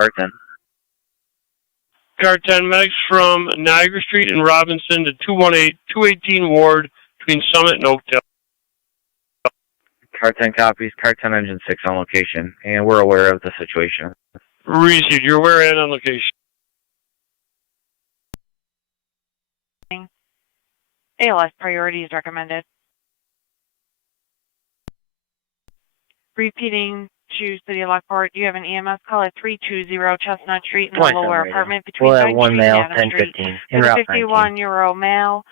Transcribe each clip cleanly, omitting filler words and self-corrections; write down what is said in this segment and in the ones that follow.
Car 10. Car 10, medics from Niagara Street and Robinson to 218 Ward between Summit and Oakdale. Car 10 copies. Car 10 engine 6 on location, and we're aware of the situation. Received. You're aware and on location. ALS priority is recommended. Repeating to City of Lockport, you have an EMS call at 320 Chestnut Street in the lower apartment between We'll have 9th one Street male, and Adams Street. 1015, The en route 51-year-old male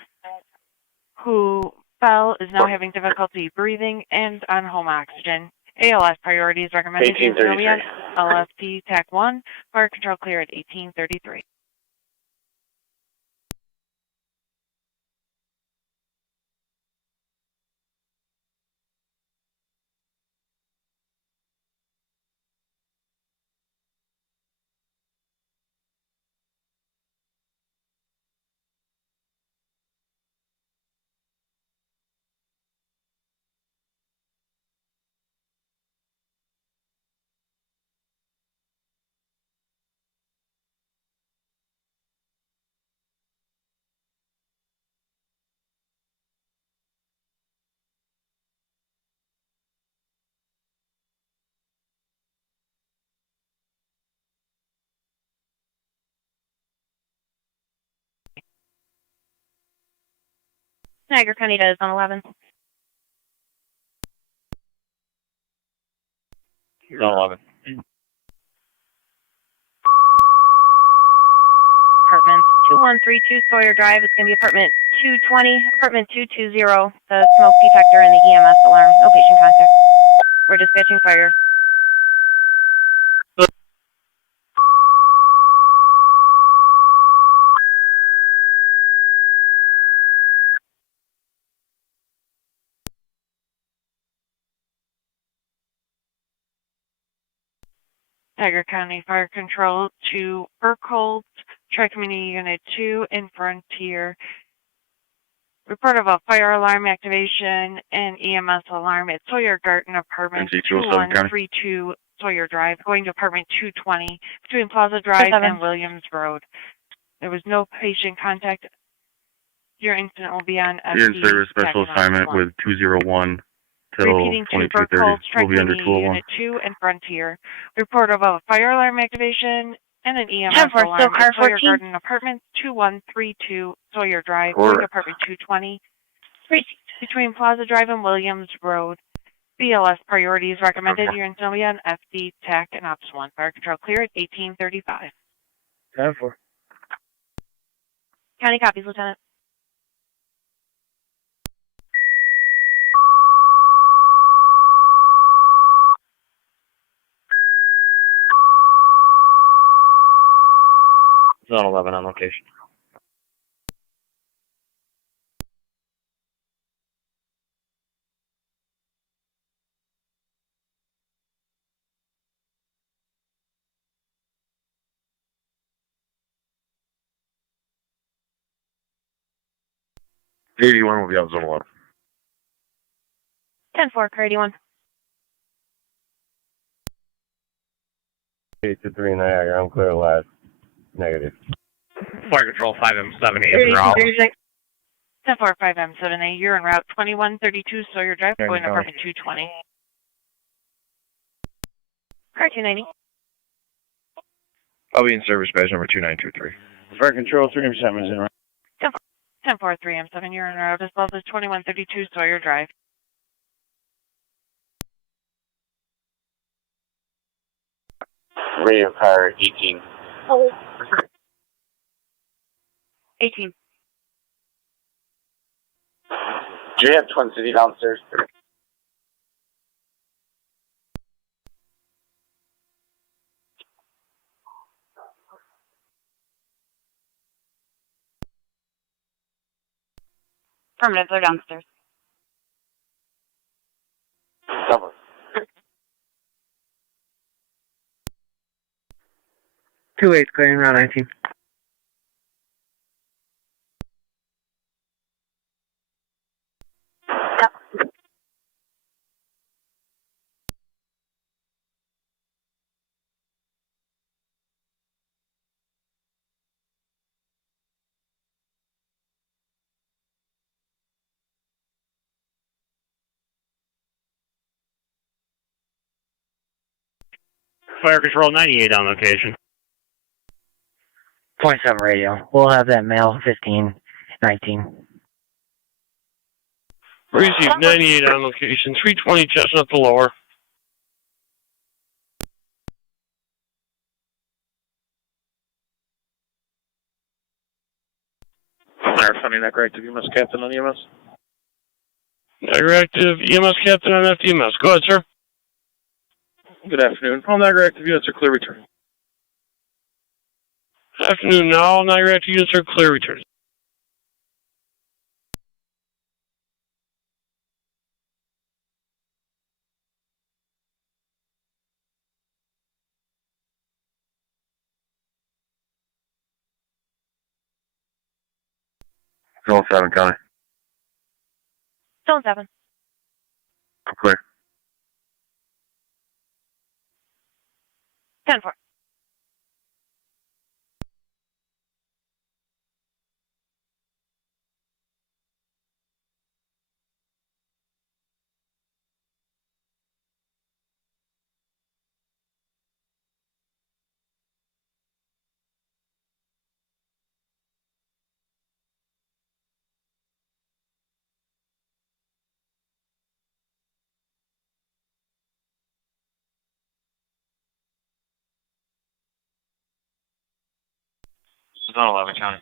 who fell is now having difficulty breathing and on home oxygen. ALS priority is recommended. 1833. LSP TAC 1, fire control clear at 1833. Niagara County does on 11. You're on 11. Apartment 2132 Sawyer Drive. It's going to be apartment 220, apartment 220, the smoke detector and the EMS alarm. No patient contact. We're dispatching fire. Niagara County Fire Control to Burkholz, Tri-Community Unit 2 in Frontier. Report of a fire alarm activation and EMS alarm at Sawyer Garden Apartment 2132 Sawyer Drive, going to apartment 220 between Plaza Drive and Williams Road. There was no patient contact. Your incident will be on You're in service special assignment with 201 till 2230. We'll be under 201. Unit 2 and Frontier. Report of a fire alarm activation and an EMS alarm at Sawyer Garden Apartment 2132 Sawyer Drive, going to apartment 220 between Plaza Drive and Williams Road. BLS priority is recommended. Your incident will be on FD, TAC, and OPS 1. Fire control clear at 1835. 10-4. County copies, Lieutenant. Zone 11 on location. '81 will be on zone 11. 10-4, car 81. 823 Niagara, I'm clear last. Negative. Fire control 5M78 is route. 10-4, 5M78, you're en route 2132 Sawyer Drive, going to apartment 220. Car 290. I'll be in service badge number 2923. Fire control 3M7 is in route. 10-4, 3M7, you're en route as well as 2132 Sawyer Drive. Radio car 18. 18. Do you have Twin City downstairs? Affirmative, they're downstairs. Cover. 2-8, clearing route 19. Fire Control 98 on location. 27 radio. We'll have that male 1519. Received 98 on location. 320 Chestnut to lower. Fire Sunny, Niagara active EMS captain on EMS. Niagara active EMS captain on FDMS. Go ahead, sir. Good afternoon. All Niagara active units are clear return. Afternoon now. All Niagara active units are clear return. Zone 7, County. Zone 7. I'm clear. 10-4. Zone 11, County.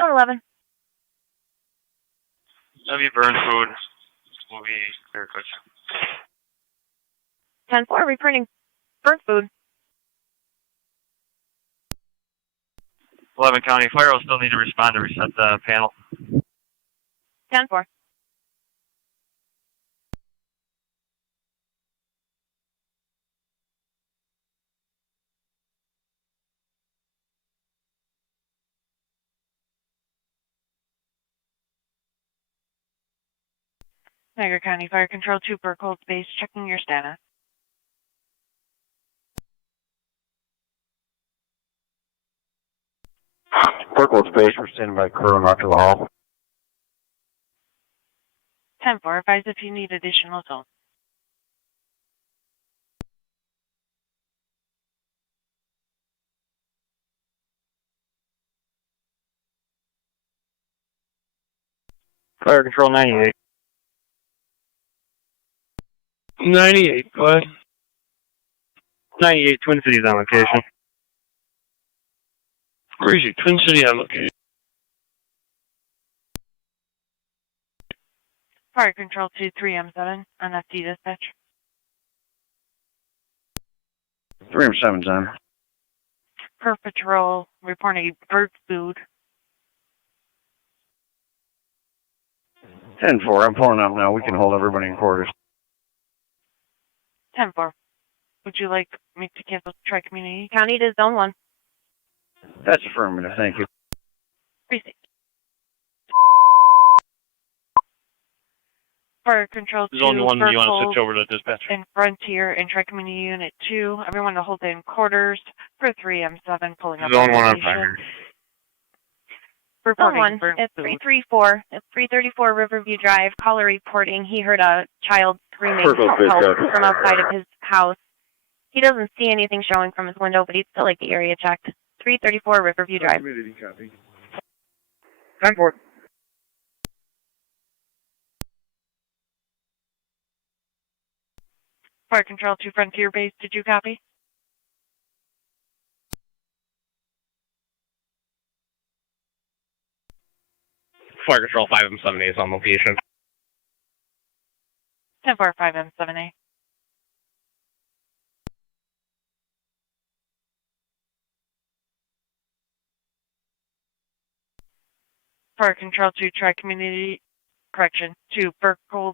Zone 11. W burn food will be clear coach. 10-4, returning burnt food. 11 County, fire will still need to respond to reset the panel. 10-4. Niagara County Fire Control 2 Burkhold Base, checking your status. Burkhold Space, we're standing by crew and Rock to the Hall. 10-4, advise if you need additional zone. Fire Control 98. 98, go ahead. 98, Twin Cities on location. Received Twin City on location. Fire Control 2 3M7 on FD dispatch. 3M7's on. Per patrol, reporting bird food. 10-4, I'm pulling up now. We can hold everybody in quarters. 10-4. Would you like me to cancel Tri-Community County to Zone 1? That's affirmative, thank you. Received. Fire Control 2, Zone 1, you want to Burkhold switch over to dispatch? and Frontier and Tri-Community Unit 2. Everyone to hold in quarters for 3M7 pulling up. Zone 1 on location. fire. Zone 1, It's 334. It's 334 Riverview Drive. Caller reporting he heard a child screaming help from outside of his house. He doesn't see anything showing from his window, but he'd still like the area checked. 334 Riverview Drive. Community copy. 10-4. Fire Control 2 Frontier Base, did you copy? Fire Control 5M7A is on location. 10-4 5M7A. Fire Control 2 Tri-Community, correction, 2 Burkhold.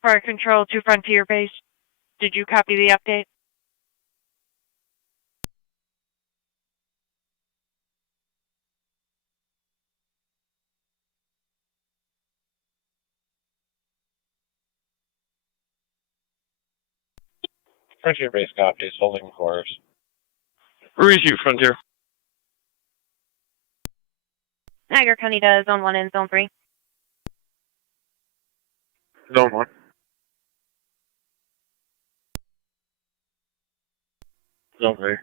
Fire Control 2 Frontier Base, did you copy the update? Frontier base copies, holding quarters. Receive Frontier. Niagara County to Zone 1 and Zone 3. Zone 1. Zone 3.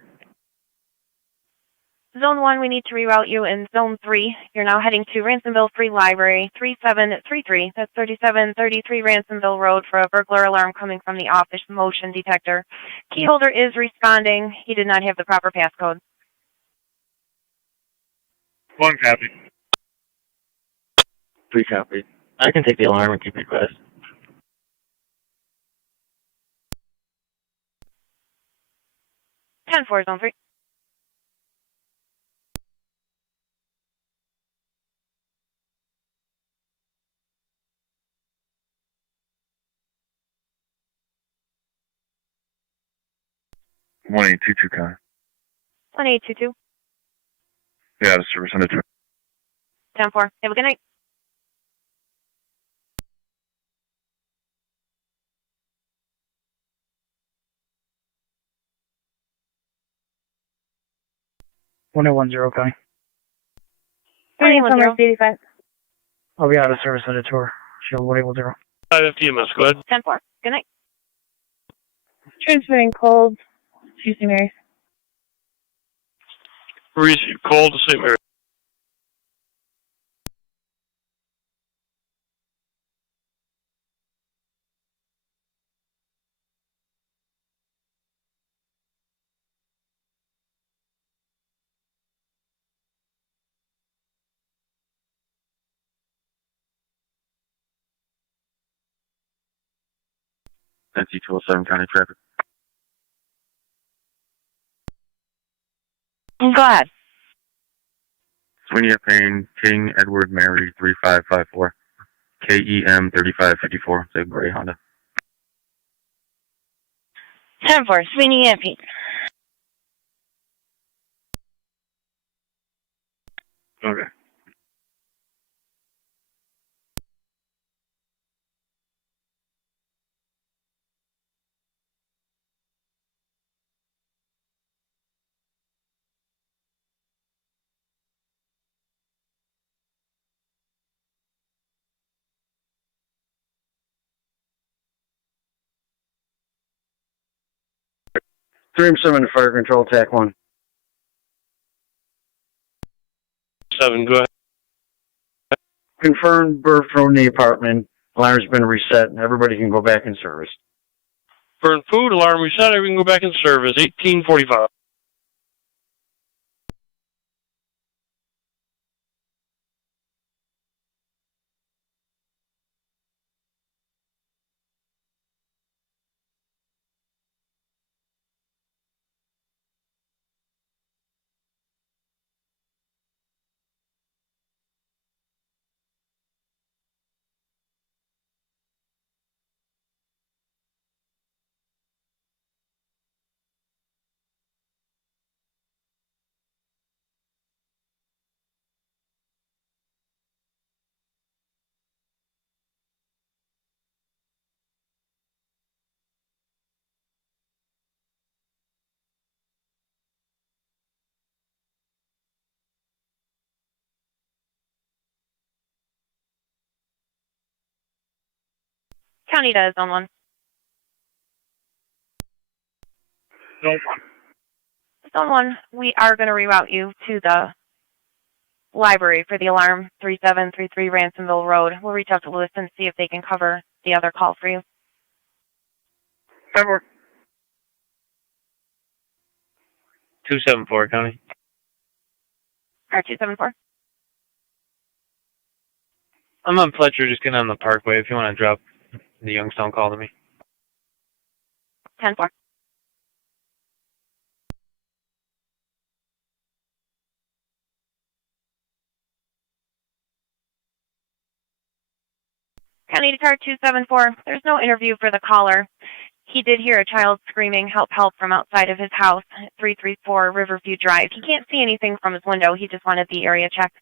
Zone 1, we need to reroute you in Zone 3. You're now heading to Ransomville Free Library, 3733. That's 3733 Ransomville Road for a burglar alarm coming from the office motion detector. Keyholder is responding. He did not have the proper passcode. 1 copy. 3 copy. I can take the alarm and keep request. Ten four, Zone 3. One 822 Con. 1822. Yeah, the service under 2. 10-4. Have a good night. One 1010 County. 21-0. I'll be out of service at a tour. Shield 180. 5 FTMS, go ahead. 10-4. Good night. Transmitting cold. St. Mary's. Call to St. Mary. NC 207 County Traffic. Go ahead. Sweeney Payne, King Edward Mary 3554. KEM 3554. It's a gray Honda. 10-4. Sweeney Yampy. Okay. Three 7 to fire control, TAC 1. 7, go ahead. Confirmed birth from the apartment. Alarm's been reset. Everybody can go back in service. Burn food, alarm reset, we can go back in service. 1845. County does Zone 1. Zone 1. Zone 1, we are going to reroute you to the library for the alarm, 3733 Ransomville Road. We'll reach out to Lewiston and see if they can cover the other call for you. 10-4. 274 County. R274. I'm on Fletcher, just getting on the Parkway. If you want to drop the Youngstown call to me. 10-4. County to car 274. There's no interview for the caller. He did hear a child screaming, help, help, from outside of his house, 334 Riverview Drive. He can't see anything from his window. He just wanted the area checked.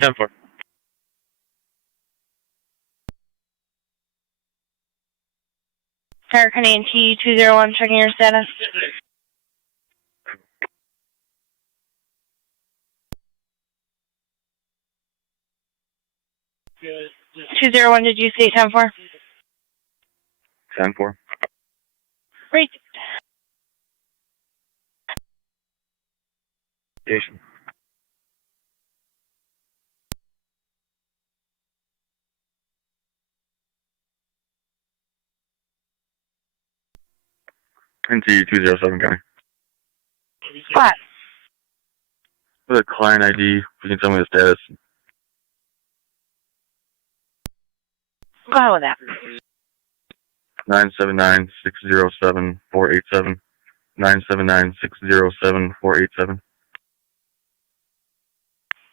10-4. Tower Canadian T201, checking your status. 201, did you say 10-4? 10-4. Great. Station. NT 207 County. What? With a client ID, if you can tell me the status. Go ahead with that. 979-607-487. 979-607-487.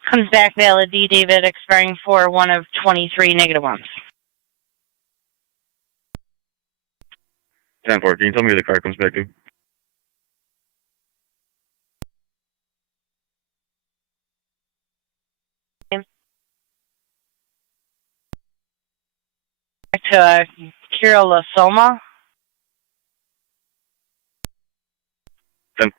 Comes back valid D, David, expiring for 1 of 23 -1s. 10-4, can you tell me who the car comes back to? Back to Kira Soma. 10.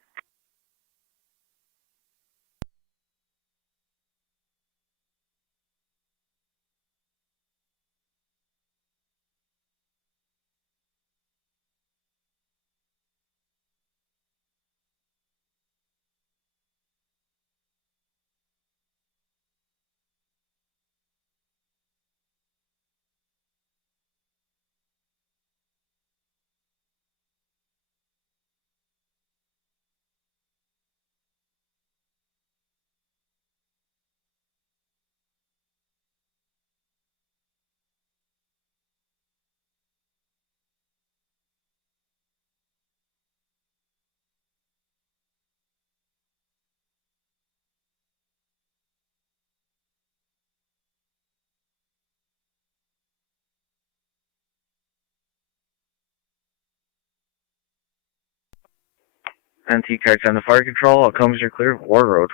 NT Kite's on the fire control. Outcomes are clear. Ward Road.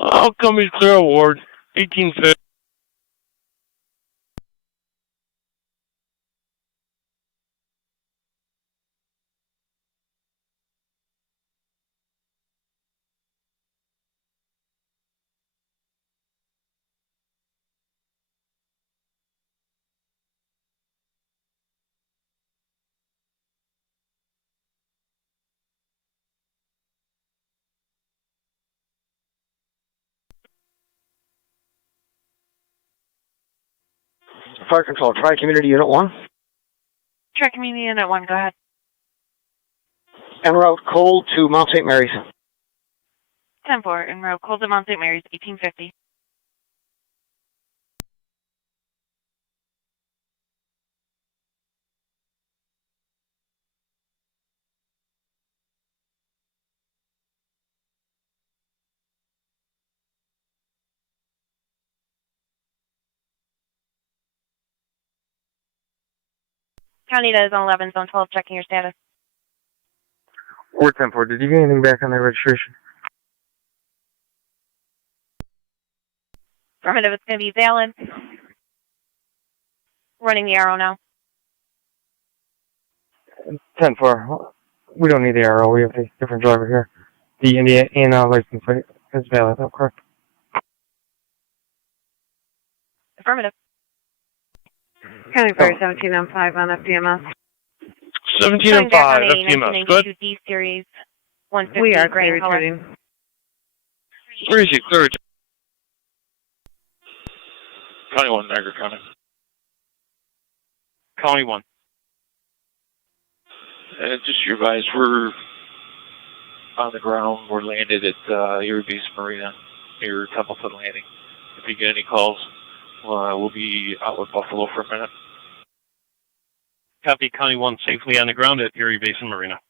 Outcome is clear, Ward. 1850. Fire control. Try community unit 1. Try community unit 1, go ahead. En route cold to Mount St. Mary's. 10-4, en route, cold to Mount St. Mary's, 1850. County does on 11, zone 12, checking your status. Ward 10-4, did you get anything back on that registration? Affirmative, it's going to be valid. Running the arrow now. 10-4, we don't need the arrow. We have a different driver here. The Indiana license plate is valid, that's correct. Affirmative. County Fire 17 on 5 on FDMS. 17 and 5, FTMS. Good. 1992 D series 150. We are gray clear color. returning. Where is he? Clear. County 1, Niagara County. County 1. Just your advice, we're on the ground. We're landed at Erie Base Marina near Templeton Landing. If you get any calls, we'll be out with Buffalo for a minute. Copy, County 1, safely on the ground at Erie Basin Marina.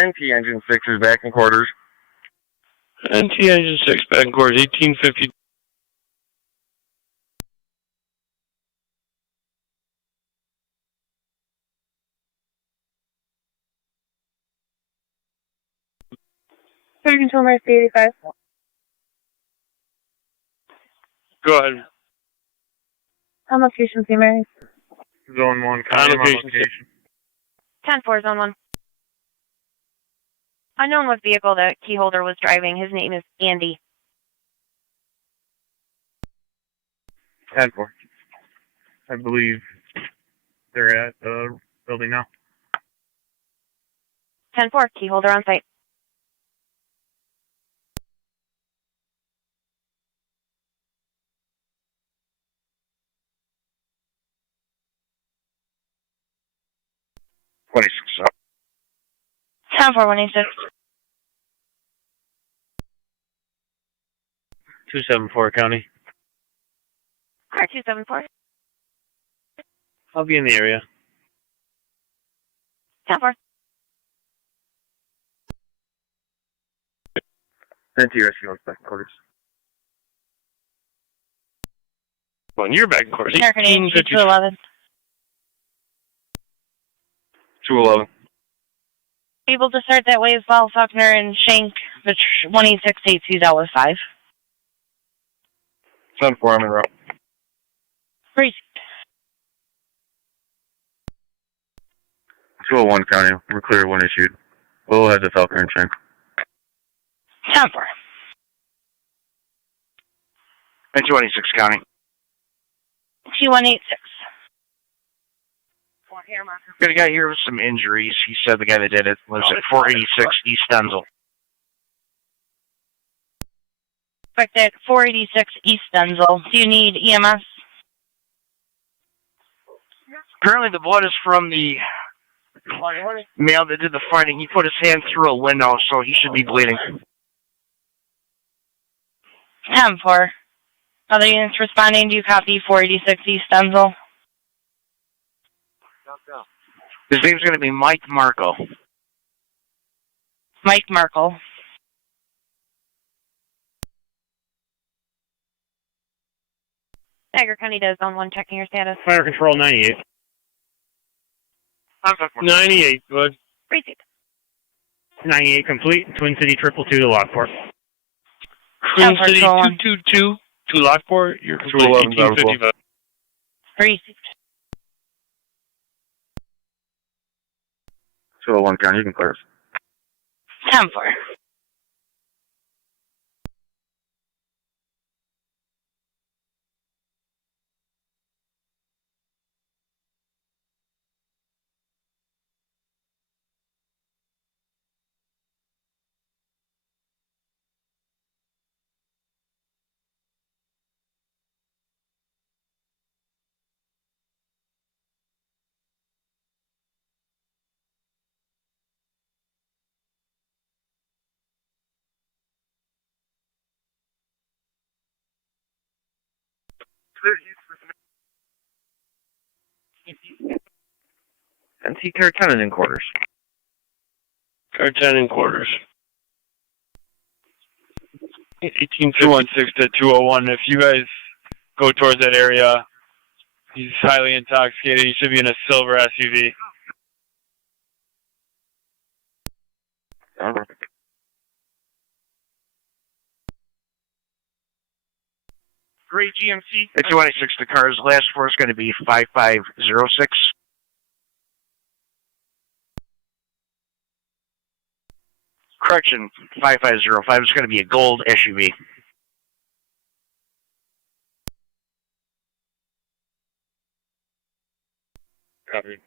NT Engine 6 is back in quarters. NT Engine 6, back in quarters, 1850. Fire control, Mercy 85. Go ahead. On location, St. Mary's. Zone 1, On County 1 location. location. 10-4, zone 1. Unknown what vehicle the key holder was driving. His name is Andy. 10-4. I believe they're at the building now. 10-4, key holder on site. $26. 10-4, 186. 274 County. Car 274. I'll be in the area. 10-4. Send to your rescue back quarters. Well, you're back in course. American 211. 211. Able to start that way as well, Faulkner and Shank, which 186 he's out with 5. 10-4, I'm en route. Freeze. 201 County, we're clear when issued. We'll head to Falconer and Shank. 10-4. 226 County. 2186. Got a guy here with some injuries. He said the guy that did it lives at 486 East Denzel. Expect at 486 East Denzel. Do you need EMS? Apparently the blood is from the male that did the fighting. He put his hand through a window, so he should be bleeding. 10-4. Other units responding, do you copy 486 East Denzel? His name's going to be Mike Marco. Mike Merkel. Niagara County does Zone 1 checking your status. Fire control 98. 98, good. Received. 98 complete. Twin City 222 to Lockport. Twin 10-4, City 201. 222 to Lockport. You're complete 211, 1855. Received. 201 County, you can clear us. 10-4. NC Car 10 is in quarters. Car 10 in quarters. 216 to 201. If you guys go towards that area, he's highly intoxicated. He should be in a silver SUV. Great GMC. At 226, the car's last four is going to be 5506. Correction, 5505 is going to be a gold SUV. Copy.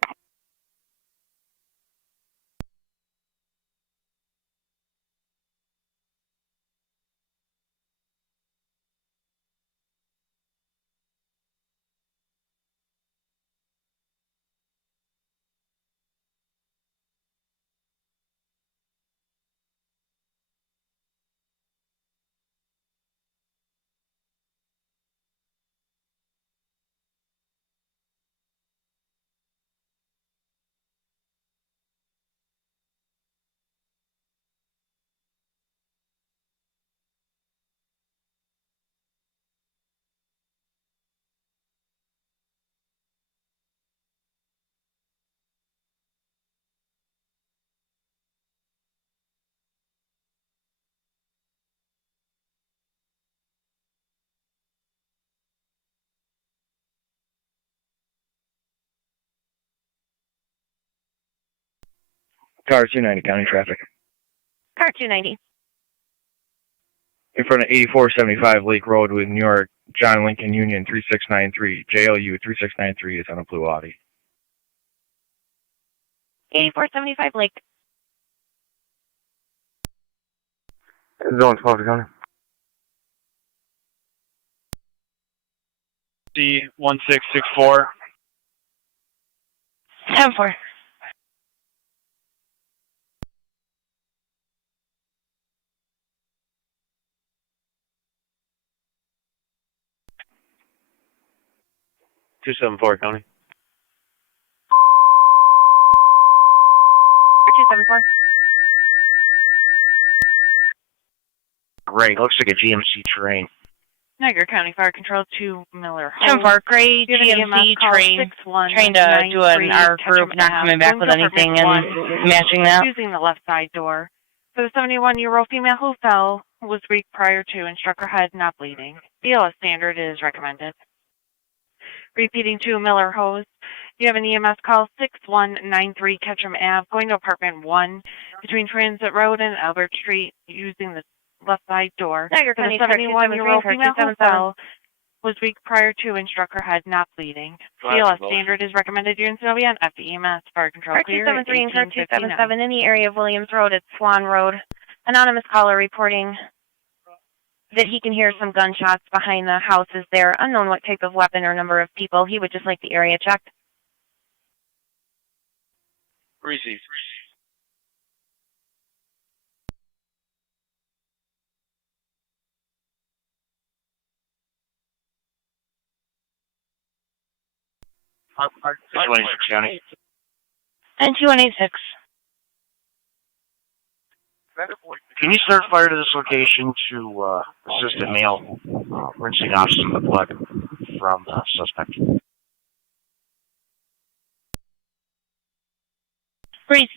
Car 290, county traffic. Car 290. In front of 8475 Lake Road with New York, John Lincoln Union 3693. JLU 3693 is on a blue Audi. 8475 Lake. Zone 12 County. C1664. 10-4. Two 274 County. 274. Great. Looks like a GMC terrain. Niagara County Fire Control to Miller Home. 10-4. Gray GMC train. Trying to do an R group, not coming back with anything and matching that. Using the left side door. For the 71-year-old female who fell, was weak prior to and struck her head, not bleeding. BLS standard is recommended. Repeating to Miller Hose. You have an EMS call 6193 Ketchum Ave, going to apartment 1 between Transit Road and Albert Street, using the left side door. Niagara For the County 71-year-old female who 277. fell, was weak prior to and struck her head, not bleeding. BLS standard is recommended. Units will be on FEMS. Fire control Car clear. 273 and car 277 in the area of Williams Road at Swan Road. Anonymous caller reporting that he can hear some gunshots behind the houses there. Unknown what type of weapon or number of people. He would just like the area checked. Received. County. And 2186. Can you start fire to this location to assist a male rinsing off some of the blood from the suspect? Breeze.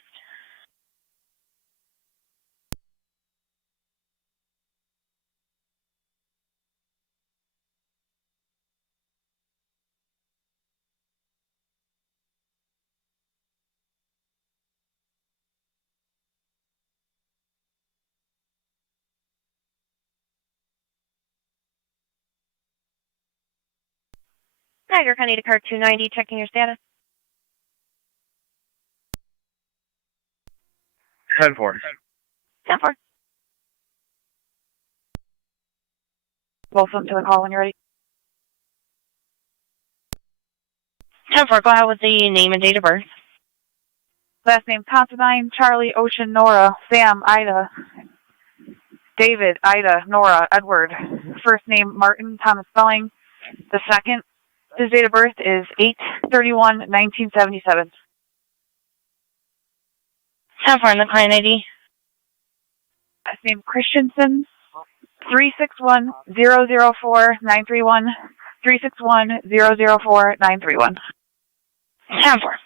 Niagara County to car 290, checking your status. 10-4. 10-4. Welcome to the call when you're ready. 10-4. Go ahead with the name and date of birth. Last name Constantine, Charlie, Ocean, Nora, Sam, Ida, David, Ida, Nora, Edward. First name Martin, Thomas Spelling. The second, his date of birth is 8/31/1977. 10-4 in the client ID. Last name Christensen, 361-004-931, 361-004-931. 10-4.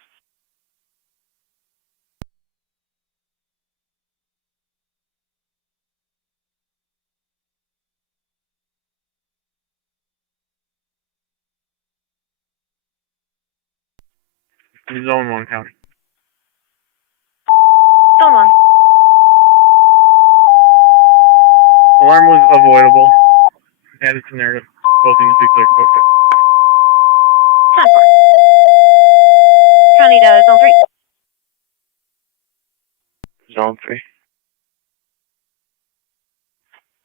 Zone 1 County. Zone 1. Alarm was avoidable. Added to narrative. Both units be clear. Code 10-4. County to Zone 3. Zone 3.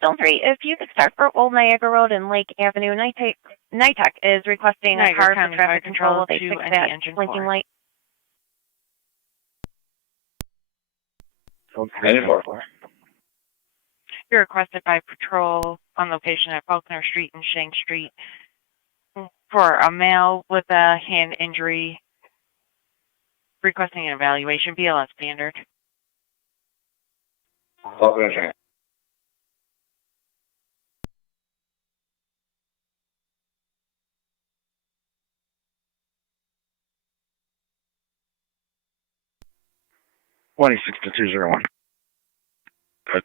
Zone 3. If you could start for Old Niagara Road and Lake Avenue, NITAC is requesting a car for traffic control while they fix that blinking light. Zone 3. You're requested by patrol on location at Faulkner Street and Shank Street for a male with a hand injury, requesting an evaluation. BLS standard. Faulkner Street. (26-201). Good.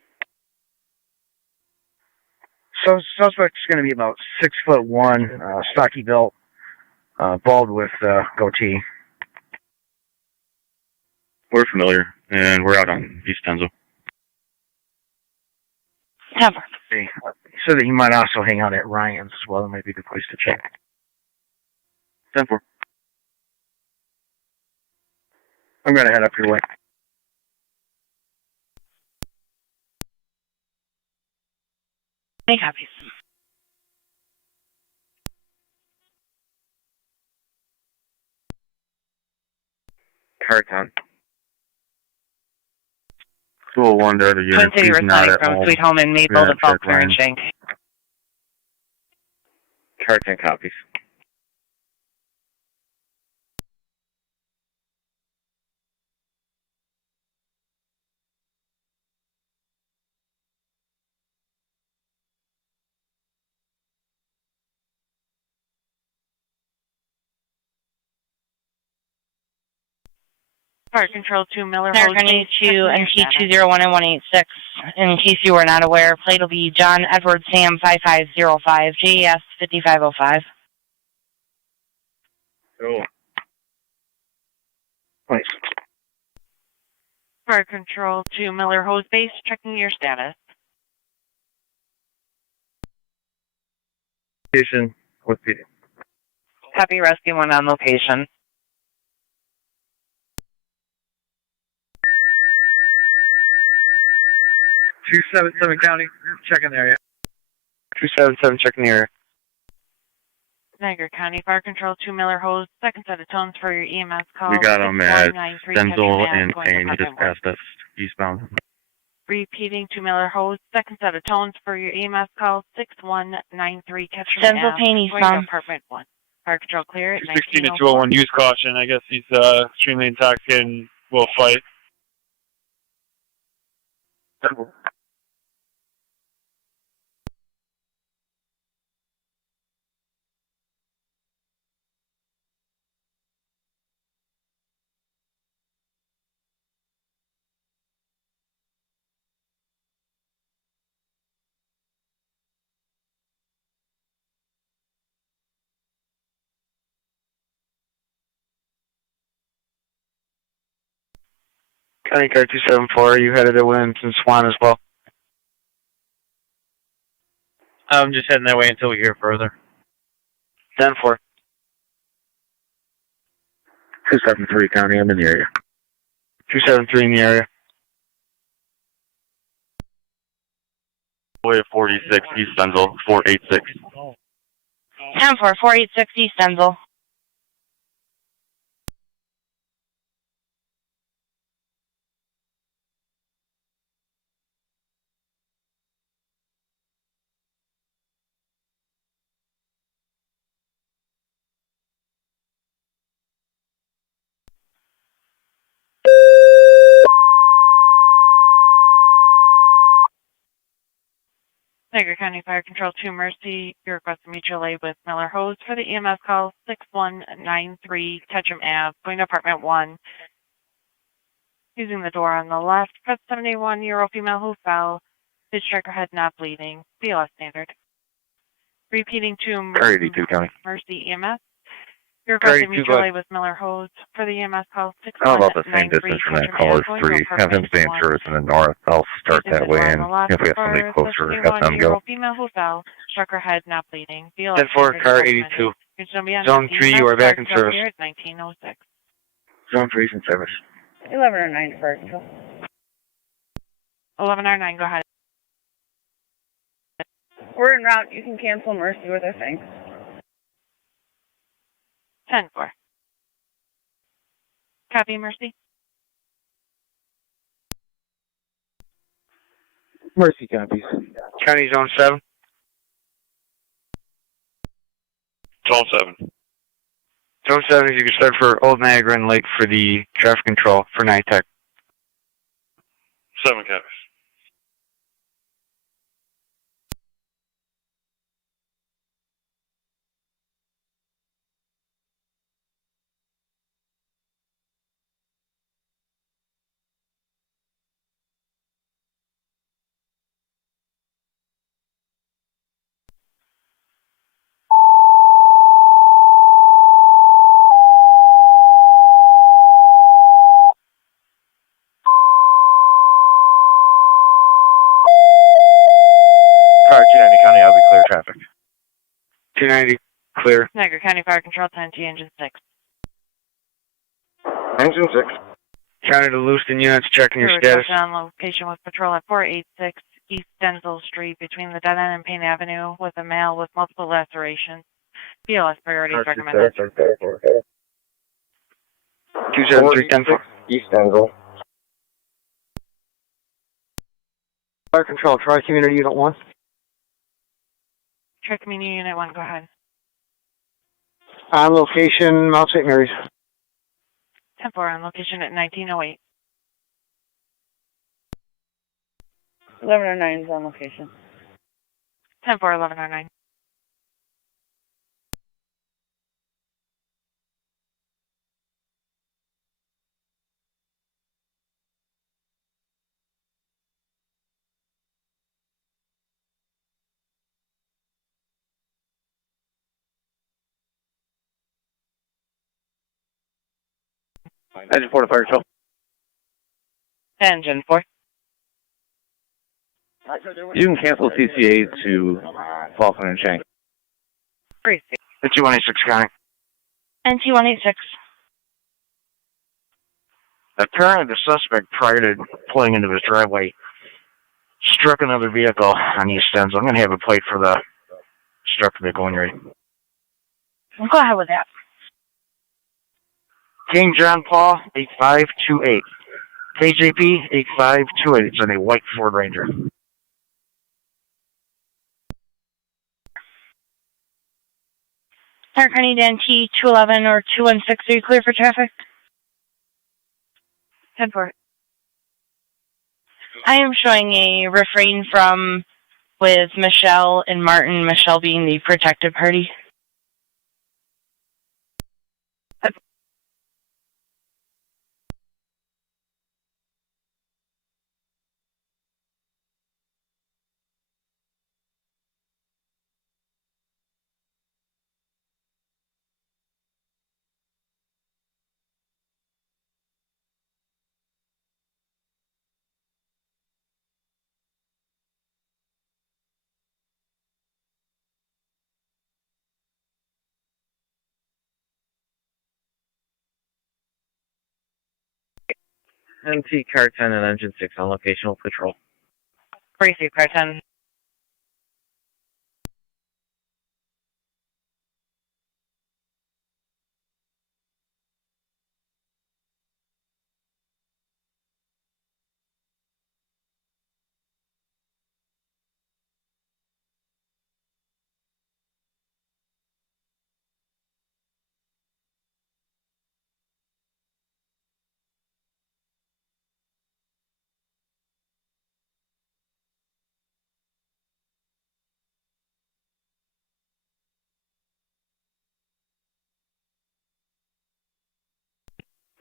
So suspect's going to be about 6'1", stocky built, bald with goatee. We're familiar, and we're out on East Denzel. 10-4. He said that he might also hang out at Ryan's as well. That might be the place to check. 10-4. I'm going to head up your way. Any copies? Carton. 201 to other Twin units. City He's not responding at from home. Sweet Home in Maple to Falk Clear and Shank. Carton copies. Fire Control 2 Miller America Hose Base. 2 NT201 and 186. In case you were not aware, plate will be John Edward Sam 5505, JES 5505. Oh. Nice. Fire Control 2 Miller Hose Base, checking your status. Location with PD. Copy, Rescue 1 on location. 277 County, checking the area. 277, checking the area. Niagara County Fire Control 2 Miller Hose, second set of tones for your EMS call. We got him at 6193, Denzel and going Payne. He to just passed us eastbound. Repeating 2 Miller Hose, second set of tones for your EMS call. 6193, Ketchum Denzel Ave, Payne going to eastbound. apartment 1. Fire Control clear at 216 to 1904. 201, use caution. I guess he's extremely intoxicated and will fight. County Car 274, you headed to Williamson Swan as well? I'm just heading that way until we hear further. 10-4. 273 County, I'm in the area. 273 in the area. Way of 46, East Denzel, 486. 10-4, 486 East Denzel. Niagara County Fire Control 2 Mercy, you request a mutual aid with Miller Hose for the EMS call. 6193 Ketchum Ave, going to apartment 1. Using the door on the left, press 71-year-old female who fell. Did strike her head, not bleeding. BLS standard. Repeating to Car 82 County. Mercy EMS. You request a mutual aid with Miller Hose for the EMS call. 6193 How about the same distance from that call as 3? Have him stay in service in the north. I'll start that way, and if we have somebody closer, have them go. Female who fell, struck her head, not bleeding. 10-4, Car 82. Zone 3, you are back in service. 1906. Zone 3 is in service. 1109 Fire Control. 1109, go ahead. We're en route. You can cancel Mercy with our thanks. 10-4. Copy, Mercy. Mercy copies. County Zone 7. Zone 7. Zone 7, you can start for Old Niagara and Lake for the traffic control for NITEC. 7 copies. traffic. 290, clear. Niagara County Fire Control, 10T, Engine 6. Engine 6. County to Lewiston units checking your status. On location with patrol at 486 East Denzel Street between the dead end and Payne Avenue with a male with multiple lacerations. BLS priorities recommended. 273, 10-4. East Denzel. Fire Control, Tri Community Unit 1. Tri Community Unit 1, go ahead. On location, Mount St. Mary's. 10-4 on location at 1908. 1109 is on location. 10-4, 1109. Engine 4 to Fire Control. Engine 4. You can cancel CCA to Falcon and Shank. 3. The 216 County. NT-186. Apparently the suspect, prior to pulling into his driveway, struck another vehicle on East End, so I'm going to have a plate for the struck vehicle when you're ready. We'll go ahead with that. King John Paul, 8528. KJP, 8528. It's in a white Ford Ranger. Park County to NT-211 or 216, are you clear for traffic? 10-4. I am showing a refrain from with Michelle and Martin, Michelle being the protected party. NT Car 10 and Engine 6 on locational patrol. 3, Car 10.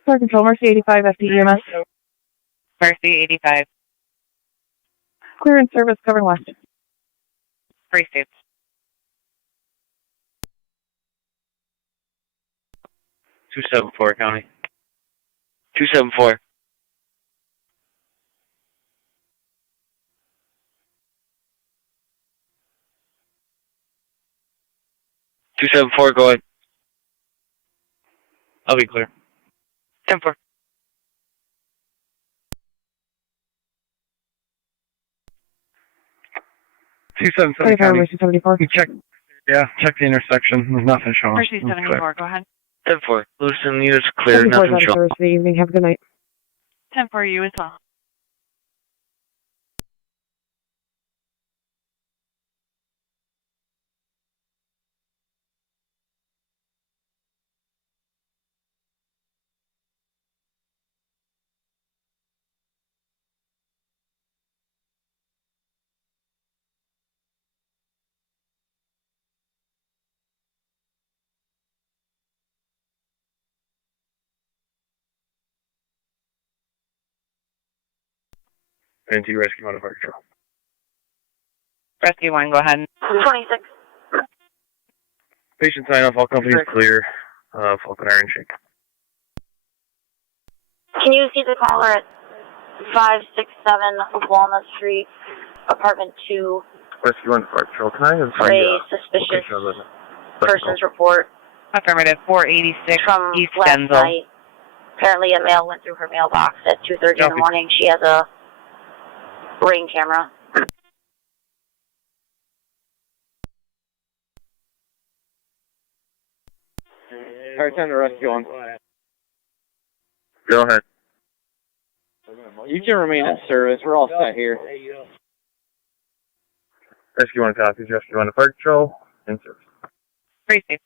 Fire Control, Mercy 85, FDEMS. Mercy 85. Clearance service covering west. 3 states. 274 County. 274. Go ahead. I'll be clear. 10-4. Mercy 74. Check the intersection. There's nothing showing. Mercy 74, go ahead. 10-4. Lewiston units clear, 74 nothing is out of showing. service for the evening. Have a good night. 10-4, you as well. NT Rescue Motor Fire Control. Rescue 1, go ahead. 26. Patient sign off, all companies clear. Falcon Iron Shake. Can you see the caller at 567 Walnut Street, apartment 2, Rescue 1 Fire Patrol. Can I have a suspicious person's report? Affirmative, 486 from East last Denzel. night. Apparently a mail went through her mailbox at 2:30 in the morning. She has a Ring camera. Alright, time to rescue 1. Go ahead. You can remain in service. We're all set here. Rescue 1 copies. Rescue 1 to Fire Patrol. In service. Tracy.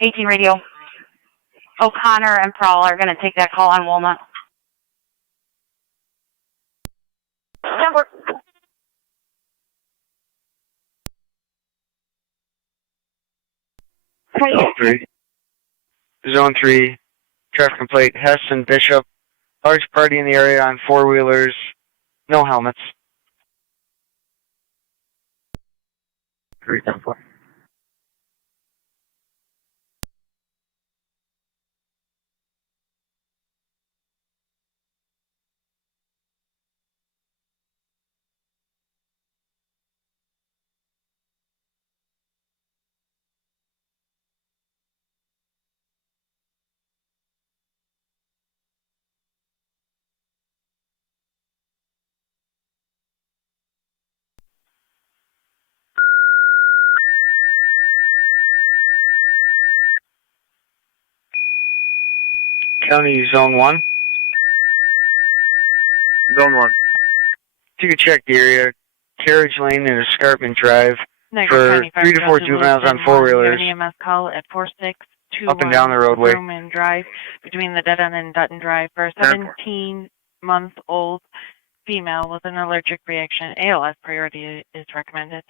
AT radio. O'Connor and Prowl are going to take that call on Walnut. Number. Zone 3, traffic complaint, Hess and Bishop. Large party in the area on four-wheelers, no helmets. 310-4. County Zone 1. Zone 1. If you could check the area, Carriage Lane and Escarpment Drive Niagara for 3 to 4 juveniles on four-wheelers. EMS call at 4621 up and down the roadway. Truman Drive between the Dead End and Dutton Drive for a 17-month-old female with an allergic reaction. ALS priority is recommended.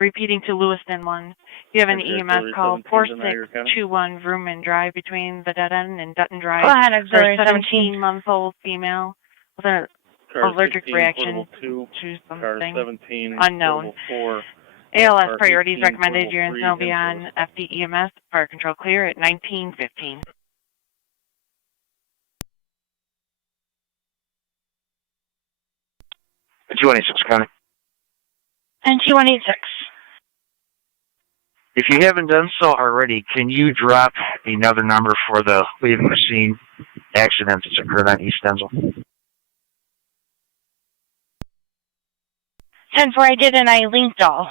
Repeating to Lewiston 1. You have an EMS call 4621 Vrooman Drive between the Dead End and Dutton Drive Go ahead, for a auxiliary 17. 17-month-old female with an allergic reaction to something unknown. ALS priorities recommended. Your incident will be on FDEMS. Fire control clear at 1915. It's 286 County. And 2186. If you haven't done so already, can you drop another number for the leaving the scene accident that's occurred on East Denzel? 10-4, I did, and I linked all.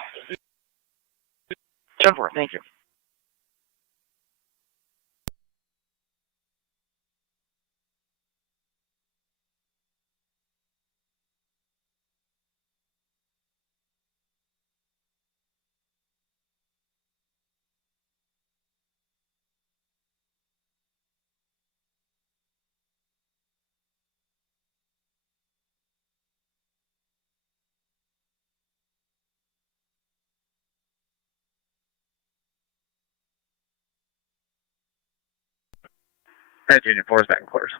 10-4, thank you. Union 4 is back in quarters.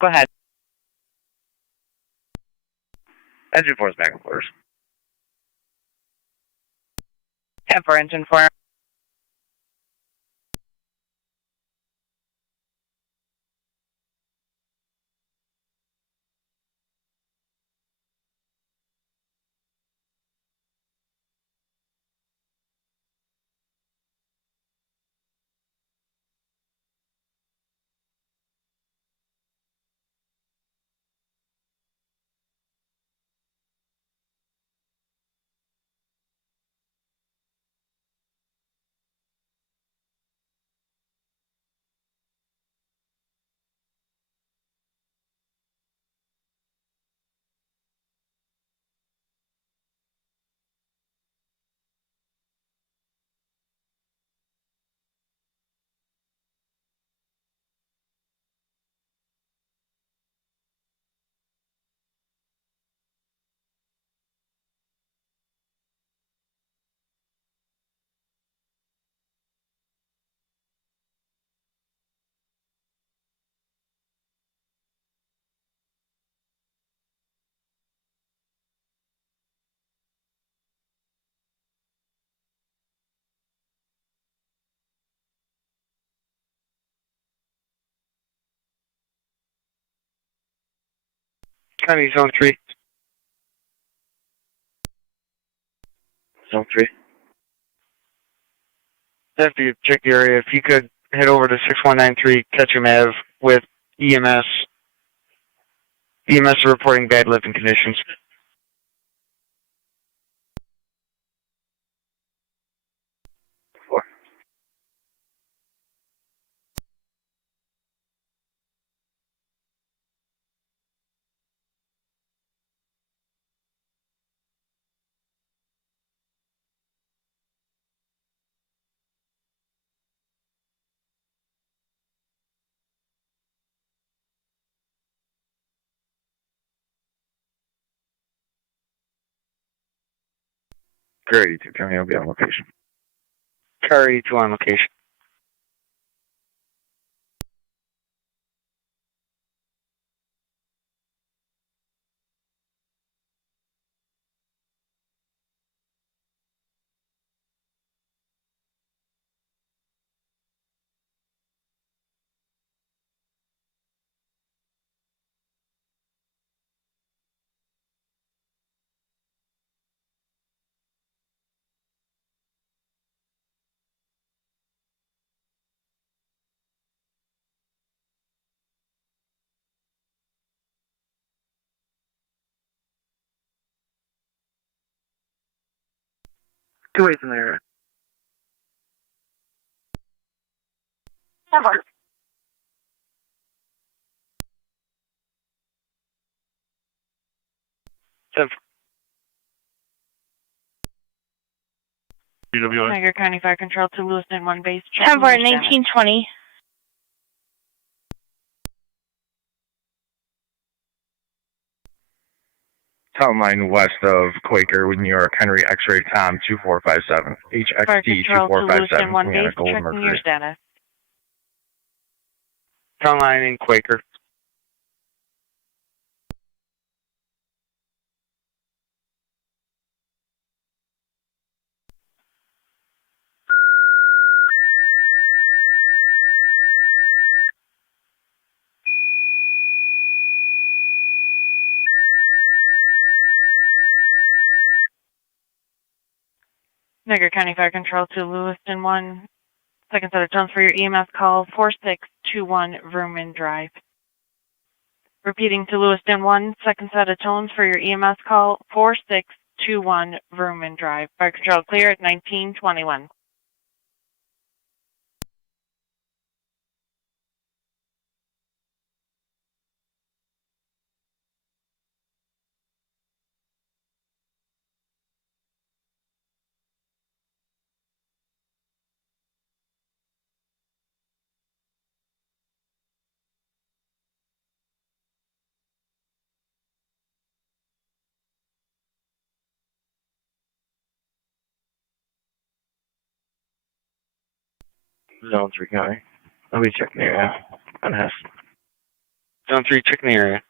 Go ahead. Engine 4 is back in quarters. 10-4, engine 4. County Zone 3. Zone 3. After you check the area, if you could head over to 6193 Ketchum Ave with EMS. EMS are reporting bad living conditions. Car 82 County will be on location. Car 82 on location. Two ways in there. Never. Niagara County Fire Control to Lewiston 1 base. 1920. Town line west of Quaker with New York, Henry X-ray Tom 2457. HXT 2457. One base, Gold checking Mercury. your status. Town line in Quaker. Niagara County Fire Control to Lewiston 1. Second set of tones for your EMS call, 4621 Vrooman Drive. Repeating to Lewiston 1, second set of tones for your EMS call, 4621 Vrooman Drive. Fire Control clear at 1921. Zone 3 County. I'll be checking the area. On Hess. Zone 3, checking the area.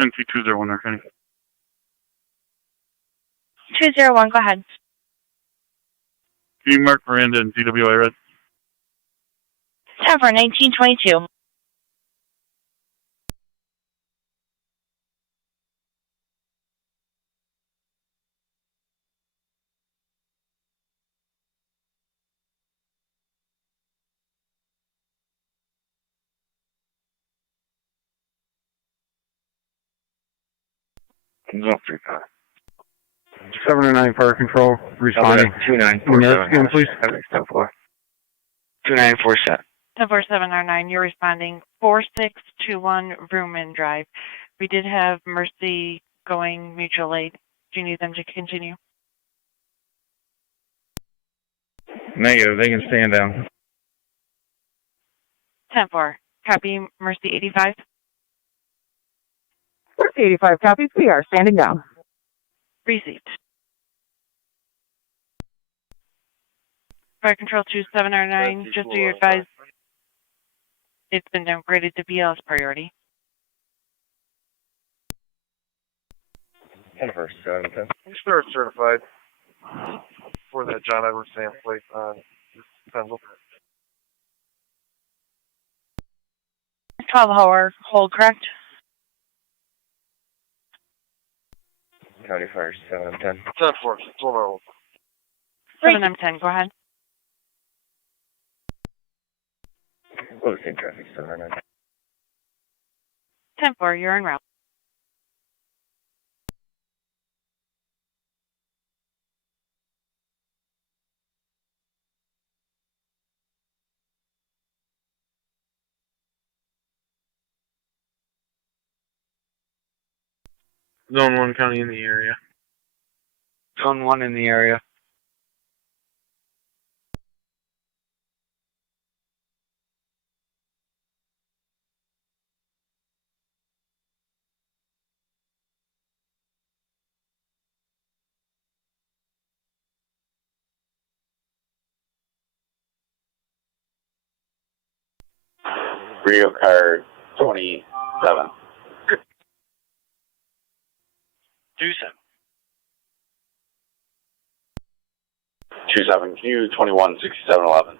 NT201, Arcane. 201, go ahead. Can you mark Miranda and DWI red? 1922. Zone 3 County. 709 Fire Control, responding. 2947. Please. 2947. 1047R9, you're responding 4621 Vrooman Drive. We did have Mercy going mutual aid. Do you need them to continue? Negative, they can stand down. 10-4. Copy, Mercy 85. Mercy 85 copies. We are standing down. Received. Fire Control 27R9, just so you're advised, it's been downgraded to BL as priority. First, 710. Start certified for that John Edward Sam plate on Pennsylvania. 12-hour hold, correct? County Fire 710. 10-4, 12-hour. 7M10, go ahead. Close in traffic 709. 10-4, you're en route. Zone 1 county in the area. Zone 1 in the area. Rio car 27. 27. 27, can you 21, 67, 11?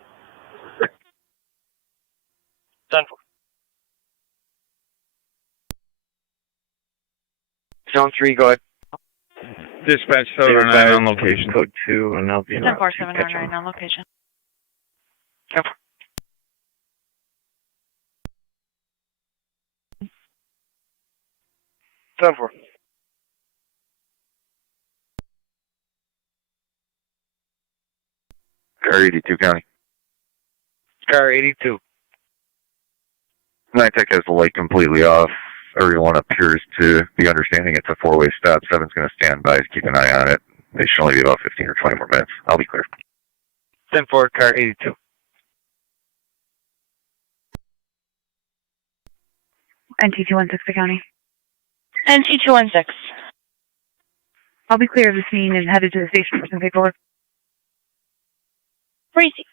10-4. Zone 3, go ahead. Dispatch 709 on location. Code 2, and I'll be 10-4, 709 on location. 10-4. Car 82 County. Car 82. NITEC has the light completely off. Everyone appears to be understanding it's a four-way stop. 7's going to stand by to keep an eye on it. They should only be about 15 or 20 more minutes. I'll be clear. 10-4, car 82. NT216 to county. NT216. I'll be clear of the scene and headed to the station for some paperwork. Received.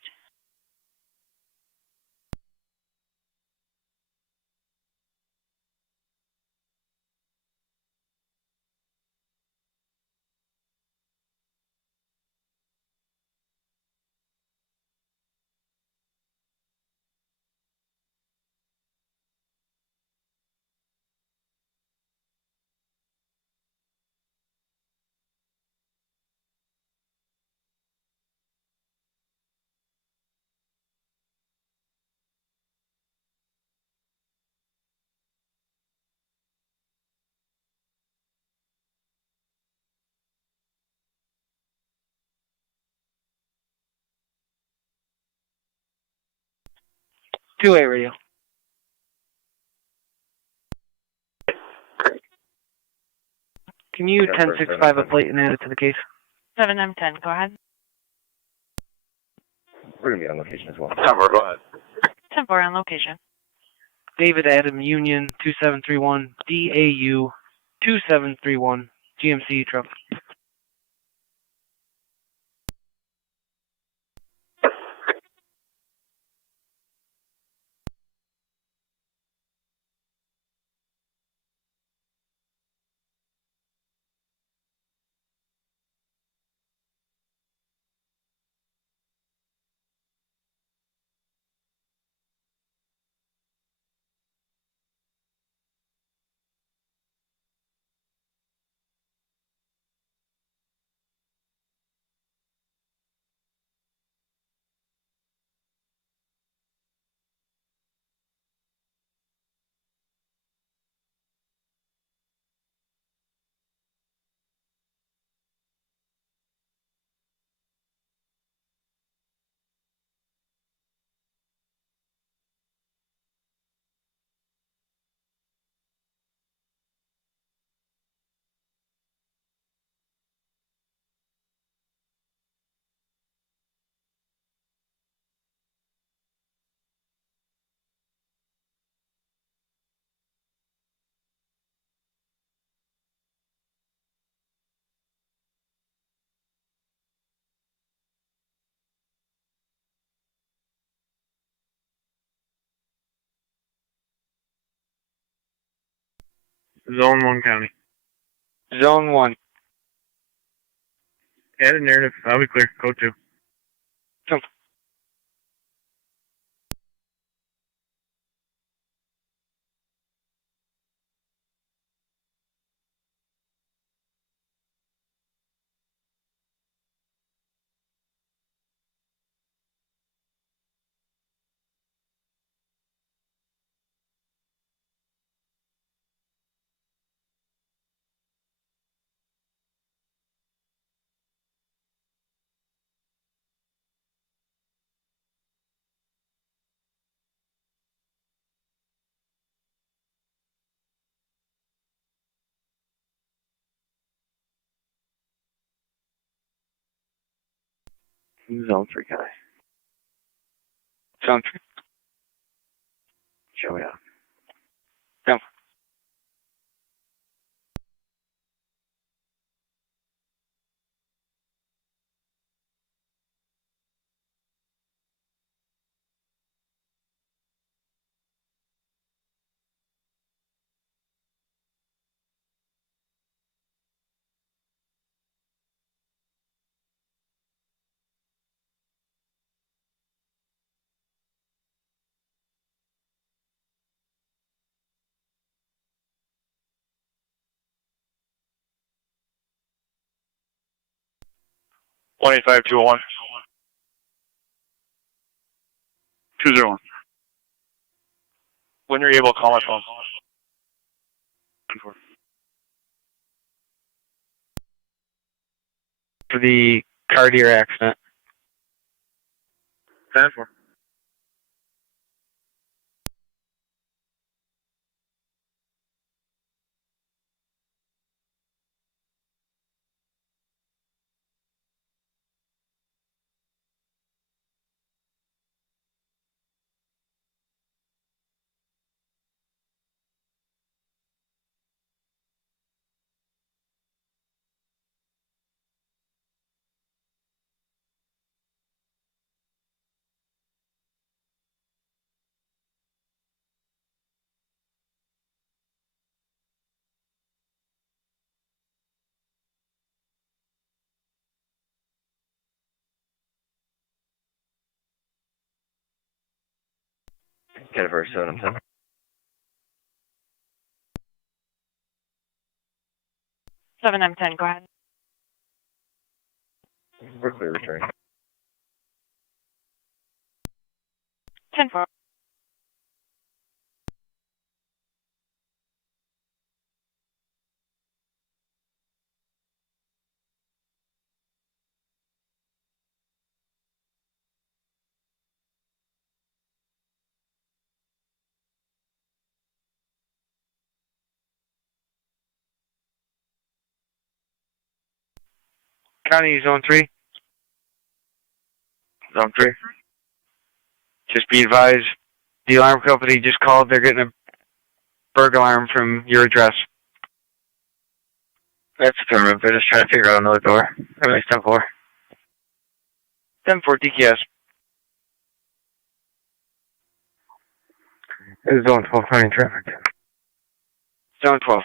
Two-way radio. Can you 1065 a plate and add it to the case? 7M10, go ahead. We're going to be on location as well. 10-4, go ahead. 10-4 on location. David Adam Union 2731 DAU 2731 GMC truck. Zone 1 county. Zone 1. Added narrative. I'll be clear. Code 2. Jump. Zone 3, guy. Zone 3. Show me out. Jump. One 185-201. 201. When you're able, call my phone. For the car deer accident. 10-4. Get a verse 7, 10. 7M10, go ahead. We're clear returning. 10-4. County, Zone 3. Zone 3. Just be advised, the alarm company just called. They're getting a burglar alarm from your address. That's affirmative. They're just trying to figure out another door. Everything's 10-4. 10-4 DKS. This is Zone 12 County traffic. Zone 12.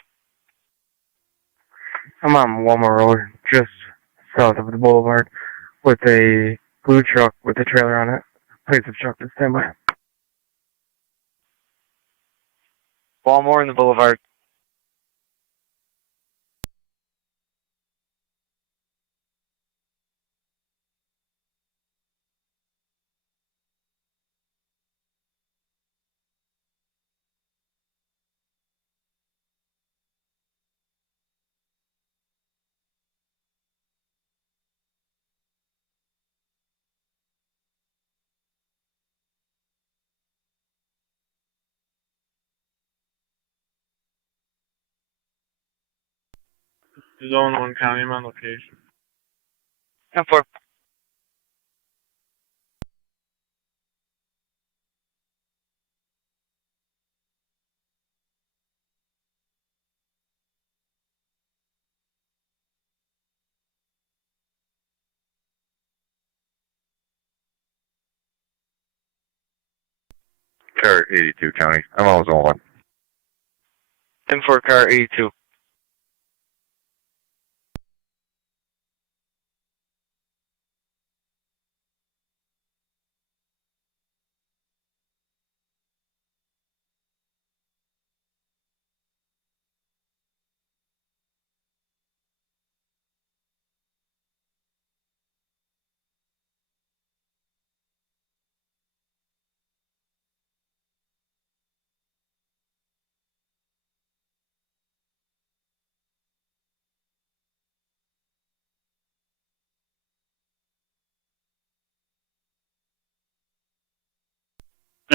I'm on Walmart Road, just south of the boulevard, with a blue truck with a trailer on it. Place of truck to stand by. Walmart in the boulevard. Zone 1 County, I'm on location. 10-4. Car 82 County. I'm on Zone 1. 10-4 car 82.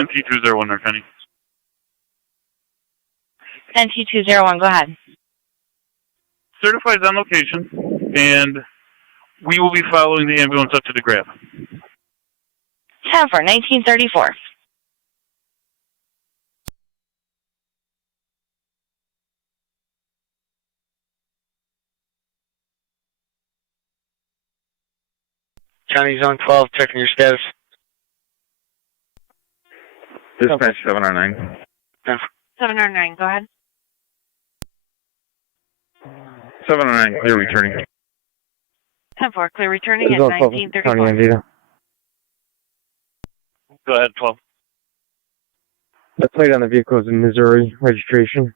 NT201, North County. NT201, go ahead. Certified's on location, and we will be following the ambulance up to the grab. 10 for 1934. County Zone 12, checking your status. Dispatch 709. 709, go ahead. 709, clear returning. 10-4, clear returning at Zone 12, 1934. County Andita. Go ahead, 12. The plate on the vehicle is in Missouri, registration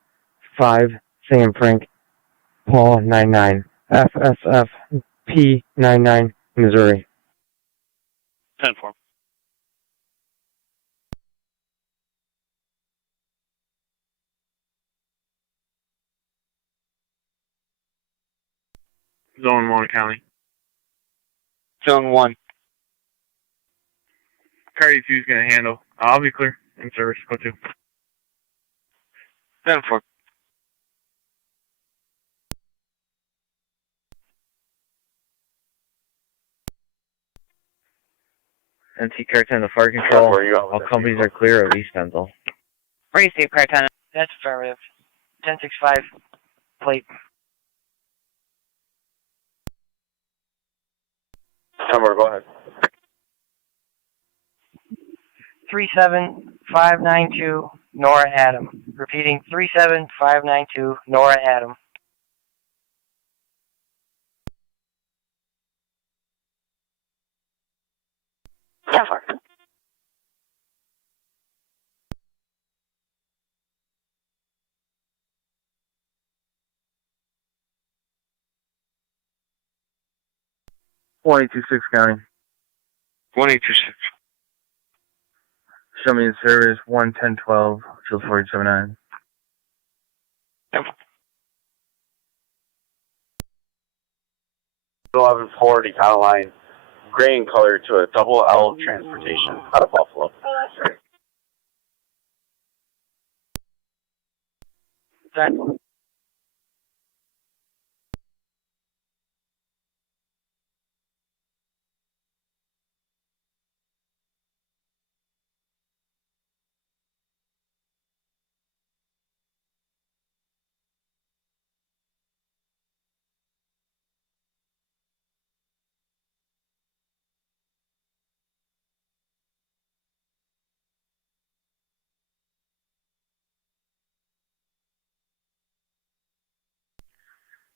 5, Sam Frank, Paul 99, FSF P99, Missouri. 10-4. Zone 1, County. Zone 1. Car 2 is going to handle. I'll be clear. In service. Go 2. 10-4. NT Car 10 to fire control. All companies are clear, at least Denzel. Receive, Car 10. That's affirmative. 1065, plate. Number, go ahead. 37592, Nora Adam. Repeating, 37592, Nora Adam. Never. .182.6 County. 1826. Show me the service 11012, field 479. Yep. 1140 County Line, gray in color to a double L transportation out of Buffalo. That.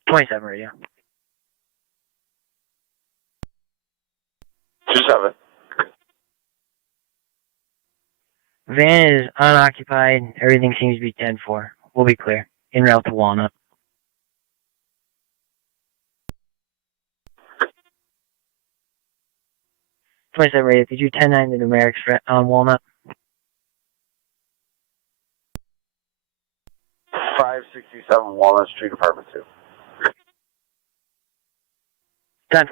.27 radio. 27. Van is unoccupied. Everything seems to be 10-4. We'll be clear. En route to Walnut. .27 radio. Could you 10-9 to the Merrick's on Walnut? 567 Walnut Street, Apartment 2. 10-4.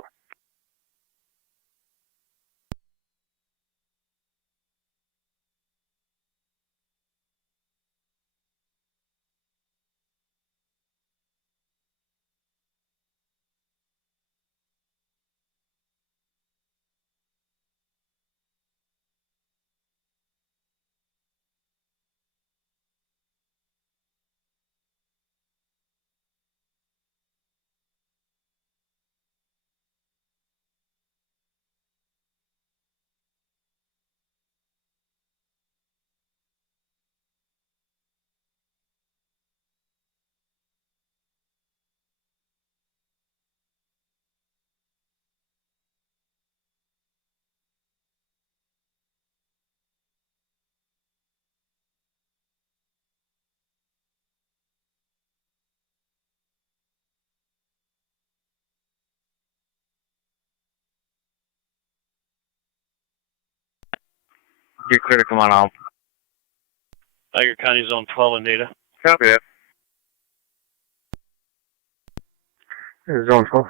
You're clear to come on out. Niagara County Zone 12 and data. Copy that. Zone 12.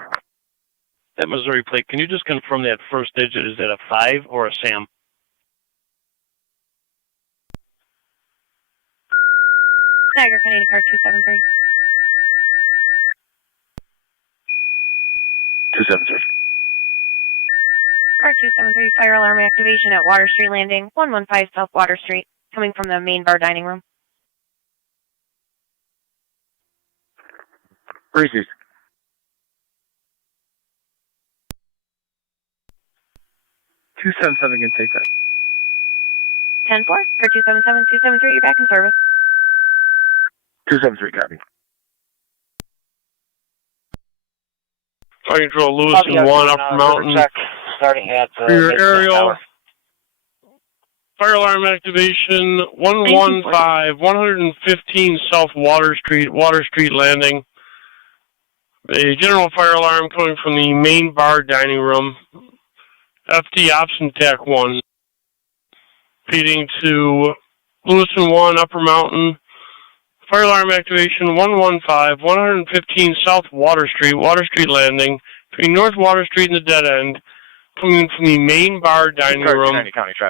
That Missouri plate, can you just confirm that first digit? Is that a 5 or a SAM? Niagara County to car 273. 273. Car 273, fire alarm activation at Water Street Landing, 115 South Water Street, coming from the main bar dining room. Received. 277 can take that. 10-4, car 277, 273, you're back in service. 273, copy. Fire Control, Lewiston 1, Upper Mountain. Check starting at For your aerial. Fire alarm activation 115, 115 South Water Street Landing. A general fire alarm coming from the main bar dining room. FD Ops and TAC 1. Feeding to Lewiston 1, Upper Mountain. Fire alarm activation 115, 115 South Water Street Landing. Between North Water Street and the dead end. Coming from the main bar dining room.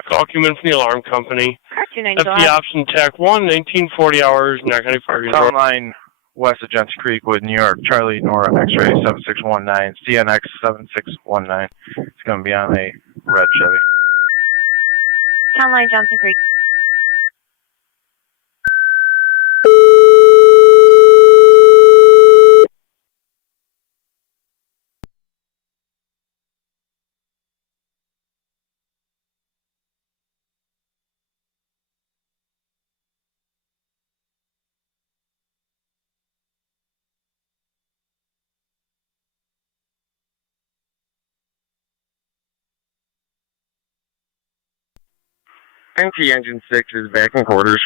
Document from the alarm company. FD Ops and TAC 1, 1940 hours, Niagara County Fire Control. Town line west of Gents Creek with New York, Charlie, Nora, X-ray 7619, CNX 7619. It's going to be on a red Chevy. Town line Johnson Creek. NT Engine 6 is back in quarters.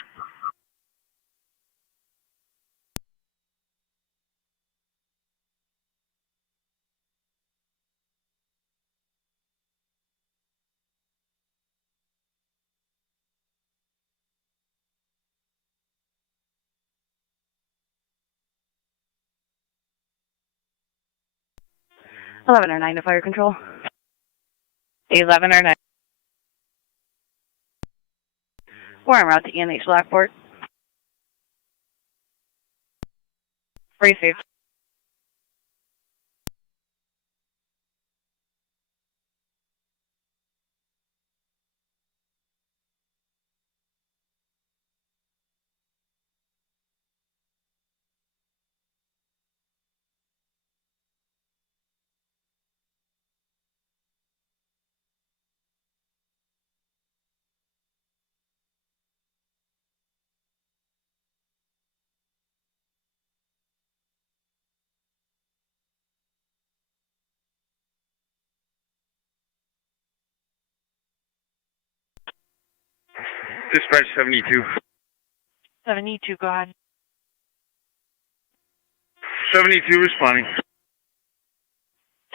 Eleven or 9 to fire control. 11 or 9. We're en route to ENH Lockport. Receive. Dispatch 72. 72, go ahead. 72 responding.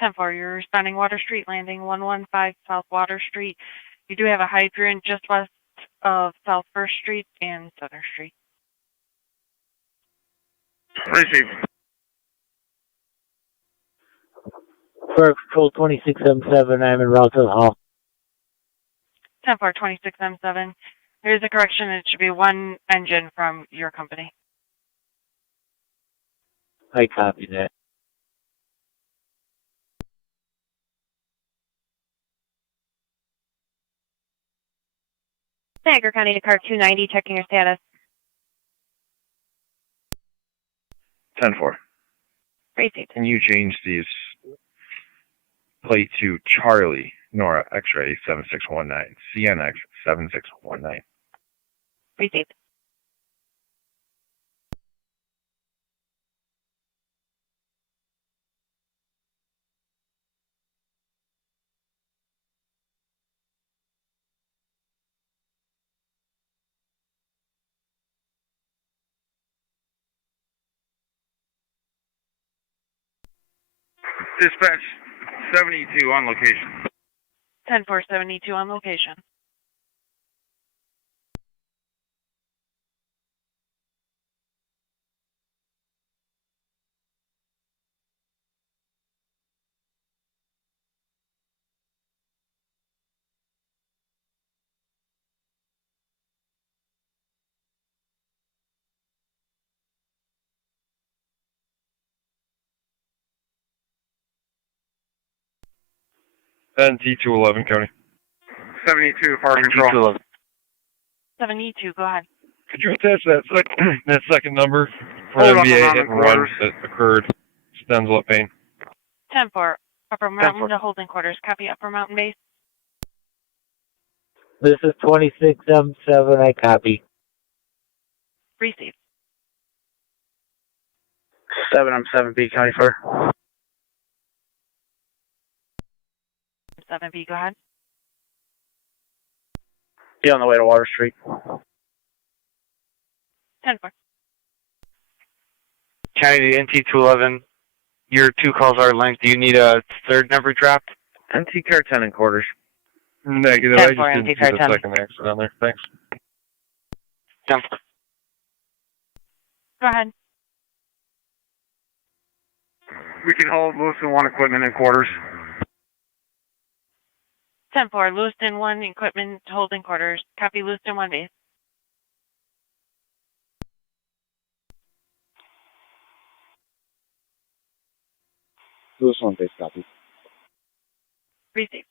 10-4, you're responding Water Street Landing, 115 South Water Street. You do have a hydrant just west of South 1st Street and Center Street. Receive. Fire Control 2677, I'm en route to the hall. 10-4, 26M7. There's a correction. It should be one engine from your company. I copy that. Niagara County to car 290, checking your status. 10-4. Receipt. Can you change these plate to Charlie, Nora, X-ray 7619, CNX 7619? Receipt. Dispatch 72 on location. 10-4, 72 on location. NT211 County. 72, fire control. 72, go ahead. Could you attach that second number for Hold an on, MVA I'm hit in and run quarters. that occurred? Stenzel at Payne. 10-4, Upper Mountain to holding quarters. Copy Upper Mountain base. This is 2677. I copy. Receive. 7, I'm 7B, County Fire. 7B, go ahead. Be on the way to Water Street. 10-4. County to NT211, your 2 calls are linked. Do you need a third number dropped? NT Car 10 in quarters. Negative. 10-4, I just didn't NT see the Car 10. second exit down there. Thanks. 10. Go ahead. We can hold Lewiston 1 equipment in quarters. 10-4, Lewiston 1 equipment to holding quarters. Copy Lewiston 1 base. Lewis 1 base copy. Receive.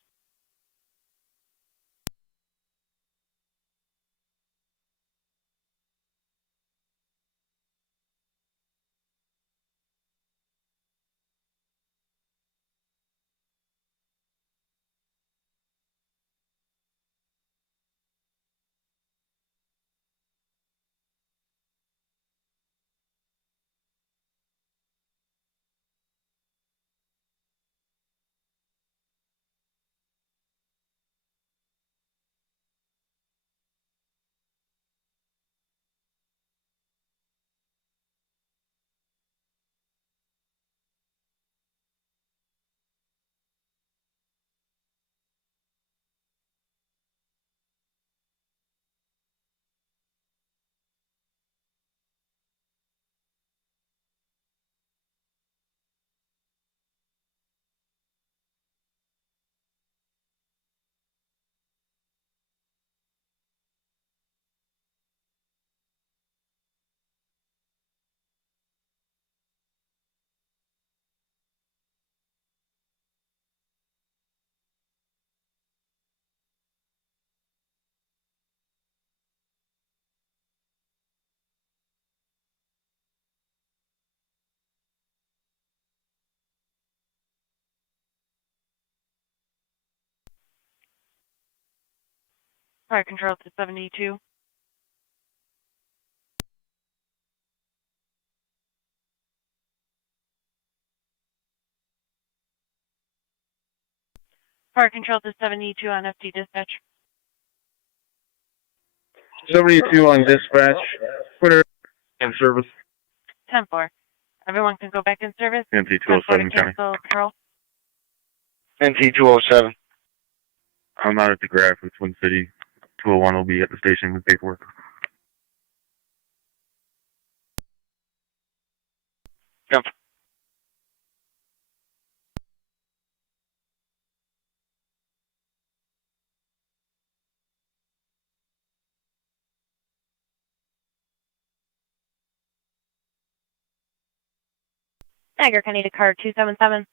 Fire control to 72. Fire control to 72 on FD dispatch. 72 on dispatch. Put her in service. 10-4. Everyone can go back in service. NT207 County. Cancel control. NT207. I'm out at the graph with Twin City. 201 will be at the station with paperwork. Jump. Niagara County to car 277.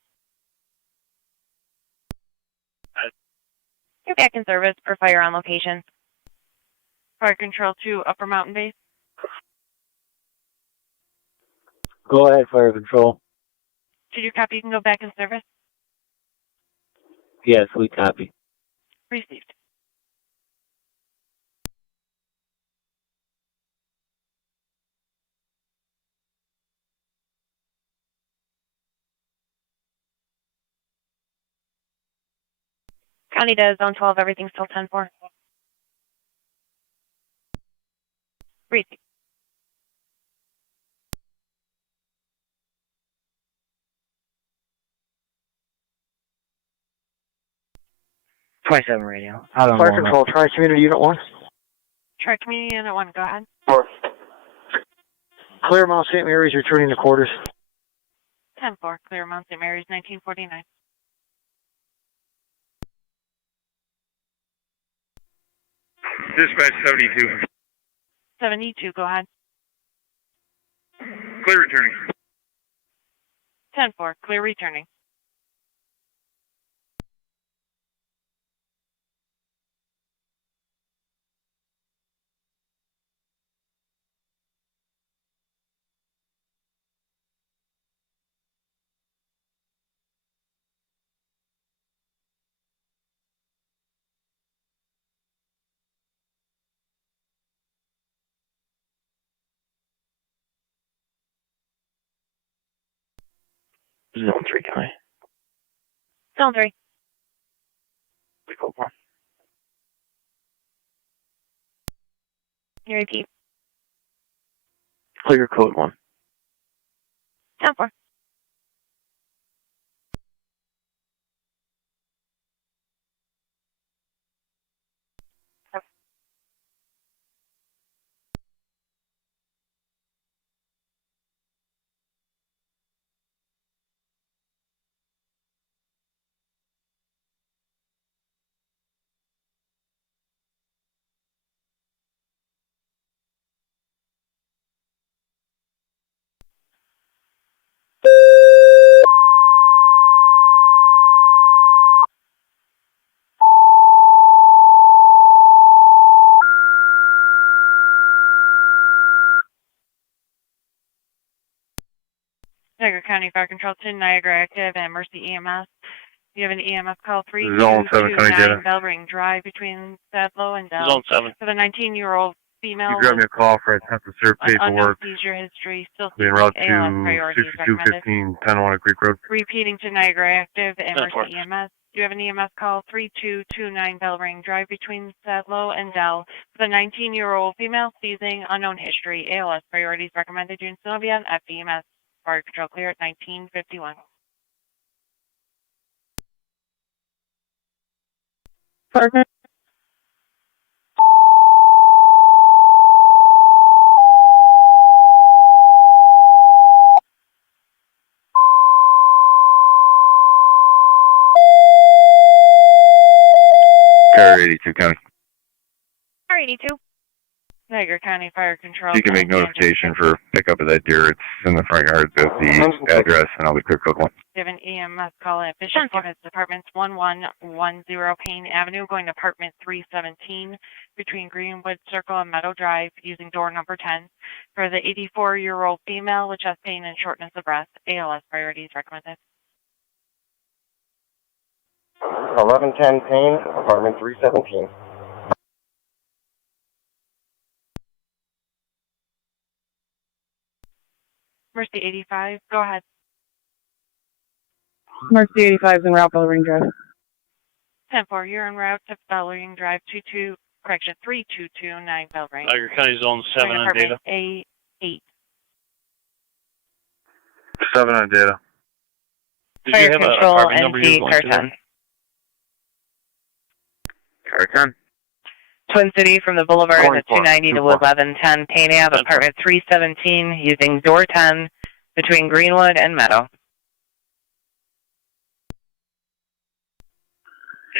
You're back in service for fire on location. Fire control to Upper Mountain base. Go ahead, fire control. Did you copy? You can go back in service. Yes, we copy. Received. County to zone 12, everything's still 10-4. Receive. .27 radio. Out on Fire Walnut. control, try community unit 1. Try community unit 1, go ahead. 4. Clear Mount St. Mary's returning to quarters. 10-4, clear Mount St. Mary's, 1949. Dispatch 72. 72, go ahead. Clear returning. 10-4, clear returning. Zone 3, County. Zone 3. Code 1. You repeat. Clear code 1. 10-4. Niagara County Fire Control to Niagara Active and Mercy EMS. You have an EMS call Zone 7, County 3229 Bellring Drive between Sadlow and Dell. Zone 7. For the 19-year-old female. You grab me a call for attempt to serve paperwork. Seizure history still being seeking route ALS to priority is recommended. 6215 Tonawanda Creek Road. Repeating to Niagara Active and That's Mercy EMS. You have an EMS call 3229 Bellring Drive between Sadlow and Dell. For the 19-year-old female seizing unknown history. ALS priorities recommended. June Sylvia at EMS. Fire Control clear at 1951. Partner. Car 82 County. Car 82. Niagara County Fire Control. You can make notification for pickup of that deer. It's in the front yard of the address, and I'll be clear code 1. You have an EMS call at Bishop Gibbons Apartments 1110 Payne Avenue, going to apartment 317 between Greenwood Circle and Meadow Drive, using door number 10. For the 84-year-old female with chest pain and shortness of breath, ALS priorities recommended. 1110 Payne, apartment 317. Mercy 85, go ahead. Mercy 85 is en route, Bellring Drive. 10-4, you're en route to Bellring Drive 3229 Bellring. Niagara County Zone 7 on data. A8. 7 on data. Did Fire you have Control, apartment number you were NC, going Car to 10. Car 10. Twin City from the Boulevard Going at 290 to 1110 Payne Ave, apartment 317, using door 10 between Greenwood and Meadow.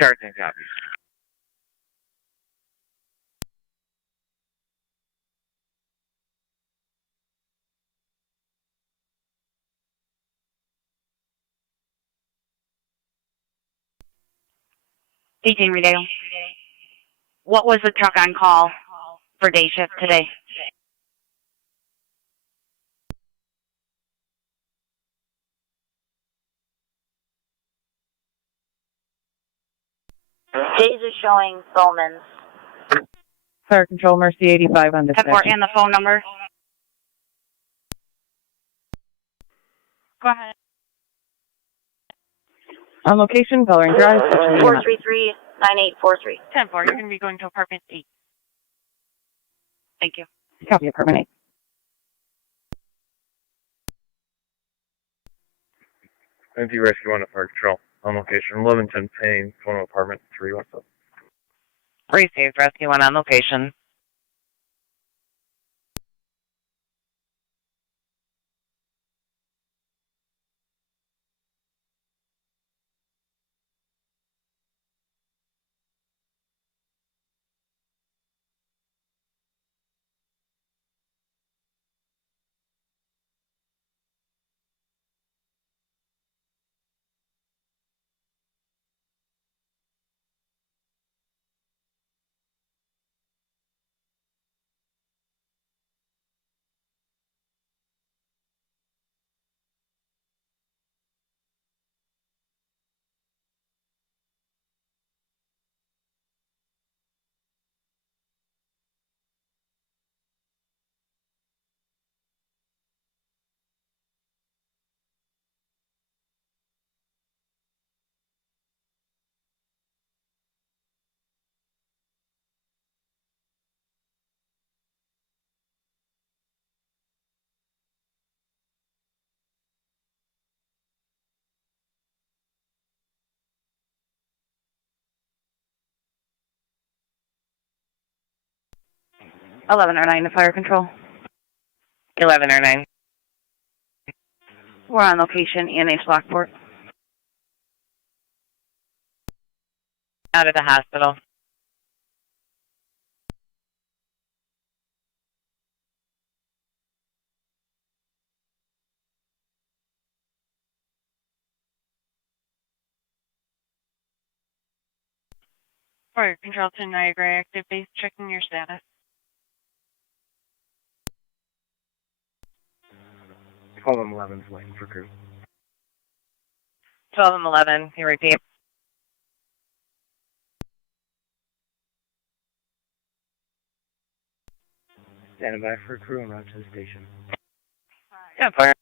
Car 10 copies. Redale. What was the truck on call for day shift today? Days is showing Bowman's. Fire Control, Mercy 85 on dispatch. And the phone number? Go ahead. On location, Bellring Drive. 433-9843. 10-4, you're going to be going to apartment 8. Thank you. Copy, apartment 8. NT Rescue 1 to Fire Control. On location, 1110 Payne, phone apartment 317. Received, Rescue 1 on location. 1109 to fire control. 1109. We're on location, ENH Lockport. Out of the hospital. Fire control to Niagara active base, checking your status. 1211's waiting for crew. 12 and 11. You repeat. Standing by for crew and route to the station. Yeah, fire.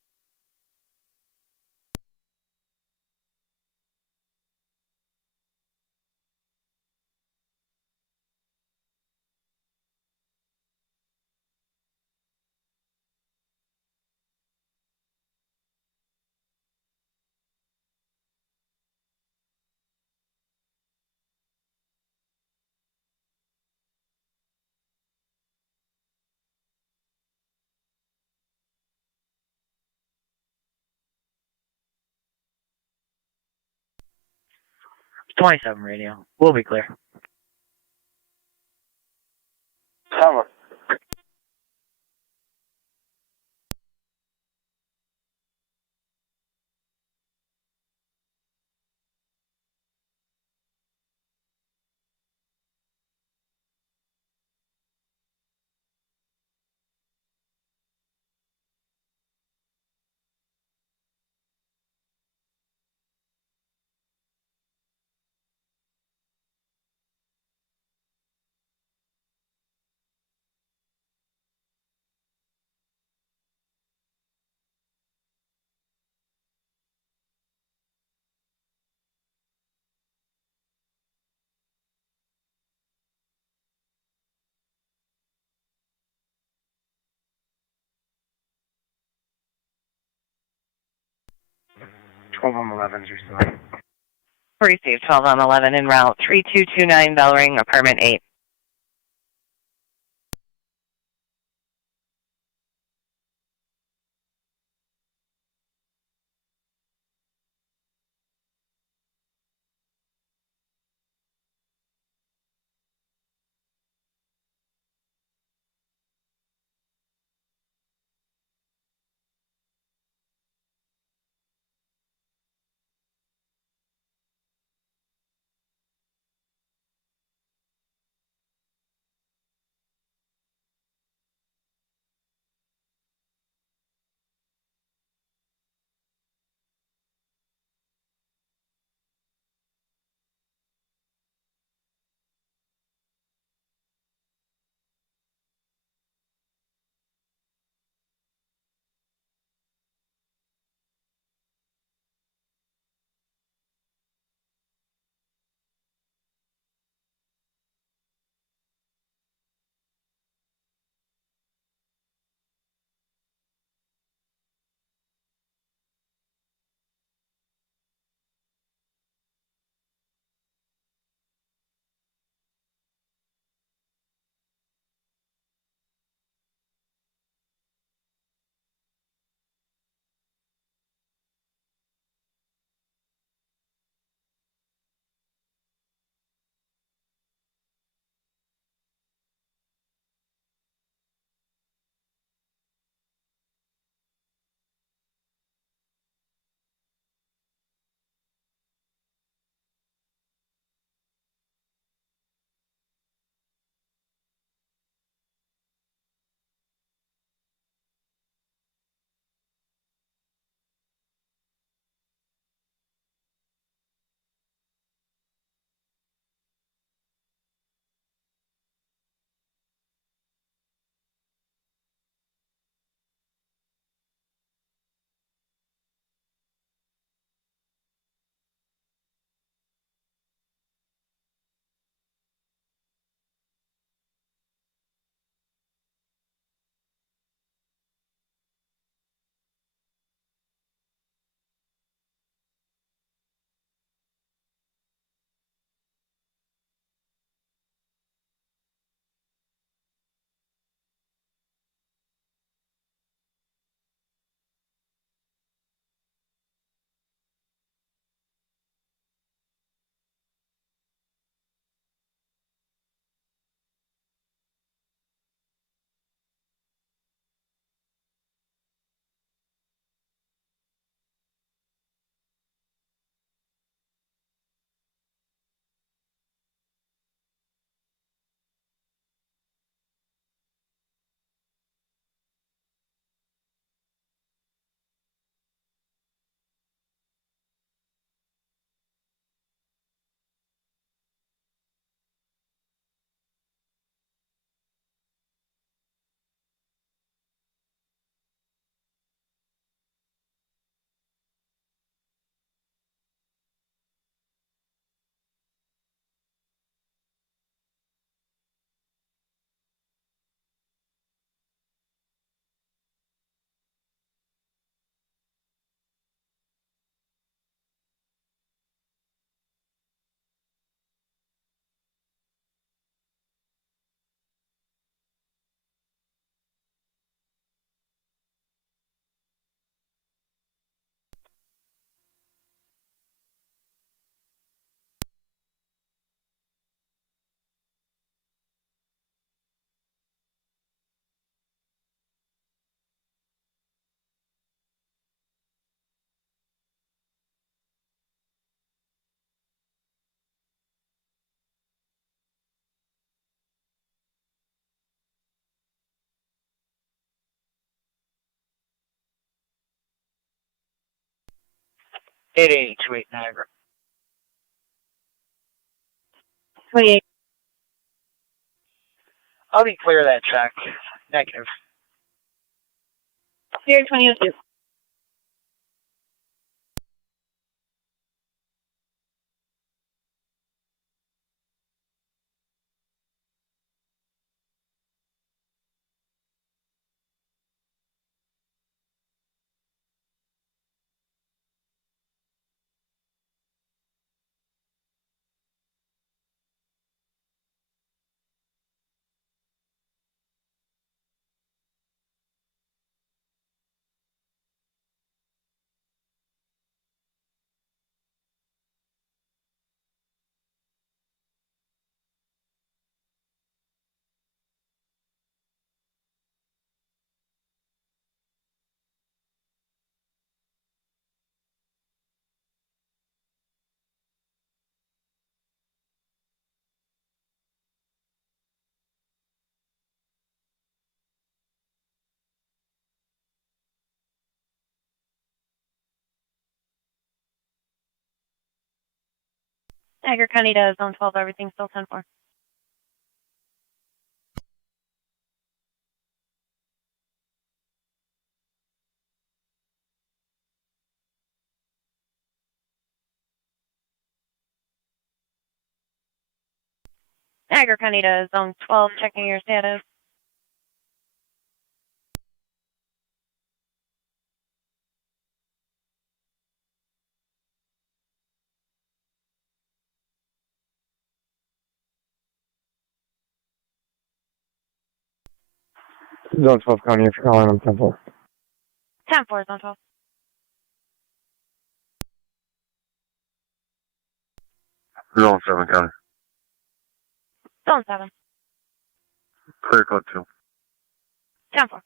.27 radio. We'll be clear. Summer. Twelve on 11's responding. Receive 12 on 11 en route 3229 Bellring, apartment 8. 8828 Niagara. 28. I'll be clear of that check. Negative. Clear 2002. Niagara County to Zone 12, everything's still 10-4. Niagara County to Zone 12, checking your status. Zone 12 County, if you're calling them 10-4. 10-4, Zone 12. Zone 7 County. Zone 7. Clear code 2. 10-4.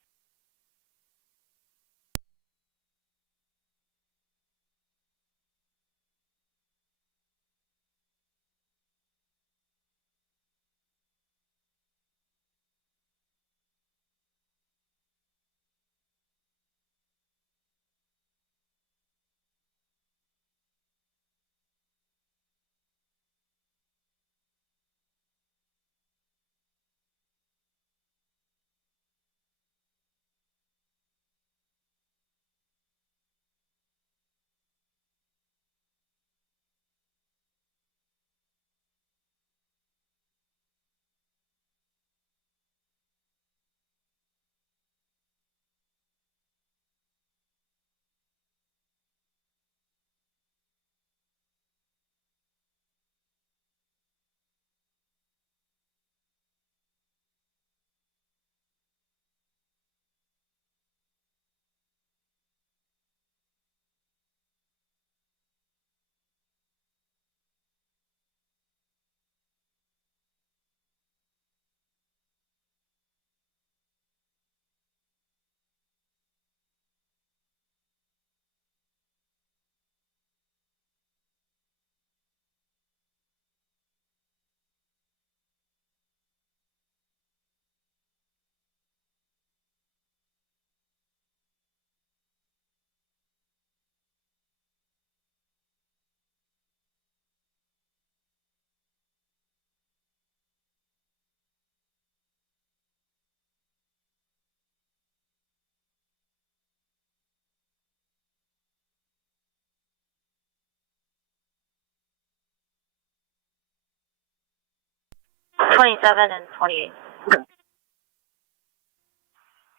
Twenty-seven and 28.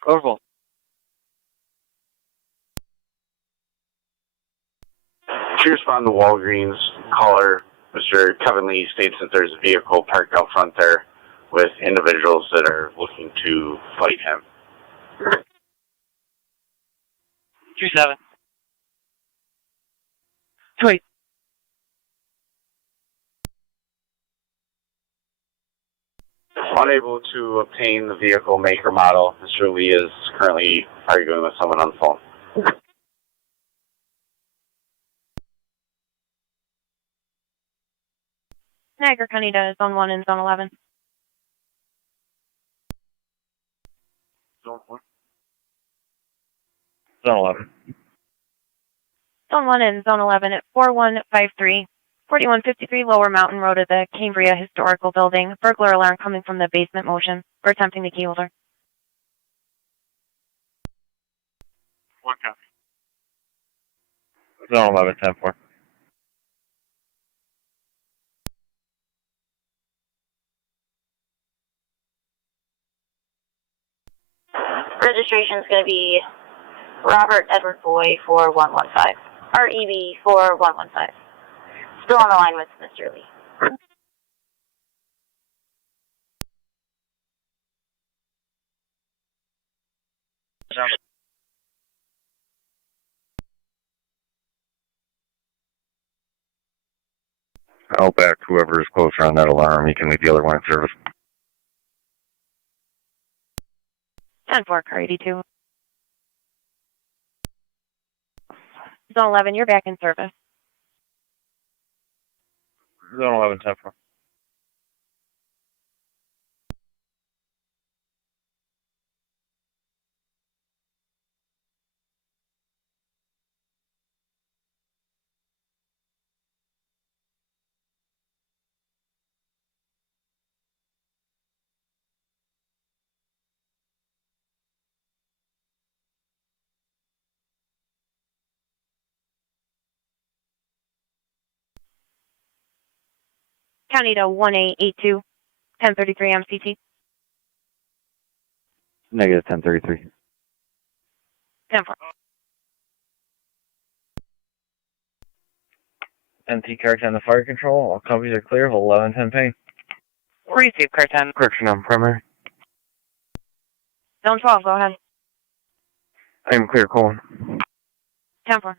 Overall. To respond to Walgreens, caller Mr. Kevin Lee states that there's a vehicle parked out front there with individuals that are looking to fight him. 27. 28. Unable to obtain the vehicle make or model, Mr. Lee is currently arguing with someone on the phone. Niagara County to Zone 1 and Zone 11. Zone 1. Zone 11. Zone 1 and Zone 11 at 4153. 4153 Lower Mountain Road at the Cambria Historical Building. Burglar alarm coming from the basement motion. We're attempting the key holder. One copy. Zone 11, 10-4. Registration is going to be Robert Edward Boy 4115. REB 4115. Still on the line with Mr. Lee. I'll back whoever is closer on that alarm. You can leave the other one in service. 10-4, car 82. Zone 11, you're back in service. Zone 11, 10-4. County to 1882, 1033 MCT. Negative 1033. 10-4. NT car 10 to fire control. All companies are clear. Hold 11-10 pain. Receive car 10. Correction on primary. Zone 12, go ahead. I am clear, colon. 10-4.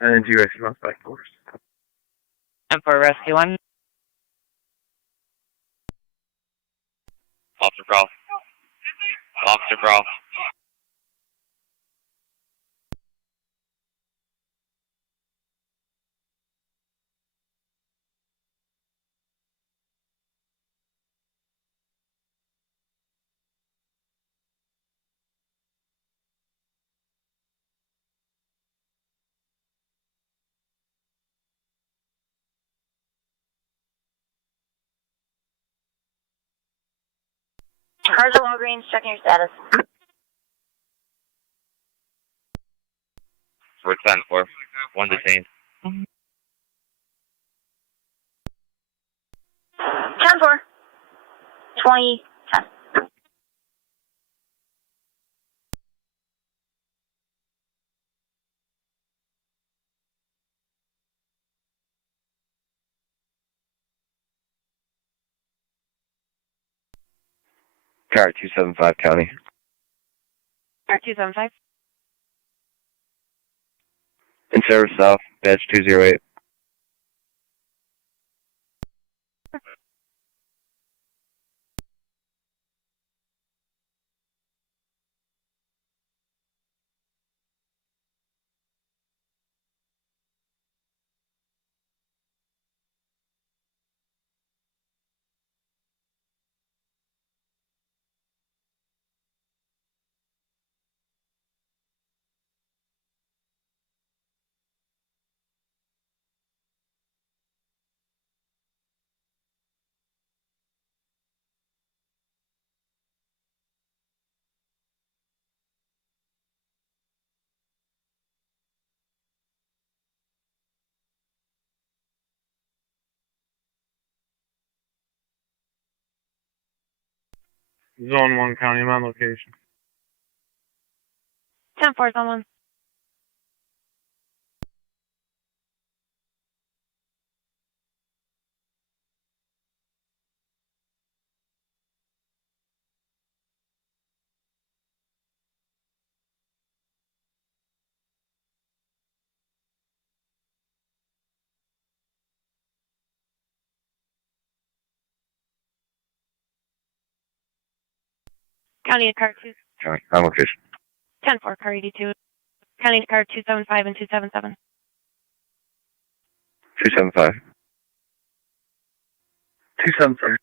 And then GUS must back force. And for rescue 1. Officer Brown. Officer Brown. Cars at Walgreens, checking your status. We're 10-4. One detained. 10-4. 20-10. Car 275 County. Car 275. In service south, badge 208. Zone 1, County, I'm on location. 10-4, Zone 1. County to car 2. County, on location. 10-4, car 82. County to car 275 and 277. 275. 275.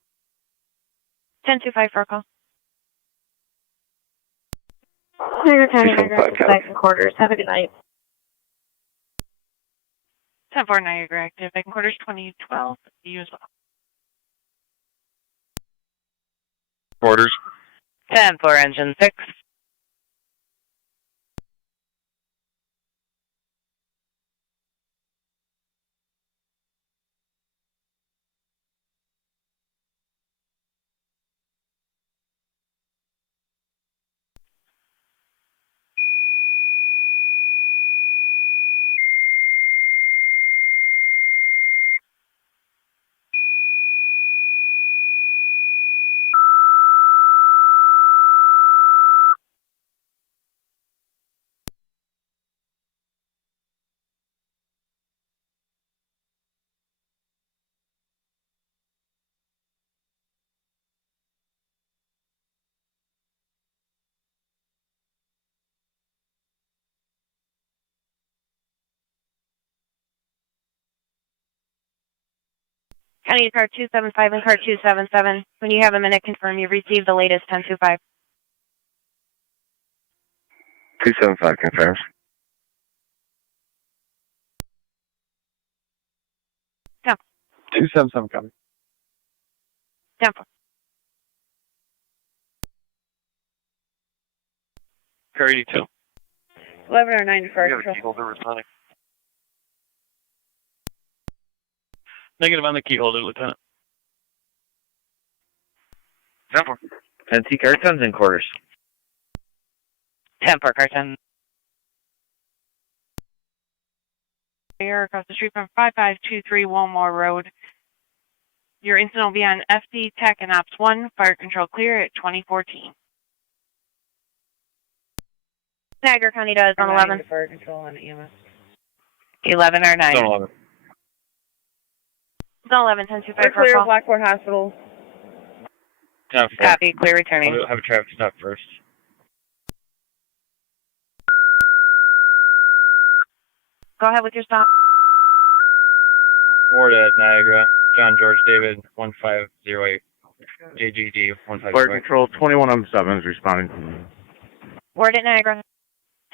10-25 for a call. Niagara County, 275, Niagara quarters. Have a good night. 10-4 Niagara active. Second quarters 2012. You as well. Quarters. 10-4 engine 6. County to car 275 and car 277. When you have a minute, confirm you've received the latest 10-25. 275 confirms. Temp. 277 coming. Tempo. Car 82. 11 or 9 for We got a keyhole, they're responding. Negative on the key holder, Lieutenant. 10-4. 10-T car 10's in quarters. 10-4 car 10. Here across the street from 5523 Wilmore Road. Your incident will be on FD TAC and OPS 1. Fire control clear at 2014. Niagara County does on 11. Fire control on EMS. 11 or 9. Zone 11. Zone 11, 10-25 for a Clear call. Lockport Hospital. 10-4. Copy, clear returning. I'll have a traffic stop first. Go ahead with your stop. Ward at Niagara, John George David, 1508. JGD, 1508. Fire control 21M7 is responding. Ward at Niagara.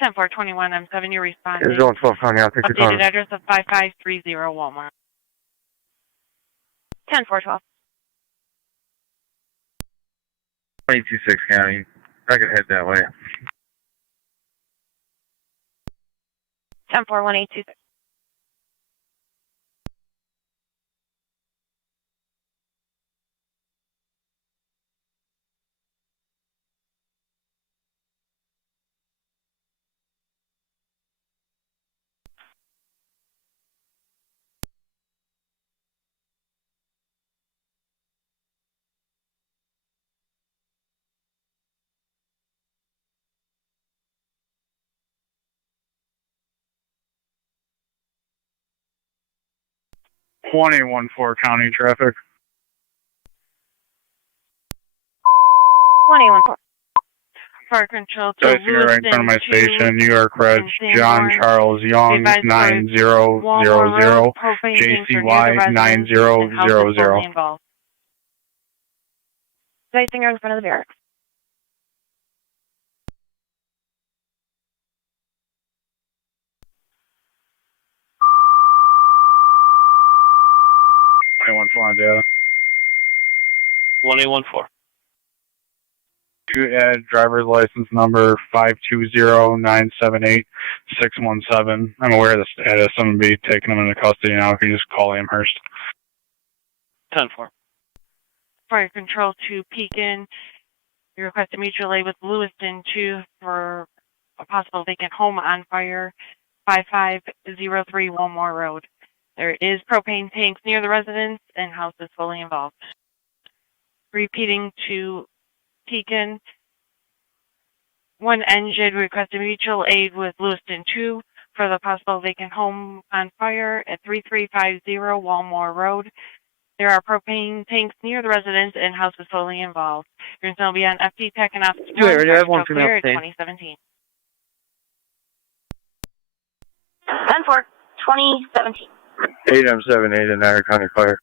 10-421 M7, you're responding. Zone 12 County, I'll take your Updated call. address of 5530 Walmart. 10-412. 226 County. I could head that way. 10-4-1826. $2014 county traffic. 21-4. Fire control to Placing it right in front of my station, New York Red, John Charles Young, 9000, JCY 9000. Placing her in front of the barracks. On data. 1814. To add driver's license number 520978617. I'm aware of the status. I'm going to be taking them into custody now. You can just call Amherst. 10-4. Fire control to Pekin. You request a mutual aid with Lewiston 2 for a possible vacant home on fire, 5503 Wilmore Road. There is propane tanks near the residence and house is fully involved. Repeating to Pekin. 1 engine requested mutual aid with Lewiston 2 for the possible vacant home on fire at 3350 Walmore Road. There are propane tanks near the residence and house is fully involved. Your install will be on FD TAC and OPS. You already have one from clear Upstate. 2017. 10-4, 2017. 8M78 in Niagara County Fire.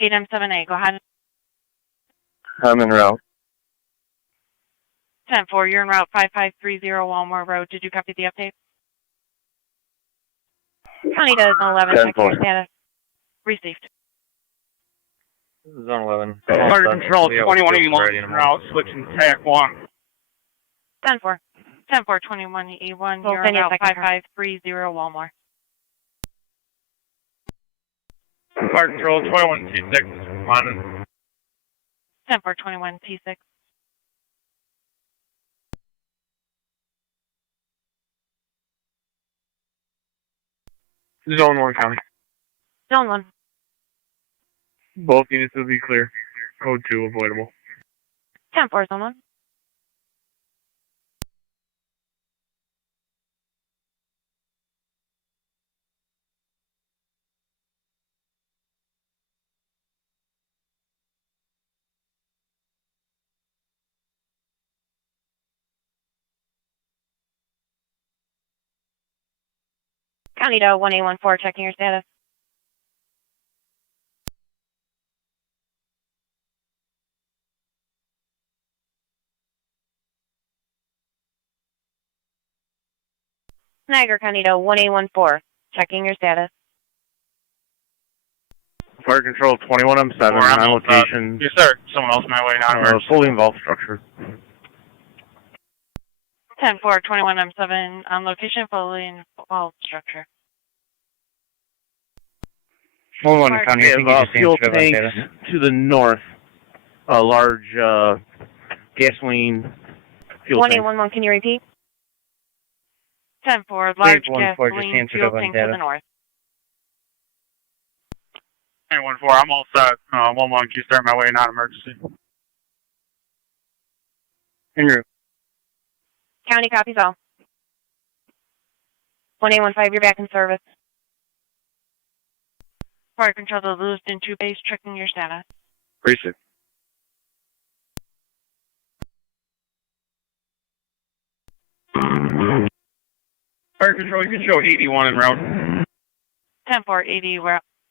8M7A, go ahead. I'm en route. 10-4, you're en route 5530 Walmore Road. Did you copy the update? County does 11, check your status. Received. Zone 11. Fire Control 2181 en route, switching TAC 1. 10-4. 10-4, 2181, We'll you're send en you a route second car. 5530 Walmore. Fire Control 2126 responding. 10-4, 21T6. Zone 1 County. Zone 1. Both units will be clear. Code 2 avoidable. 10-4, Zone 1. County to 1814, checking your status. Niagara County to 1814, checking your status. Fire Control 21M7 on location. Yes, sir. Someone else my way, not emergency. Fully involved structure. 10-4, 21M7 on location, fully involved structure. 1 County, I We think you have just fuel answered my tanks status. to the north. A large gasoline fuel tank. 1811, can you repeat? 10-4, large 814, just gasoline answered fuel up on tank to data. the north. 914, I'm all set. 11, can you start my way, not emergency? En route. County copies all. 1815, you're back in service. Fire Control to Lewiston 2 base, checking your status. Recent. Fire Control, you can show 81 en route. 10-4,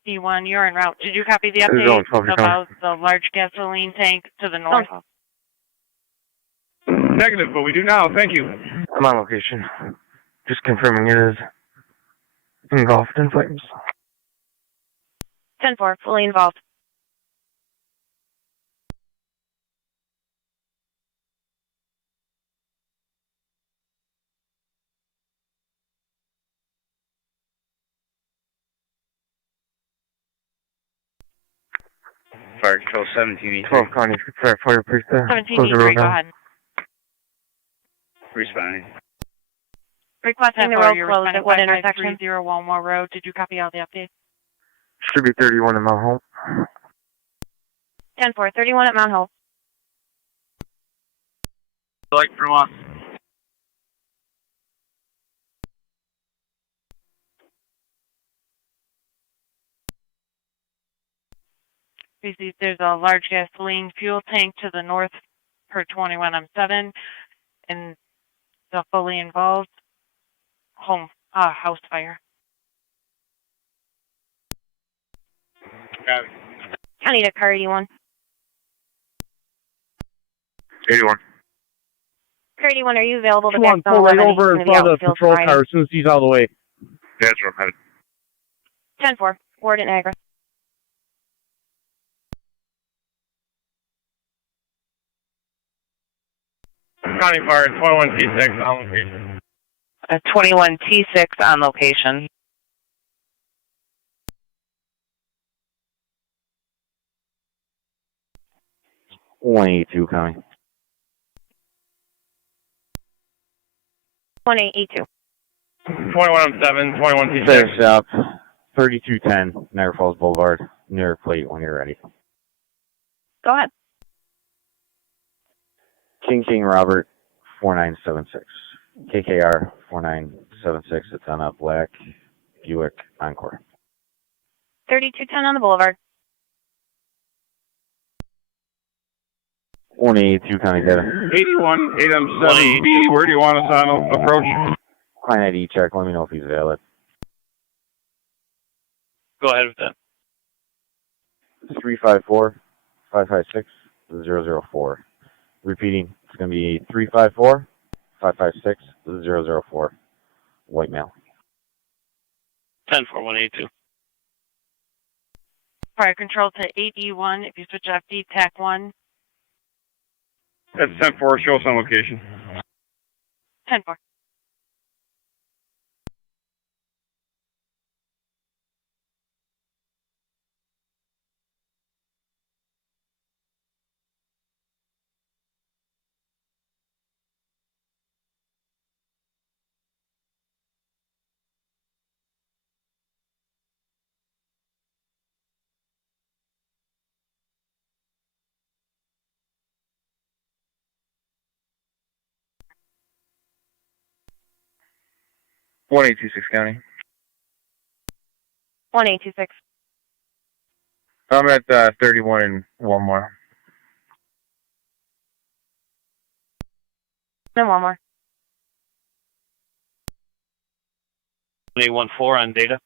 81, you're en route. Did you copy the Zone update 12, about the large gasoline tank to the north? Negative, but we do now. Thank you. I'm on location. Just confirming it is engulfed in flames. 10-4, fully involved. Fire Control 17E3. 12 County, fire police there. Close the 17E3, road go now. ahead. Responding. Requesting the 10-4, road you're closed responding at what intersection? 5530 Walmore Road. Did you copy all the updates? Should be 31 in Mount Hope. 10-4, 31 at Mount Hope. Like from us. Received, there's a large gasoline fuel tank to the north per 21M7 and the fully involved house fire. Got it. County to car 81. 81. Car 81, are you available to Come back on, zone pull right 11? over in He's gonna be front out of in the the field patrol Friday. car as soon as he's out of the way. That's where I'm headed. 10-4, Ward at Niagara. County Fire 21T6 on location. 21T6 on location. .182 County. 1882. 21M7, 21T6. Finish up. 3210 Niagara Falls Boulevard. Near plate when you're ready. Go ahead. King Robert 4976. KKR 4976. It's on a black Buick Encore. 3210 on the boulevard. 182 County Data. 81, 8M7B, where do you want us on approach? Client ID check, let me know if he's valid. Go ahead with that. 354-556-004. Repeating, it's going to be 354-556-004. White male. 10-4-182. Fire control to 8E1 if you switch off TAC 1. That's 10-4, show us on location. 10-4. One 826 County. 1826. I'm at 31 and one more. And one more. 814 on data.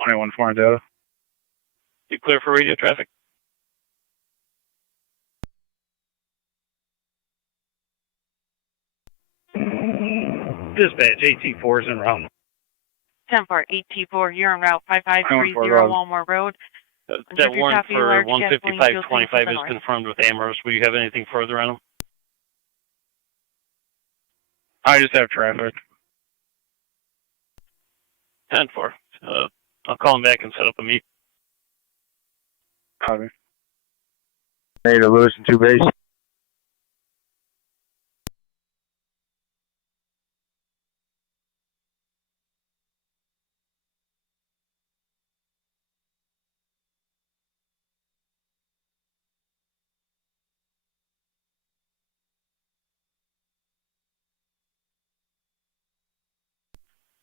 .114 on data. You clear for radio traffic? Dispatch, AT4 is en route. 10-4, AT4, you're en route 5530 Walmore Road. That warrant for 15525 is confirmed with Amherst. Will you have anything further on them? I just have traffic. 10-4. I'll call him back and set up a meet. Copy. Hey, to Lewiston 2 base.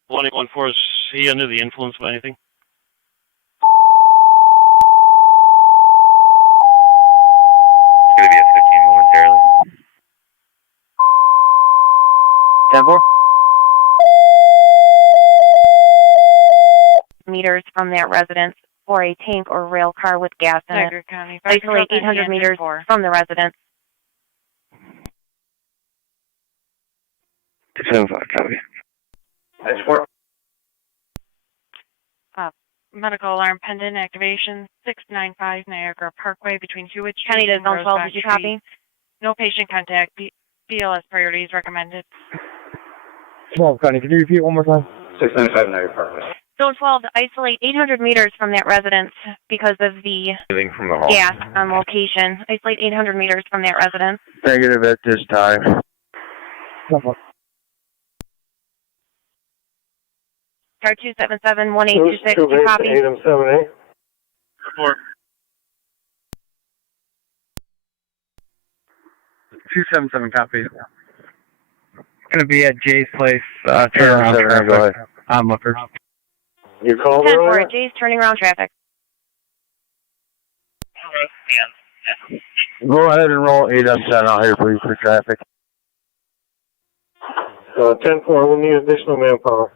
One 814, is he under the influence of anything? It's going to be at 15 momentarily. 10-4. Meters from that residence for a tank or rail car with gas in Niagara it. County. Isolate 800 meters from the residence. 275, copy. That's 4. Medical alarm pendant activation 695 Niagara Parkway between Hewitt Street County to and zone 12, Rosebach did you Street. copy? No patient contact. BLS priorities recommended. Small County, can you repeat one more time? 695 Niagara Parkway. Zone 12, isolate 800 meters from that residence because of the From the hall. gas on location. Isolate 800 meters from that residence. Negative at this time. Car 277-1826, did you copy? 8M78. 4. 277 copy. Going to be at Jay's place, turnaround traffic. Go ahead. On Lookers. You called 10-4, earlier? Jay's turning around traffic. Go ahead and roll 8M10 out here, please, for traffic. 10-4, we'll need additional manpower.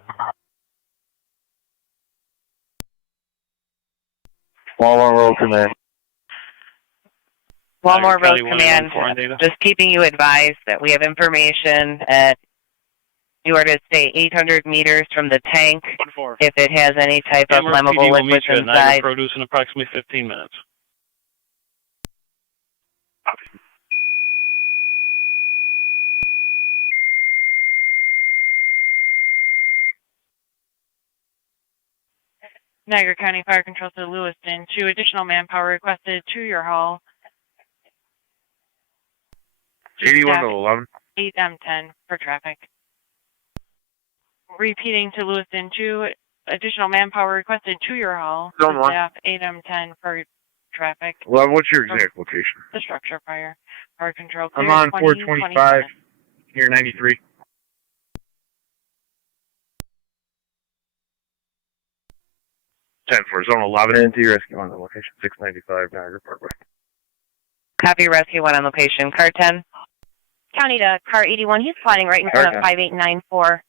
Walmart Road Command. Walmart Road County Command, 114 on data. just keeping you advised that we have information at, you are to stay 800 meters from the tank if it has any type of Amherst flammable PD will meet liquids you at Niagara inside. Produce in approximately 15 minutes. Niagara County Fire Control to Lewiston. 2 additional manpower requested to your hall. 81 to 11. 8M10 for traffic. Repeating to Lewiston, 2 additional manpower requested to your hall. Zone 1. Staff 8M10 for traffic. Well, what's your exact location? The structure fire. Fire Control I'm clear. on 20, 425, near 93. 10-4, zone 11. Into your rescue on the location 695 Niagara Parkway. Copy, Rescue 1 on location. Car 10. County to car 81. He's plotting right in front of 5894.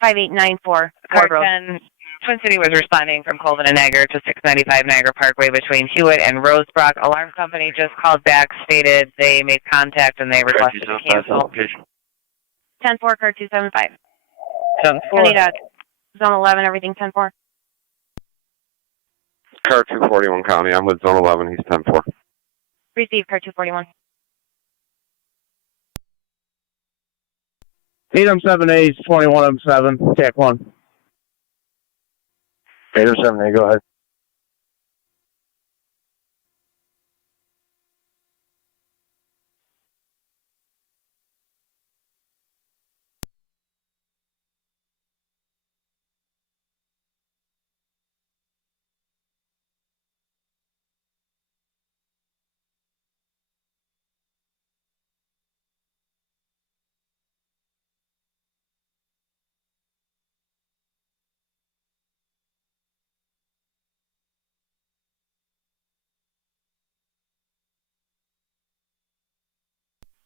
5894. Car Ford Road. 10. Twin City was responding from Colvin and Niagara to 695 Niagara Parkway between Hewitt and Rosebrook. Alarm company just called back, stated they made contact and they requested to cancel. 10-4, car 275. 10-4. County to zone 11, everything 10-4. Car 241 County. I'm with Zone 11. He's 10-4. Receive car 241. 8M7A is 21M7. TAC 1. 8M7A, go ahead.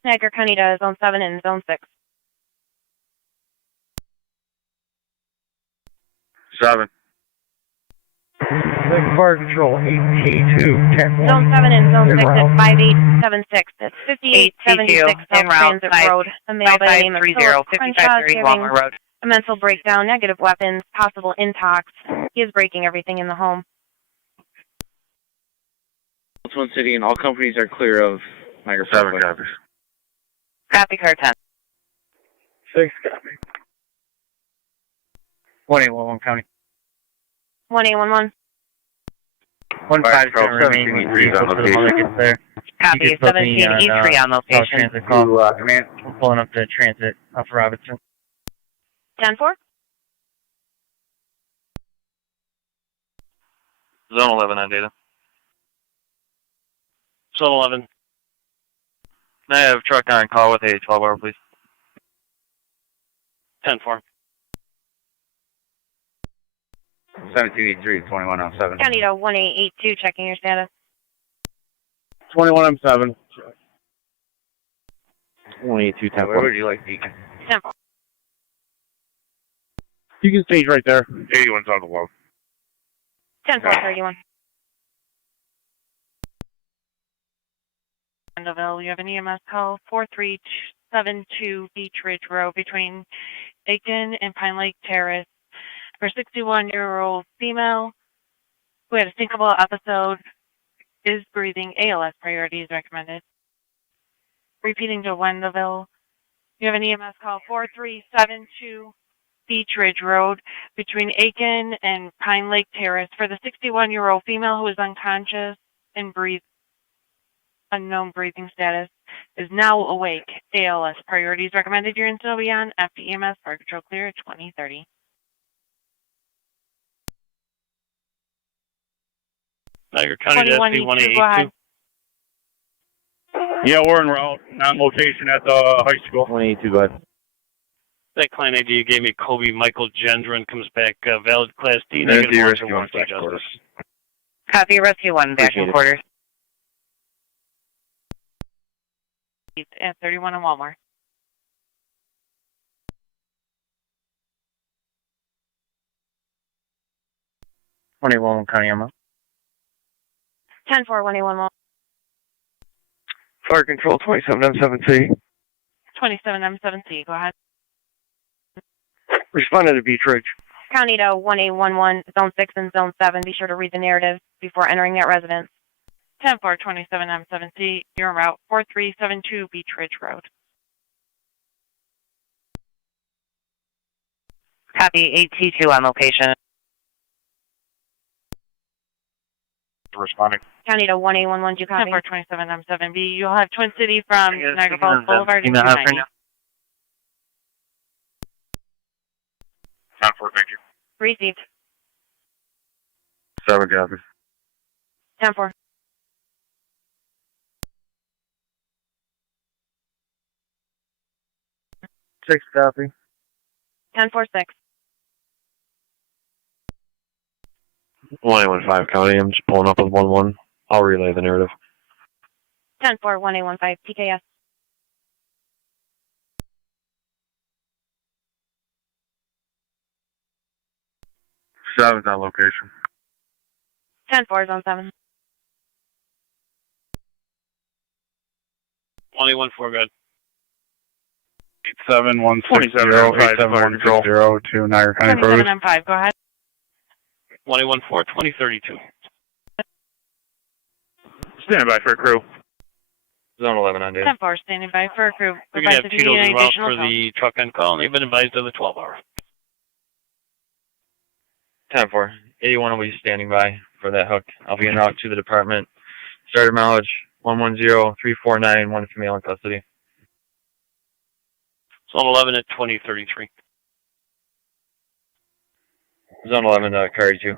Niagara County to zone 7 and zone 6. 7. Fire Control 8T2, 10-1. Zone 7 and zone 6 at 5876. That's 5876 South Transit Road. A male by the name of Philip Crenshaw is giving Road. a mental breakdown, negative weapons, possible intox. He is breaking everything in the home. Twin City and all companies are clear of Niagara 7 Parkway. copies. Copy, car 10. 6 copy. 181 County. 1811. 150 remaining with vehicles for the moment gets there. Copy, You just put me 17E3 on South location. Transit call. We're pulling up to transit off Robinson. 10-4. Zone 11 on data. Zone 11. Can I have a truck on call with a 12-hour, please? 10-4. 1783, 2107. County to 1882, checking your status. 21M7. 182, 10-4. Where would you like Deacon? 10-4. You can stage right there. 81's on the wall. 10-4-31. Mandeville, you have an EMS call 4372 Beach Ridge Road between Aiken and Pine Lake Terrace for a 61-year-old female who had a syncopal episode, is breathing. ALS priority is recommended. Repeating to Wendellville, you have an EMS call 4372 Beach Ridge Road between Aiken and Pine Lake Terrace for the 61-year-old female who is unconscious and unknown breathing status, is now awake. ALS priority is recommended. You're in Sylvian. FEMS Fire Control clear at 2030. Niagara County to SC 182. Yeah, we're en route, on location at the high school. 182, go ahead. That client ID you gave me, Kobe Michael Gendron, comes back valid Class D. Into Negative your one rescue to on warranty back justice. quarters. Copy, Rescue 1, back in quarters. At 31 in Walmart. Twenty-one County, I'm up. 10-4-181. Fire Control 27M7C. 27M7C, go ahead. Responded to Beach Ridge. County to 1811, zone 6 and zone 7. Be sure to read the narrative before entering that residence. 10-4-27M7C, you're en route 4372 Beach Ridge Road. Copy, 8T2 on location. Responding. County to 1811, do you copy? 10-4-27M7B, you'll have Twin City from Niagara Falls Boulevard to 290. 10-4, thank you. Received. 7 copies. 10-4. 10-4-6, copy. 10-4-6. 1815 County, I'm just pulling up with 1-1. I'll relay the narrative. 10-4-1815, TKS. 7's on location. 10-4 is on 7. 2014, good. 87160 to Niagara County Produce. 27M5, go ahead. 2014, 2032. Standing by for a crew. Zone 11 on data. 10-4, standing by for a crew. We're going to have Advise if you Tito's need any en route additional for the truck on call, and they've been advised of the 12 hour. 10-4. 81 will be standing by for that hook. I'll be en route to the department. Starter mileage 110349, one female in custody. Zone 11 at 2033. Zone 11, car 82.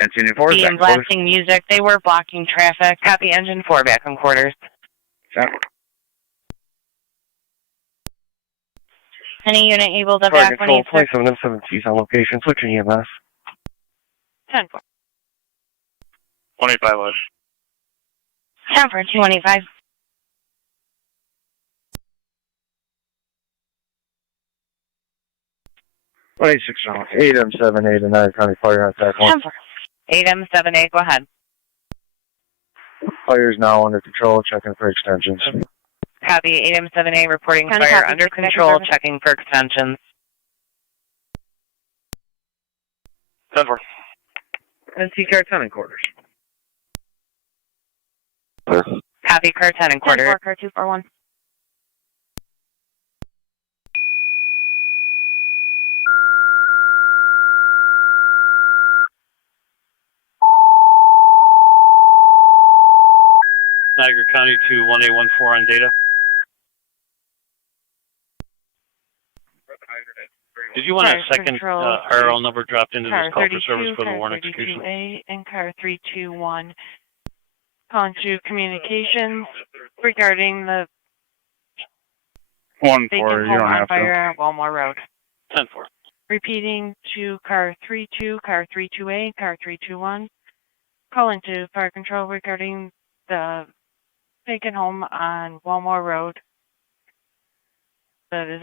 And being blasting music, they were blocking traffic. Copy engine 4 back on quarters. Any unit able to back when you 27M7T's on location. Switching EMS. 10-4. 25 was. 10-4, 215. $26. 8M78 and Niagara County Fire on TAC 1. 8M78, go ahead. Fire is now under control, checking for extensions. Copy 8M78 reporting County fire copy. under control, checking for extensions. 10-4. And car 10 in quarters. Copy car 10 in quarters. 10-4, car 241. Niagara County to 1814 on data. Did you want a second RL number dropped into this call for service for the warrant execution? A and car 321. Calling to communications regarding the 1-4, vacant you home don't on have fire at Walmore Road. 10-4. Repeating to car 32, car 32A, car 321. Calling to fire control regarding the vacant home on Walmore Road that is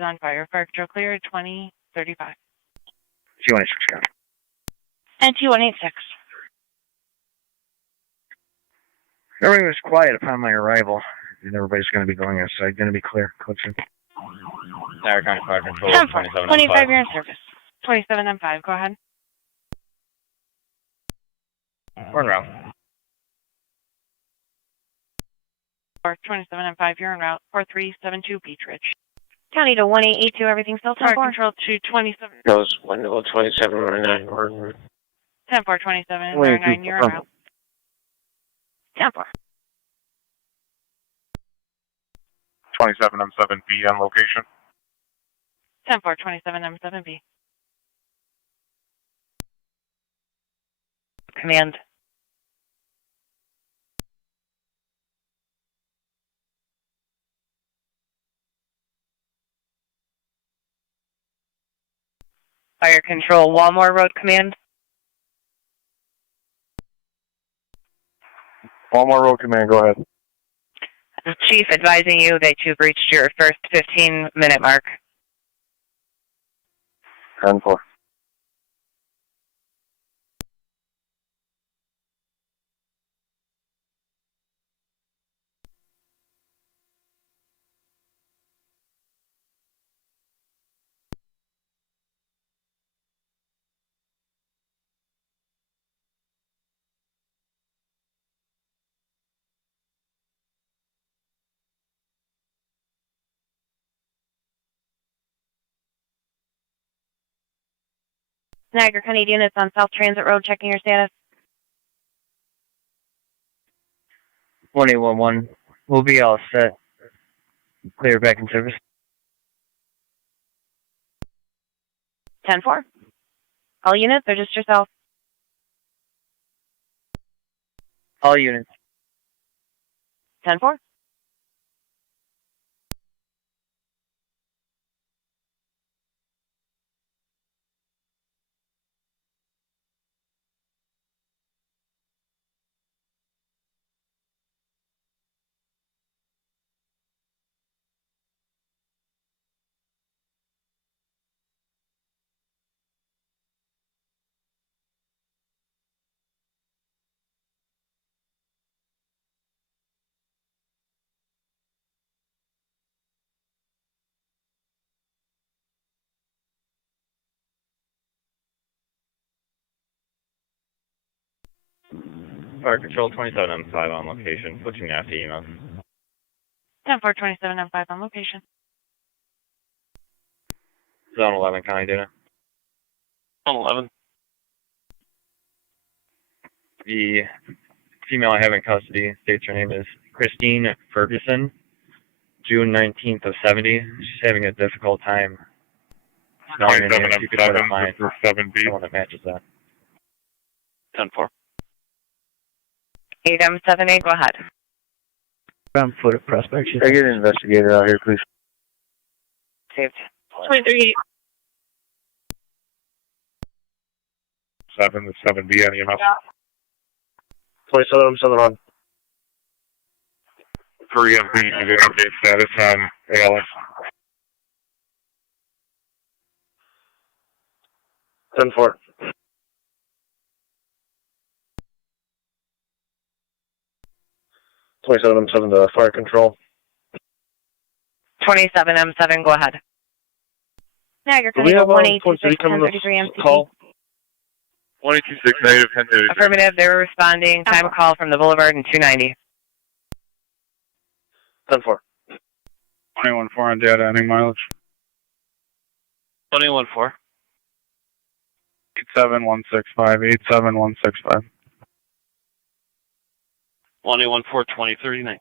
on fire. Fire control clear at 2035. 216, County. And 2186. Everything was quiet upon my arrival, and everybody's going to be going outside. Going to be clear. Clipson. Niagara County Fire Control 10-4, 25, you're in service. 27M5, go ahead. We're en route. 27M5, you're en route. 4372 Beach Ridge. County to 1882, everything still 10-4. Fire control to 27. Goes window 2799. 10-4, 2799, you're en route. 10-4. 27M7B on location. 10-4, 27M7B. Command. Fire control, Walmore Road Command. Walmore Road Command, go ahead. Chief advising you that you've reached your first 15-minute mark. 10-4. Niagara County units on South Transit Road, checking your status. 1811. We'll be all set. Clear back in service. 10-4. All units or just yourself? All units. 10-4. Fire Control 27M5 on location, switching after email. 10-4, 27M5 on location. Zone 11, County Data. Zone 11. The female I have in custody states her name is Christine Ferguson, June 19th of 70. She's having a difficult time smelling in here. If you could try to find someone that matches that. 10-4. 8M78, go ahead. Ground foot of prospect. Can I get an investigator out here, please? Saved. 23. 7 to 7B on EMS. 27 on. 3MP, you get update status on ALS. 10-4. M7 to fire control. 27M7, go ahead. Niagara Do we County have 1826 coming 1033 MCP. call? 126 negative 1033. Affirmative, they were responding. Time of call from the Boulevard and 290. 10-4. 21-4 on data, ending mileage. 21-4. 87165, 87165. 21-4, 2039.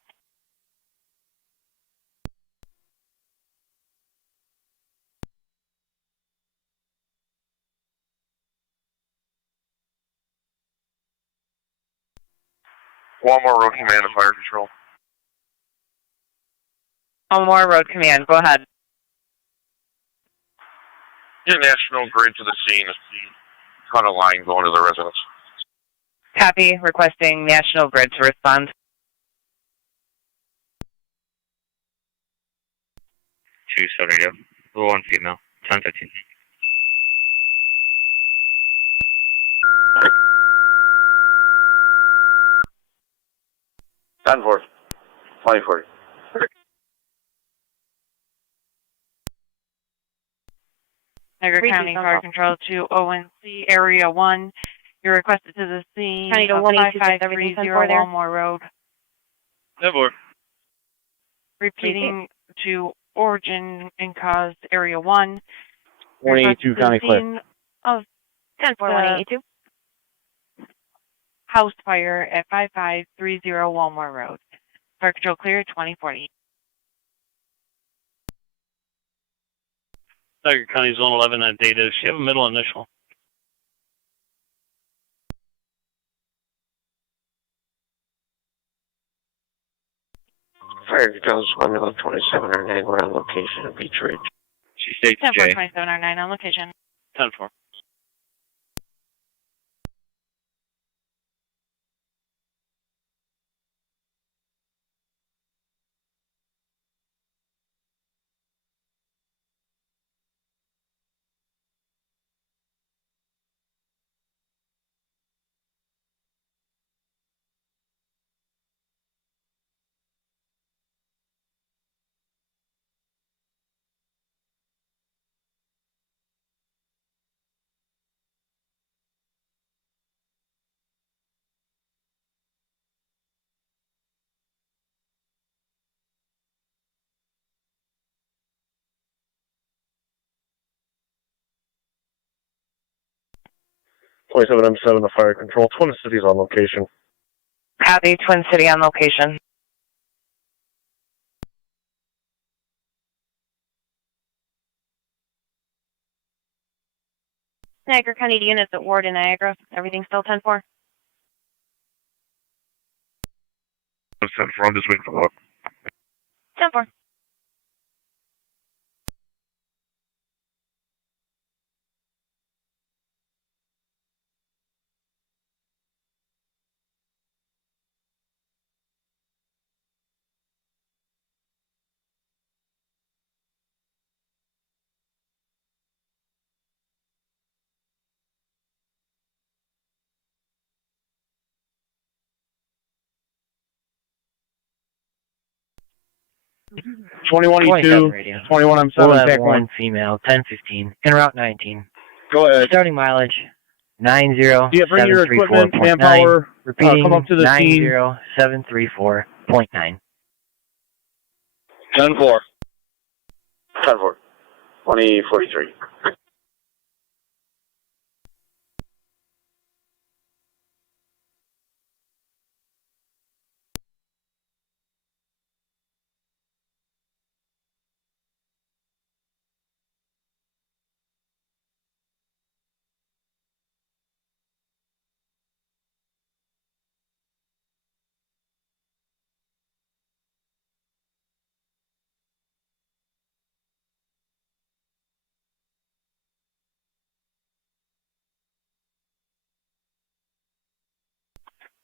One more road command of fire control. One more road command, go ahead. Get National Grid to the scene. Cut a line going to the residents. Copy, requesting National Grid to respond. 272, 1 female, 1015. Ten 4. 2040. Niagara County Fire Control to ONC Area 1. You're requested to the scene County to of 1826 5530 there. Walmore Road. Never. Repeating to origin and cause Area 1. 182 County Clear. Of 10-4, 182. house fire at 5530 Walmore Road. Fire Control clear 2040. Niagara County Zone 11 on data. Does she have a middle initial? Fire Control 127 or 9. We're on location at Beach Ridge. She states 10-4, J. 27 or 9 on location. 10-4. M7 to fire control. Twin Cities on location. Copy, Twin City on location. Niagara County units at Ward in Niagara. Everything still 10-4. 7-4, I'm just waiting for the hook. 10-4. Twenty-one E2, radio. 21 We'll M7, have TAC one female, 1015, en route 19. Go ahead. Starting mileage, Yeah, bring your equipment, 90734.9. manpower, Repeating, come up to the scene. 90734.9. 10-4. 10-4. 2043.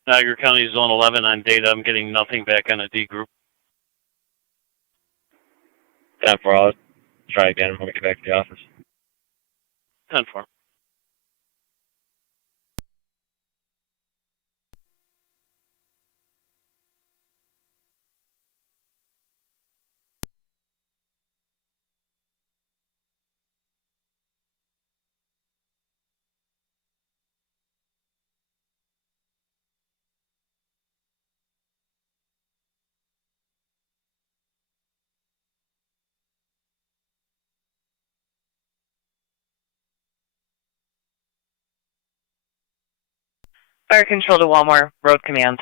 Niagara County Zone 11 on data. I'm getting nothing back on a D group. 10-4, I'll try again when we get back to the office. 10-4. Fire control to Walmart, road command.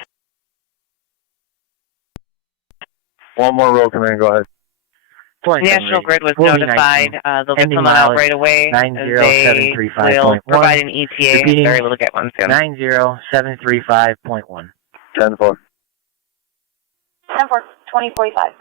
One more road command, go ahead. National Grid was notified. They'll get someone out right away. They will provide an ETA. They're able to get one soon. 90735.1. 10-4. 10-4. 2045.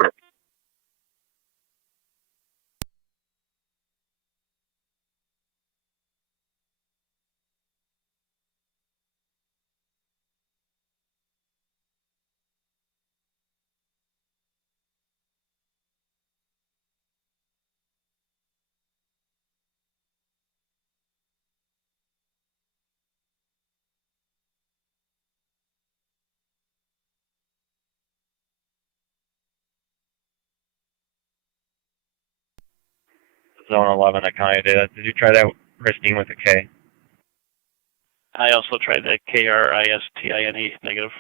Zone 11 at county data. Did you try that, Christine, with a K? I also tried that KRISTINE, negative.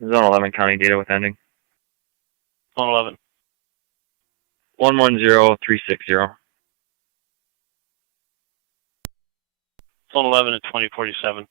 Zone 11 county data with ending. Zone 11. 110360. Zone 11 at 2047.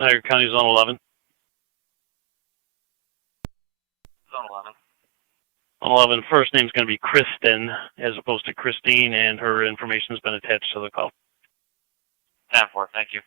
Niagara County, Zone 11. Zone 11. Zone 11, first name's going to be Kristen as opposed to Christine, and her information has been attached to the call. 10-4, thank you.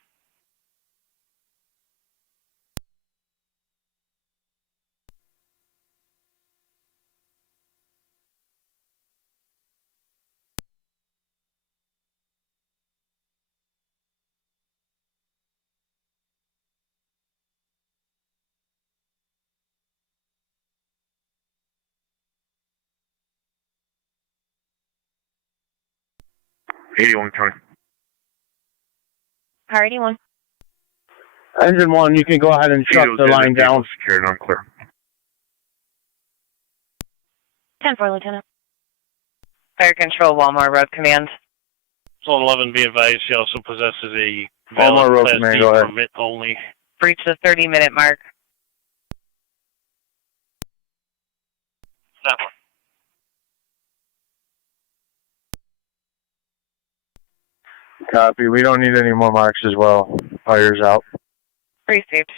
Car 81. Engine 1, you can go ahead and shut the line down. Secured and unclear. 10-4, Lieutenant. Fire Control, Walmart Road Command. Zone 11, be advised, she also possesses a Walmart valid Road Class Command, D go ahead. permit only. Breach the 30-minute mark. 10-4. Copy. We don't need any more marks as well. Fire's out. Received.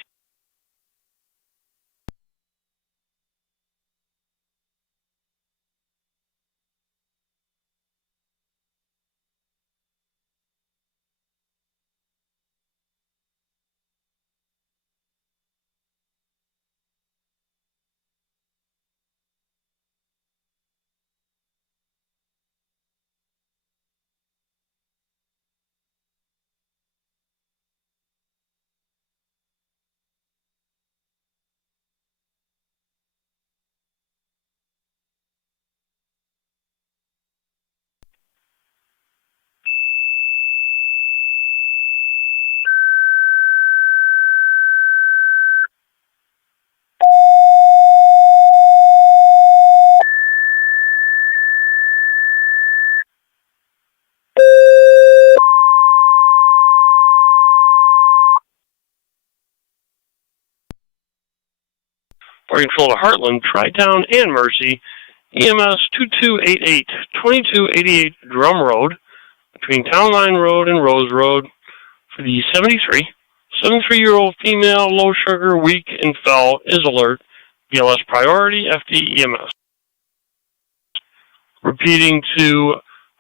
Fire Control to Heartland, Tri-Town, and Mercy. EMS 2288, 2288 Drum Road, between Town Line Road and Rose Road, for the 73-year-old female, low sugar, weak, and fell, is alert. BLS priority, FD EMS. Repeating to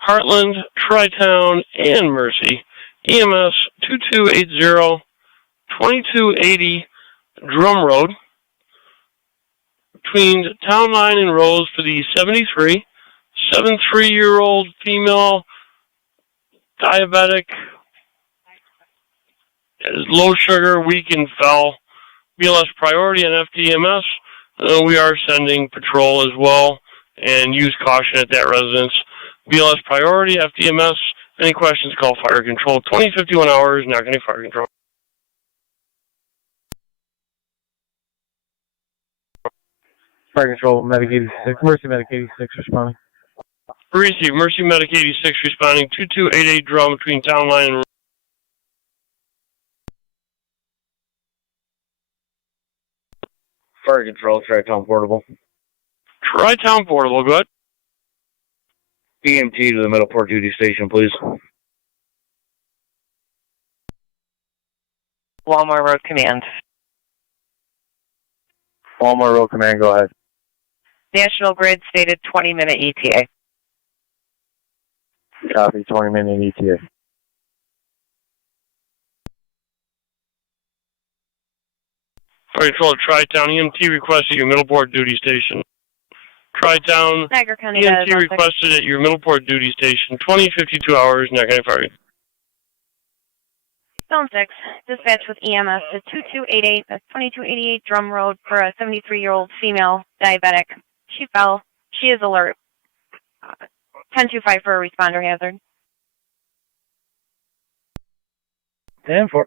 Heartland, Tri-Town, and Mercy. EMS 2280, 2280 Drum Road, between Town Line and Rose, for the 73-year-old female, diabetic, low sugar, weak, and fell. BLS priority and FDMS. We are sending patrol as well, and use caution at that residence. BLS priority, FDMS. Any questions, call Fire Control. 2051 hours, not getting Fire Control. Fire Control, Medic 86, Mercy Medic 86 responding. Receive, Mercy Medic 86 responding, 2288 Drum, between Town Line and Fire Control, Tri-Town Portable. Tri-Town Portable, go ahead. EMT to the Middleport duty station, please. Walmart Road Command. Walmart Road Command, go ahead. National Grid stated 20-minute ETA. Copy, 20-minute ETA. Fire Control at Tri-Town, EMT requested at your Middleport duty station. Tri-Town, Niagara County EMT does requested at your Middleport duty station, 2052 hours, Niagara County Fire. Zone 6, dispatch with EMS to 2288, that's 2288 Drum Road for a 73-year-old female diabetic. She fell. She is alert. 1025 for a responder hazard. 10-4.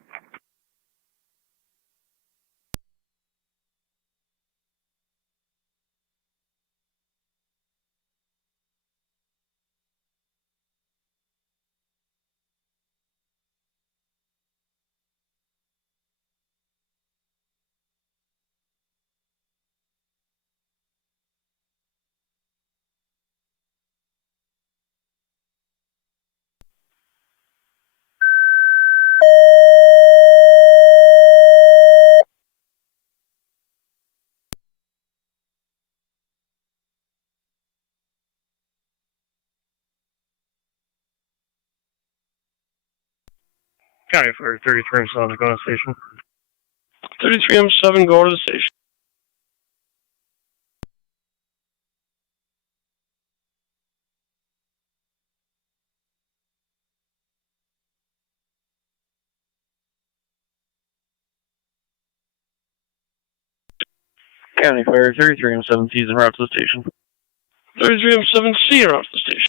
County Fire 33M7, go to the station. 33M7, go to the station. County Fire 33M7C is en route to the station. 33M7C en route to the station.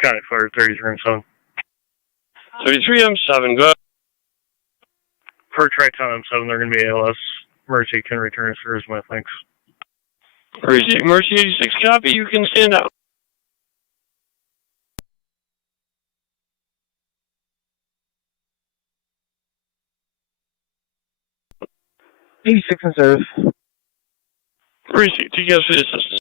County Fire 33M7. 33M7, go ahead. For Tri-Town M7, they're going to be ALS. Mercy can return service, my thanks. Mercy 86, copy, you can stand out. E6 in service. Mercy, TKS for the assistance.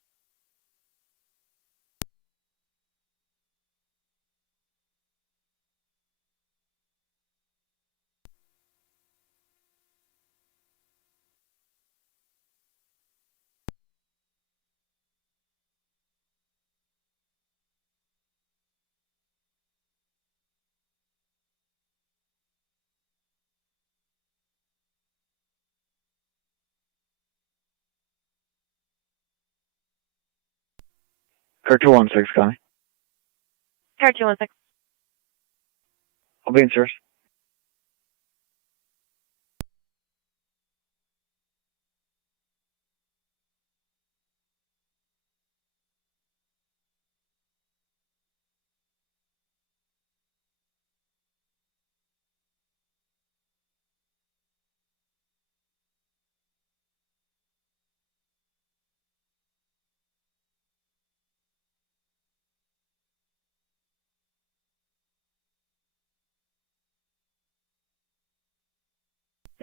Car 216, Connie. Car 216. I'll be in service.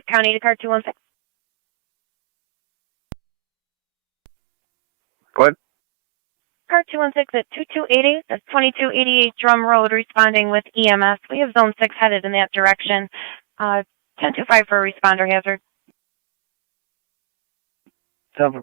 County to car 216. Go ahead. Car 216 at 2288, that's 2288 Drum Road, responding with EMS. We have Zone 6 headed in that direction. 1025 for a responder hazard. 10-4.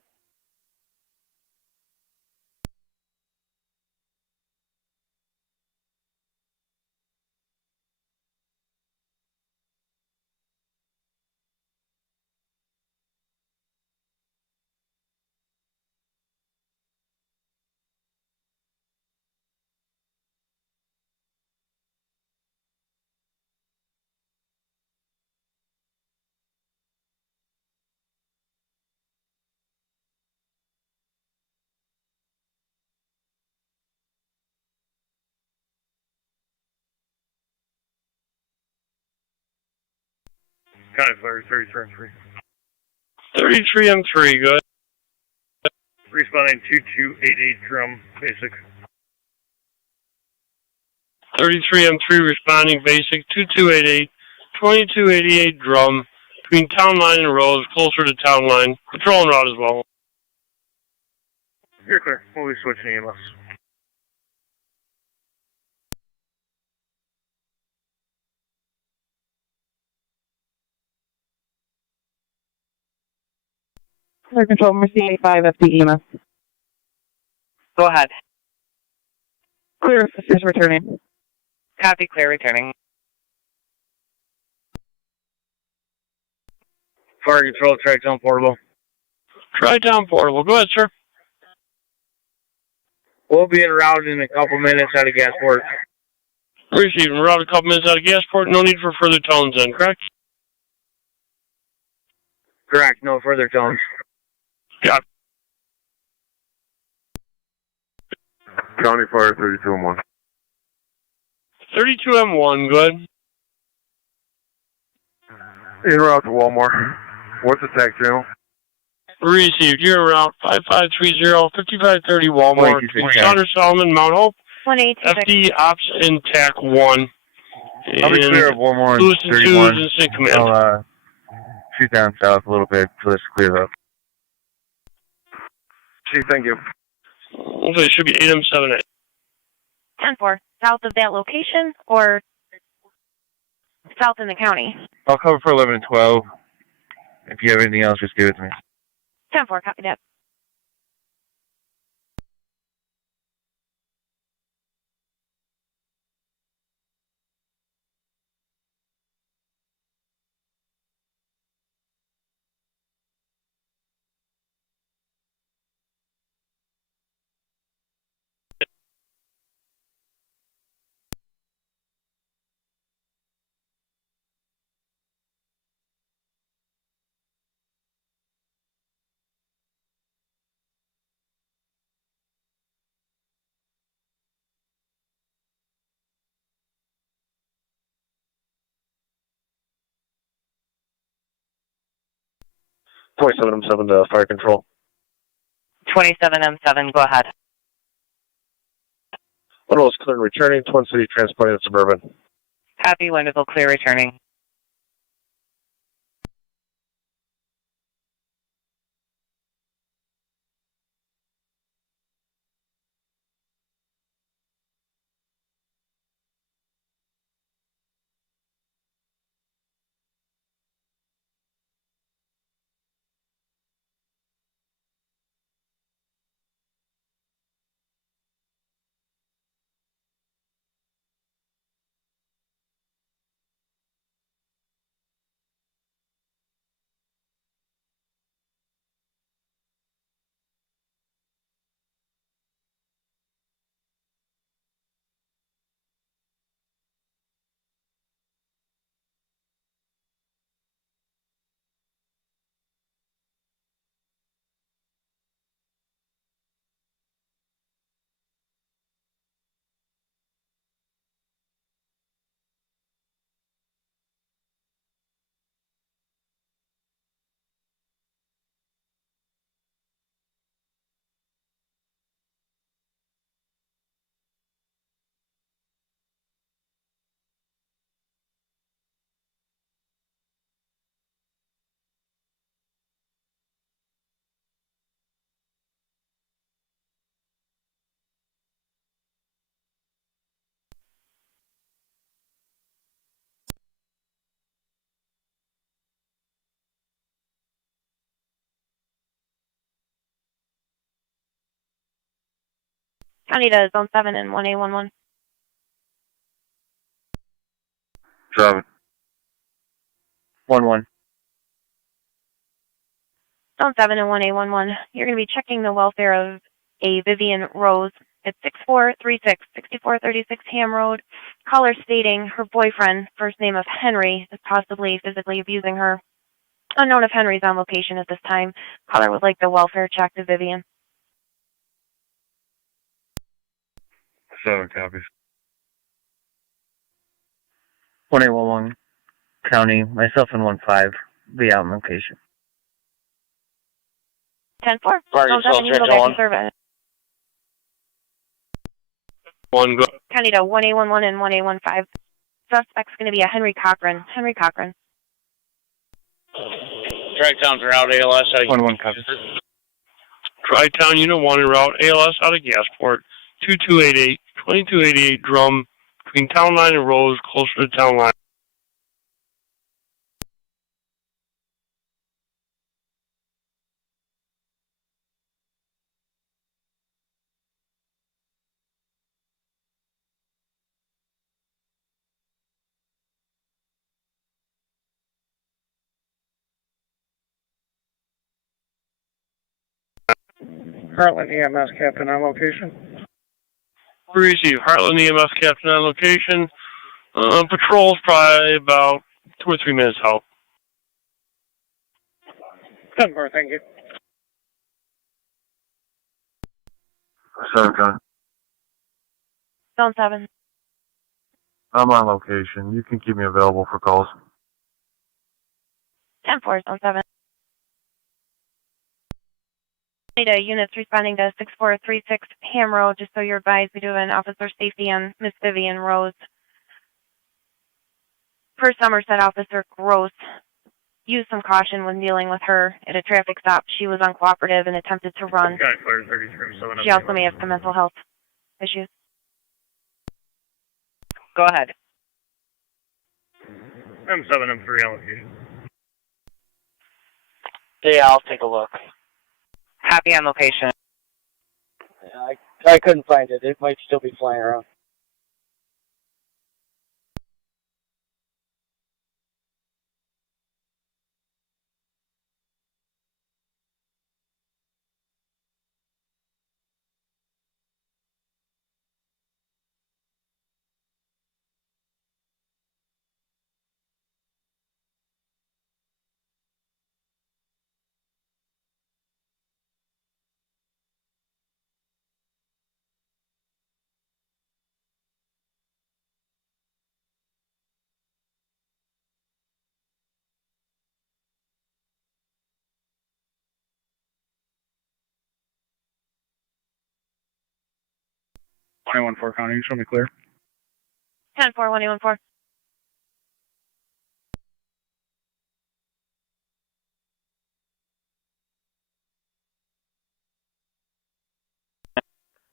County Fire 33M3. 33M3, go ahead. Responding 2288 Drum, basic. 33M3 responding basic 2288, 2288 Drum, between Town Line and Rose, closer to Town Line. Patrol en route as well. You're clear. We'll be switching EMS. Fire Control, Mercy 85, FD EMS. Go ahead. Clear officers returning. Copy, clear, returning. Fire Control, Tri-Town Portable. Tri-Town Portable. Go ahead, sir. We'll be en route in a couple minutes out of Gasport. Receiving. We're out a couple minutes out of Gasport. No need for further tones then, correct? Correct. No further tones. Got County Fire 32M1. 32M1, go ahead. En route to Walmart. What's the TAC channel? Received. You're en route 5530, 5530 Walmart. Connor Solomon, Mount Hope. 186. FD, Ops, and TAC 1. I'll be clear of Walmart Lewis and 31. and Sync Command. I'll shoot down south a little bit so this clears up. Chief, thank you. Okay, it should be 8M78. 10-4. South of that location or south in the county? I'll cover for 11 and 12. If you have anything else, just give it to me. 10-4. Copy that. M7 to Fire Control. 27M7, go ahead. Window is clear and returning. Twin City transporting to Suburban. Copy, wonderful, clear, returning. County to Zone 7 and 1A11. Driving. 1-1. Zone 7 and 1A11. You're going to be checking the welfare of a Vivian Rose at 6436, 6436 Ham Road. Caller stating her boyfriend, first name of Henry, is possibly physically abusing her. Unknown if Henry's on location at this time. Caller would like the welfare check to Vivian. 7 copies. 1811 County, myself and 1-5. Be out in location. 10-4. Zone 7, you can go back and serve it. One go. County to 1A11 and 1A15. Suspect's going to be a Henry Cochran. Henry Cochran. Tri-Towns are out, ALS out of 1-1 copies. Tri-Town Unit 1 en route, ALS out of Gasport. 2288, 2288 Drum, between Town Line and Rose, closer to Town Line. Heartland EMS Captain on location. Receive Heartland EMS Captain on location. Patrol's probably about 2 or 3 minutes out. 10-4, thank you. 7 County. Zone 7. I'm on location. You can keep me available for calls. 10-4, Zone 7. Units responding to 6436 Ham Road, just so you're advised, we do have an officer safety on Miss Vivian Rose. Per Somerset Officer Gross, use some caution when dealing with her at a traffic stop. She was uncooperative and attempted to run. She also may have some mental health issues. Go ahead. M7, M3 on location. Yeah, I'll take a look. Copy on location. Yeah, I couldn't find it. It might still be flying around. .4 County, you show me clear. 10-4, 1-814.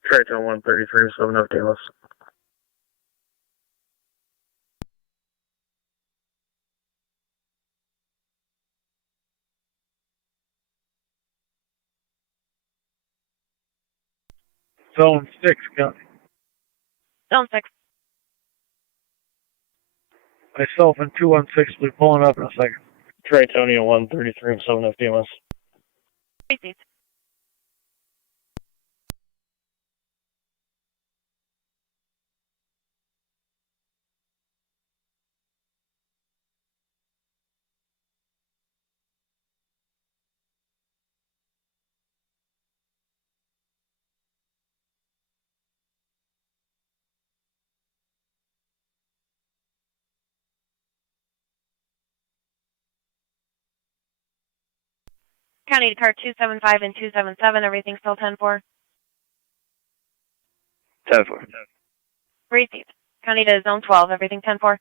Tri-Town 133, 7 up Dallas. Zone 6, County. Zone 6. Myself and 216 will be pulling up in a second. Tri-Town 133, 7 up Dallas. Receive. County to car 275 and 277, everything still 10-4. 10-4. Receive. County to zone 12, everything 10-4.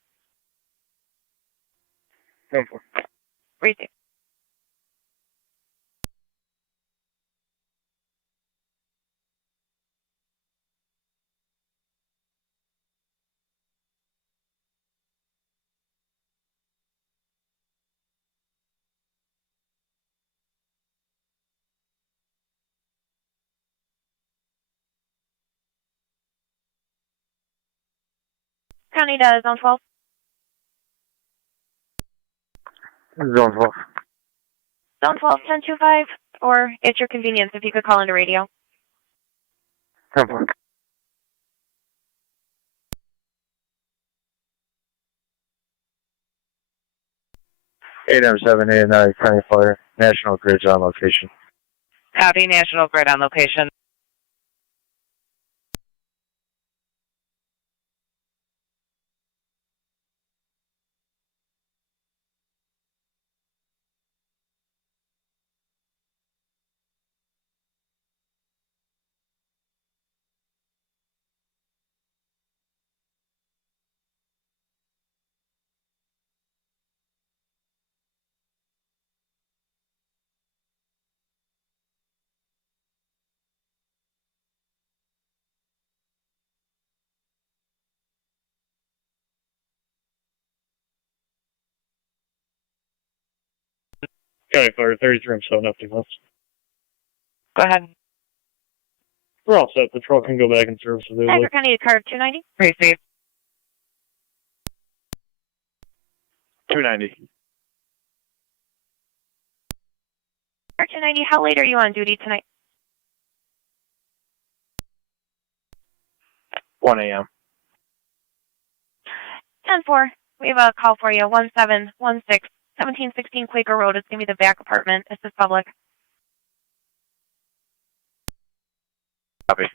10-4. Receive. County to zone 12. Zone 12. Zone 12, 1025, or at your convenience if you could call into radio. 10-4. AM7, A9, County Fire, National Grid's on location. Copy, National Grid on location. County Fire 33, 7 up Dallas. Go ahead. We're all set. Patrol can go back in service if they would Niagara like. County to car 290. Receive. 290. Car 290, how late are you on duty tonight? 1 a.m. 10-4. We have a call for you. 1716, 1716 Quaker Road. It's going to be the back apartment. This is public. Copy.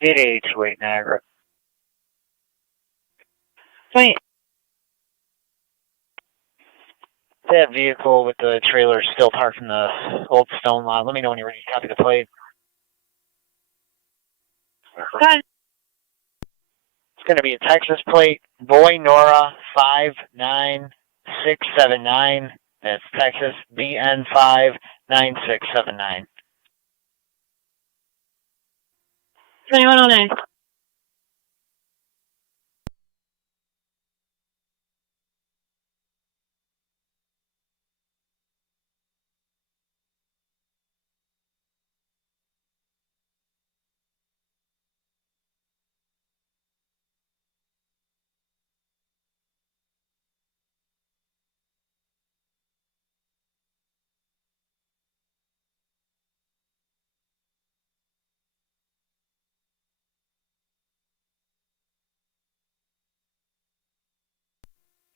Hit 828 Niagara. Wait. That vehicle with the trailer is still parked in the old stone lot. Let me know when you're ready to copy the plate. Good. It's going to be a Texas plate, Boy Nora 59679. That's Texas BN 59679. 2109.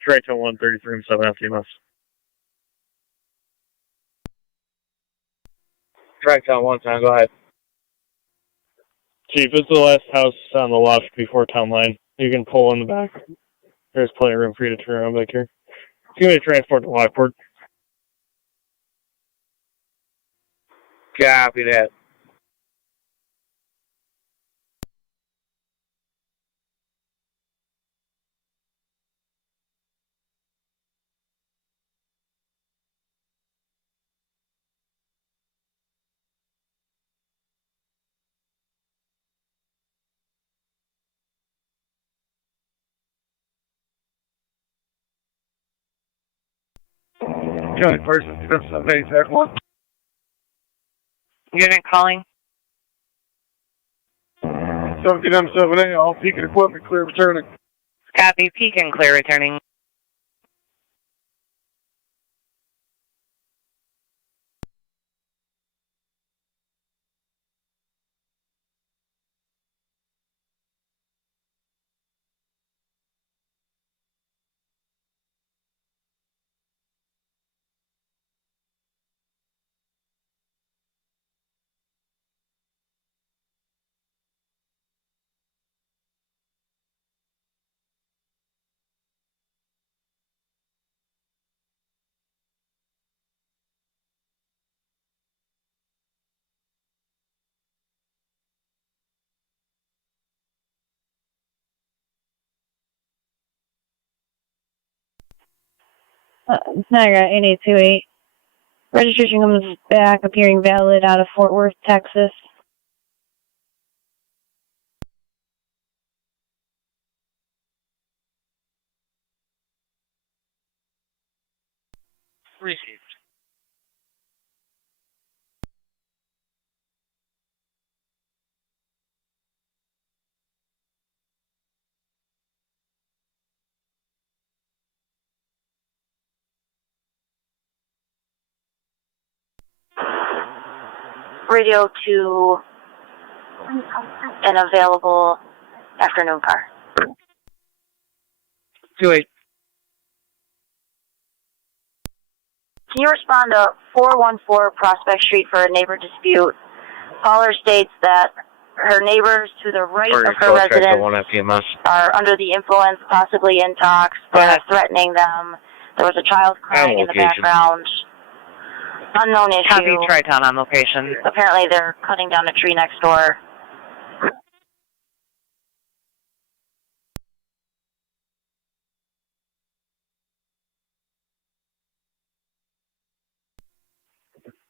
Triton 133 7 FTMS. Triton 1 time, go ahead. Chief, it's the last house on the left before town line. You can pull in the back. There's plenty of room for you to turn around back here. It's going to be transport to Lockport. Copy that. Joint person, 778 1. Unit calling. 17M7A, all peak and equipment clear returning. Copy. Peak and clear returning. Niagara 8828. Registration comes back appearing valid out of Fort Worth, Texas. Received. Radio to an available afternoon car. 28. Can you respond to 414 Prospect Street for a neighbor dispute? Caller states that her neighbors to the right of her residence are under the influence, possibly in talks. They're threatening them. There was a child crying in the background. Unknown issue. Copy. Triton on location. Apparently they're cutting down a tree next door.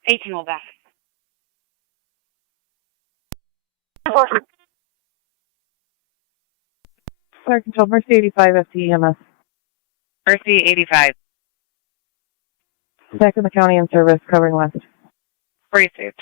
Eighteen will back. Fire Control, Mercy 85 FTEMS. Mercy 85. Back in the county in service, covering west. Received.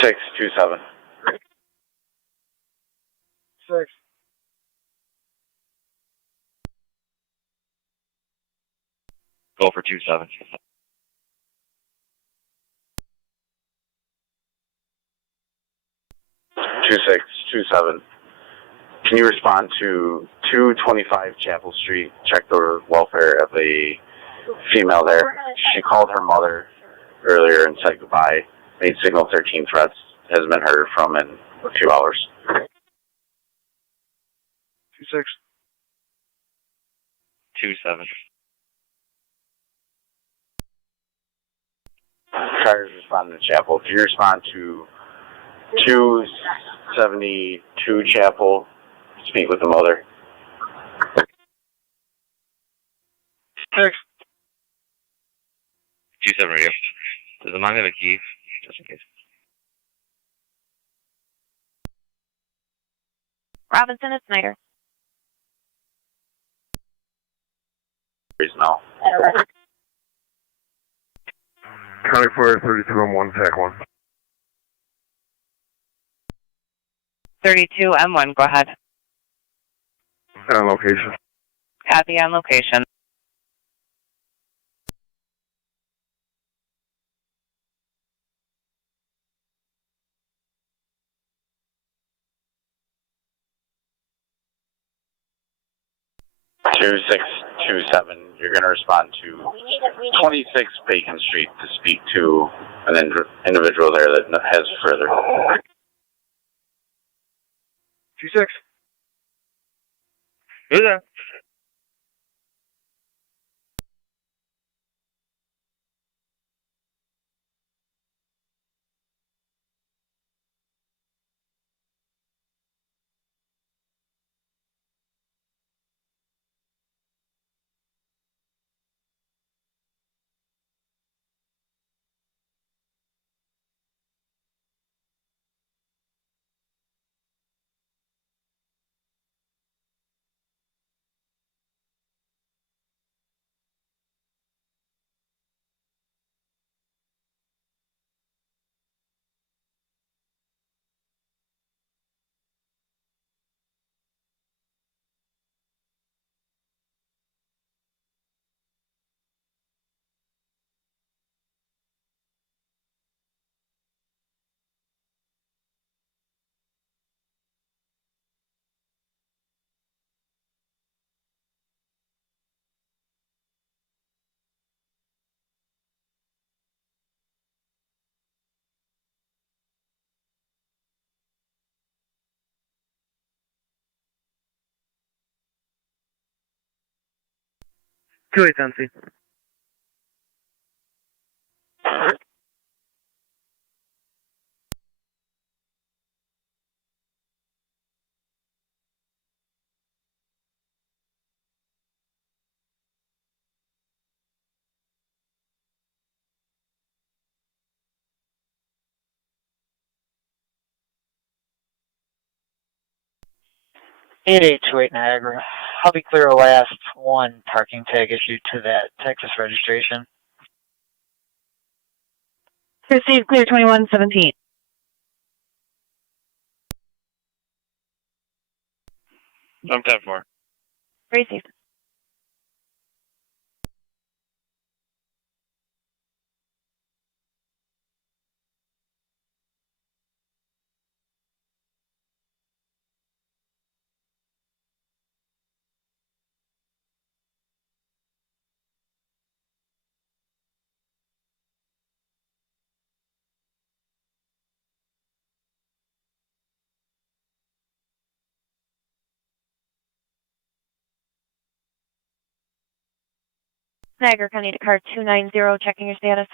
Six two seven. 6. Go for 27. 2627. Can you respond to 225 Chapel Street? Check the welfare of a female there. She called her mother earlier and said goodbye. Made signal 13 threats. Hasn't been heard from in a few hours. 26. 27. Tryers responding to Chapel. Can you respond to 272 Chapel? Speak with the mother. 6. 27 radio. Does the mom have a key? Just in case. Robinson and Snyder. No. County Fire 32 and 1, TAC 1. 32 M1, go ahead. On location. Copy on location. Two 627. You're going to respond to 26 Bacon Street to speak to an individual there that has further. 26. Who's that? Two eight MC. Eight eight two eight Niagara. I'll be clear last one parking tag issued to that Texas registration. Received clear 2117. I'm 10-4. Received. Niagara County to car 290, checking your status.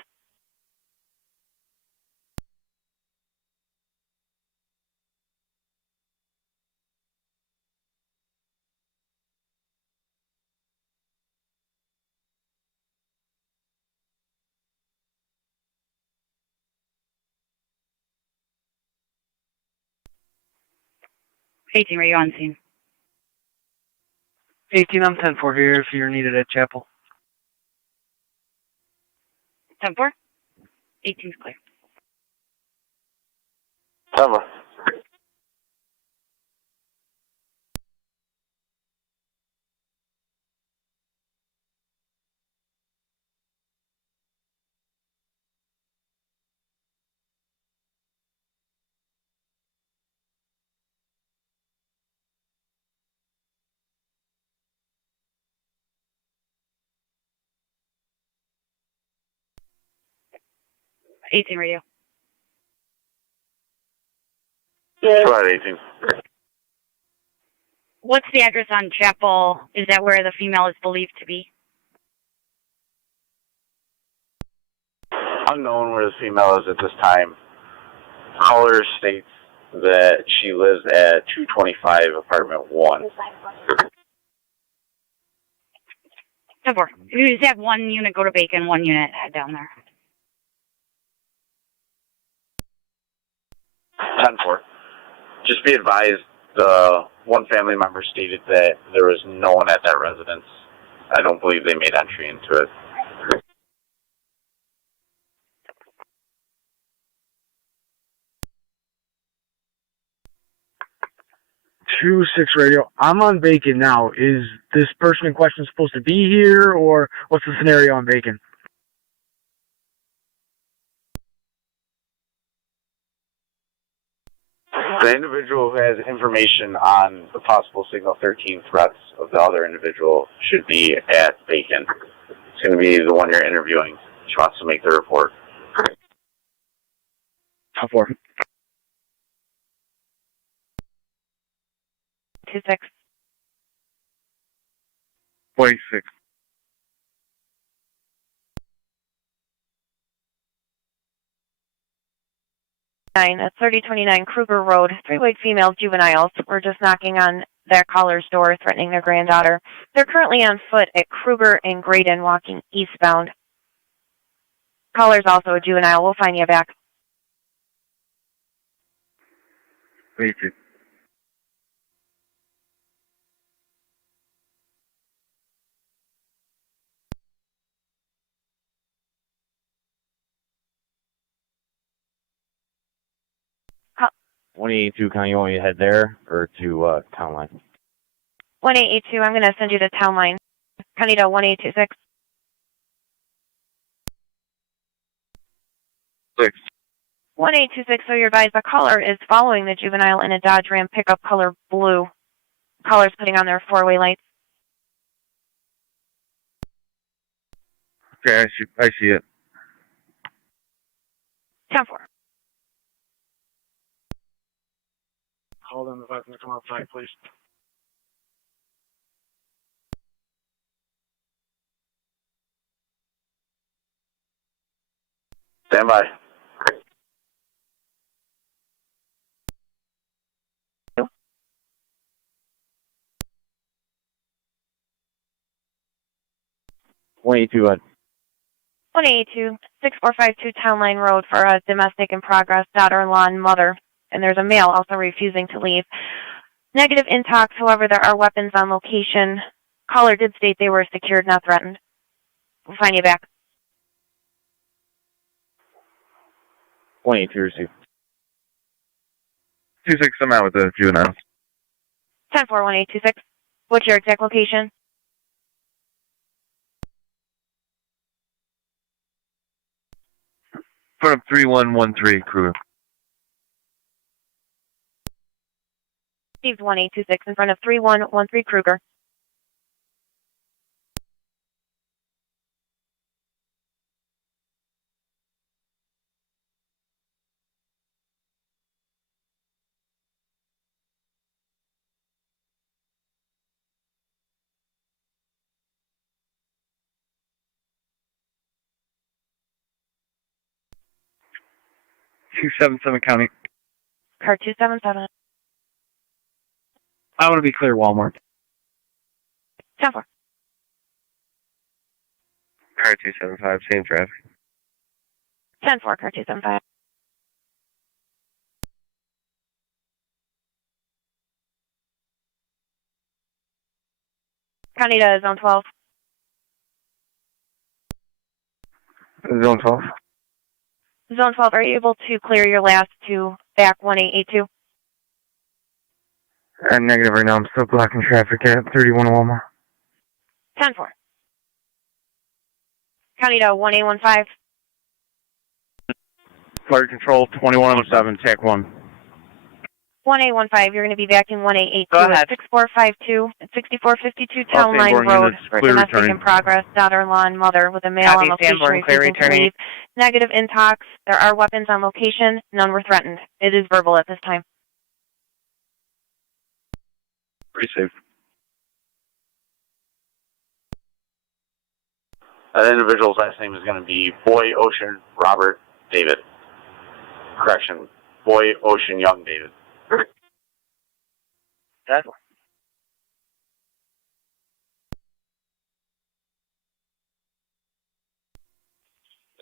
Eighteen radio on scene. 18, I'm 10-4 here if you're needed at Chapel. 10-4. 18's clear. Cover. Eighteen radio. Go ahead, 18. What's the address on Chapel? Is that where the female is believed to be? Unknown where the female is at this time. Caller states that she lives at 225 apartment 1. 10-4. If you just have one unit go to Bacon, one unit head down there. 10-4. Just be advised, one family member stated that there was no one at that residence. I don't believe they made entry into it. Two six radio. I'm on Bacon now. Is this person in question supposed to be here, or what's the scenario on Bacon? The individual who has information on the possible Signal 13 threats of the other individual should be at Bacon. It's going to be the one you're interviewing. She wants to make the report. 4. 26. 26. At 3029 Kruger Road, 3-weight female juveniles were just knocking on that caller's door, threatening their granddaughter. They're currently on foot at Kruger and Graydon, walking eastbound. Caller's also a juvenile. We'll find you back. 22. Huh. 182, County, you want me to head there or to town line? 1882, I'm going to send you to town line. County to 1826. 6. 1826, so you're advised the caller is following the juvenile in a Dodge Ram pickup color blue. Caller's putting on their 4-way lights. Okay, I see it. 10-4. Call them if I can come outside, please. Stand by. .22 at 182, 6452 Town Line Road for a domestic in progress, daughter-in-law and mother. And there's a male also refusing to leave. Negative in talks, however, there are weapons on location. Caller did state they were secured, not threatened. We'll find you back. .82 receive. 26, I'm out with the juvenile. 10-4, 1826. What's your exact location? In front of 3113, Kruger. Received 1826 in front of 3113 Kruger. 277 County. Car 277. I want to be clear, Walmart. 10-4. Car 275, same traffic. 10-4, car 275. County to zone 12. Zone 12. Zone 12, are you able to clear your last two back 1882? Negative right now. I'm still blocking traffic at 31 Walmart. 10-4. County to 1815. Fire control 2107, TAC 1. 1815, you're going to be back in 1882 Go ahead. at 6452 and 6452 Town Line Sanborn Road units, for clear domestic returning. in progress, daughter-in-law and mother with a male Copy, on location Sanborn, clear refusing to returning. leave. Negative intox. There are weapons on location. None were threatened. It is verbal at this time. Pretty safe. That individual's last name is going to be Boy Ocean Robert David. Correction, Boy Ocean Young David. That one.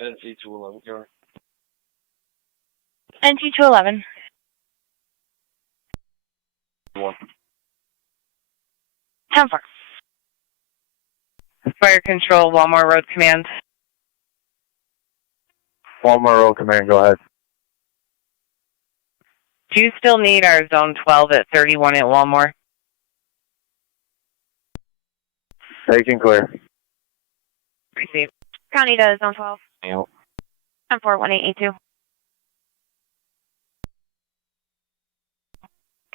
NT211, Karen. NT211. 10-4. Fire control, Walmart Road Command. Walmart Road Command, go ahead. Do you still need our zone 12 at 31 at Walmart? Taken clear. Receive. County to zone 12. Yep. 10-4, 1882.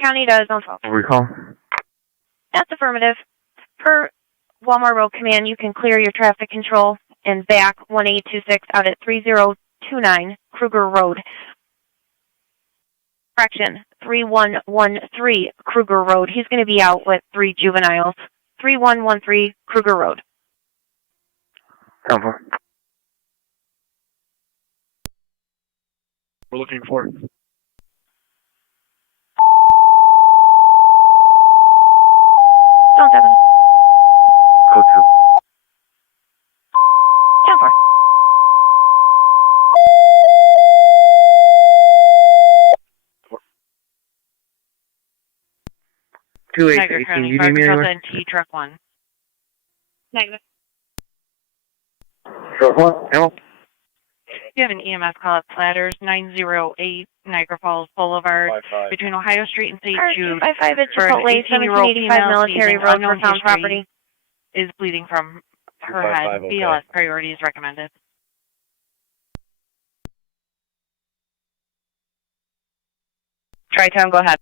County to zone 12. Recall. That's affirmative. Per Walmart Road Command, you can clear your traffic control and back 1826 out at 3029 Kruger Road. Correction, 3113 Kruger Road. He's going to be out with 3 juveniles. 3113 Kruger Road. Come on. We're looking for it. Zone 7. Go to. 10-4. Niagara County You Fire need me Control anywhere? NT Truck 1. Negative. Short one? No. You have an EMS call at Platters, 908 Niagara Falls Boulevard, between Ohio Street and St. Jude. 255 at For an Chipotle, 18-year-old 1785 female Military seizing Road unknown for found history property. is bleeding from her head. 255, okay. BLS priority is recommended. Tri-Town, go ahead.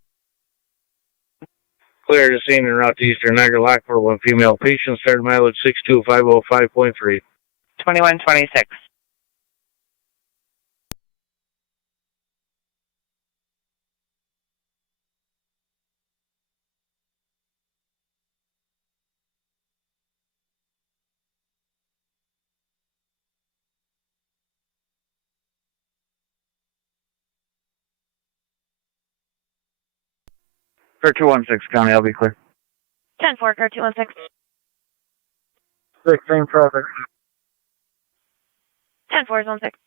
Clear to scene in Northeastern Niagara, Lockport, one female patient, started mileage 62505.3. 2126. For 216 County, I'll be clear. 10-4, car 216. 6, same traffic. 10-4, zone 6.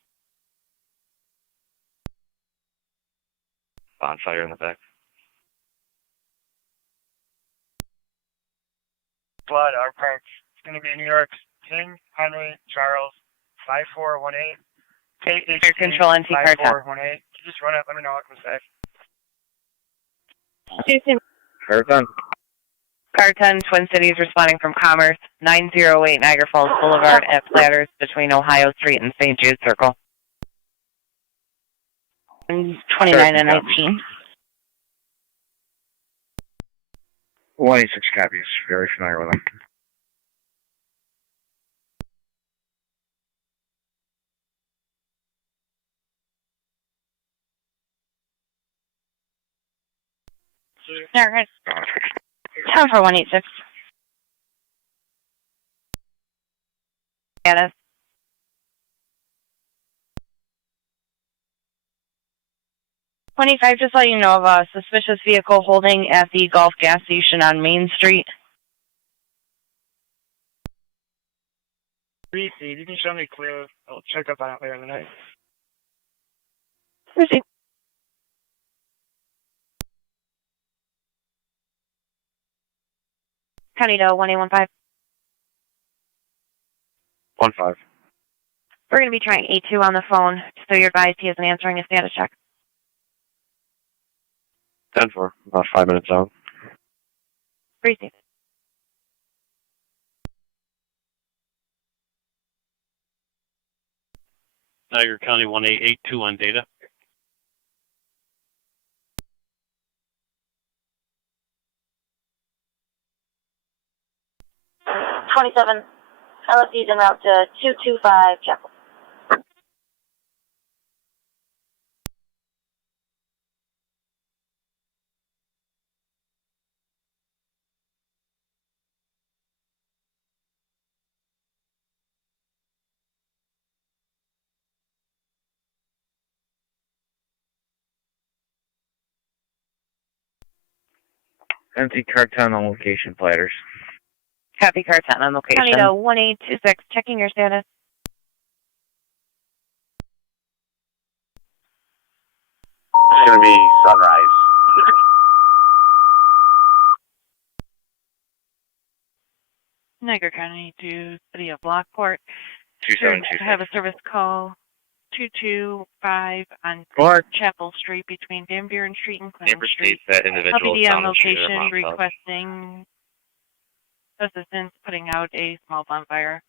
Bonfire in the back. Blood, our park. It's going to be New York, King, Henry, Charles, 5418. Fire control NT car 10. 5418. Just run it, let me know what comes back. Houston. Fair done. Car 10, Twin Cities responding from Commerce, 908 Niagara Falls Boulevard at Platters between Ohio Street and St. Jude Circle. 29 and 19. 186 copies. Very familiar with them. All right. 10-4, 186. Status. 25, just let you know of a suspicious vehicle holding at the Gulf gas station on Main Street. BC, you can show me clear. I'll check up on it later in the night. Proceed. County to 1815. 1-5. We're going to be trying A2 on the phone, so you're advised he isn't answering a status check. 10-4. About 5 minutes out. Proceed. Niagara County 1882 on data. $27. LFD's en route to 225 Chapel. Empty car 10 on location, Platters. Copy car 10 on location. County to 1826, checking your status. It's going to be Sunrise. Niagara County to City of Lockport. 2726. Have a service call 225 on What? Chapel Street between Van Buren Street and Clinton Neighbor Street. states that individual LPD is on on the street or location mocked up. requesting assistance putting out a small bonfire.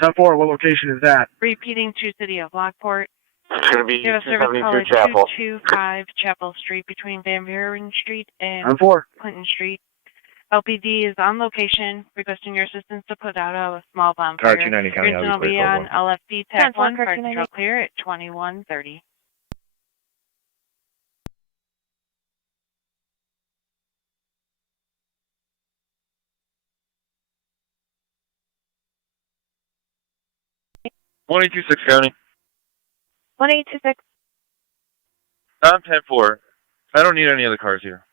10-4, what location is that? Repeating to City of Lockport. It's going to be You have a service call 272 Chapel. 225 Chapel Street between Van Buren Street and 10-4. Clinton Street. LPD is on location, requesting your assistance to put out a small bonfire. Car 290 County, Houston I'll will be be clear, on LFD TAC 10-4, 1, car fire 290. control clear at 2130. One 126 County. 1826. I'm 10-4. I don't need any other cars here.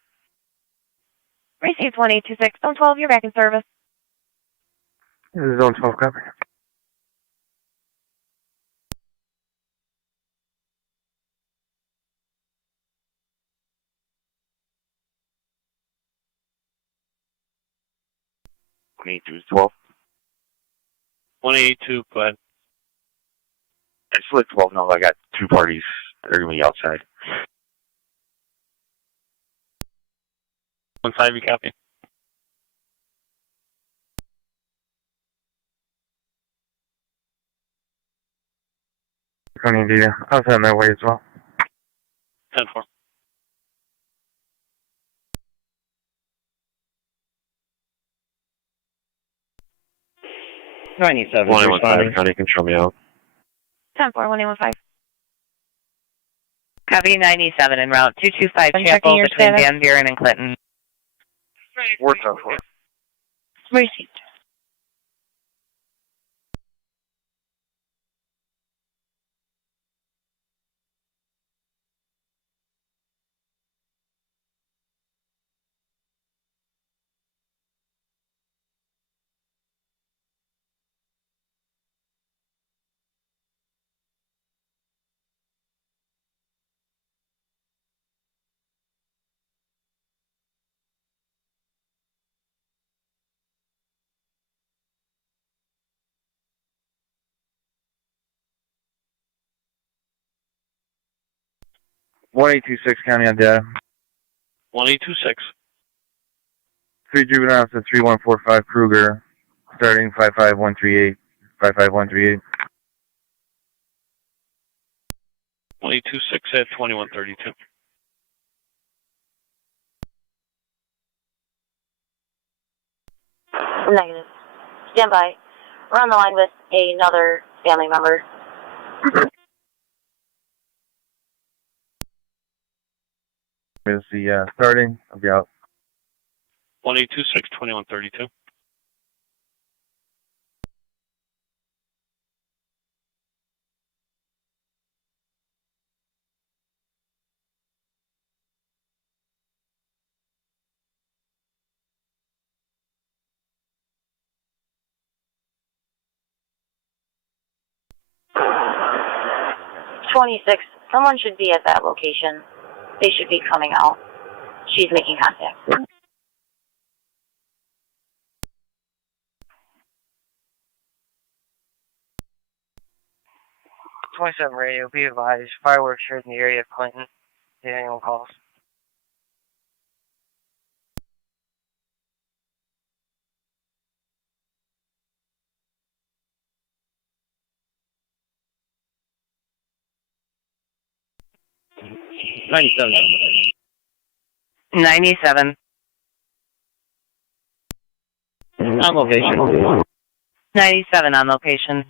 Received 1826. Zone 12, you're back in service. Zone 12, copy. Need to 12. 182, go ahead. I just let 12 know I got two parties that are going to be outside. 1-5, you copy. County data. I was on my way as well. 10-4. $97. 115, County, control me out. 10-4, 1815. Copy 97 en route 225 I'm Chapel checking your between status. Van Buren and Clinton. We're 10-4. Received. One 126 County on data. 1826. 3 juveniles to 3145 Kruger, starting 55138. 55138. 126 at 2132. Negative. Stand by. We're on the line with another family member. Is the starting? I'll be out. 1826, 2132. 26. Someone should be at that location. They should be coming out. She's making contact. .27 radio, be advised, fireworks heard in the area of Clinton. If anyone calls. $97. On location. 97 on location.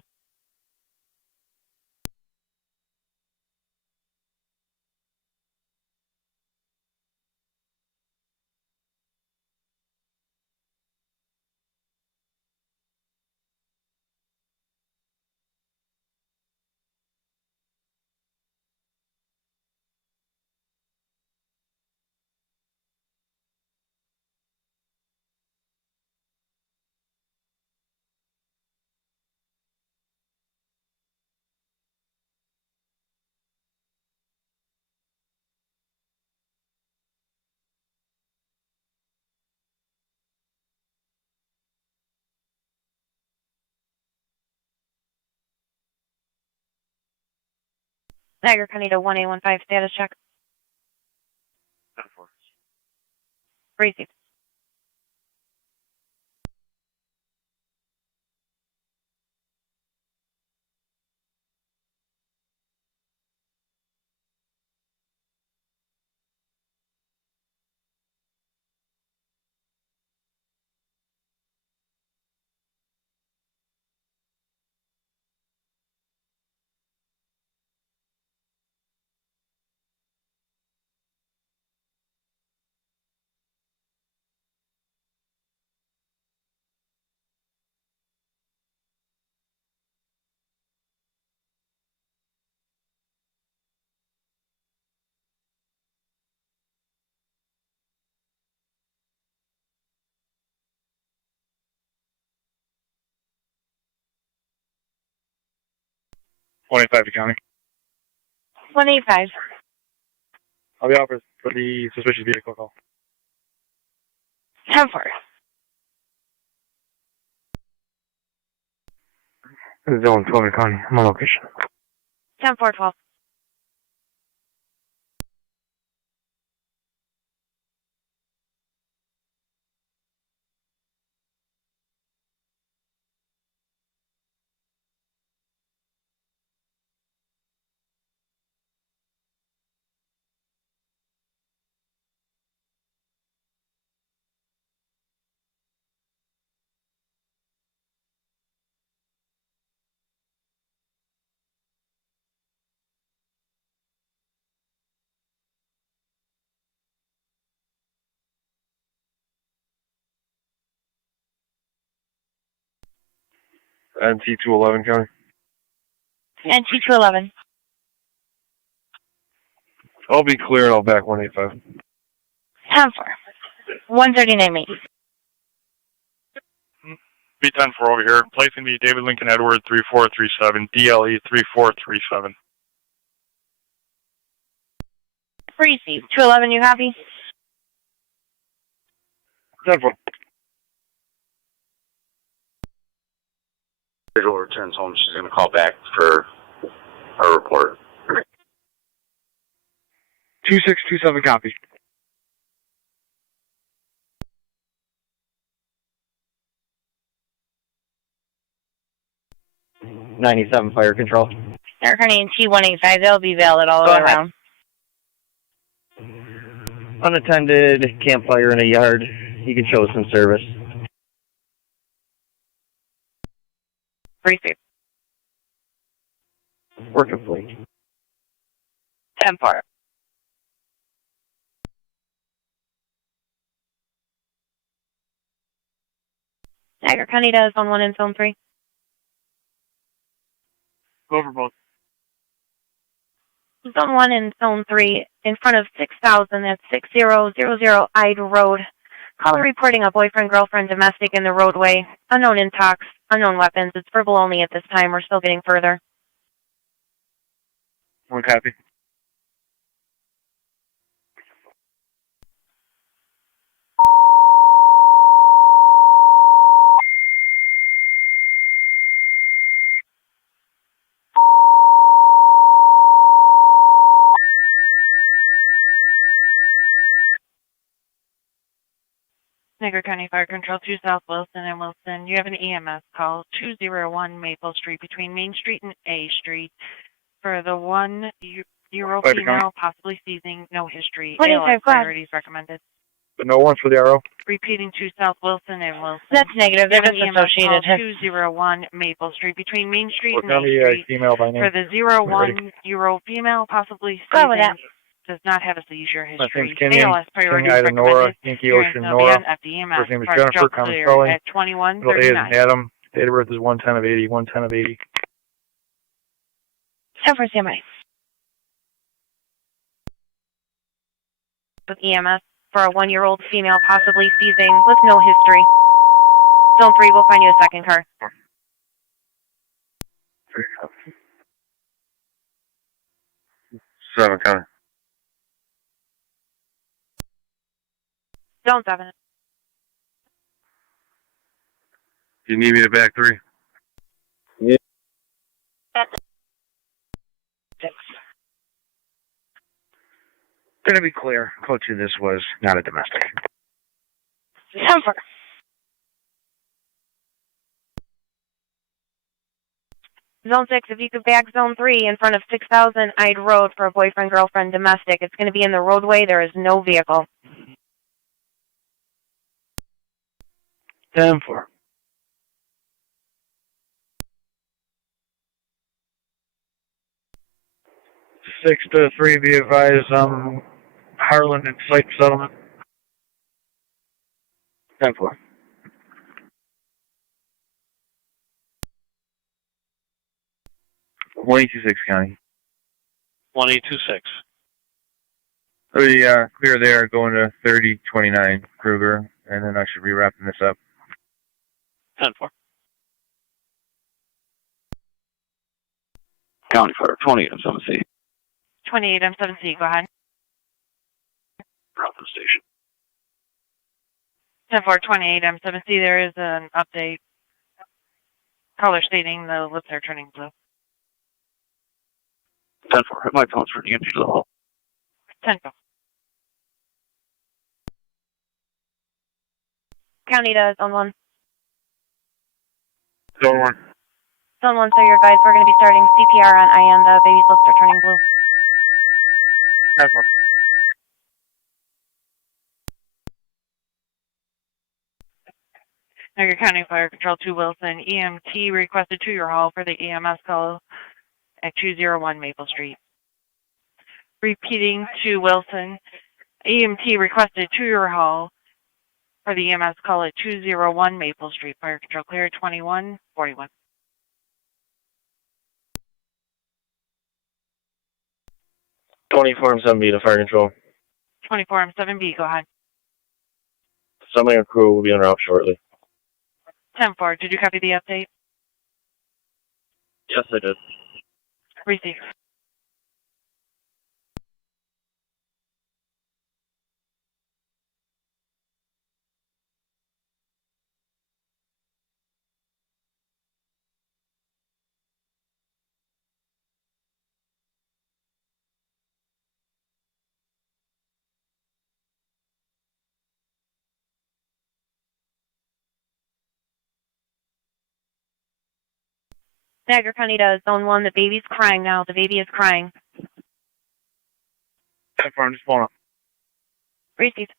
Niagara County to 1A15 status check. 10-4. Received. .25 to county. 185. I'll be out for the suspicious vehicle call. 10-4. Zone 12 County. I'm on location. 10-4-12. NT 211 county. NT 211. I'll be clear and I'll back 185. 10-4. 139 Main. B10-4 over here. Placing the David Lincoln Edward 3437, DLE 3437. Received. 211, you happy? 10-4. Visual returns home. She's going to call back for a report. 2627 copy. .97 fire control. Niagara County and T185, they'll be valid all the way around. Unattended campfire in a yard. You can show some service. Received. Work complete. 10-4. Niagara County does Zone 1 and Zone 3. Go for both. Zone 1 and Zone 3 in front of 6000, that's 6000 Ide Road. Caller reporting a boyfriend, girlfriend, domestic in the roadway. Unknown intox, unknown weapons. It's verbal only at this time. We're still getting further. One copy. Niagara County Fire Control 2 South Wilson and Wilson. You have an EMS call 201 Maple Street between Main Street and A Street for the 1-year-old female possibly seizing, no history. ALS priorities recommended. But no one for the RO. Repeating to South Wilson and Wilson. That's negative. They're just associated. 201 Maple Street between Main Street What and A county Street female by name? for the 01-year-old female possibly Go with seizing. that. Does not have a seizure My history. name's Kenny. ALS priorities King Ida Nora, recommended. Yankee Hearing Ocean will be Nora. on FDMS. First name is Park Jennifer, Stroke common clear spelling. at Middle A is 2139. Adam. Date of birth is 110 of 80. 110 of 80. 10 for standby. With EMS for a 1-year-old female possibly seizing with no history. Zone 3 will find you a second car. Seven coming. Zone 7. You need me to back 3? Yeah. Gonna be clear, Code 2, this was not a domestic. 10 for. Zone 6, if you could back Zone 3 in front of 6000 Ide Road for a boyfriend-girlfriend domestic. It's going to be in the roadway. There is no vehicle. 10 for. 6 to 3, be advised, Harlan and site settlement. 10 for. 126 County. 126. Clear there, going to 3029 Kruger, and then I should be wrapping this up. 10-4. County Fire 20 and 7C. 28 M7C, go ahead. Rockland Station. 10-4, 28 M7C, there is an update. Caller stating the lips are turning blue. 10-4, hit my phone's turning into the hall. 10-4. County to Zone 1. Zone 1. Zone 1, so you're advised we're going to be starting CPR on IN. The baby's lips are turning blue. 10-4. Niagara County Fire Control 2 Wilson, EMT requested to your hall for the EMS call at 201 Maple Street. Repeating to Wilson, EMT requested to your hall for the EMS call at 201 Maple Street. Fire Control clear 2141. 24 M7B to fire control. 24 M7B, go ahead. Somebody on crew will be en route shortly. 10-4, did you copy the update? Yes, I did. Receive. Niagara County to Zone 1. The baby's crying now. The baby is crying. 10-4, I'm just pulling up. Receive.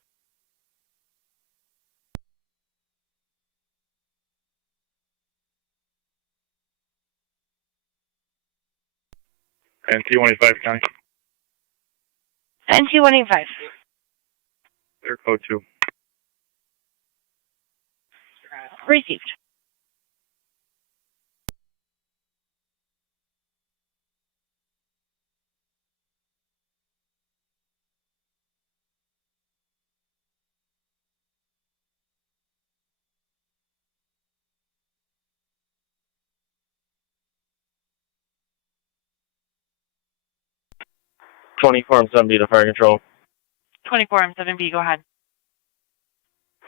And T185 County. And T185. They're Code 2. Received. 24 M7B to fire control. 24 M7B, go ahead.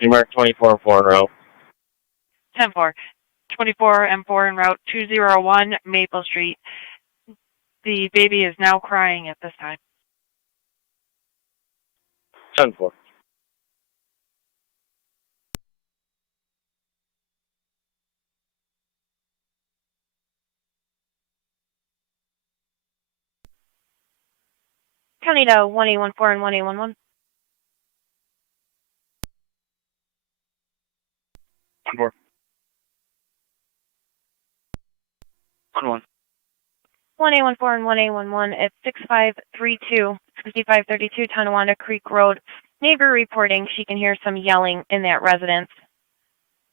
You mark 24 M4 en route. 10-4. 24 M4 en route 201 Maple Street. The baby is now crying at this time. 10-4. County to 1814 and 1811. 1-4. 1-1. 1814 and 1811 at 6532 Tonawanda Creek Road. Neighbor reporting she can hear some yelling in that residence.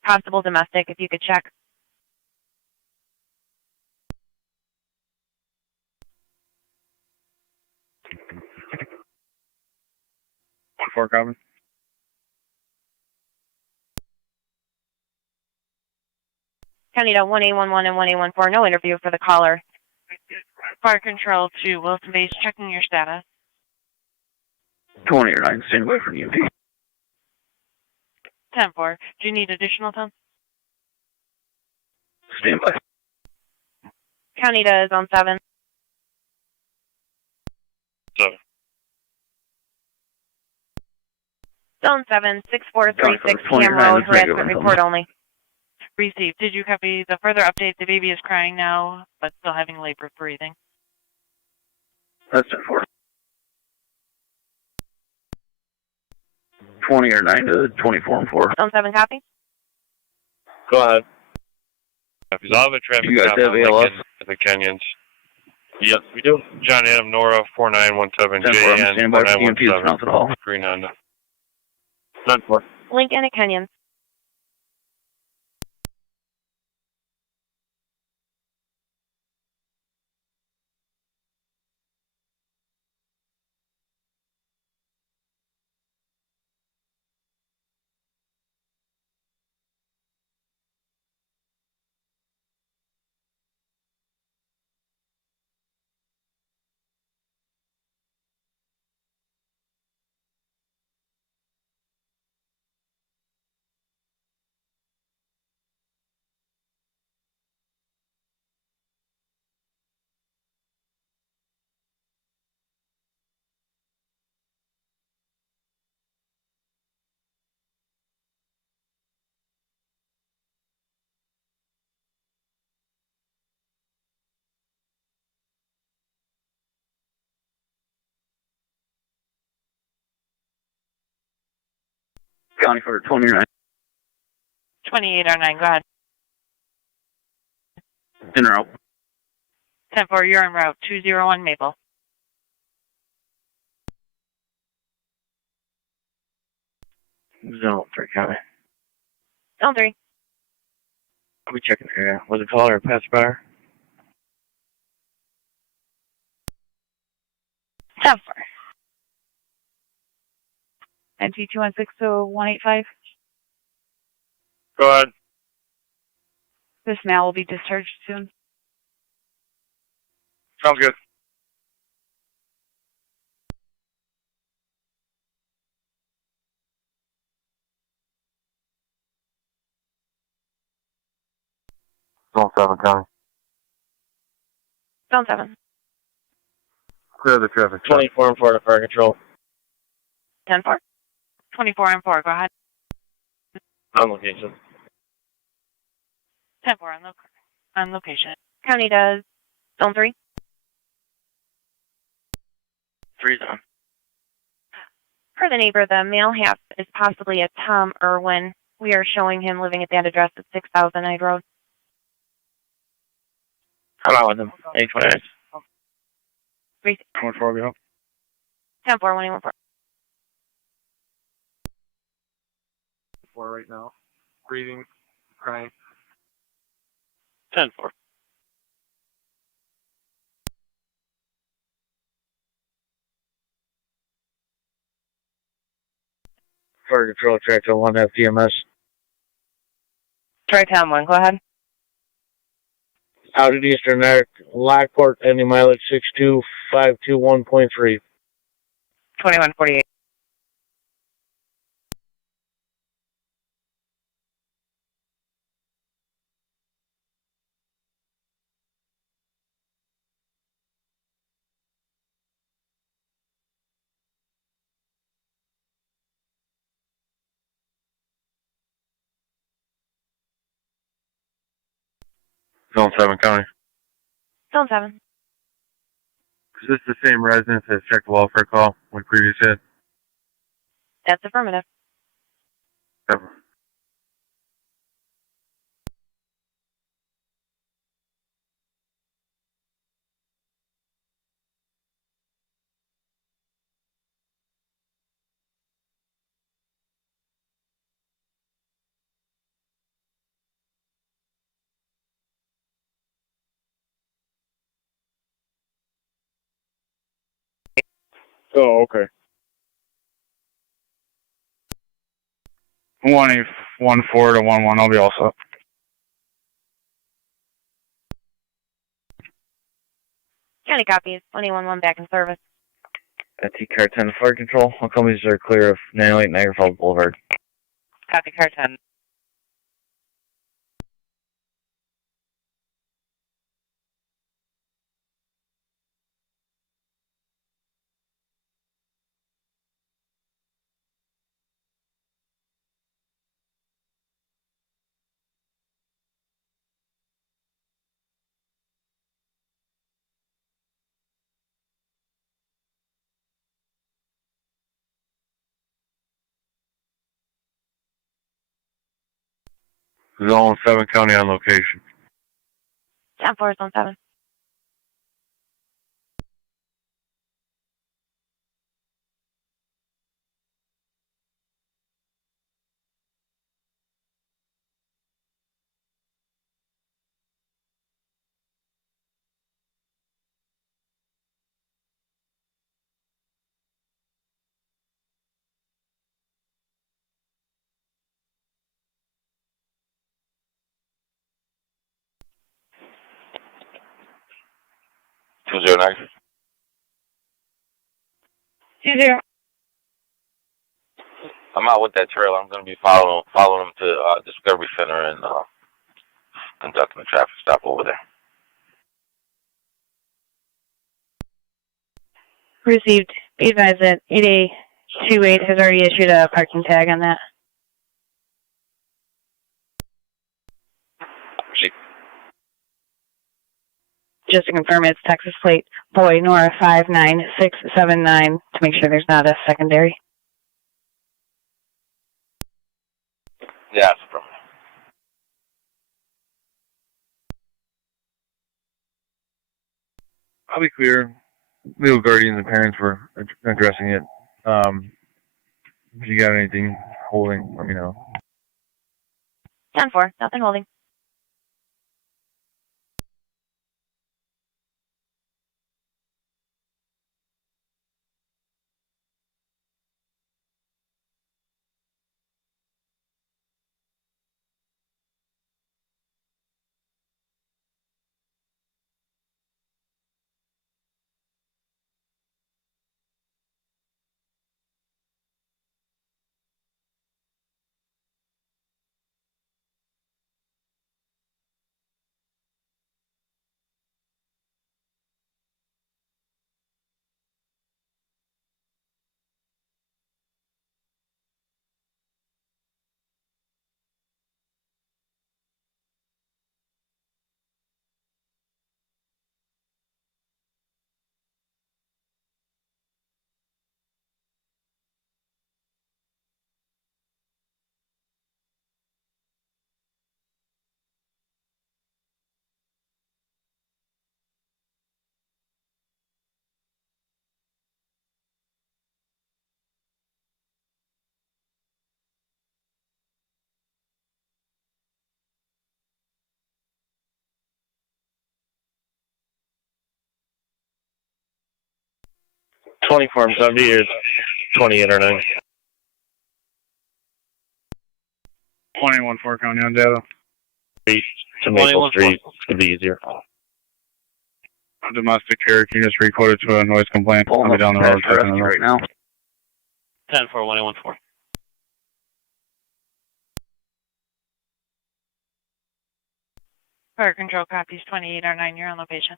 Possible domestic, if you could check. 1-4, copy. County to 1811 and 1814. No interview for the caller. Fire control to Wilson Base, checking your status. 20 or 9, stand by for EMT. 10-4. Do you need additional time? Stand by. County to Zone 7. 7. Zone 7, 6436 20 or Cam 9, Road, let's make it harassment run report only. Received. Did you copy the further update? The baby is crying now, but still having labor breathing. That's 10-4. 20 or 9 to 24 and 4. Zone 7, copy. Go ahead. Copies. I'll have a traffic You guys stop have on ALS? Lincoln at the Kenyans. Yes, we do. John Adam Nora 4917 10-4, I'm JN standing by for EMT, it's not at all. 4917 Green Honda. 10-4. Lincoln at Kenyans. County for 20 or 9. 28 or 9, go ahead. In route. 10-4, you're en route 201 Maple. Zone 3, copy. Zone 3. I'll be checking the area. Was it caller or pacifier? 10-4. NT 216-185. Go ahead. This male will be discharged soon. Sounds good. Zone 7, County. Zone 7. Clear the traffic. 24 and 4 to fire control. 10-4. 24 and 4, go ahead. On location. 10-4 on location. County does Zone 3. 3 zone. Per the neighbor, the male half is possibly a Tom Irwin. We are showing him living at that address at 6000 Hyde Road. I'm out with him. 829. 24, go. 10-4, 1814. 4 right now. Breathing, crying. 10-4. Fire control, track to 1 FDMS. Tri-Town 1, go ahead. Out at Eastern Lockport, ending mileage 521.3. 2148. Zone 7 County. Zone 7. Is this the same residence that checked the welfare call we previously had? That's affirmative. Seven. Oh, okay. 1-4 to 1-1. I'll be all set. County copies. 111 back in service. TAC 10 Fire Control. All companies are clear of 908 Niagara Falls Boulevard. Copy, car 10. Zone 7 County on location. 10-4, Zone 7. Two zero nine. 20. I'm out with that trailer. I'm going to be following them to Discovery Center and conducting a traffic stop over there. Received. Be advised that 8828 has already issued a parking tag on that. Just to confirm, it's Texas plate Boy Nora 59679 to make sure there's not a secondary. Yeah, it's from. I'll be clear. Legal guardians and parents were addressing it. If you got anything holding, let me know. 10-4, nothing holding. Form 70 or 28 or 9. 21-4 County on data. To Maple Street. It's going to be easier. Domestic here, can you just recode it to a noise complaint? I'll be down the road right now. 10-4-1814. Fire control copies 2809. You're on location.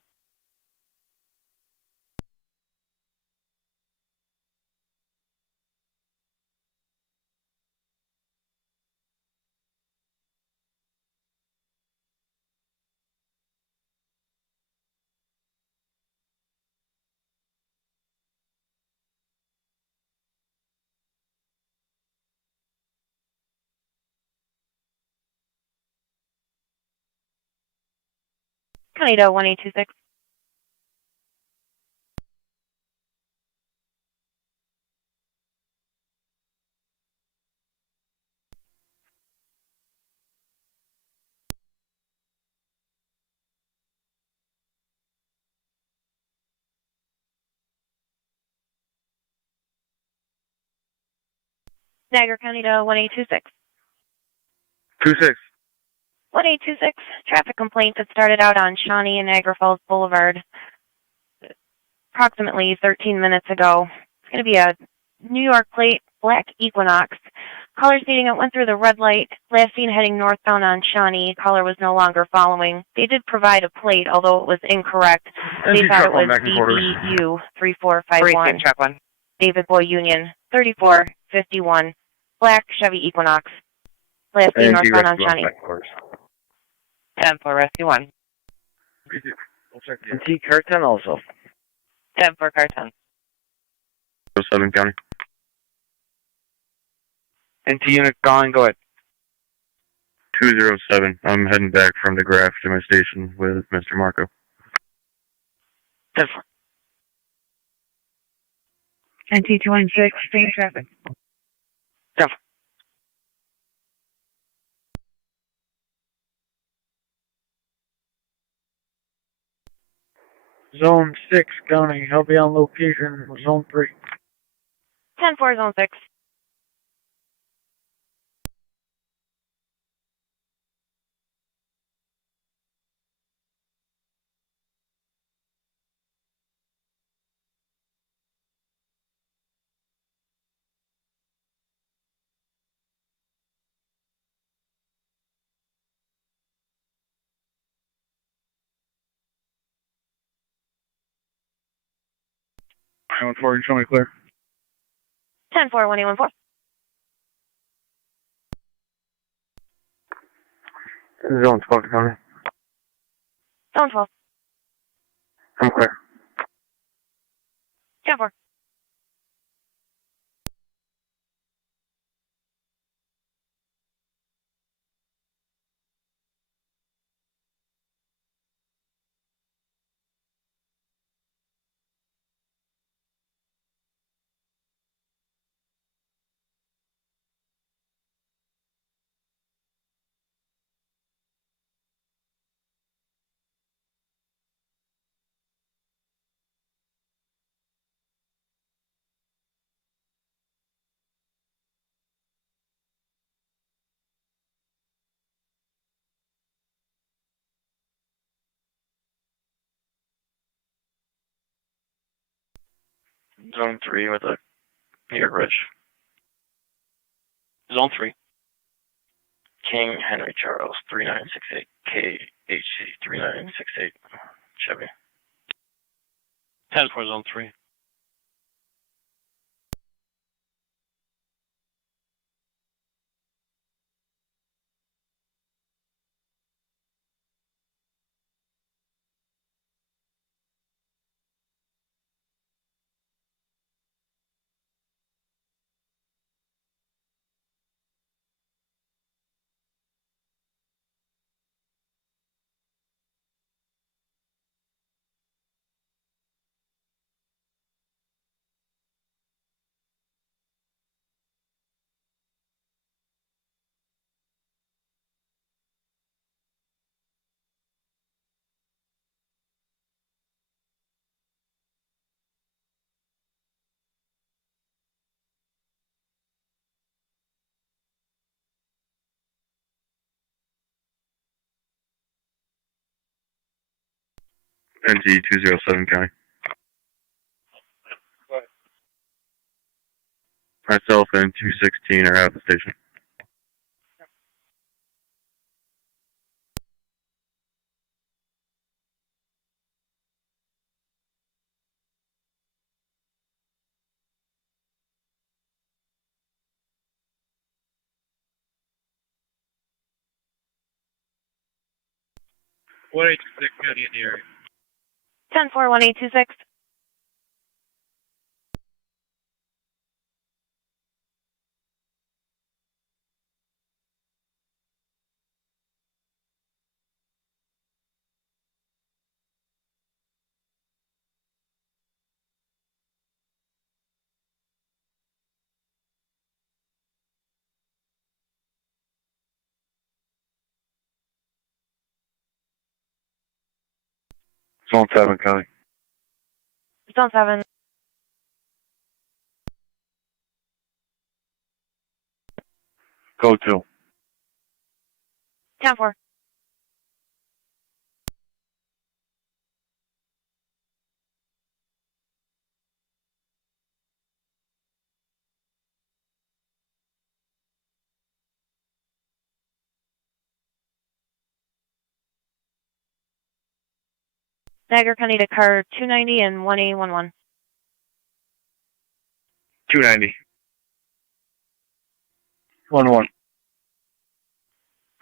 Tornado 1826. Niagara County to 1826. 26. 1826, traffic complaint that started out on Shawnee and Niagara Falls Boulevard approximately 13 minutes ago. It's going to be a New York plate, black Equinox. Caller stating it went through the red light, last seen heading northbound on Shawnee. Caller was no longer following. They did provide a plate, although it was incorrect. They thought it was DBU 3451. Truck 1. David Boy Union 3451, black Chevy Equinox. Last seen northbound on Shawnee. 10-4 Rescue 1. And T car 10 also. 10-4 car 10. 07 County. NT unit calling, go ahead. 207. I'm heading back from the graph to my station with Mr. Marco. 10-4. NT 216, same traffic. 10-4. Zone 6, County. I'll be on location. Zone 3. 10-4, Zone 6. I went forward, show me clear. 10-4, 1814. Zone 12, County. Zone 12. I'm clear. 10-4. Zone 3 with a near Ridge. Zone 3. King Henry Charles 3968 KHC 3968 Chevy. 10-4 Zone 3. NT 207 County. Myself and 216 are out of the station. What 826 County in the area? 10-4-1826. Zone 7 County. Zone 7. Code 2. 10-4. Niagara County to car 290 and 1811. 290. 11.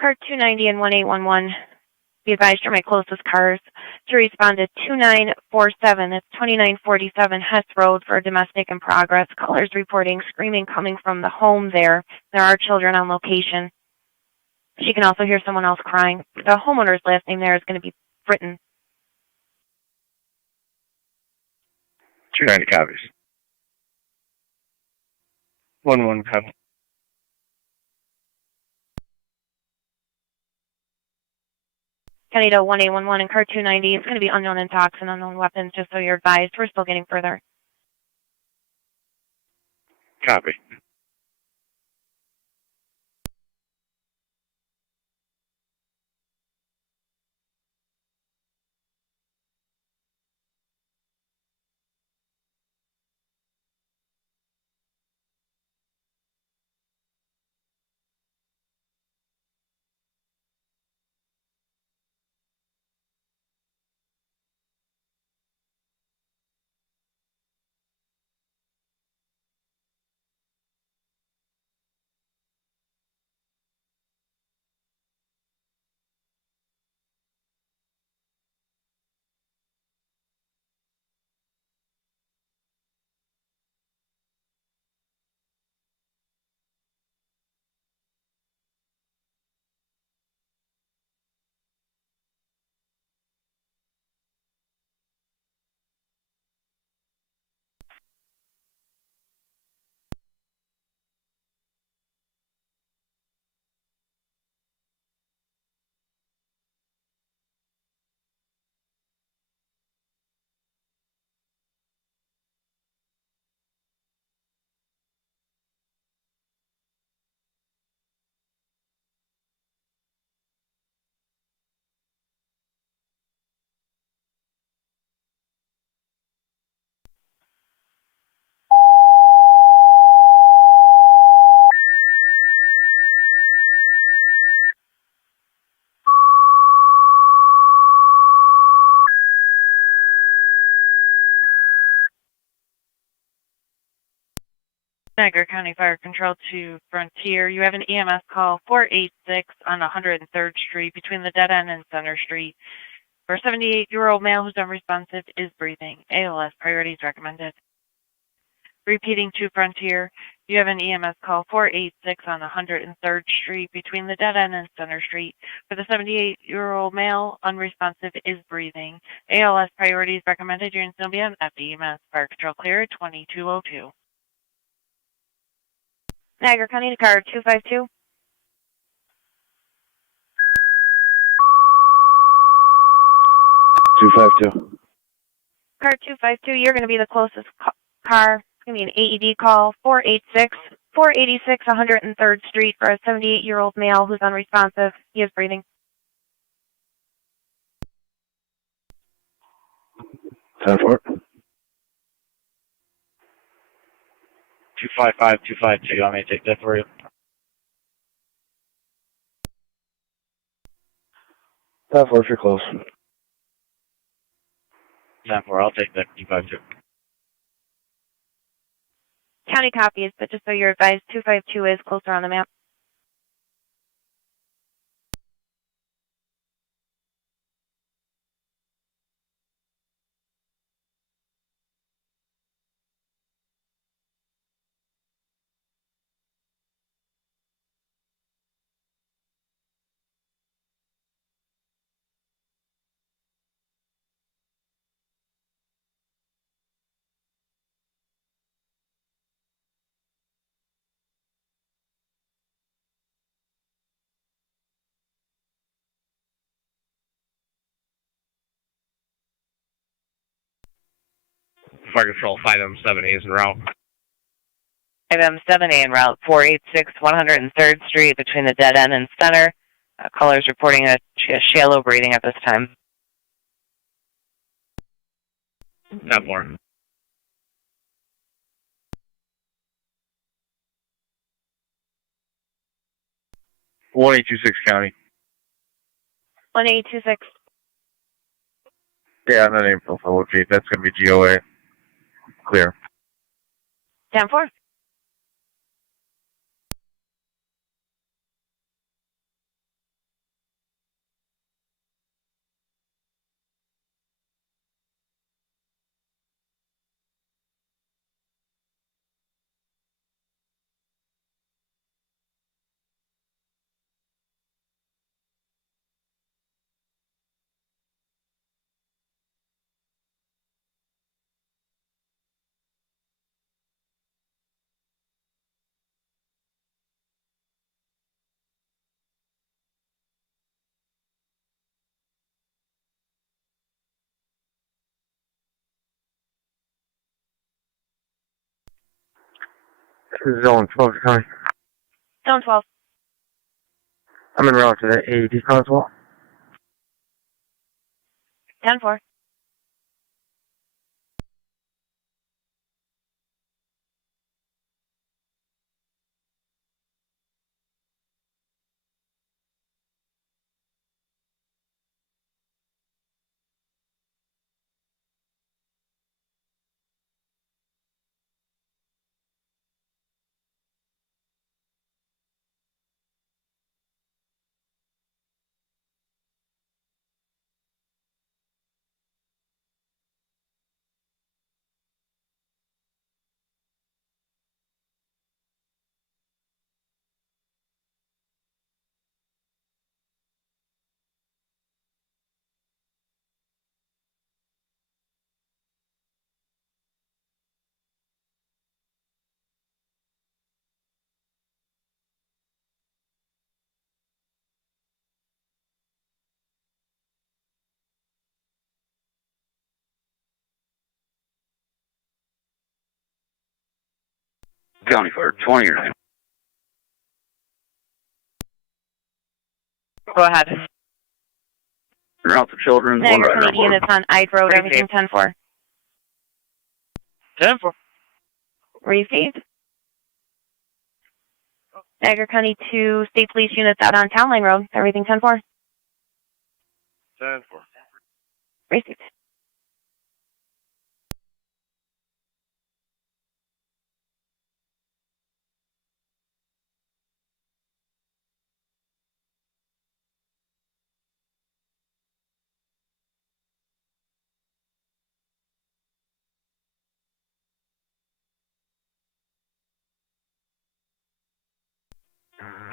Car 290 and 1811. Be advised for my closest cars to respond to 2947. It's 2947 Hess Road for domestic in progress. Callers reporting screaming coming from the home there. There are children on location. She can also hear someone else crying. The homeowner's last name there is going to be Britton. 290 copies. 11 copy. County to 1811 and car 290. It's going to be unknown intox and unknown weapons, just so you're advised. We're still getting further. Copy. Niagara County Fire Control to Frontier. You have an EMS call 486 on 103rd Street between the dead end and Center Street. For a 78-year-old male who's unresponsive, is breathing. ALS priorities recommended. Repeating to Frontier, you have an EMS call 486 on 103rd Street between the dead end and Center Street. For the 78-year-old male, unresponsive, is breathing. ALS priorities recommended. You're in Sylvia at the EMS Fire Control clear 2202. Niagara County to car 252. Car 252, you're going to be the closest car. It's going to be an AED call 486 103rd Street for a 78-year-old male who's unresponsive. He is breathing. 10-4. 255, 252. I may take that for you. 10-4 if you're close. 10-4. I'll take that 252. County copies, but just so you're advised, 252 is closer on the map. Fire Control 5M7A is en route. 5M7A en route, 486 103rd Street between the dead end and center. Callers reporting a shallow braiding at this time. 10-4. One 826 County. 1826. Yeah, that ain't profile locate. That's going to be GOA. Clear. 10-4. Zone 12 County. Zone 12. I'm en route to the AED console. 10-4. County Fire 20 or Go ahead. route to children. Niagara County units on Ide Road, everything 10-4. 10-4. Received. Niagara County 2 State Police units out on Town Line Road, everything 10-4. 10-4. Received.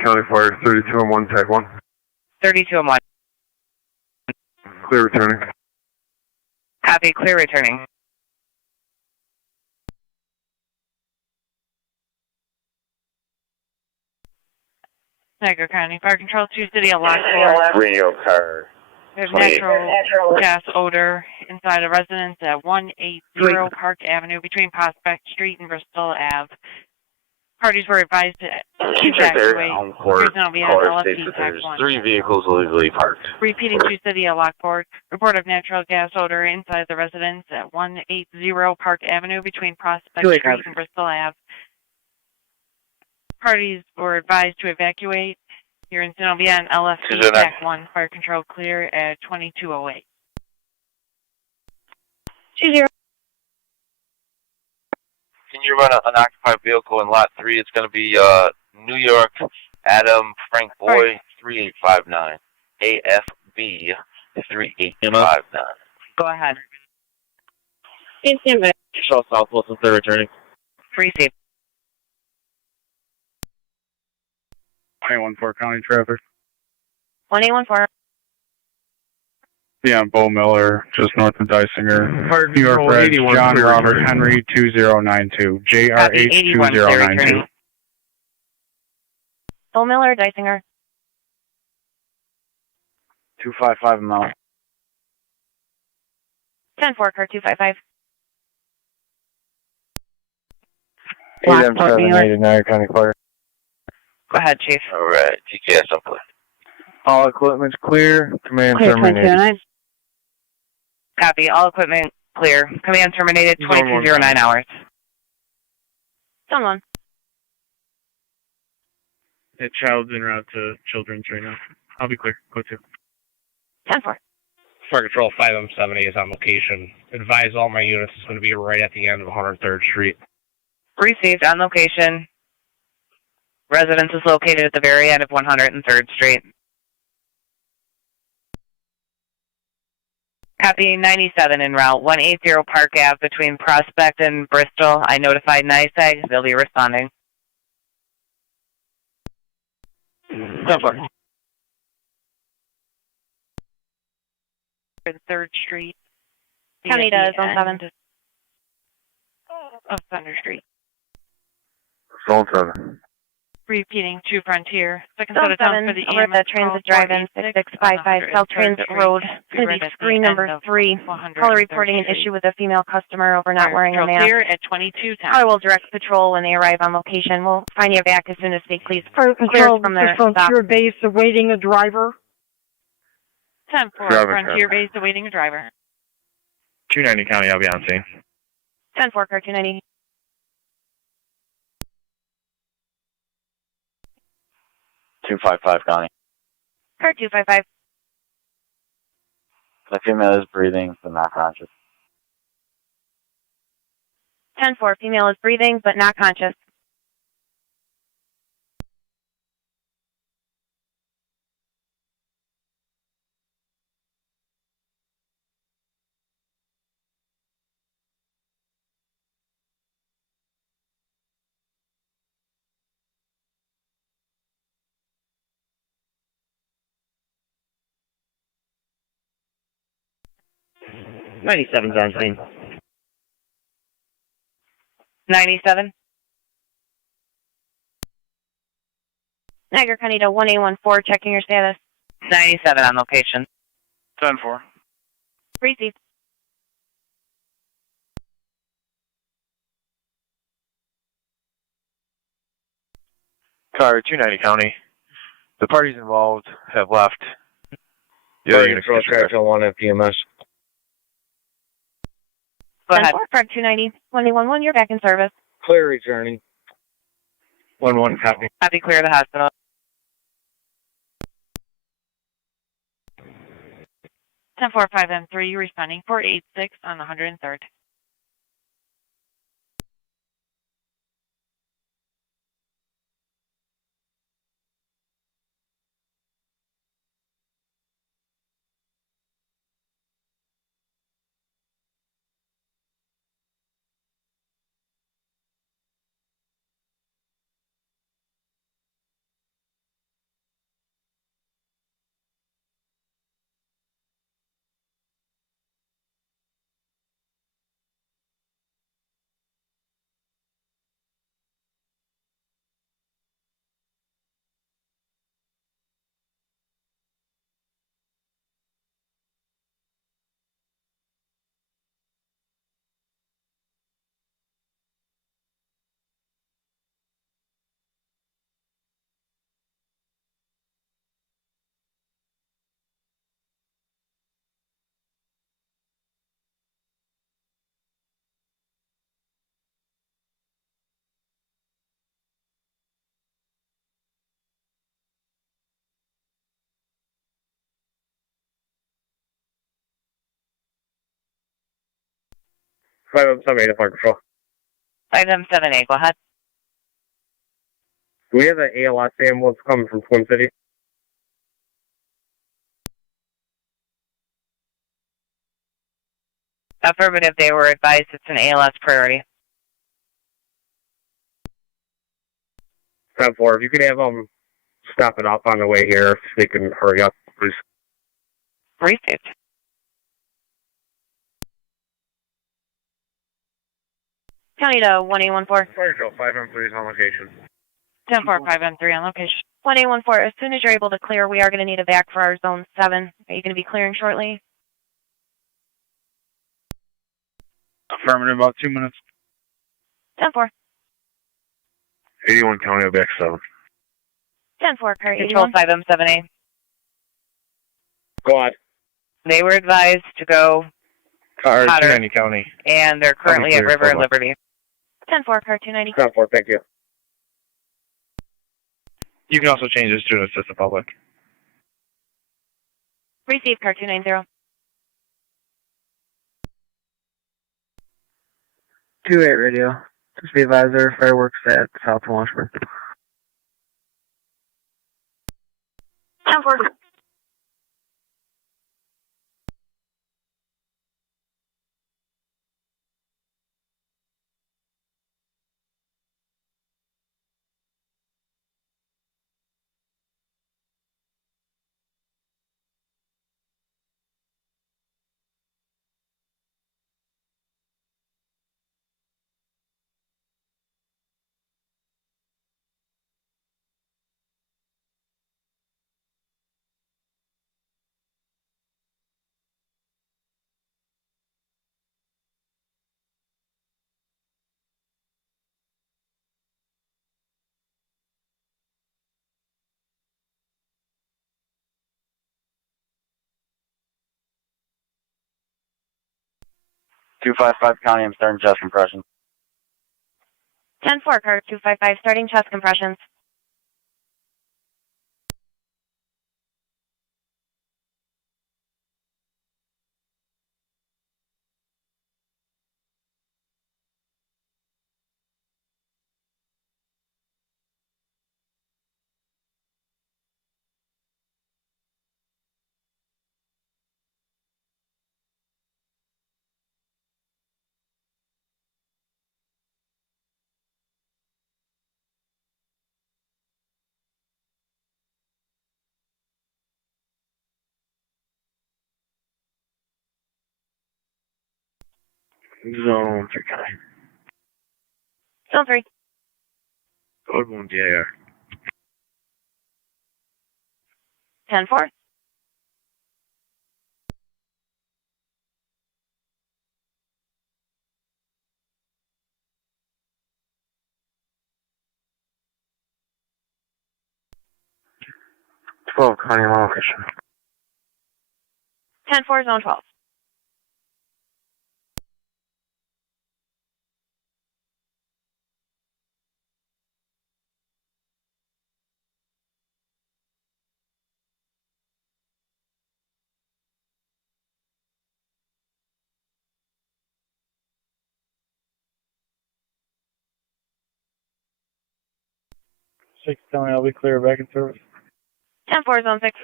County Fire 32 and 1, tag 1. 32 and 1. Clear returning. Copy, clear returning. Niagara County Fire Control 2 City of Lockport. Radio car. There's natural gas odor inside a residence at 180 Park Avenue between Prospect Street and Bristol Ave. Parties were advised to Keep right there. evacuate. Court Now be on caller LFT states that TAC there's 1. 3 vehicles illegally parked. Repeating to City of Lockport. Report of natural gas odor inside the residence at 180 Park Avenue between Prospect Street and Bristol Ave. Parties were advised to evacuate. Your incident will be on LFT TAC 1. Fire control clear at 2208. 20. Can you run an unoccupied vehicle in lot 3? It's going to be New York Adam Frank Boy 3859. AFB 3859. Go ahead. Shaw Southwest and third returning. Receive. 814 County Traffic. 1814. Yeah, Bo Miller, just north of Dysinger. New York Control, Red, 81 John clear Robert returning. Henry 2092. JRH 2092. Bill Miller, Dysinger. 255 amount. 10-4, car 255. Lockport, New York. Niagara County Fire. Go ahead, Chief. All right. TKS, I'm clear. All equipment's clear. Command Clear terminated. 2209. Copy. All equipment clear. Command terminated. 2209 hours. Zone 1. That child's en route to Children's right now. I'll be clear. Go to. 10-4. Fire Control 5M70 is on location. Advise all my units is going to be right at the end of 103rd Street. Received on location. Residence is located at the very end of 103rd Street. Copy 97 en route, 180 Park Ave between Prospect and Bristol. I notified NYSEG. They'll be responding. 10-4. 3rd Street. County does, Zone 7. Of Thunder Street. Zone 7. Repeating to Frontier. Second Zone set of time 7, for the over at the EMS Transit call, Drive-In, 6655 South Transit Road. It's going to be screen number 3. Caller reporting an issue with a female customer over not wearing a mask. Clear at 22 times. Caller will direct patrol when they arrive on location. We'll find you back as soon as they please. Fire control From their stop. Frontier base awaiting a driver. 10-4, Frontier base awaiting a driver. 290 County, I'll be on scene. 10-4, car 290. .255 County. Car 255. The female is breathing, but not conscious. 10-4, female is breathing but not conscious. .97's on scene. 97. Niagara County to 1814, checking your status. 97 on location. 10-4. Received. Car 290 County. The parties involved have left. The Fire other units Control Track 1 at PMS. Go ahead. 10-4, 290, 111, you're back in service. Clear returning. 1-1 copy. Copy, clear the hospital. 10-4, 5M3 responding 486 on 103rd. 578 to Fire Control. 5M78, go ahead. Do we have an ALS ambulance coming from Twin City? Affirmative, they were advised it's an ALS priority. 10-4, if you could have them stop it off on the way here, if they can hurry up, please. Received. County to 1814. Fire Control, 5M3 is on location. 10-4, 5M3 on location. 1814, as soon as you're able to clear, we are going to need a vac for our Zone 7. Are you going to be clearing shortly? Affirmative, about 2 minutes. 10-4. 81 County, back 7. 10-4, car Control 81. 5M78. Go on. They were advised to go Car Potter, 290 County. and they're currently at clear, River and hold on. Liberty. 10-4, car 290. 10-4, thank you. You can also change this to assist the public. Receive, car 290. 28 radio. Just be advised there are fireworks at South Washburn. 10-4. $255 County, I'm starting chest compression. 10-4, car 255, starting chest compressions. Zone 3 County. Zone 3. Code 1 DIR. 10-4. County on location. 10-4, Zone 12. 6 County, I'll be clear, back in service. 10-4, Zone 6.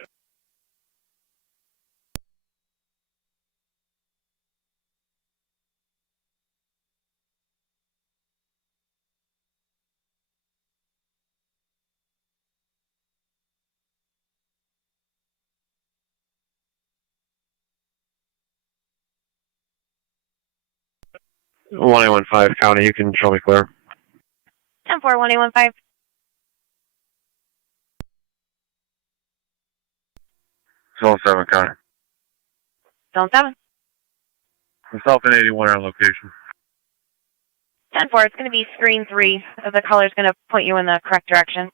One 1815 County, you can show me clear. 10-4, 1815. Zone 7 County. Zone 7. Myself and 81 on location. 10-4, it's going to be screen 3. The color's going to point you in the correct direction.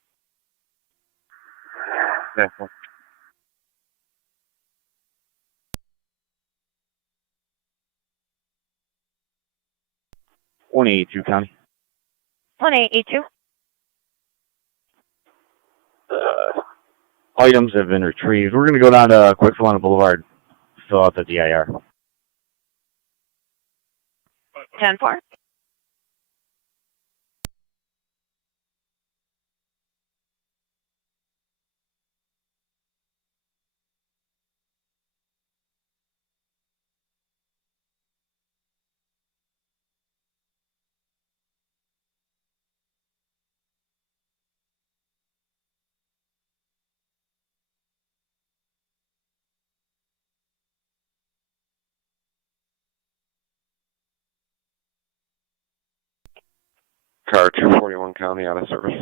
Yeah. 182 County. 1882. Items have been retrieved. We're going to go down to Quicksalona Boulevard, fill out the DIR. 10-4. Car 241 County out of service.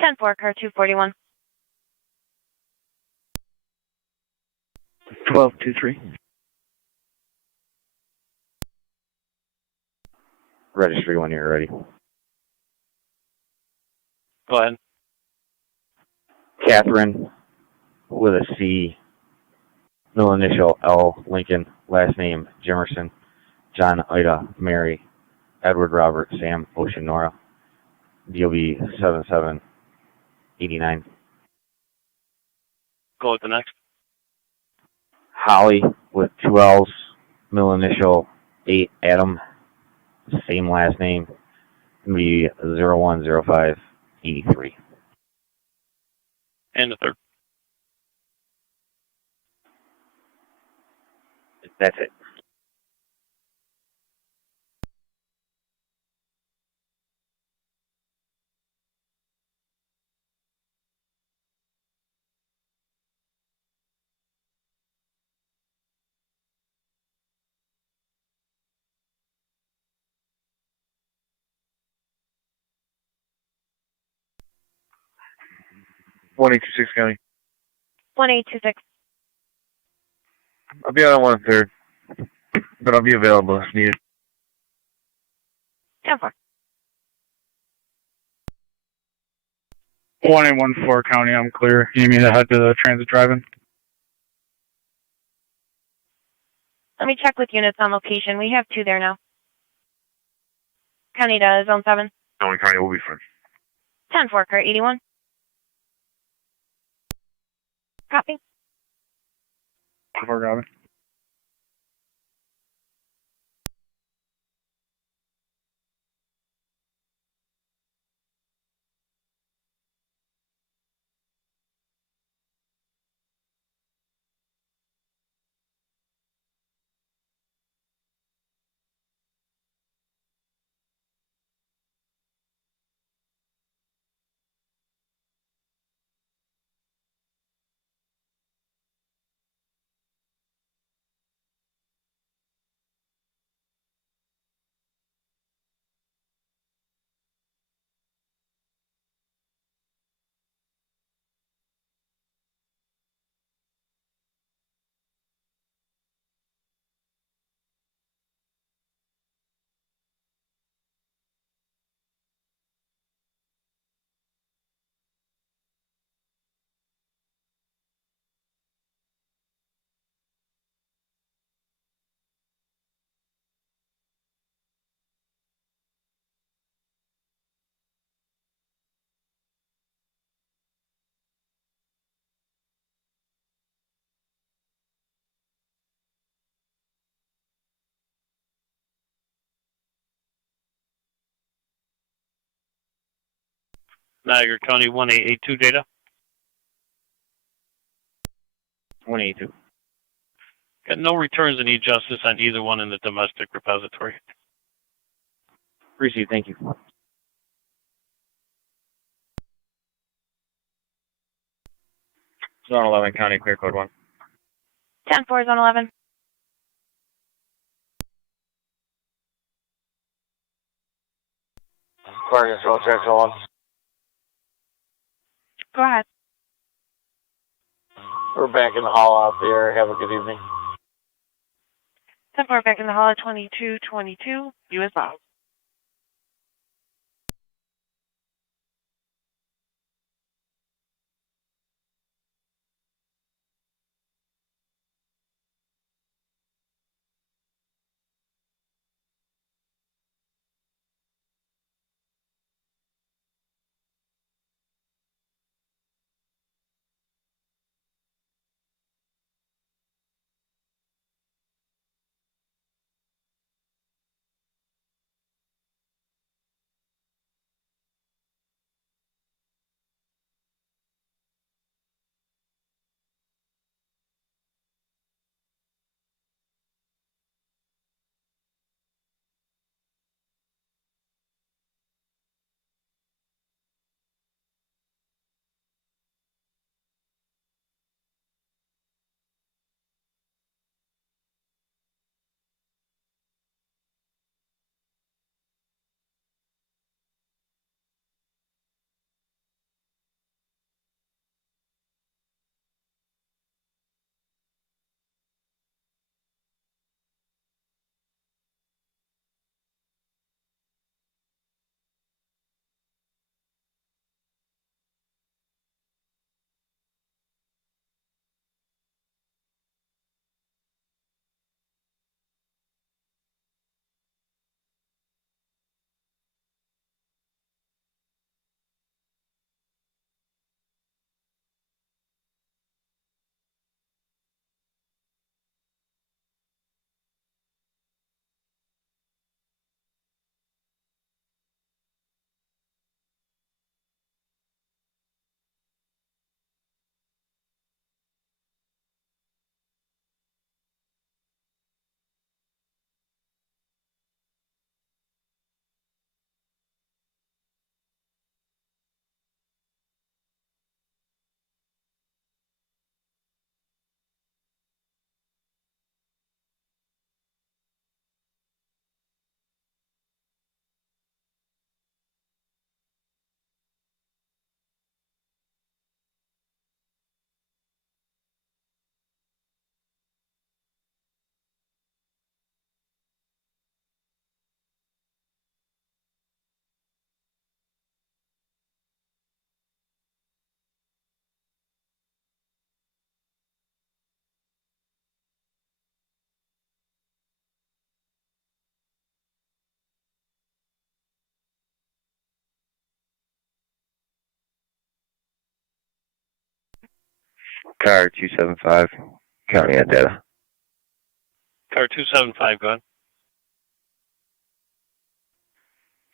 10-4, car 241. 1223. Registry when you're ready. Go ahead. Catherine with a C, middle initial L, Lincoln, last name Jimerson, John, Ida, Mary, Edward, Robert, Sam, Ocean, Nora, DOB 7789. Go with the next. Holly with 2 L's, middle initial 8, Adam, same last name, gonna be 010583. And the third. That's it. One 826 County. 1826. I'll be out on 1/3, but I'll be available if needed. 10-4. 1814 County, I'm clear. You need me to head to the transit drive-in? Let me check with units on location. We have 2 there now. County to zone 7. County will be fine. 10-4, car 81. Copy. Before driving. Niagara County 1882 data. 182. Got no returns in e-justice on either one in the domestic repository. Received, thank you. Zone 11 County, clear code 1. 10-4, zone 11. Car control, check on. Go ahead. We're back in the hall out there. Have a good evening. 10-4 back in the hall at 2222, you as well. Car 275, counting that data. Car 275, go ahead.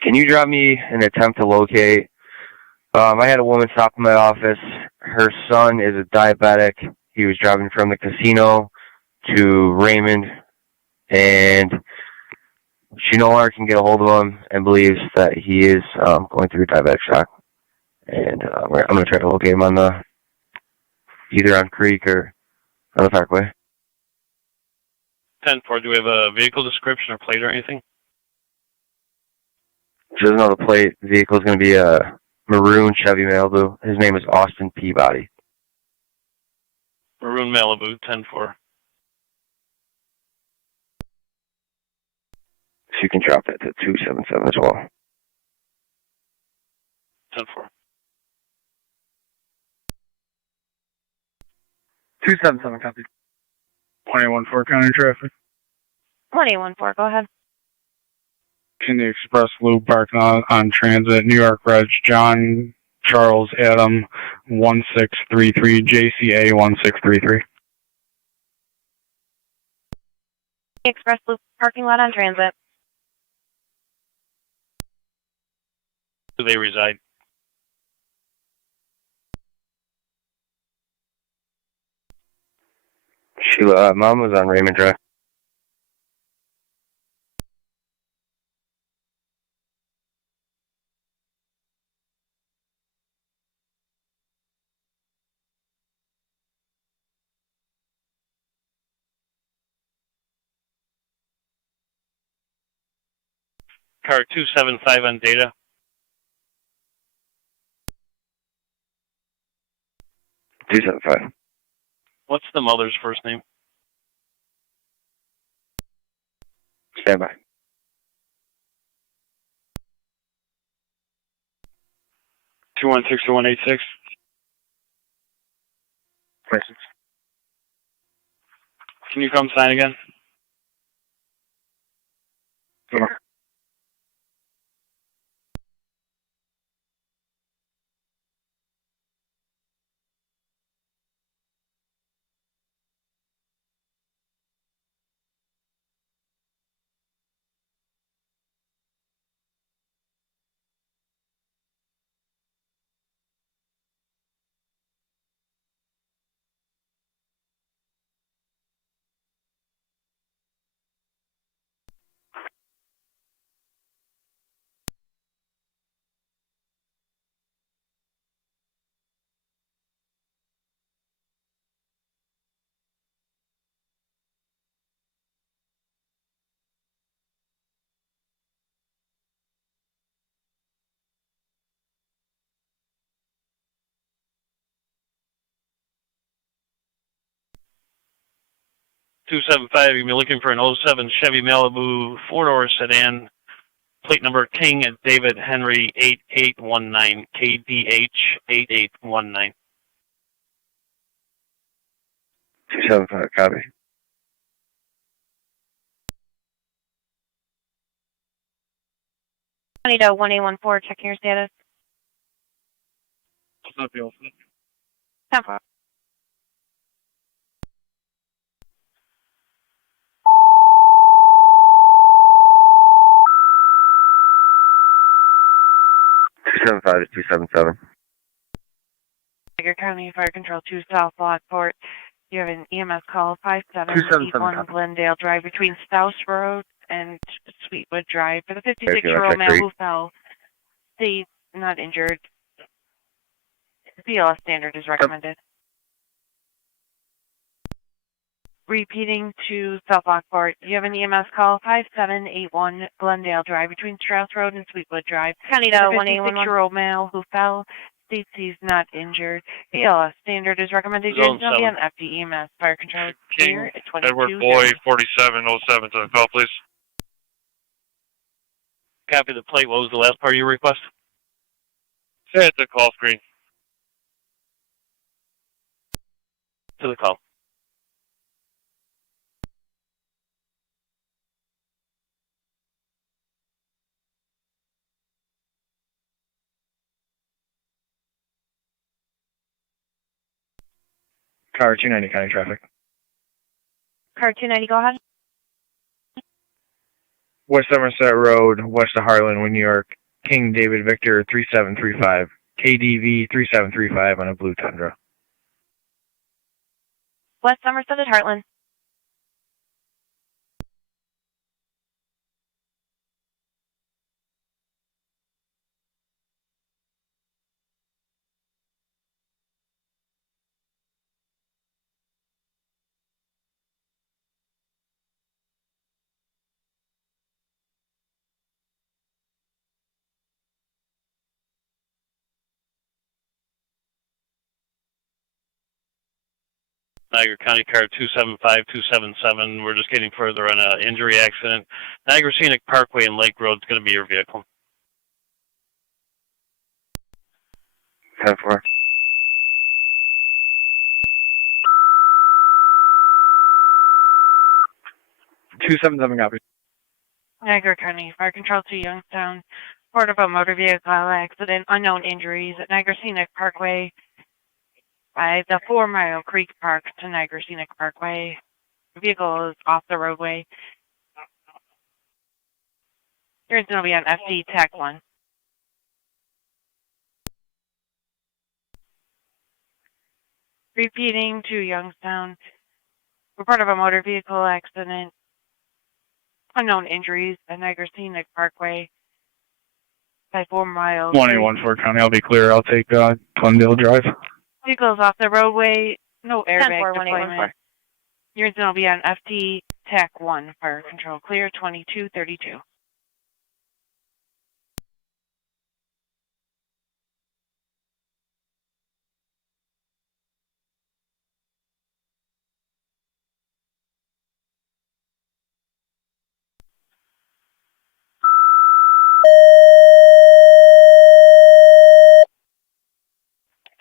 Can you drop me an attempt to locate? I had a woman stop in my office. Her son is a diabetic. He was driving from the casino to Raymond, and she no longer can get a hold of him and believes that he is going through diabetic shock. And I'm going to try to locate him on either on Creek or on the Parkway. 10-4, do we have a vehicle description or plate or anything? She doesn't know the plate. The vehicle is going to be a maroon Chevy Malibu. His name is Austin Peabody. Maroon Malibu, 10-4. So you can drop that to 277 as well. 10-4. 277, copy. 2814 county traffic. 2814, go ahead. In the express loop parking on transit, New York Reg, John Charles Adam 1633, JCA 1633. Express loop parking lot on transit. Do they reside? Sheila, Mom was on Raymond Drive. Car 275 on data. $275. What's the mother's first name? Stand by. 216-2186. License. Can you come sign again? Sure. $275, you'll be looking for an 07 Chevy Malibu 4-door sedan, plate number King and David Henry 8819, KDH 8819. 275, copy. Tonawanda 1814, checking your status. It's not the old 10-4. $275 is 277. Niagara County Fire Control 2 South Lockport. You have an EMS call 5781 Glendale Drive between Stouse Road and Sweetwood Drive for the 56-year-old male who fell. States not injured. BLS standard is recommended. Repeating to South Lockport, you have an EMS call 5781 Glendale Drive between Strauss Road and Sweetwood Drive. Tonawanda 56-year-old male who fell. States he's not injured. BLS standard is recommended. You're going to be on FD EMS. Fire control is clear at 22. Edward Boy 4707 to the call, please. Copy the plate. What was the last part of your request? Say it to call screen. To the call. Car 290 county traffic. Car 290, go ahead. West Somerset Road, west of Harlan, New York. King David Victor 3735. KDV 3735 on a blue Tundra. West Somerset at Heartland. Niagara County Car 275277. We're just getting further on an injury accident. Niagara Scenic Parkway and Lake Road is going to be your vehicle. 10-4. Copy. Niagara County Fire Control to Youngstown. Report of a motor vehicle accident. Unknown injuries at Niagara Scenic Parkway by the 4 Mile Creek Park to Niagara Scenic Parkway. The vehicle is off the roadway. Here's going to be on FD TAC 1. Repeating to Youngstown. Report of a motor vehicle accident. Unknown injuries at Niagara Scenic Parkway by 4 Mile 1814 County, I'll be clear. I'll take Glendale Drive. Vehicles off the roadway, no airbag 10-4, deployment. Yours will be on FT TAC 1, fire control clear, 2232.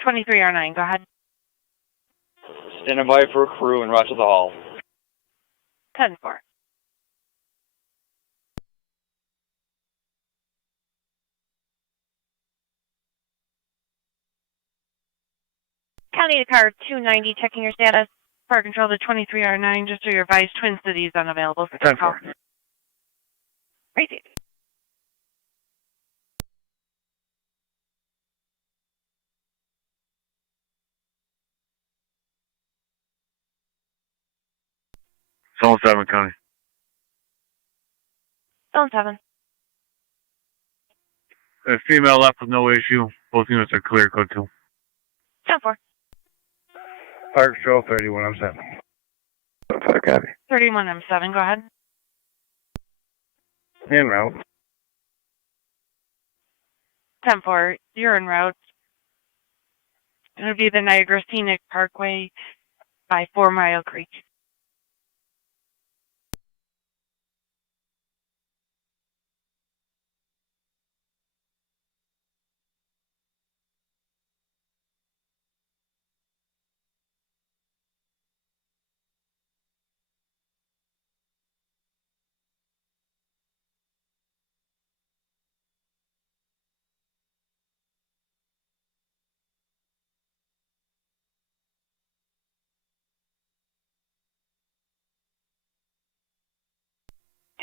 (2309), go ahead. Standing by for a crew in Rochester Hall. 10-4. County to car 290, checking your status. Fire control to 2309, just so you're advised, Twin Cities unavailable for this call. Crazy. Zone 7 County. Zone 7. A female left with no issue. Both units are clear, code 2. Zone 4. Fire Control 31, I'm 7. Fire copy. 31, I'm 7, go ahead. En route. 10-4, you're en route. It would be the Niagara Scenic Parkway by 4 Mile Creek.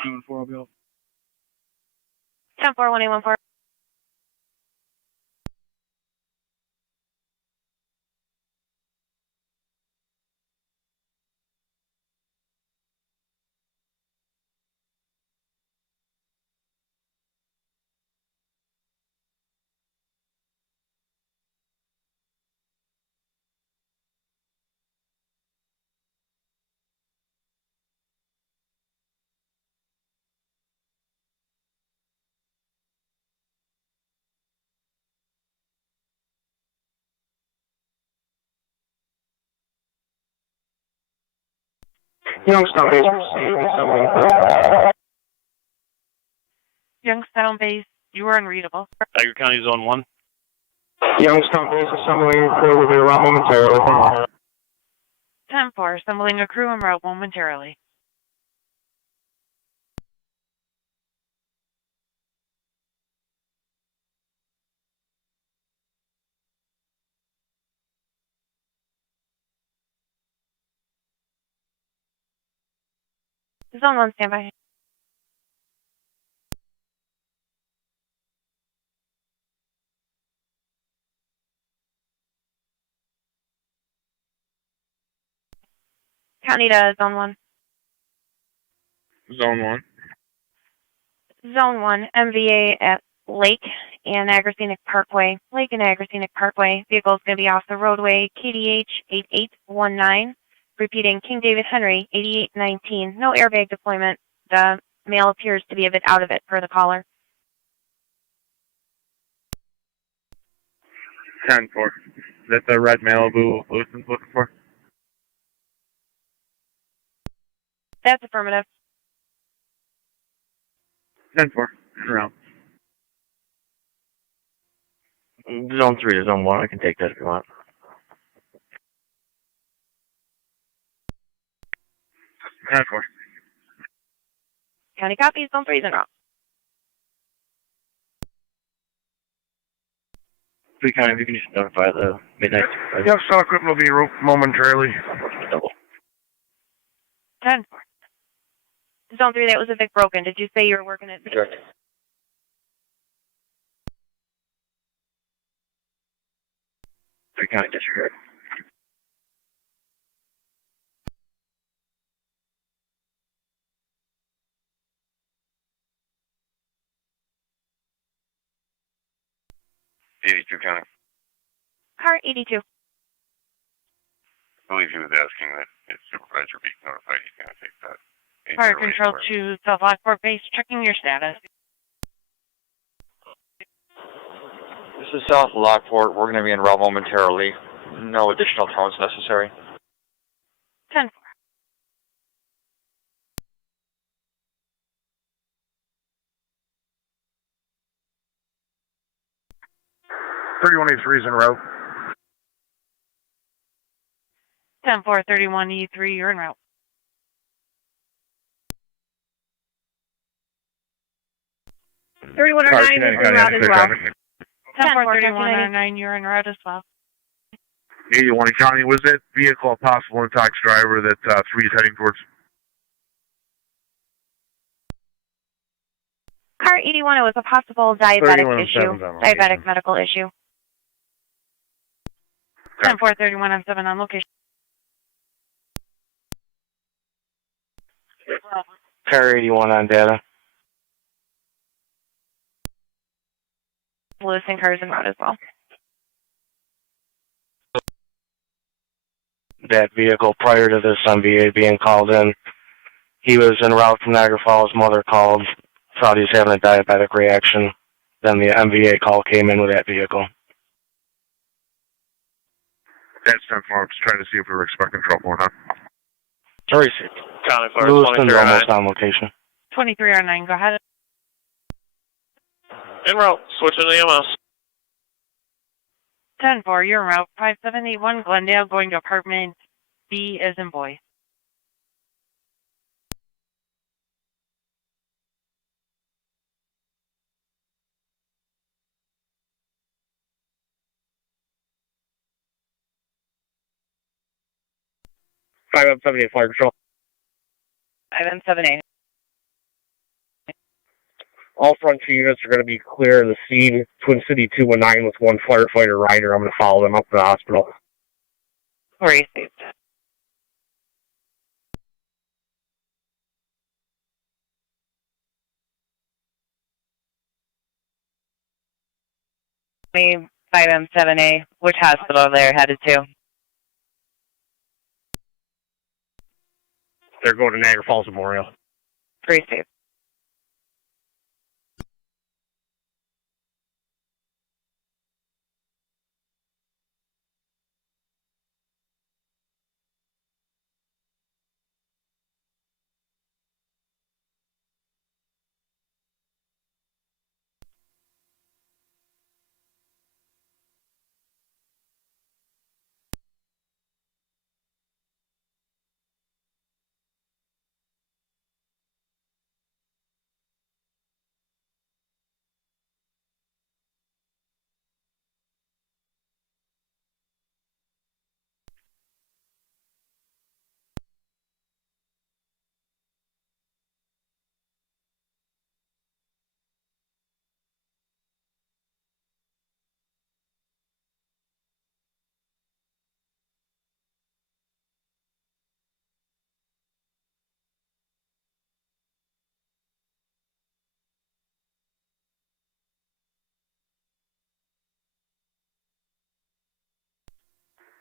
Zone 4, I'll be up. 10-4, 1814. Youngstown base, you are unreadable. Niagara County Zone 1. Youngstown base assembling crew will be around momentarily. 10-4, assembling a crew en route momentarily. Zone 1, standby. County to Zone 1. Zone 1. Zone 1, MVA at Lake and Niagara Scenic Parkway. Lake and Niagara Scenic Parkway. Vehicle is going to be off the roadway, KDH 8819. Repeating, King David Henry 8819. No airbag deployment. The male appears to be a bit out of it per the caller. 10-4. Is that the red Malibu Lewiston's looking for? That's affirmative. 10-4. Around. Zone 3 to Zone 1. I can take that if you want. 10-4. County copies, Zone 3 is en route. Free County, if you can just notify the midnight. Yep, Star equipment will be momentarily. Double. 10-4. Zone 3, that was a bit broken. Did you say you were working at... Sure. Free County disregard. County. Car 82. I believe he was asking that his supervisor be notified. He's going to take that. Fire control to South Lockport base, checking your status. This is South Lockport. We're going to be en route momentarily. No additional tones necessary. 10-4. is en route. 10-4, 31E3, you're en route. Car 3109 is County en route as clear well. traffic. 10-4, 10-4, 3109, you're en route as well. 81 County, was that vehicle a possible intox driver that 3 is heading towards? Car 81, it was a possible diabetic 31 issue. 7's on location. Diabetic medical issue. 10-4, 31 on location. Car 81 on data. Lewiston cars en route as well. That vehicle prior to this MVA being called in, he was en route from Niagara Falls. Mother called, thought he was having a diabetic reaction. Then the MVA call came in with that vehicle. That's 10-4. I'm just trying to see if we were expecting trouble or not. Sorry, County Fire Lewiston's 2309. almost on location. 2309, go ahead. En route. Switching to EMS. 10-4, you're en route. 5781 Glendale, going to apartment B as in boy. Fire 78 Fire Control. 5M78. All frontier units are going to be clear of the scene. Twin City 219 with 1 firefighter rider. I'm going to follow them up to the hospital. Received. Me 5M7A. Which hospital are they headed to? They're going to Niagara Falls Memorial. Received.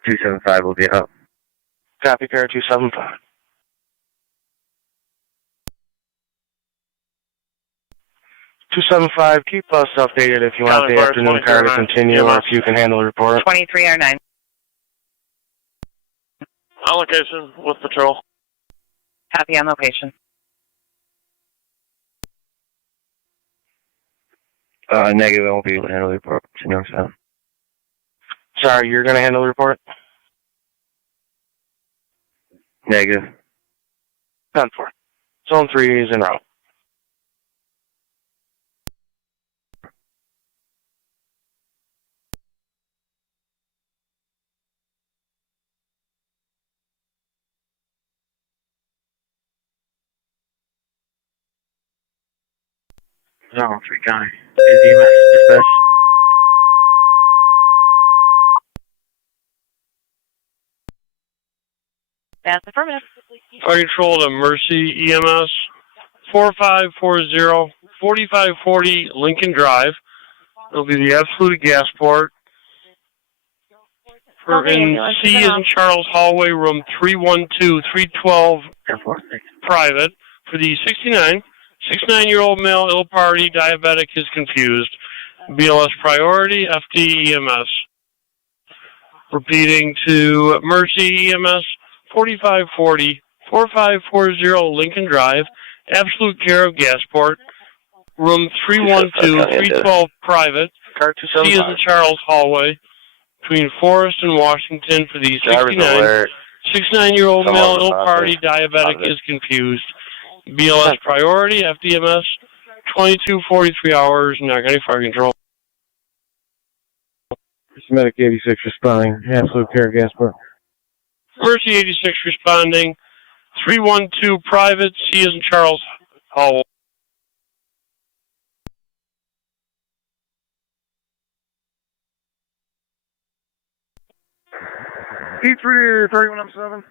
275 will be up. Copy, car 275. Keep us updated if you want the afternoon car to continue or if you can handle the report. 23R9. On location with patrol. Copy on location. Negative, I won't be able to handle the report. It's in Youngstown. Sorry, you're going to handle the report? Negative. 10-4. Zone 3 is en route. Zone 3 County. Is EMS dispatch? That's affirmative. Fire control to Mercy EMS 4540 4540 Lincoln Drive. It'll be the absolute gas port. In C is in Charles Hallway, room 312, 312, private. For the 69-year-old male, ill party, diabetic, is confused. BLS priority, FD EMS. Repeating to Mercy EMS 4540 4540 Lincoln Drive, absolute care of Gasport, room 312, 312, private. C is in Charles Hallway, between Forest and Washington. For the 69-year-old male, ill party, diabetic, is confused. BLS priority, FDMS, 22:43 hours, Niagara Fire Control. Medic 86 responding, absolute care Gasport. Mercy 86 responding, 312 private, C is in Charles Hallway. P3 31M7.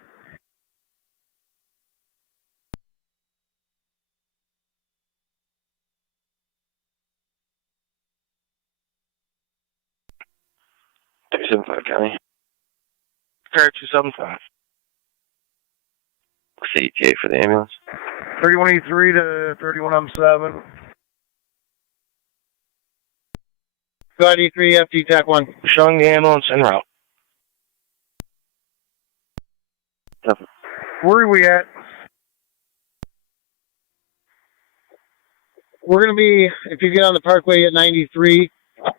County. Car 275. What's the ETA for the ambulance? 31E3 to 31M7. God E3, FD TAC 1. Showing the ambulance en route. Where are we at? We're going to be, if you get on the parkway at 93,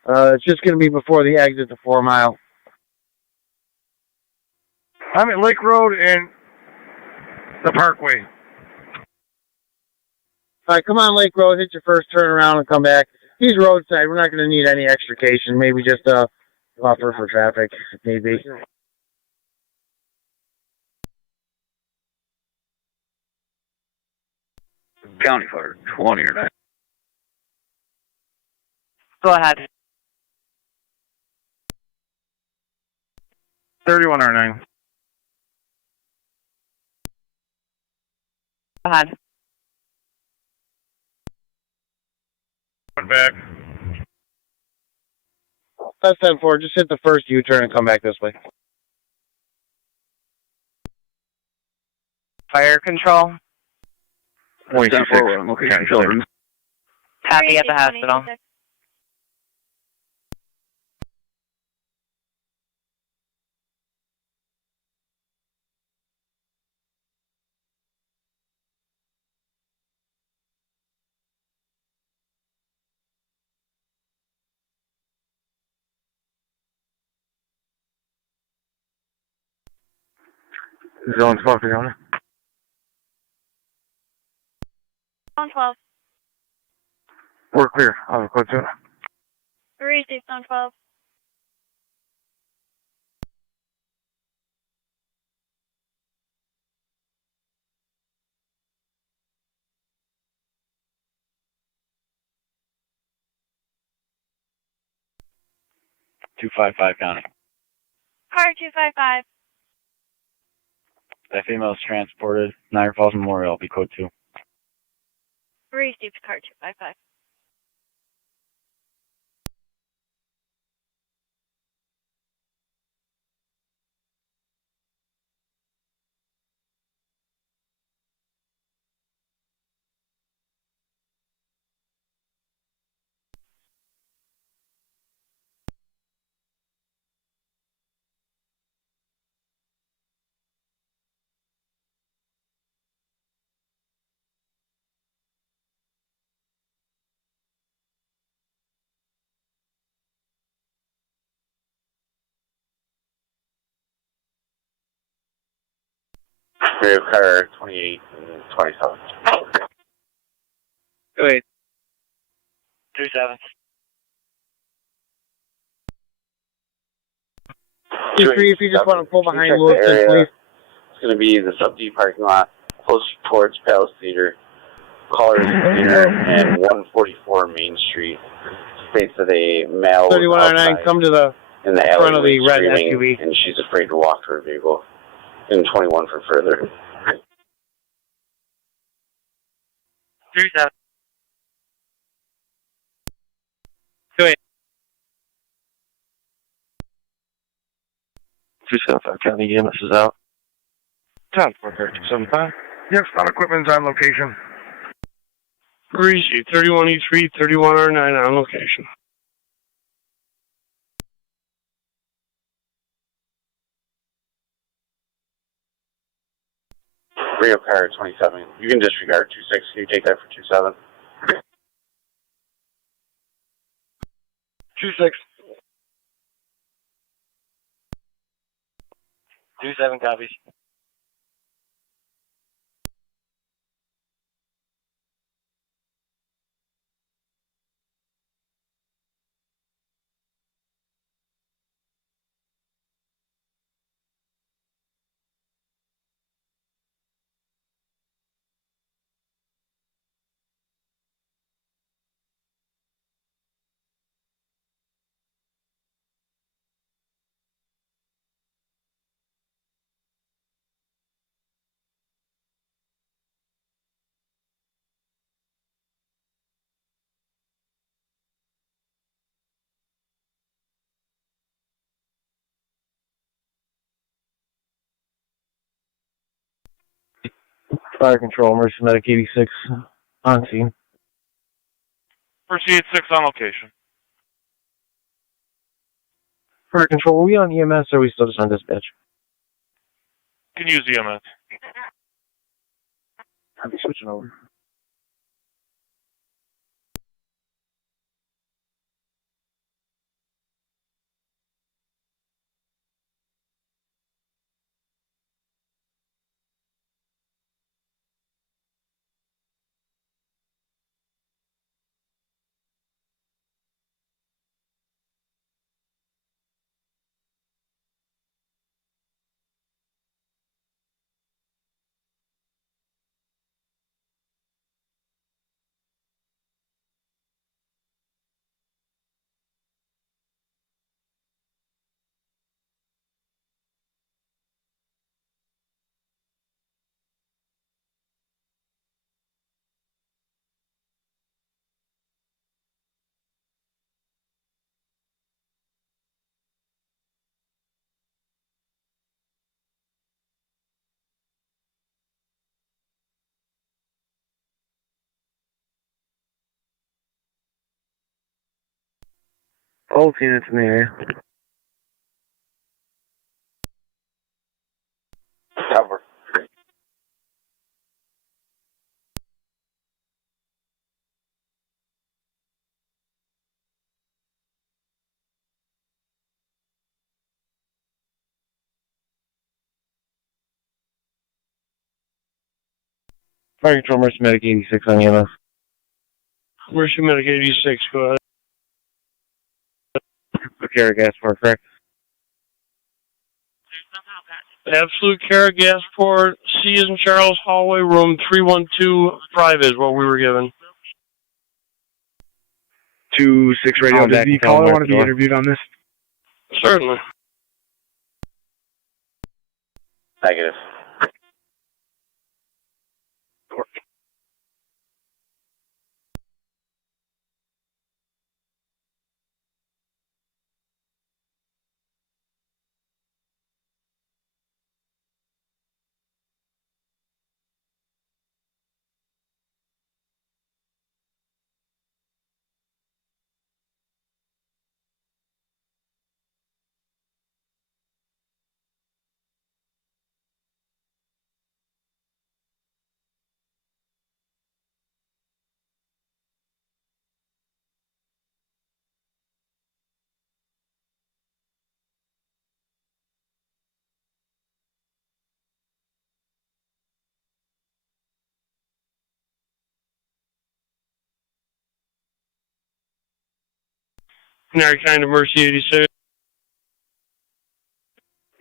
it's just going to be before the exit to 4 Mile. I'm at Lake Road and the Parkway. All right, come on Lake Road, hit your first turn around and come back. He's roadside. We're not going to need any extrication. Maybe just a buffer for traffic, if need be. County Fire 20 or 9. Go ahead. 31R9. Go ahead. Back. That's 10-4. Just hit the first U-turn and come back this way. Fire control. 26. Children. Copy at the hospital. Zone 12, Fiona. Zone 12. We're clear. I'll have a code 2. Receive Zone 12. County. Car 255. That female is transported. Niagara Falls Memorial will be code 2. Received car 255. Radio car 28 and 27. Wait. 27. 3, if you just want to pull behind Check the Lewiston, area. please. It's going to be the Sub D parking lot, close towards Palace Theater, Colors Theater, and 144 Main Street. States that a male was 3109, outside come to the in the front of alleyway the red screaming, SUV. and she's afraid to walk to her vehicle. And 21 for further. 37. 275 County EMS is out. 10 for 275. Youngstown equipment's on location. Greasy, 31E3, 31R9 on location. Radio car 27. You can disregard 26. Can you take that for 27? 26. 27 copies. Fire control, emergency medic 86 on scene. Proceed 6 on location. Fire control, are we on EMS or are we still just on dispatch? Can use EMS. I'll be switching over. All units in the area. Cover. Fire control, emergency medic 86 on EMS. Emergency medic 86, go ahead. Carry gas for correct? Absolute care, gas port, C is in Charles, hallway, room 312, private is what we were given. 2-6 radio. Does the caller want to be door. interviewed on this? Certainly. Negative. Niagara County Mercy 86.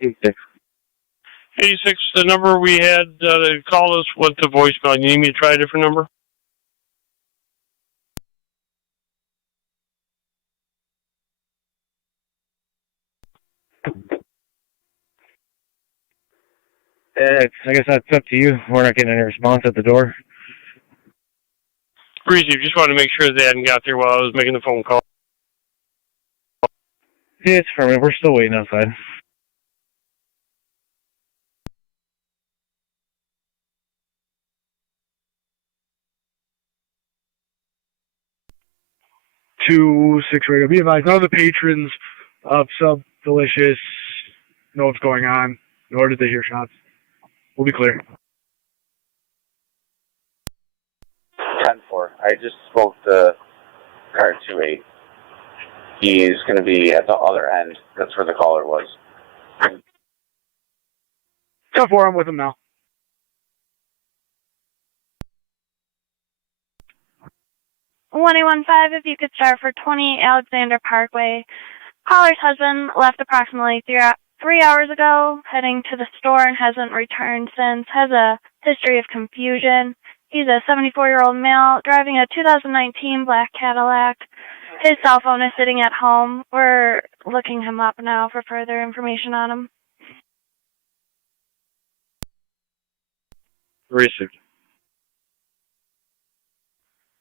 86. 86, the number we had that called us went to voicemail. You need me to try a different number? I guess that's up to you. We're not getting any response at the door. Receive, just wanted to make sure they hadn't got there while I was making the phone call. Yeah, it's affirmative. We're still waiting outside. Two six radio. Be advised, none of the patrons of Sub Delicious know what's going on, nor did they hear shots. We'll be clear. 10-4. I just spoke to car 28. He's going to be at the other end. That's where the caller was. 10-4, I'm with him now. One 115, if you could start for 20 Alexander Parkway. Caller's husband left approximately 3 hours ago, heading to the store and hasn't returned since. Has a history of confusion. He's a 74-year-old male driving a 2019 black Cadillac. His cell phone is sitting at home. We're looking him up now for further information on him. Received.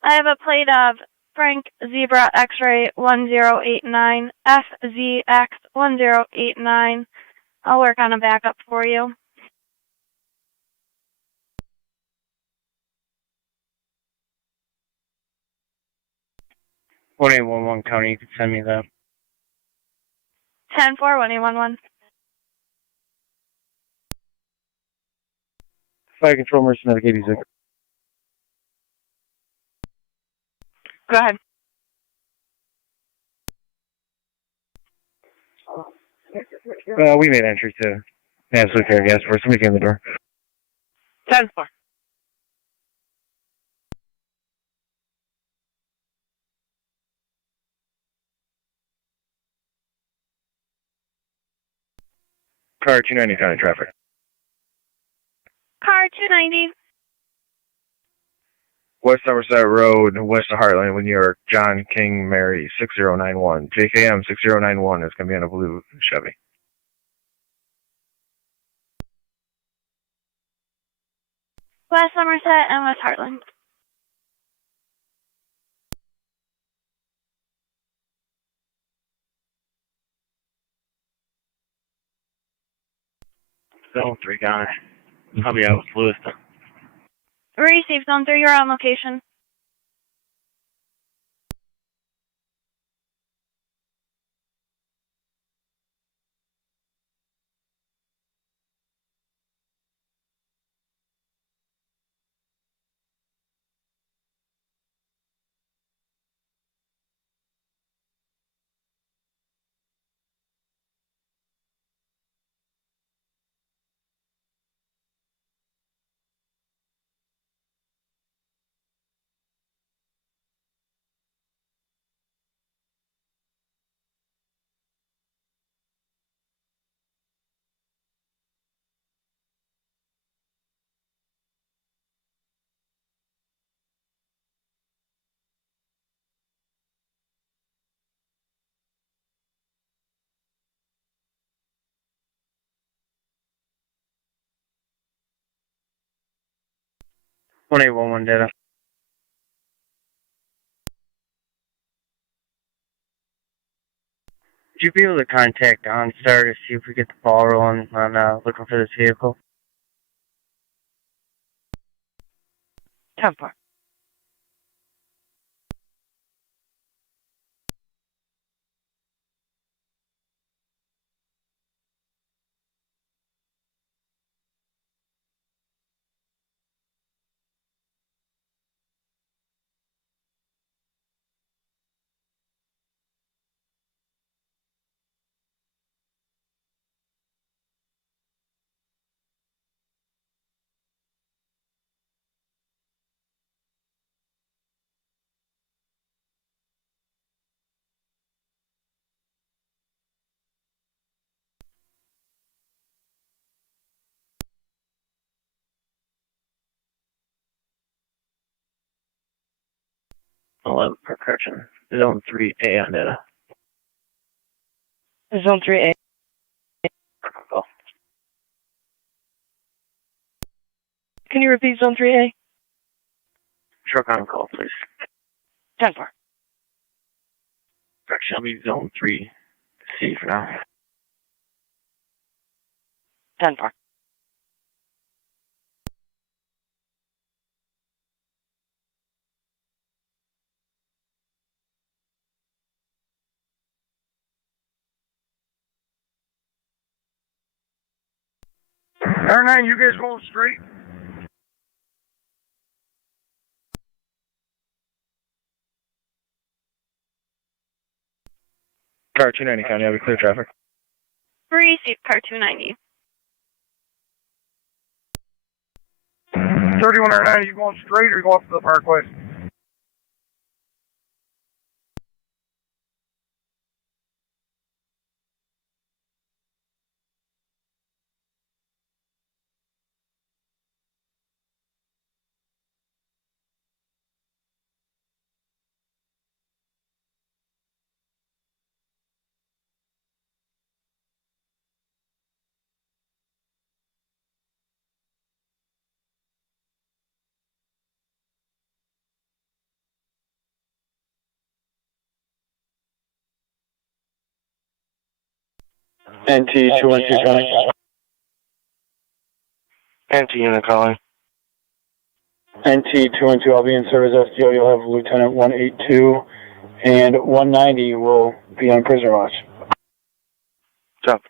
I have a plate of Frank Zebra X-ray 1089, FZX 1089. I'll work on a backup for you. One 811 County, you could send me that. 10-4, 1811. Fire Control Mercy Medic 86. Go ahead. We made entry to Absolute Fair Gas for somebody came to the door. 10-4. Car 290 County Traffic. Car 290. West Somerset Road, west of Heartland, New York, John King Mary 6091. JKM 6091 is going to be on a blue Chevy. West Somerset and West Heartland. Zone 3 County. I'll be out with Lewiston. Receive Zone 3, you're on location. One 811 data. Would you be able to contact OnStar to see if we get the ball rolling on looking for this vehicle? 10-4. 11 per correction. Zone 3A on data. Zone 3A. Call. Can you repeat Zone 3A? Truck on call, please. 10-4. Correction, I'll be zone 3C for now. 10-4. R9, you guys going straight? Car 290 County, I'll be clear traffic. 3 seat car 290. 31 R9, are you going straight or you going up to the parkway? NT 212 County. NT unit calling. NT 212, I'll be in service STO. You'll have Lieutenant 182 and 190 will be on prisoner watch. Jump.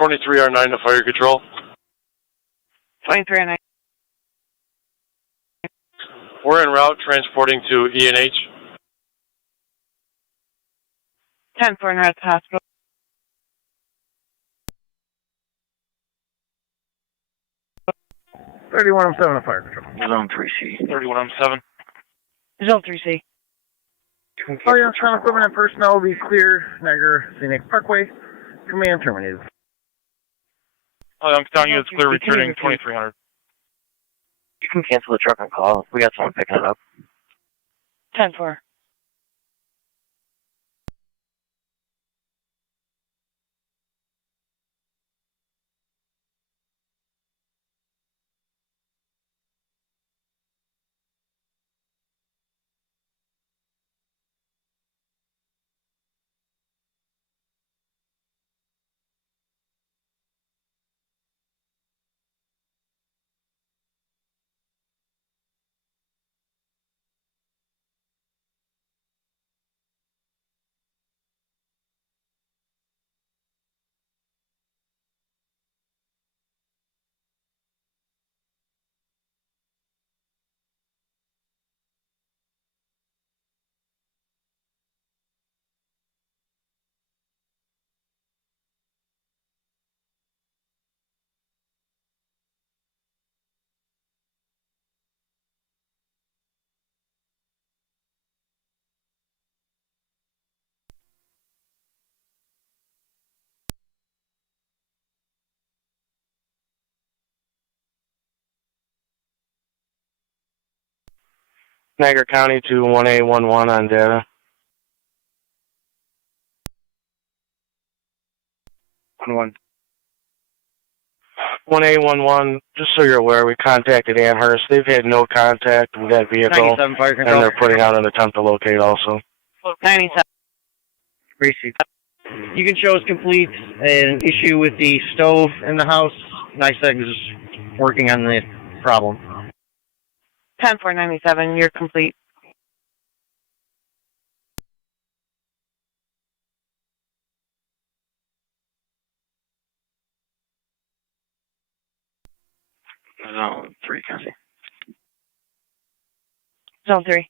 R9 to fire control. 23 R9. We're en route transporting to E&H. 10-4 North Hospital. I'm 7 on fire control. Zone 3C. 31-7. Zone 3C. All Youngstown equipment and personnel will be clear. Niagara Scenic Parkway. Command terminated. Youngstown units clear, returning 2300. You can cancel the truck on call. We got someone picking it up. 10-4. Niagara County to 1A11 on data. 1A11, just so you're aware, we contacted Amherst. They've had no contact with that vehicle, and they're putting out an attempt to locate also. 97. Receipt. You can show us complete an issue with the stove in the house. NICEG is working on the problem. 10-4-97, you're complete. Zone 3, Cassie. Zone 3.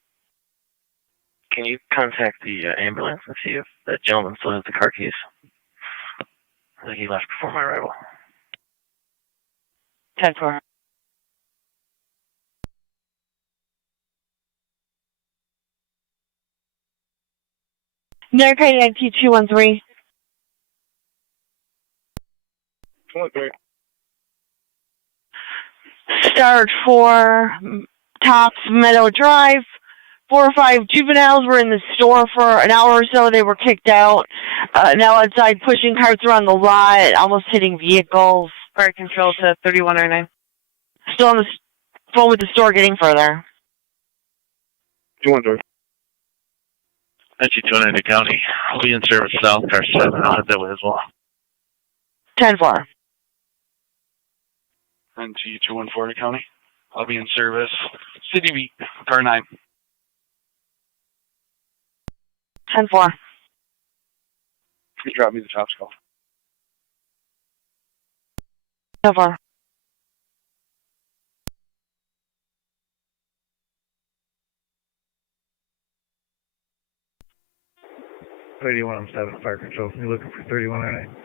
Can you contact the ambulance and see if that gentleman still has the car keys? I think he left before my arrival. 10-4. Niagara 213. 23. Start for Tops Meadow Drive. 4 or 5 juveniles were in the store for an hour or so. They were kicked out. Now outside pushing carts around the lot, almost hitting vehicles. Fire control to 3109. Still on the phone with the store getting further. 213. Entry 290 County. I'll be in service south, car 7. I'll head that way as well. 10-4. Entry 214 County. I'll be in service. City B, car 9. 10-4. Can you drop me the top call? 10-4. I'm 7 fire control. You're looking for 3109.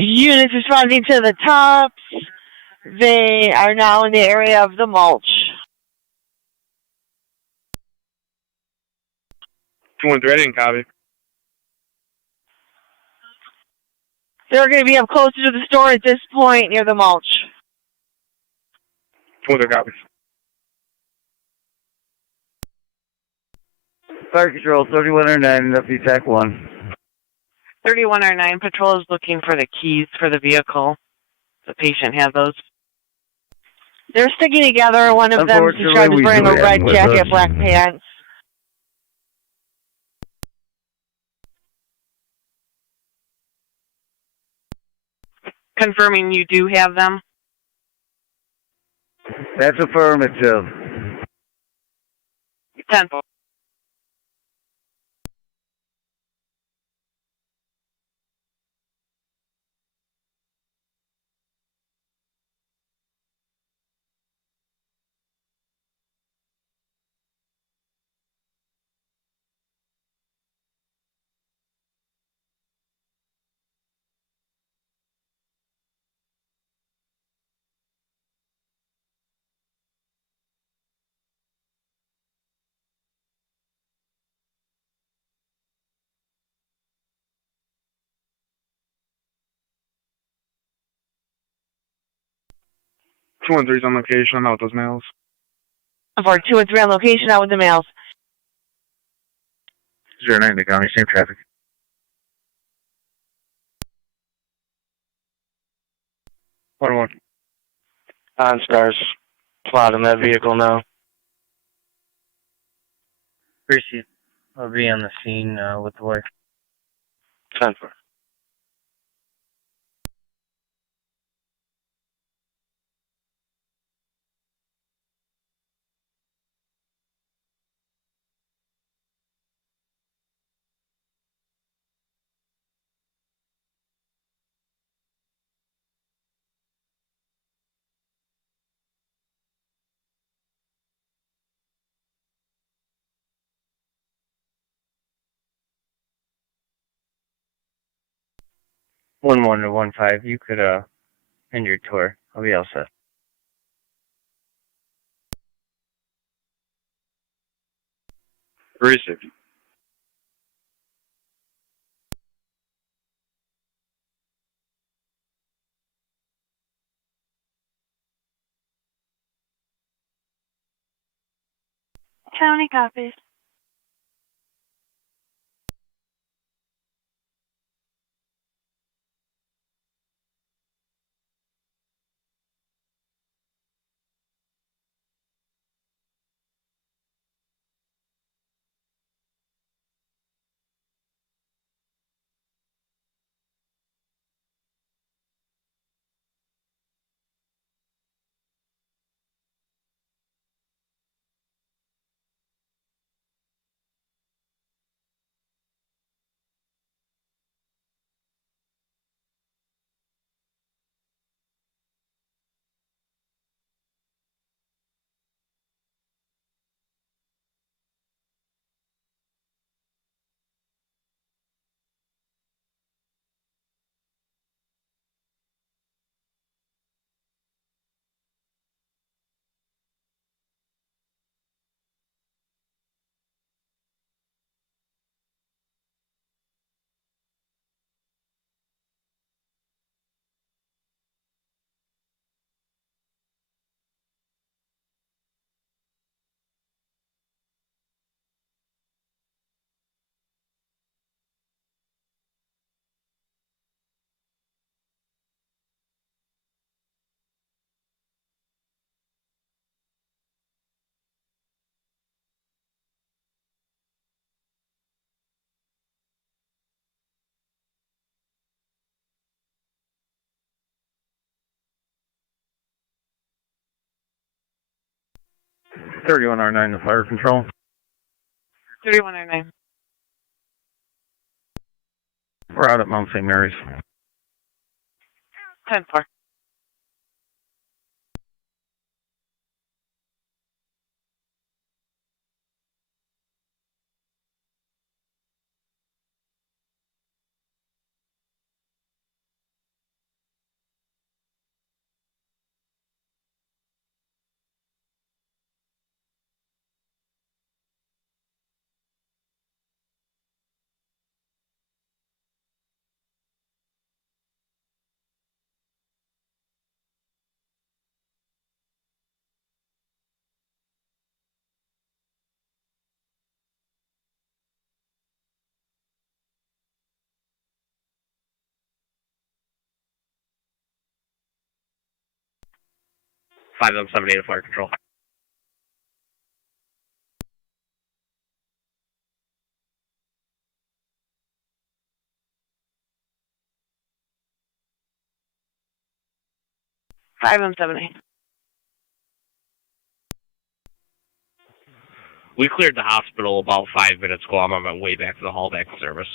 Units responding to the Tops. They are now in the area of the mulch. 213, I didn't copy. They're going to be up closer to the store at this point near the mulch. 213 copies. Fire control 3109, FE TAC 1. 3109 patrol is looking for the keys for the vehicle. The patient has those. They're sticking together. One of them described as wearing a red jacket, black pants. Confirming you do have them. That's affirmative. 10-4. Two and three's on location. I'm out with those males. For 2 and 3 on location, out with the males. 09 to County, same traffic. 1-1. OnStar's plotting that vehicle now. Appreciate. I'll be on the scene with the wife. 10-4. One to 15. You could end your tour. I'll be all set. Received. County copies. 31R9 to fire control. 3109. We're out at Mount St. Mary's. 10-4. Five of them 78 to fire control. Five M78. We cleared the hospital about 5 minutes ago. I'm on my way back to the hall back to service.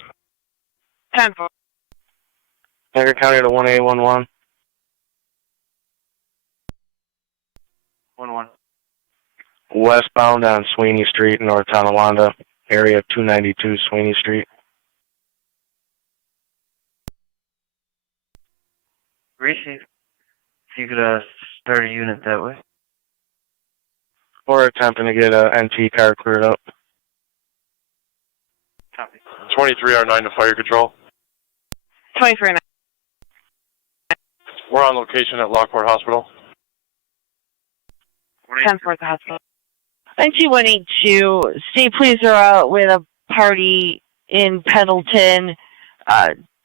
10-4. Niagara County to 1A11. 1-1. Westbound on Sweeney Street, North Tonawanda, area 292 Sweeney Street. Receive. If you could start a unit that way. We're attempting to get a NT car cleared up. Copy. 23R9 to fire control. 2309. We're on location at Lockport Hospital. 10-4 at the hospital. 9182. State police are out with a party in Pendleton.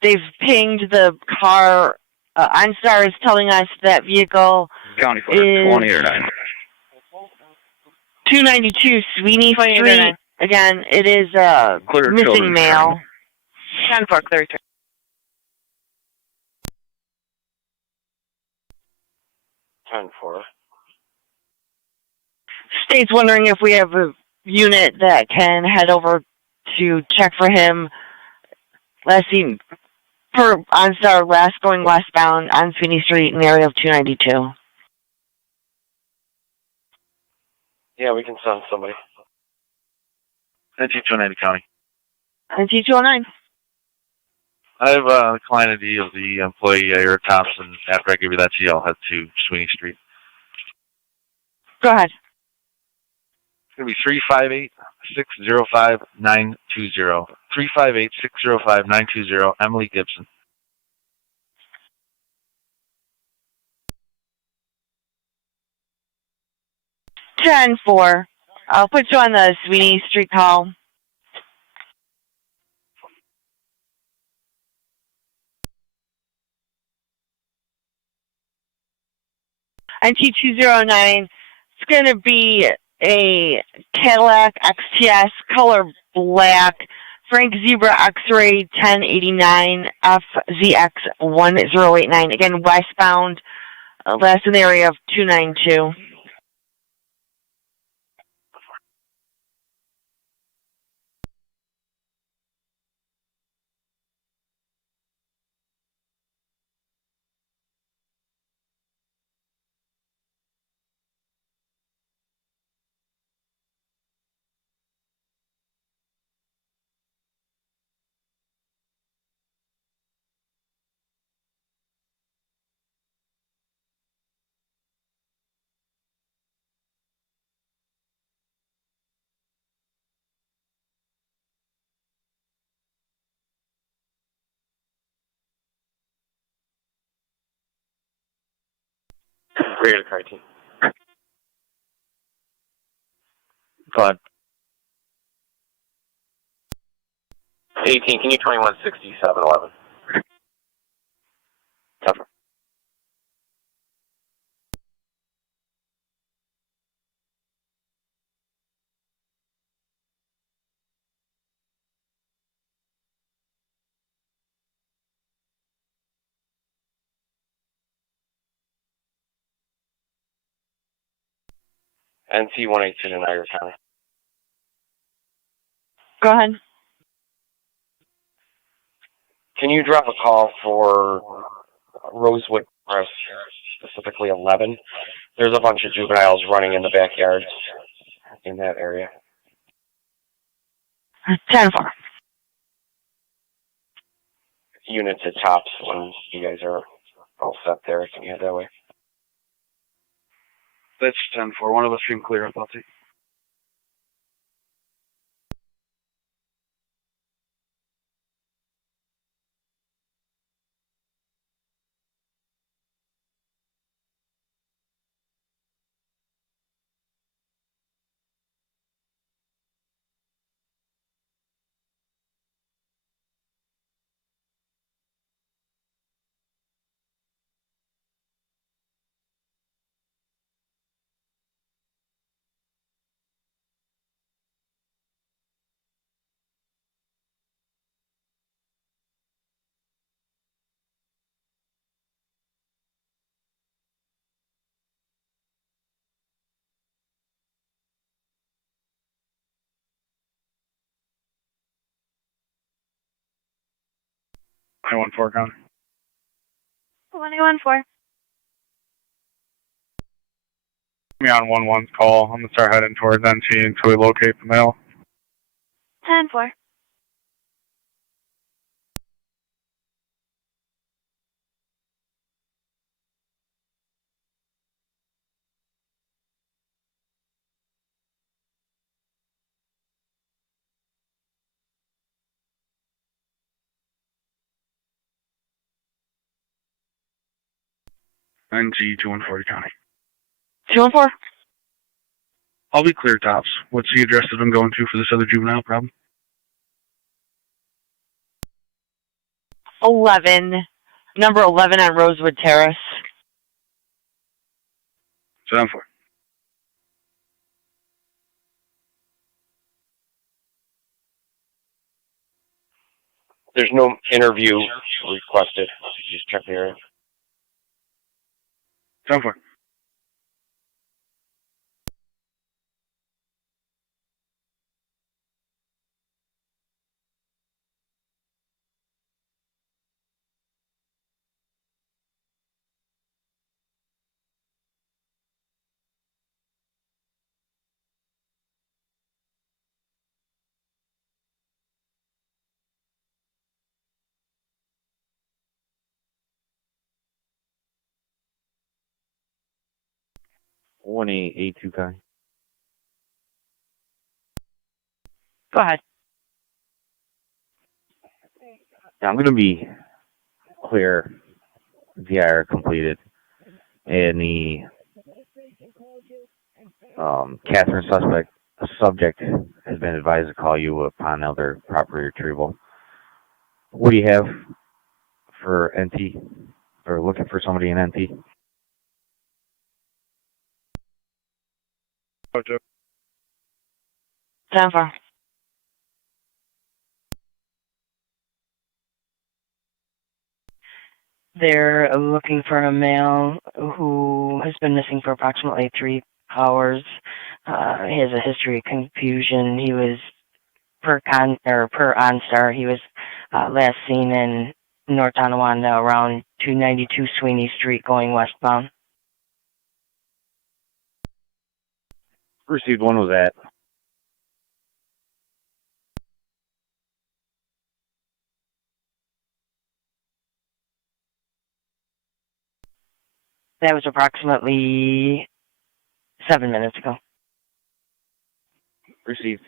They've pinged the car. OnStar is telling us that vehicle County Fire, 20 or 9. 292 Sweeney Street. Again, it is Clear missing children's male. 10-4, clear. 10-4. State's wondering if we have a unit that can head over to check for him. Last seen per OnStar, last going westbound on Sweeney Street in the area of 292. Yeah, we can send somebody. NT290 County. And T209. I have a client ID of the employee, Eric Thompson. After I give you that to you, I'll head to Sweeney Street. Go ahead. It's going to be 358-605-920. 358-605-920, Emily Gibson. Ten four. I'll put you on the Sweeney Street call. NT209. It's going to be a Cadillac XTS, color black, Frank Zebra X-Ray 1089 FZX 1089. Again, westbound, last in the area of 292. Rear to car team. Go ahead. 18, can you 216711? Cover. NT 182 to Niagara County. Go ahead. Can you drop a call for Rosewood Press, specifically 11? There's a bunch of juveniles running in the backyards in that area. 10-4. Units at tops when you guys are all set there. Can you head that way? That's 10-4. One of us can clear up, I'll take. I 1-4 County. 114. Me on 1-1's call. I'm gonna start heading towards NT until we locate the male. 10-4. NG 2-1-40 County. 2-4. I'll be clear tops. What's the address that I'm going to for this other juvenile problem? 11. Number 11 on Rosewood Terrace. 7-4. There's no interview requested. Just check the area. 7-4. One 82 County. Go ahead. I'm going to be clear. VIR completed. And the Catherine subject has been advised to call you upon other property retrieval. What do you have for NT? Or looking for somebody in NT? Okay. 10-4. They're looking for a male who has been missing for approximately 3 hours. He has a history of confusion. He was per OnStar. He was last seen in North Tonawanda around 292 Sweeney Street going westbound. Received. One was at. That was approximately 7 minutes ago. Received.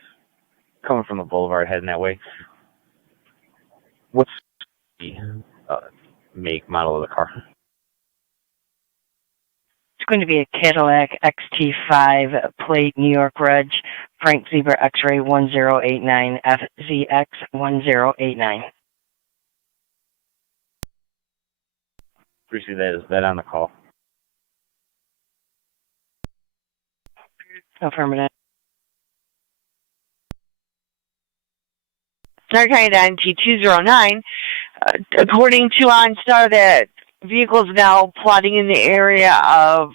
Coming from the boulevard, heading that way. What's the make, model of the car? It's going to be a Cadillac XT5 plate New York Reg, Frank Zebra X-ray 1089 FZX 1089. Received. That is that on the call. Affirmative. Narcotic Identity 209. According to OnStar, that vehicles now plotting in the area of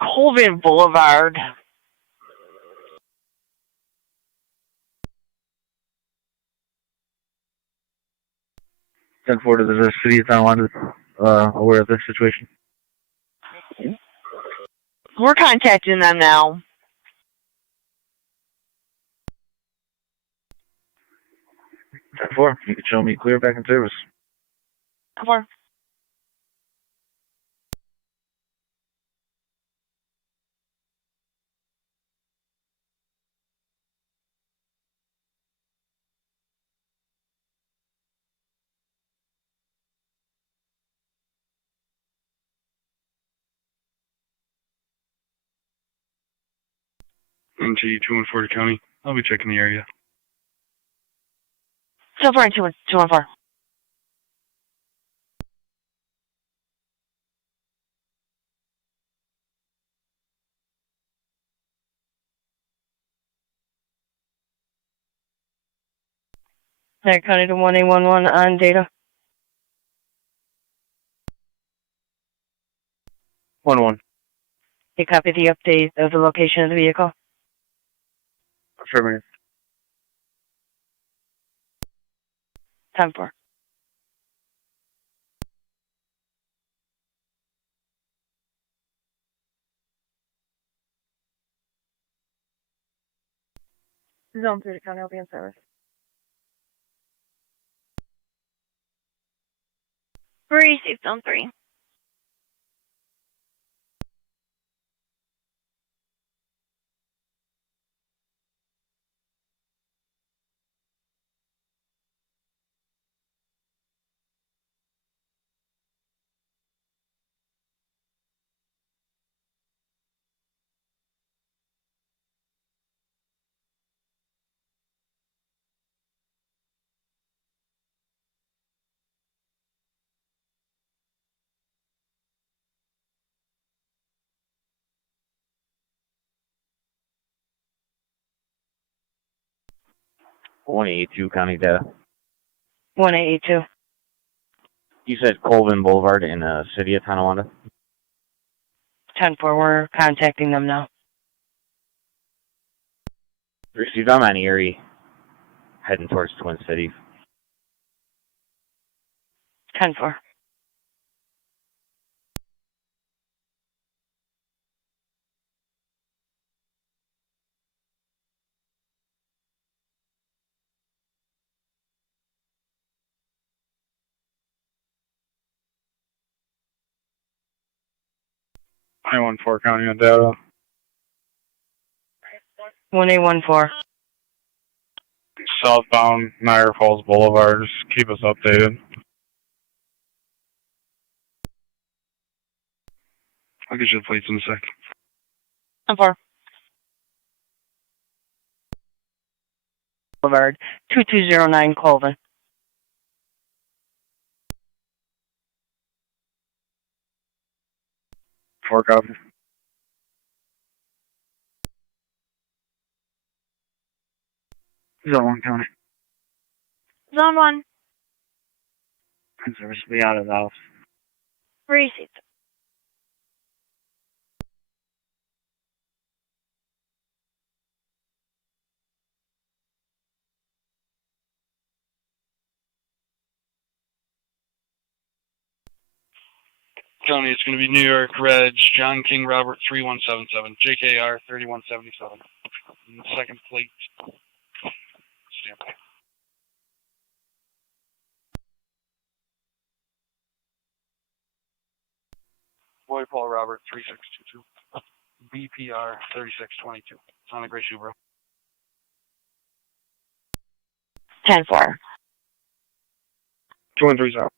Colvin Boulevard 10-4 to the city of Tonawanda, aware of this situation. We're contacting them now. 10-4, you can show me clear back in service. 4. NG 214 County. I'll be checking the area. 4 and 214. Niagara County to 1811 on data. 1-1. You copy the update of the location of the vehicle? Affirmative. 10-4. Zone 3 to County will be in service. Receive Zone 3. One eight two County data. 1882. You said Colvin Boulevard in the city of Tonawanda? 10-4, we're contacting them now. Received. I'm on Erie, heading towards Twin Cities. 10-4. I 14 County on data. 1814. Southbound Niagara Falls Boulevard. Just keep us updated. I'll get you the plates in a sec. 10-4. Boulevard, 2209 Colvin. Four copy. Zone 1 County. Zone 1. Service will be out of the house. Receive. County, it's going to be New York Reg, John King Robert 3177, JKR 3177. Second plate. Stamp. Boy Paul Robert 3622. BPR 3622. Sonic Gray Subaru. 10-4. 2130.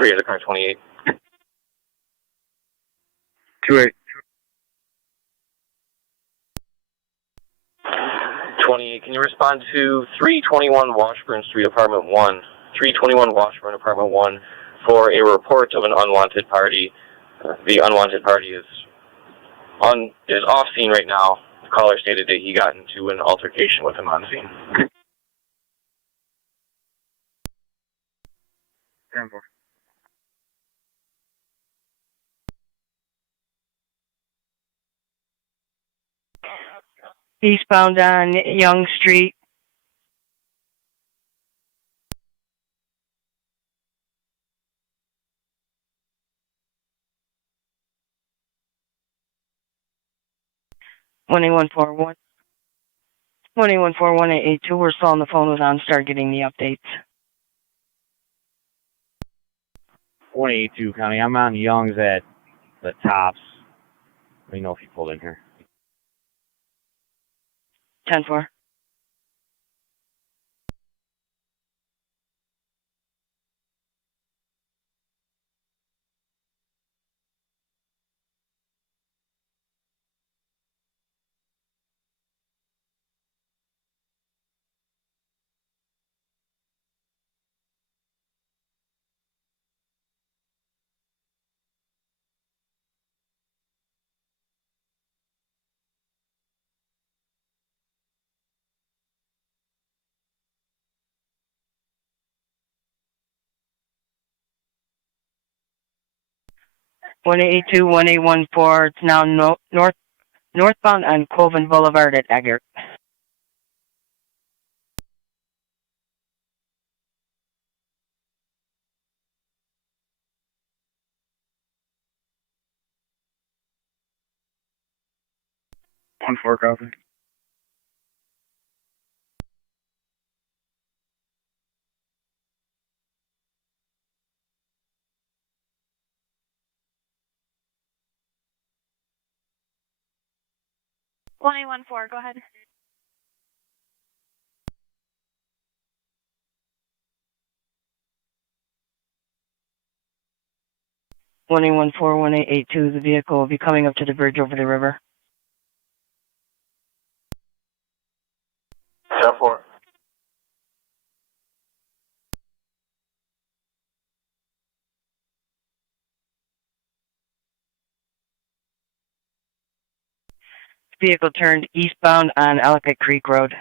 Rear the car 28. 28. 28. Can you respond to 321 Washburn Street, Apartment 1? 321 Washburn, Apartment 1, for a report of an unwanted party. The unwanted party is off scene right now. The caller stated that he got into an altercation with him on scene. 10-4. Eastbound on Young Street. One 1814-1882. We're still on the phone with OnStar getting the updates. 182 County. I'm on Young's at the tops. Let me know if you pulled in here. 10-4. One 1814. It's now northbound on Colvin Boulevard at Eggert. One 4 copy. One 1814. Go ahead. One 1882. The vehicle will be coming up to the bridge over the river. 10-4. Vehicle turned eastbound on Ellicott Creek Road.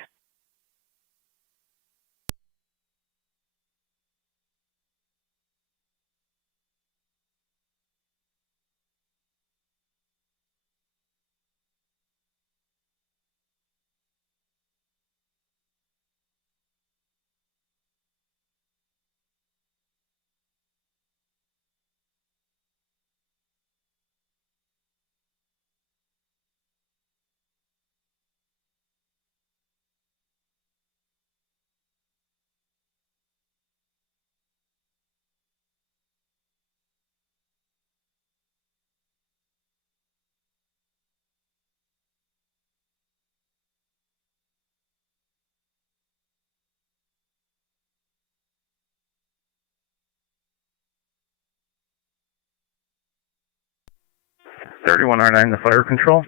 Thirty-one R9, the fire control.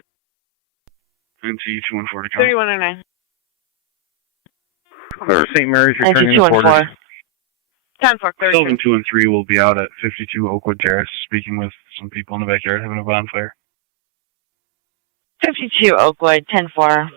NT 214 County. 3109. St. Mary's returning the quarters. 10-4. Sylvan 2 and 3 will be out at 52 Oakwood Terrace, speaking with some people in the backyard having a bonfire. 52 Oakwood. 10-4.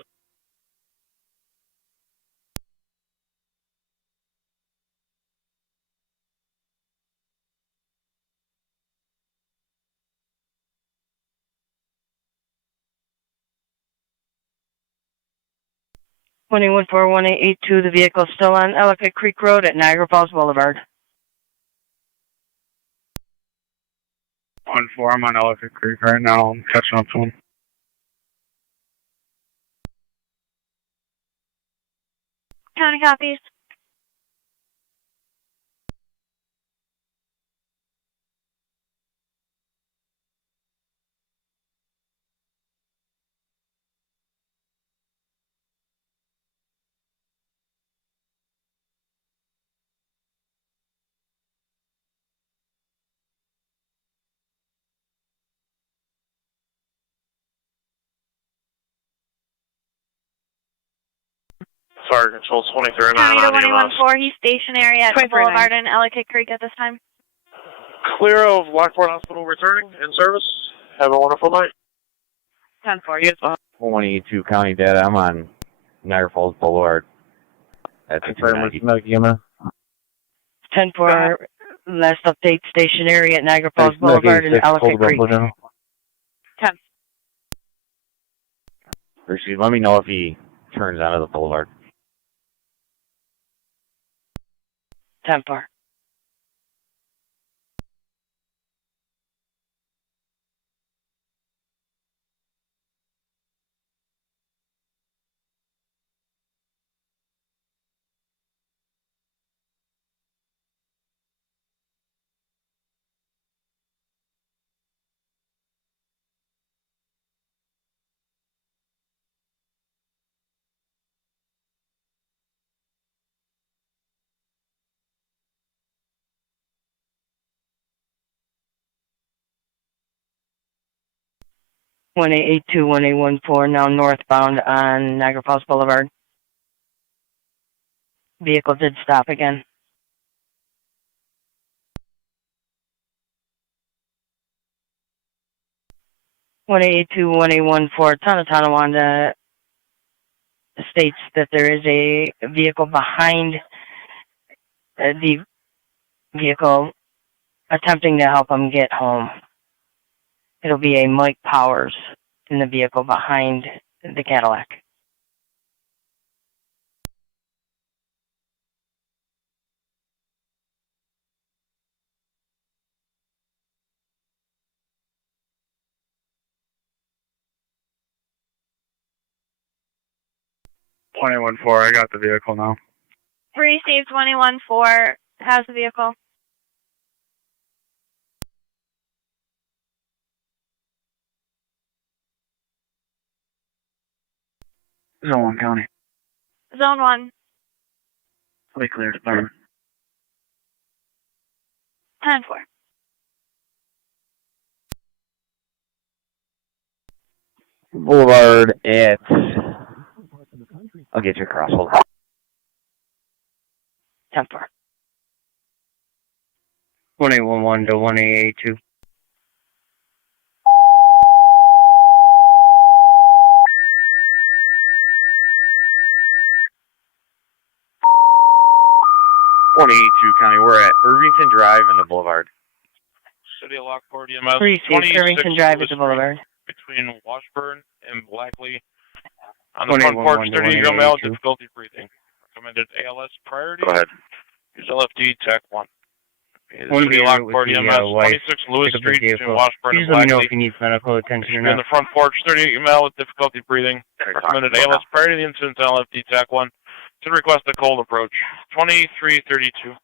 One 1882. The vehicle is still on Ellicott Creek Road at Niagara Falls Boulevard. 1-4, I'm on Ellicott Creek right now. I'm catching up to him. County copies. Fire Control 2309 County to on EMS. 114, he's stationary at the Boulevard in Ellicott Creek at this time. Clear of Lockport Hospital returning in service. Have a wonderful night. 10-4, you as well. 182 County data. I'm on Niagara Falls Boulevard at the 290. 10-4, last update, stationary at Niagara Falls Boulevard in Ellicott Creek. 10. Receive. Let me know if he turns onto the boulevard. 10-4. One 1882 1814, now northbound on Niagara Falls Boulevard. Vehicle did stop again. One 1882 1814, town of Tonawanda states that there is a vehicle behind the vehicle attempting to help him get home. It'll be a Mike Powers in the vehicle behind the Cadillac. I got the vehicle now. Received 2114, has the vehicle. Zone 1 County. Zone 1. We clear department. 10-4. Boulevard at... I'll get you across. Hold on. 10-4. 1811 to 1882. County. We're at Irvington Drive and the Boulevard. City of Lockport EMS. Received Irvington Drive at the Boulevard. Between Washburn and Blackley. On the front porch, 30-year-old male, difficulty breathing. Recommended ALS priority. Go ahead. Use LFD TAC 1. City of Lockport EMS, 26 Lewis Street between Washburn and Please let me know Blackley. if you need medical attention or On not. the front porch, 38-year-old male with difficulty breathing. Recommended ALS priority. The incident on LFD TAC 1. To request a cold approach. 2332.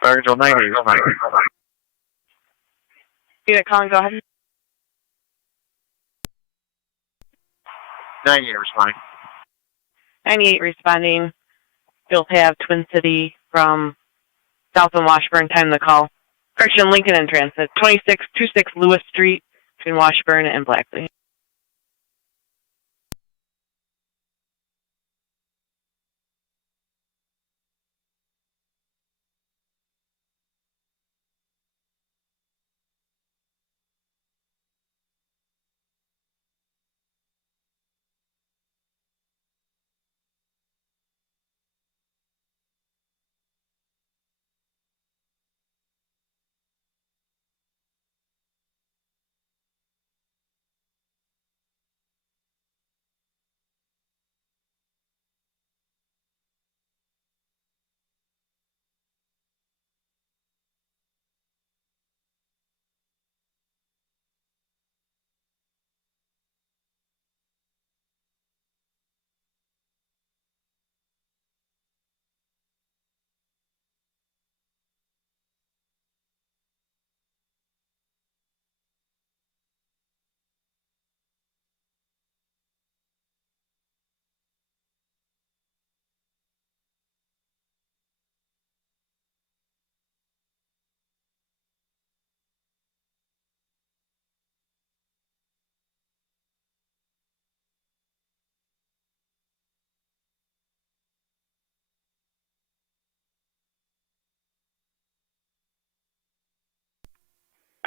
Fire Control 90. Unit calling, go ahead. 98 responding. 98 responding. Still have Twin City from South and Washburn, time to call. Correction, Lincoln in transit. 2626 Lewis Street between Washburn and Blackley.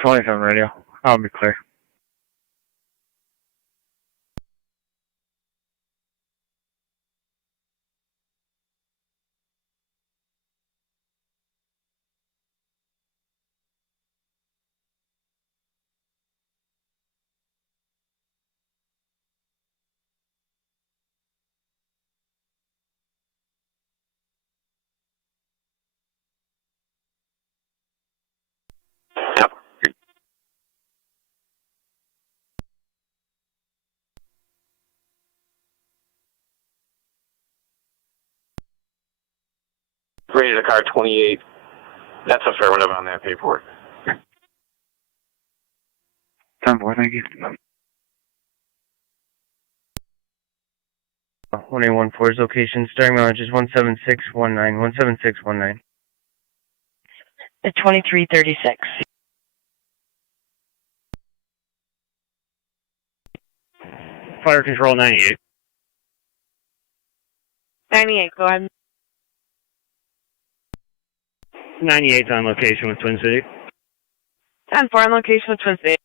27 radio. I'll be clear. Rated car 28. That's affirmative on that paperwork. 10-4, thank you. 1814's location, starting mileage is 17619, 17619. The 2336. Fire control 98. 98, go ahead. 98's on location with Twin City. 10-4 on location with Twin City.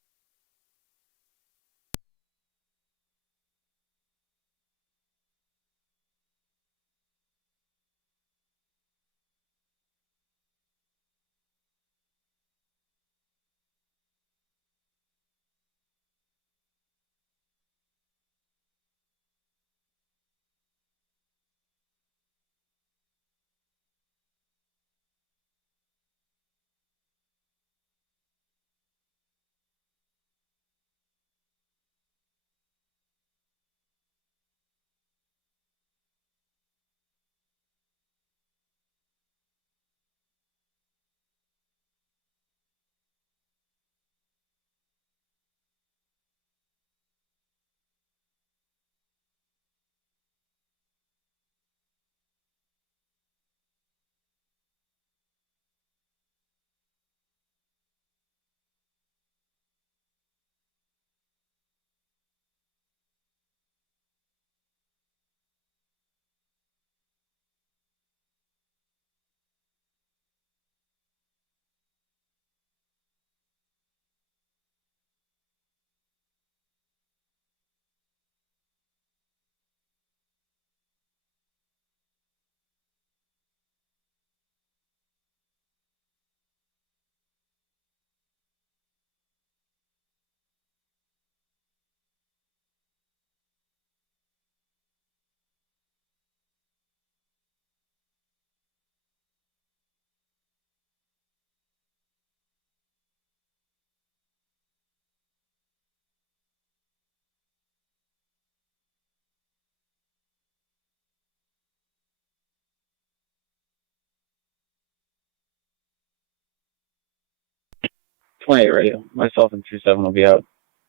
Radio. Myself and 27 will be out.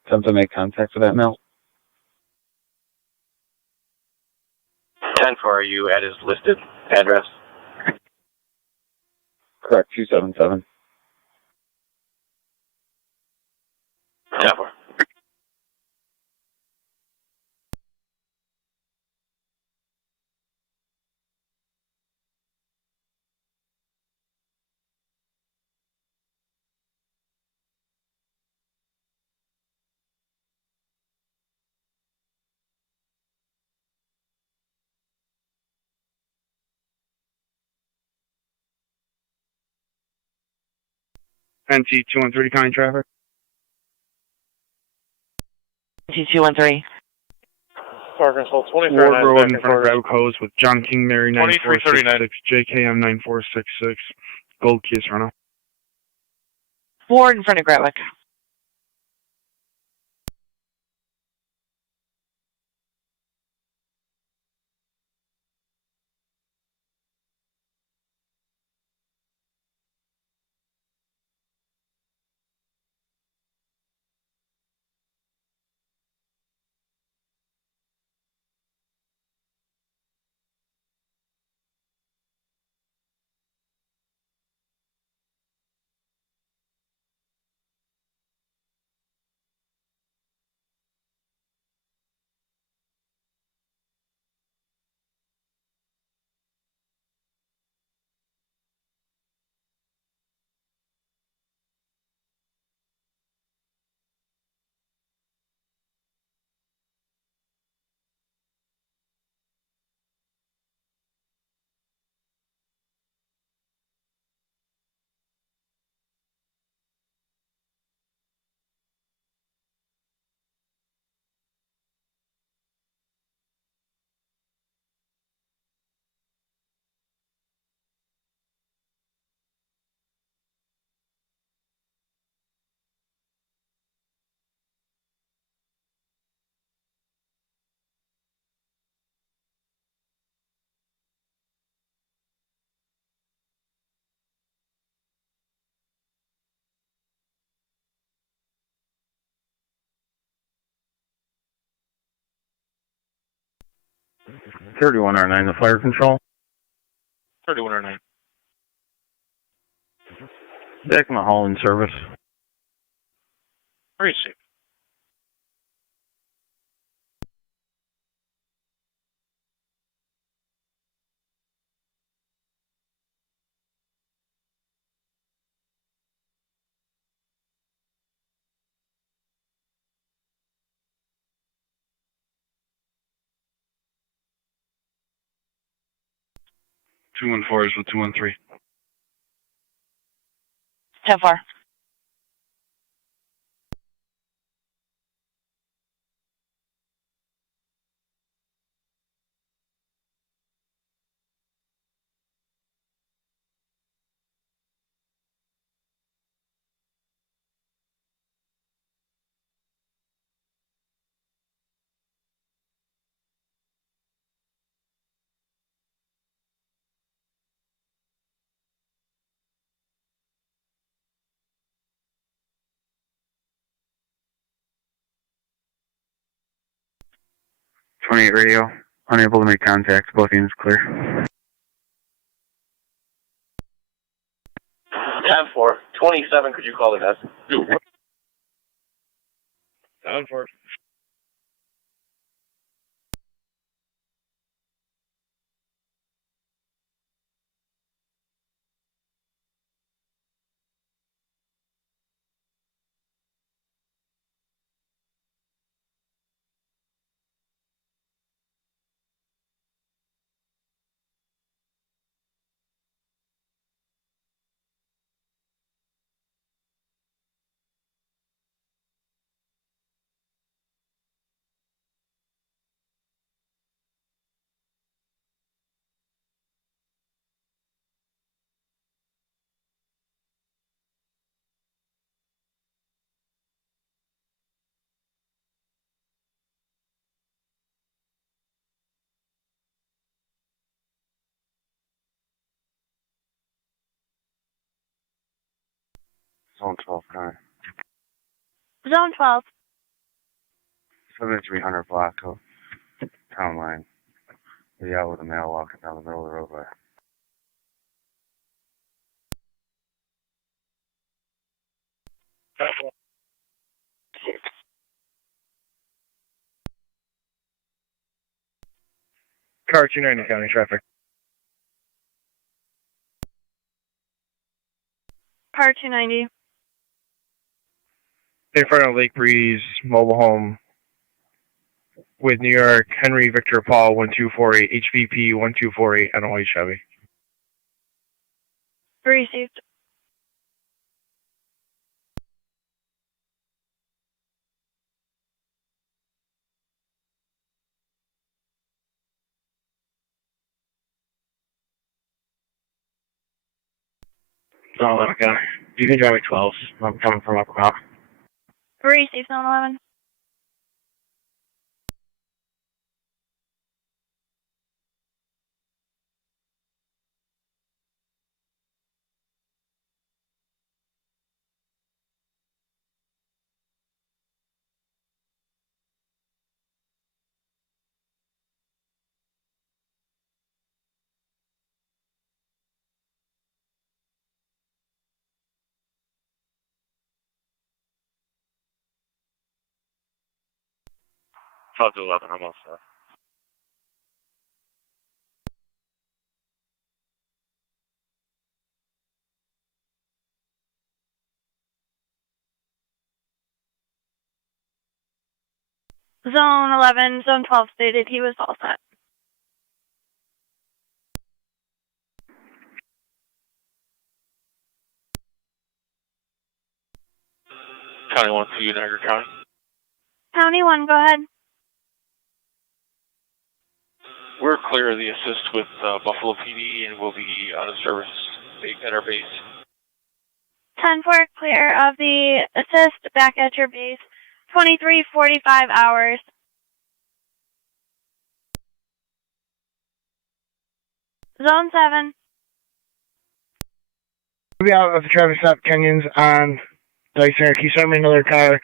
Attempt to make contact with that mail. 10-4, are you at his listed address? Correct, 277. 10-4. NT 213 county traffic. T213. Fire control 23. Ward Road in front of Grab Hose with John King Mary 2339. 9466, JKM 9466, Gold Keys Reno. Ward in front of Gretwick. 31R9, the fire control. 3109. Back in the hall in service. Receive. Two one four is with 213. 10-4. '28 radio, unable to make contact. Both units clear. 10-4. 27, could you call the desk? 7-4. Zone 12, kind Zone 12. 7300 block of town line. Be out with a male walking down the middle of the roadway. Car 290 county traffic. Car 290. In front of Lake Breeze mobile home with New York, Henry Victor Paul 1248, HVP 1248, NOA Chevy. Received. Zone 11, okay. You can drive me 12. I'm coming from Upper Mount. Received, Zone 11. Talk to 11, I'm all set. Zone 11, Zone 12 stated he was all set. County 1 to Niagara County. County 1, go ahead. We're clear of the assist with Buffalo PD and we'll be out of service at our base. 10-4, clear of the assist, back at your base. 23:45 hours. Zone 7. We'll be out of the traffic stop Kenyans on Dyson. Can you send me another car?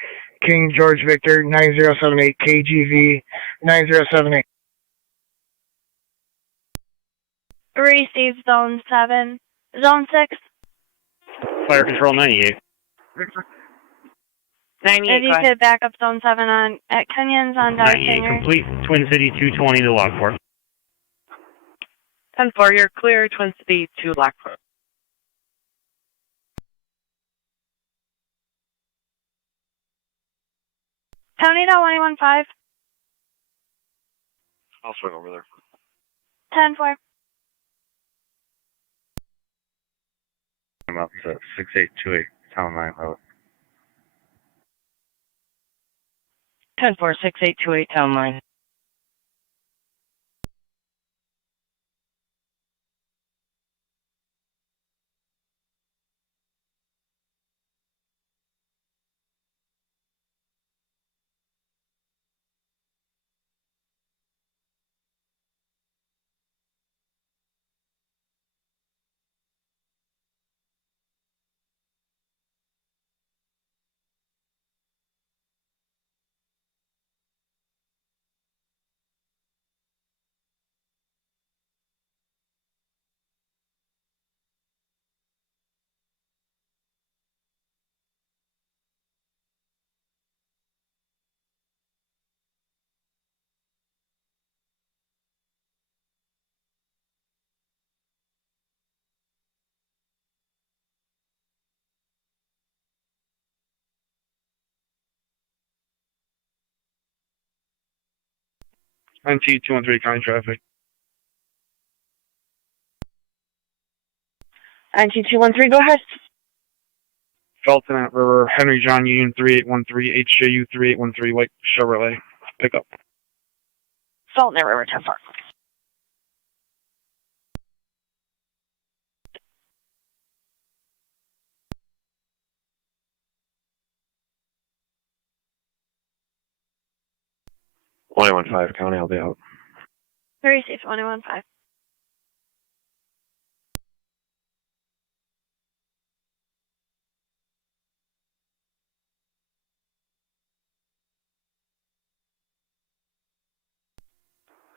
King George Victor 9078 KGV 9078. Receive zone 7. Zone 6. Fire control 98. 98, if you could back up zone 7 on at Kenyon's on 98 Darsinger. complete. Twin City 220 to Lockport. 10-4, you're clear. Twin City to Lockport. County to 115. I'll swing over there. 10-4. I'm up to 6828 Town Line Road. 10-4, 6828 Town Line. NT 213 county traffic. NT213, go ahead. Felton at River, Henry John Union 3813, HJU 3813, white Chevrolet. Pickup. Felton at River 10-4. Only 15 county, I'll be out. Receive 115.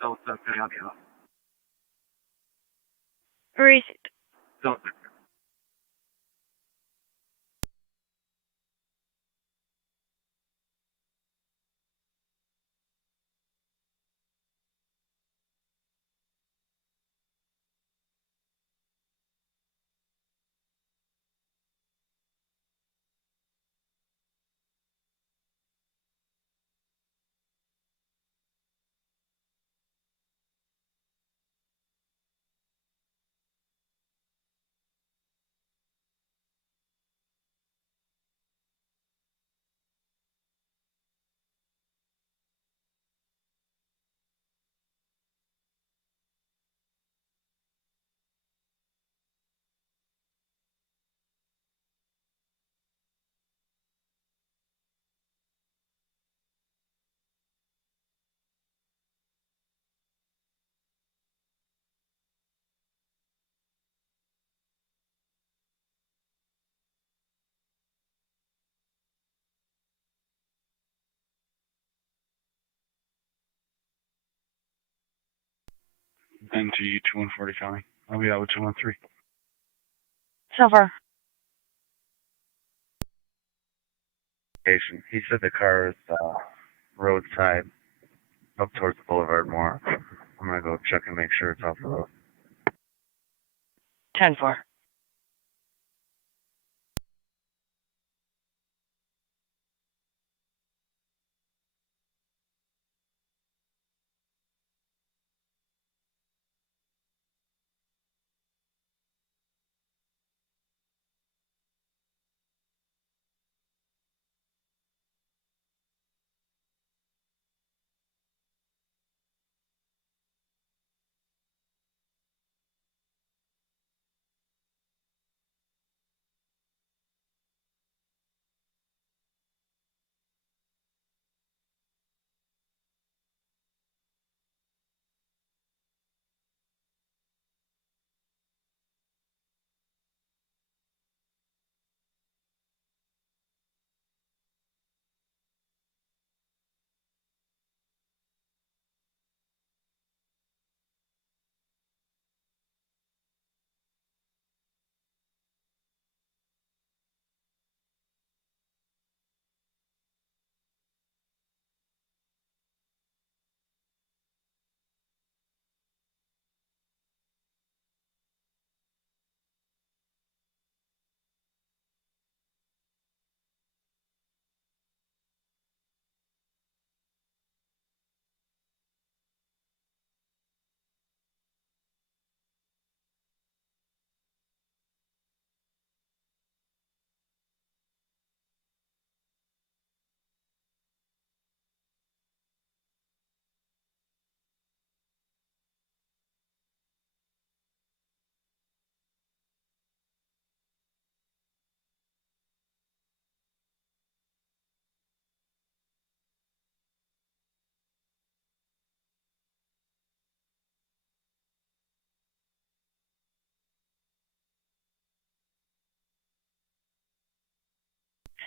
Don't I'll be out. Receive. Don't NT 240 county. I'll be out with 213. So far. He said the car is roadside up towards the boulevard more. I'm going to go check and make sure it's off the road. 10-4.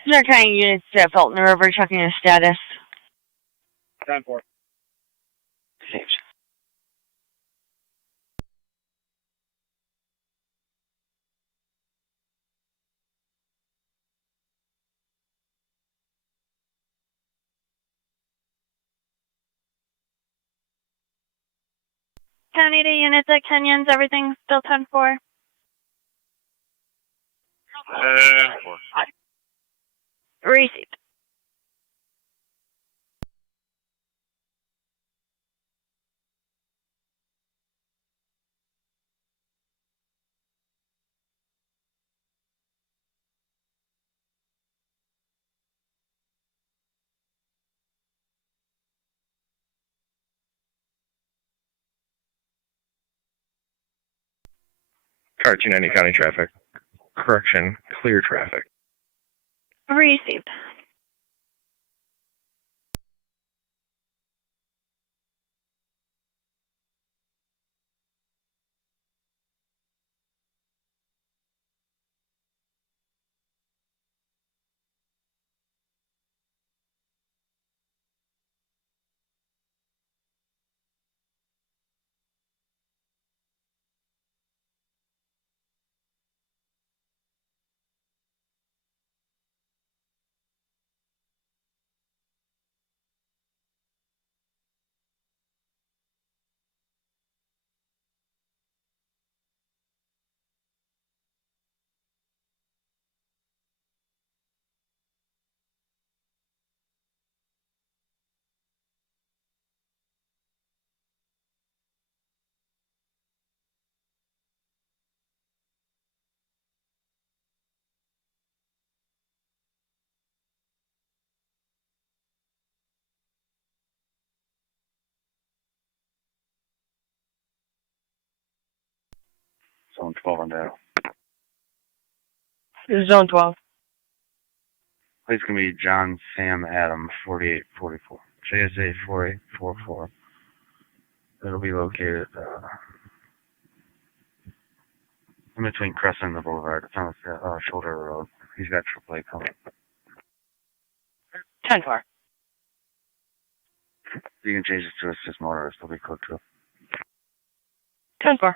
They're trying units to Felton River, checking the status. 10-4. County to units at Kenyans, everything still 10-4. Received. Car 290 County traffic. Correction, clear traffic. Received. Zone 12 on that. Zone 12. Place gonna be John Sam Adam 4844. JSA 4844. It'll be located in between Crescent and the Boulevard. It's on the shoulder road. He's got AAA coming. 10-4. You can change it to assist motorist. It'll be code 2. 10-4.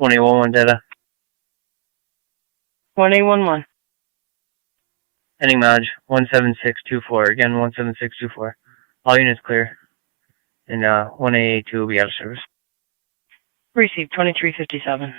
One data. 1811. Heading Maj 17624. Again 17624. All units clear. and 182 will be out of service. Received 2357.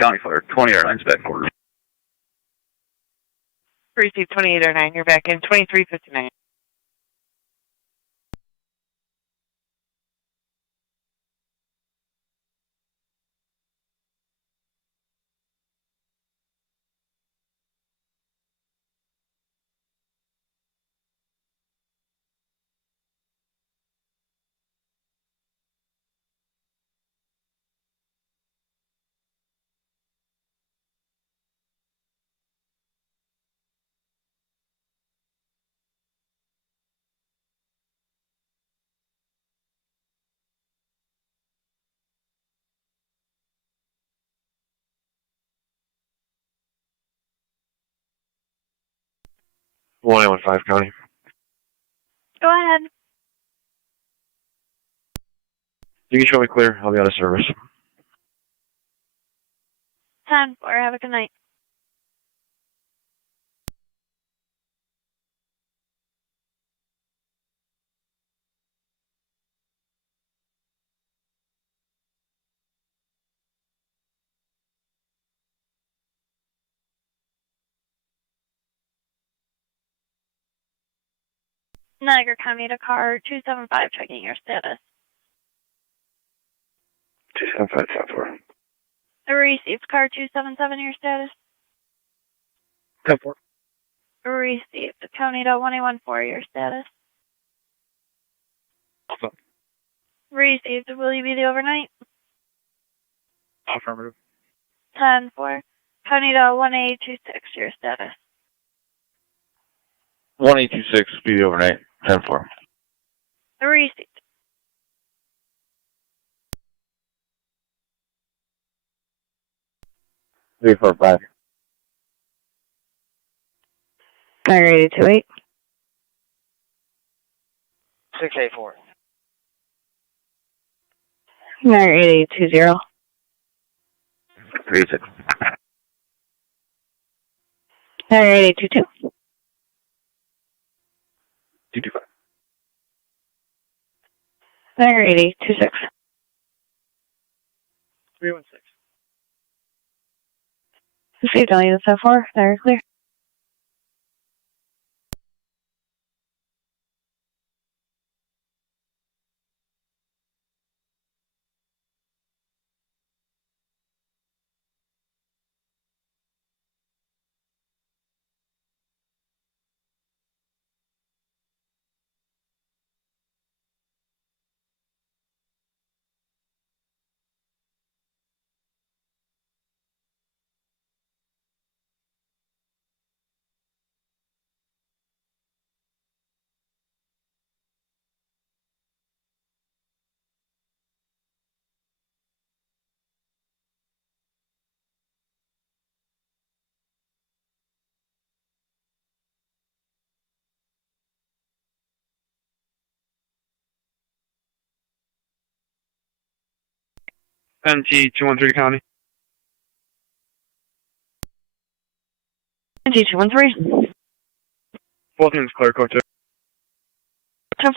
County Fire, 2009's back quarter. Received 2809. You're back in 2359. One 115 County. Go ahead. You can show me clear. I'll be out of service. 10-4. Have a good night. Niagara County to car 275, checking your status. 275 Received car 277, your status. 10-4. Received County to 1814, your status. Stop. Received. Will you be the overnight? Affirmative. 10-4. County to 1826, your status. 1826, be the overnight. 10-4. Received. Three, four, five. Niagara 828. 684. Niagara 8820. 36. Niagara 8822. 225. Niagara 8826. 316. Received on unit 4. Niagara clear. NT 213 County. NT 213. Both names clear code 2. 10-4.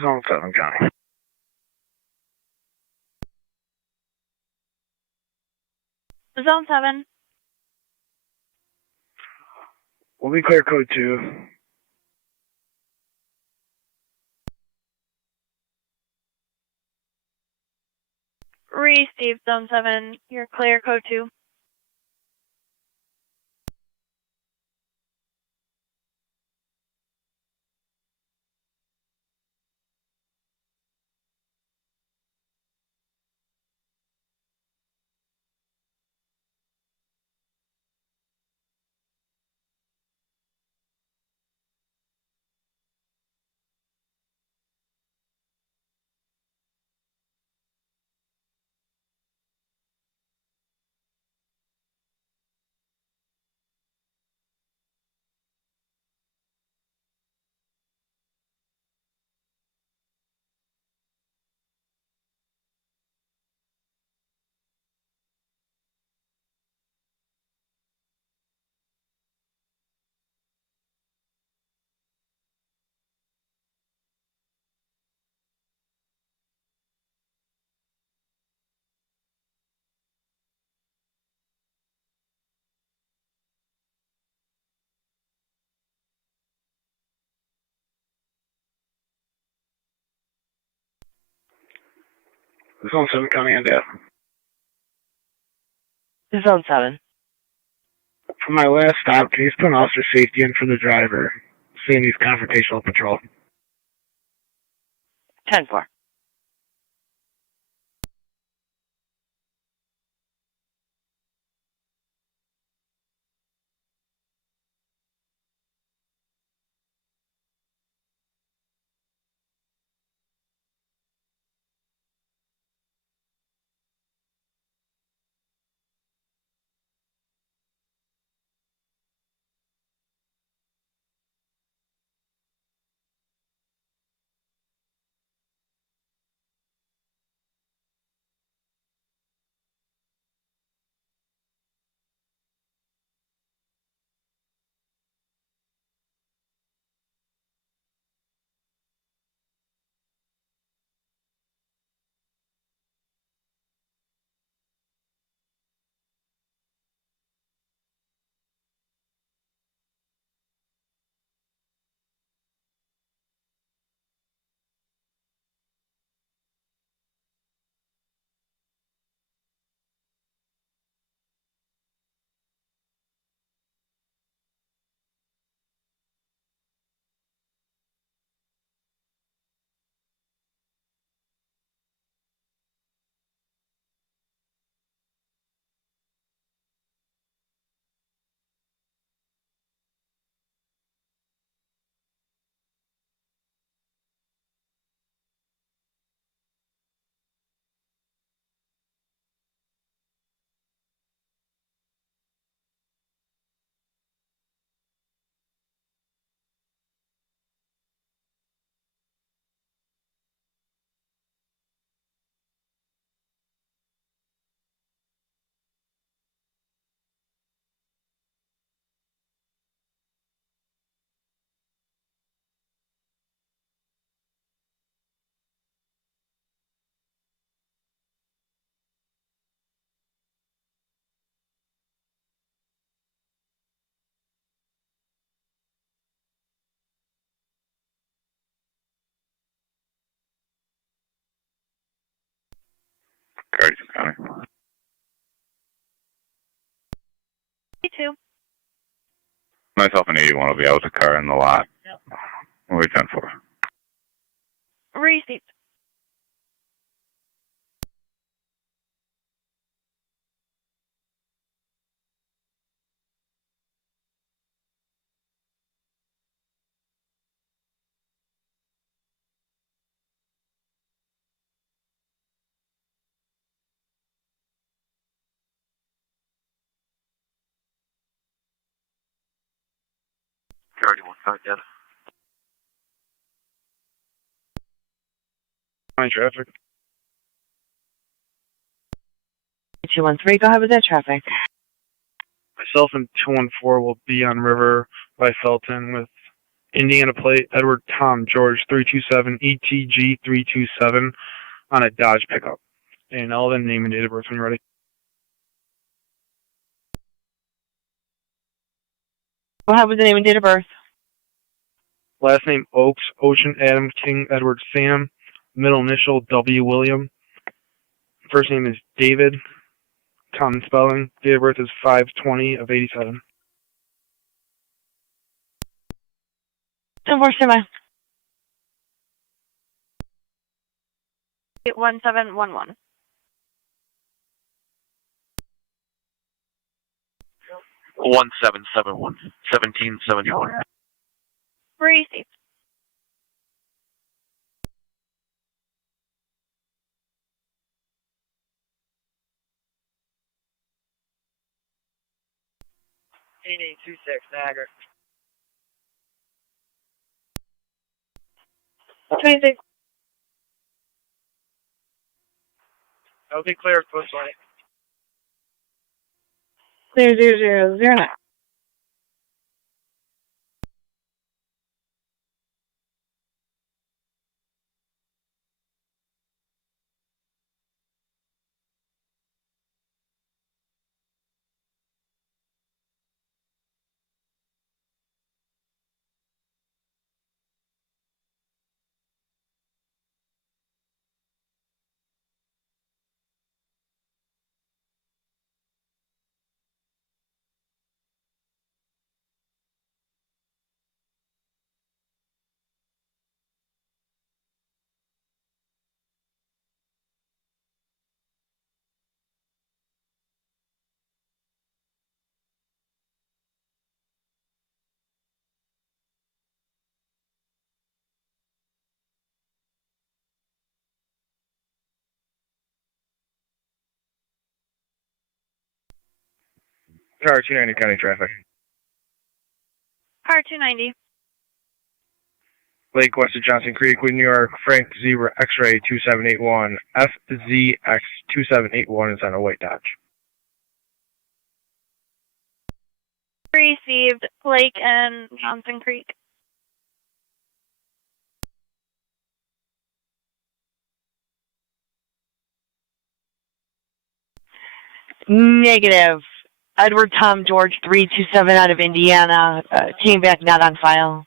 Zone 7 County. Zone 7. We'll be clear code 2. Receive Zone 7. You're clear, code 2. Zone 7 County and F. Zone 7. For my last stop, can you put an officer safety in for the driver? Seeing these confrontational patrol. 10-4. Guardian County. 2. Myself and 81 will be out with the car in the lot. We'll wait 10-4. Receive. already one car again. Traffic. 213, go ahead with that traffic. Myself and 214 will be on River by Felton with Indiana plate Edward Tom George 327 ETG 327 on a Dodge pickup. And I'll then name and date of birth when you're ready. Go ahead with the name and date of birth. Last name Oakes, Ocean Adam King Edward Sam. Middle initial W William. First name is David. Common spelling. Date of birth is 5/20 of 87. 10-4, stand by. 1711. One 1771 1771. Receive. Niagara. 26. That'll be clear, push light. Clear 0009. Car 290 County traffic. Car 290. Lake west of Johnson Creek, New York, Frank Zebra X-Ray 2781, FZX 2781 is on a white Dodge. Received. Lake and Johnson Creek. Negative. Edward Tom George 327 out of Indiana. Came back not on file.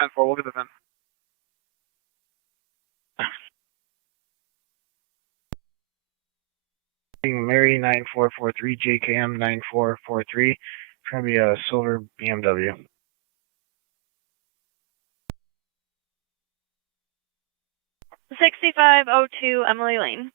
10-4, we'll get the 10. Mary 9443, JKM 9443. It's going to be a silver BMW. The 6502 Emily Lane.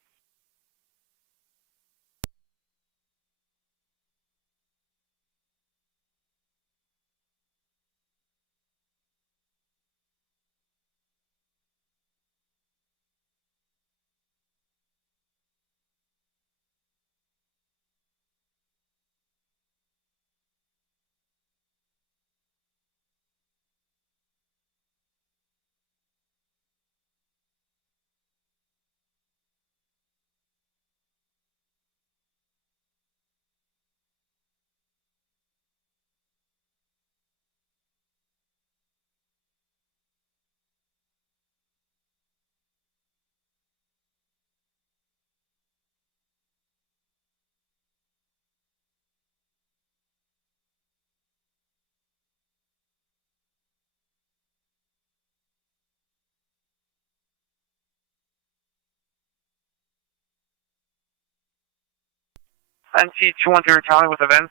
NC 213 County with a VIN.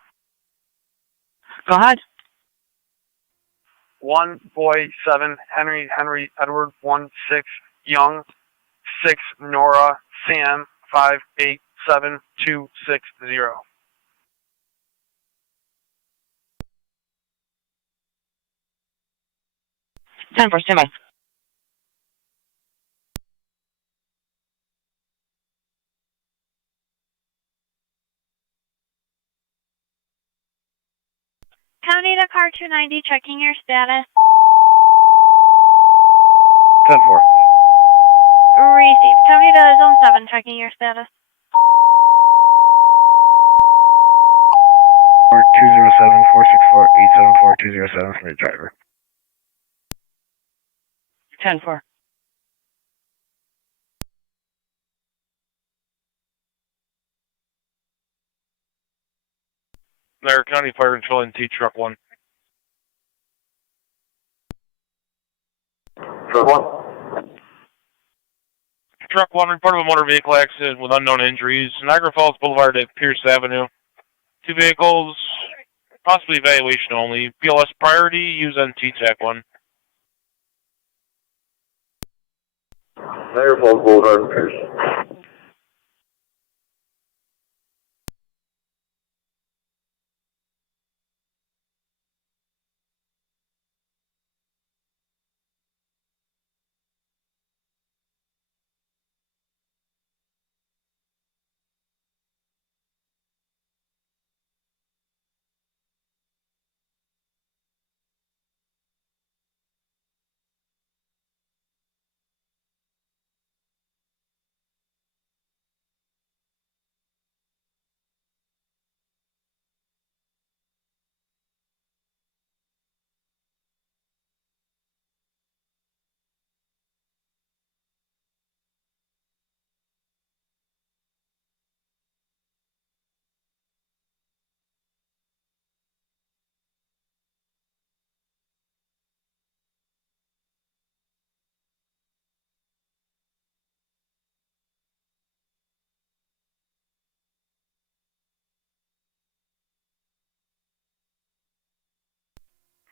Go ahead. 1 boy 7 Henry Edward 1 6 Young 6 Nora Sam 5 8 7 2 6 0. Time for standby. County to car 290, checking your status. 10-4. Received. County to zone 7, checking your status. 207-464-874-207 for the driver. 10-4. Niagara County Fire Control NT Truck 1. Truck 1. Truck 1, report of a motor vehicle accident with unknown injuries. Niagara Falls Boulevard at Pierce Avenue. 2 vehicles, possibly evaluation only. BLS priority, use NT TAC 1. Niagara Falls Boulevard and Pierce.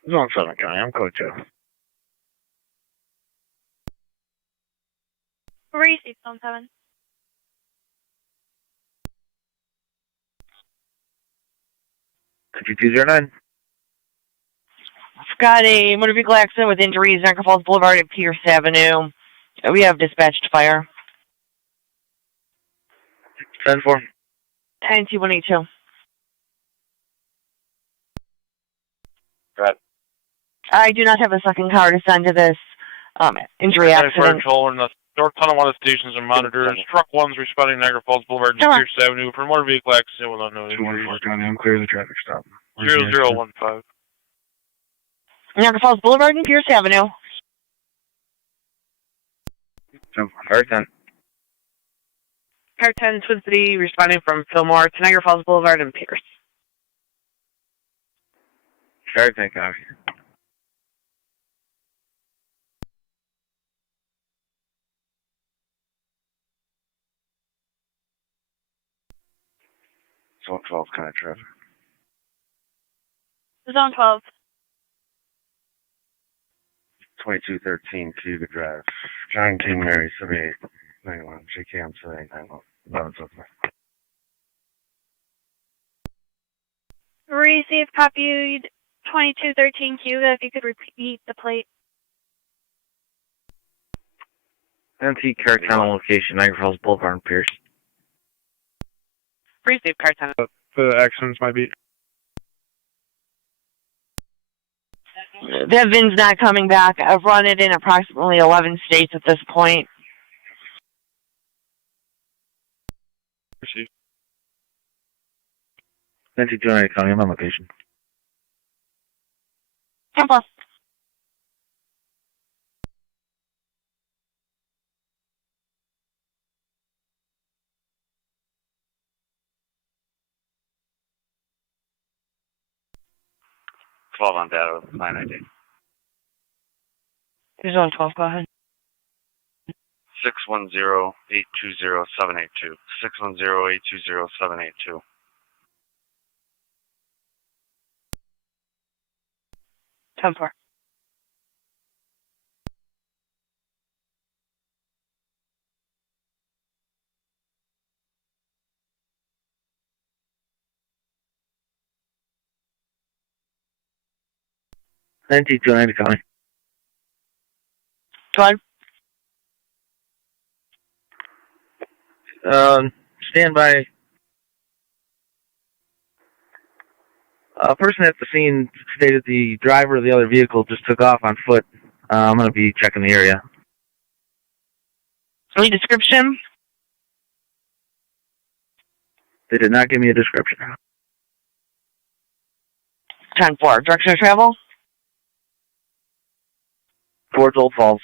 Zone 7, County. I'm code 2. Received. Zone 7. Country 209. I've got a motor vehicle accident with injuries, Niagara Falls Boulevard at Pierce Avenue. We have dispatched fire. 10-4. NT 182. Right. I do not have a second car to send to this injury Fire accident. Control and the North Tonawanda stations are monitors. Truck 1's responding to Niagara Falls Boulevard and Pierce Avenue for motor vehicle accident with unknown injuries. 214 County. I'm clear of the traffic stop. 0015. Niagara Falls Boulevard and Pierce Avenue. Car 10. Car 10, Twin City, responding from Fillmore to Niagara Falls Boulevard and Pierce. Car 10, copy. Zone 12, kind of traffic. Zone 12. 2213 Cuba Drive. John King Mary 7891. JKM 7891. Received. Copied. 2213 Cuba. If you could repeat the plate. NT Car 10 on location, Niagara Falls Boulevard and Pierce. Received. Car 10. The accidents might be. That VIN's not coming back. I've run it in approximately 11 states at this point. Received. NT 290 County, I'm on location. 10-4. On data with 990. Zone 12, go ahead. 610-820-782. 610-820-782. 10-4. NT 290 County. 12. Stand by. A person at the scene stated the driver of the other vehicle just took off on foot. I'm going to be checking the area. Any description? They did not give me a description. 10-4. Direction of travel? Towards Old Falls.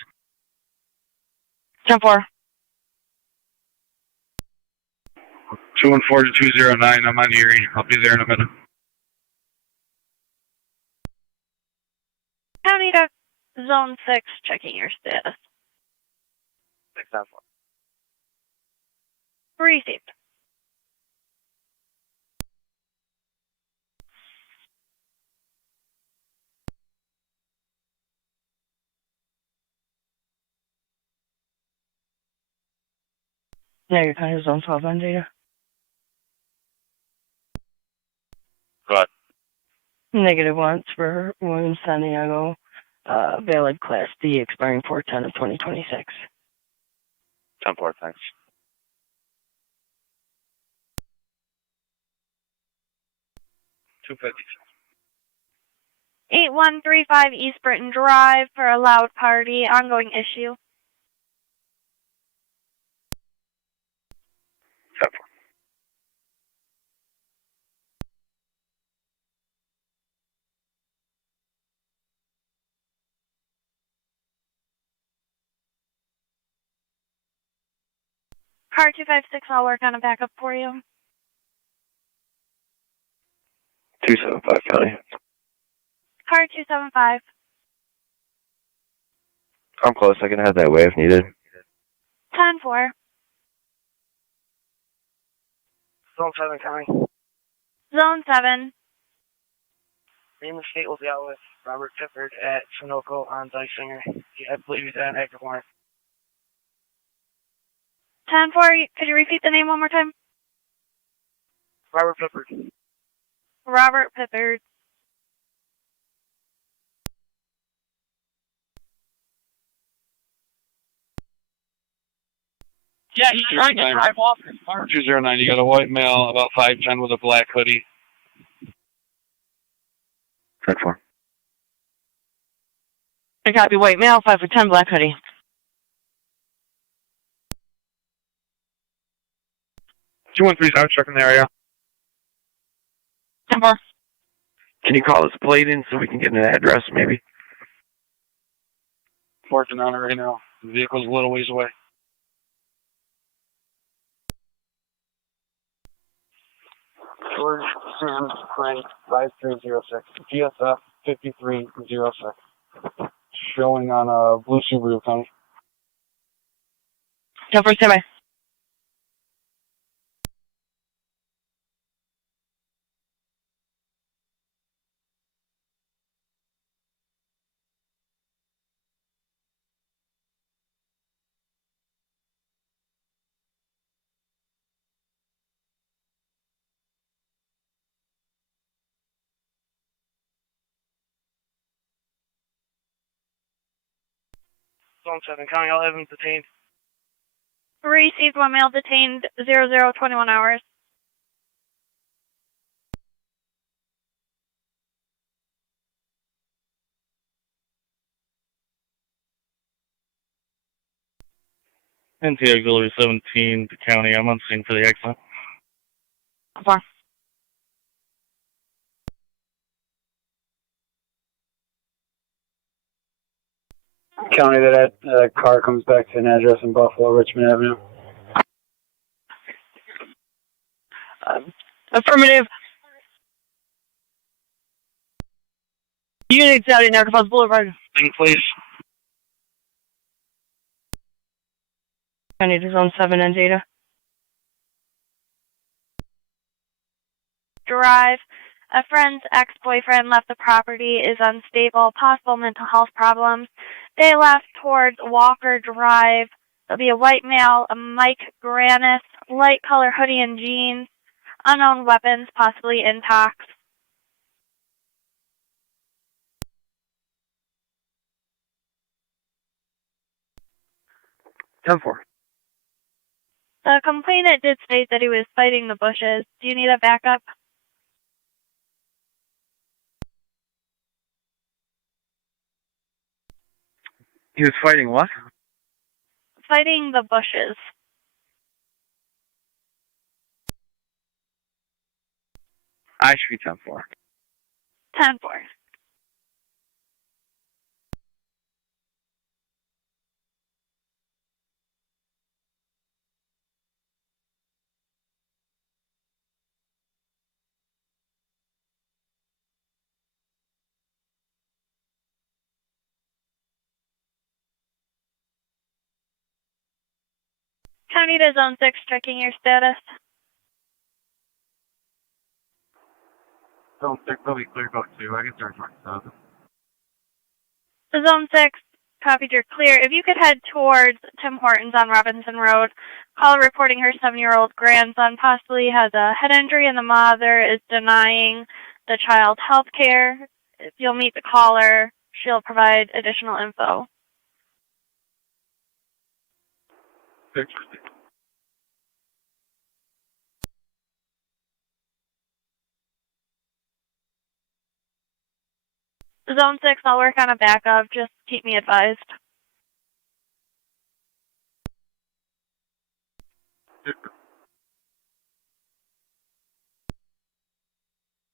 10-4. 214 to 209. I'm on Erie. I'll be there in a minute. County to Zone 6, checking your status. 6-4. Received. Niagara County Zone 12 on data. Good. -1 for Williams Santiago. Valid Class D, expiring 4/10 of 2026. 10-4, thanks. $250. 8135 East Britton Drive for a loud party. Ongoing issue. 10-4. Car 256, I'll work on a backup for you. 275 County. Car 275. I'm close. I can head that way if needed. 10-4. Zone 7 County. Zone 7. Me and the state will be out with Robert Tippard at Sunoco on Dysinger. I believe he's at an active warrant. 10-4, could you repeat the name one more time? Robert Tippard. Robert Pippard. Yeah, he's trying to drive off his car. 209, you got a white male, about 5'10", with a black hoodie. 10-4. I copy white male, 5'10", black hoodie. 213's out, checking the area. 10-4. Can you call this plate in so we can get an address, maybe? Working on it right now. The vehicle's a little ways away. George Sam Frank 5306. GSF 5306. Showing on a blue Subaru County. 10-4, standby. Zone 7 County, I'll have him detained. Received one male detained 0021 hours. NT Auxiliary 17 to County. I'm on scene for the accident. How far? County, that car comes back to an address in Buffalo, Richmond Avenue. Affirmative. Units out in Niagara Falls Boulevard. Please. County to Zone 7 and data. Drive. A friend's ex-boyfriend left the property, is unstable, possible mental health problems. They left towards Walker Drive. There'll be a white male, a Mike Granis, light color hoodie and jeans, unknown weapons, possibly intox. 10-4. The complainant did state that he was fighting the bushes. Do you need a backup? He was fighting what? Fighting the bushes. I should be 10-4. 10-4. County to Zone 6, checking your status. Zone 6 will be clear, go 2. I can start marking To Zone 6, copied, you're clear. If you could head towards Tim Hortons on Robinson Road, caller reporting her 7-year-old grandson possibly has a head injury and the mother is denying the child health care. If you'll meet the caller, she'll provide additional info. Zone 6, I'll work on a backup. Just keep me advised.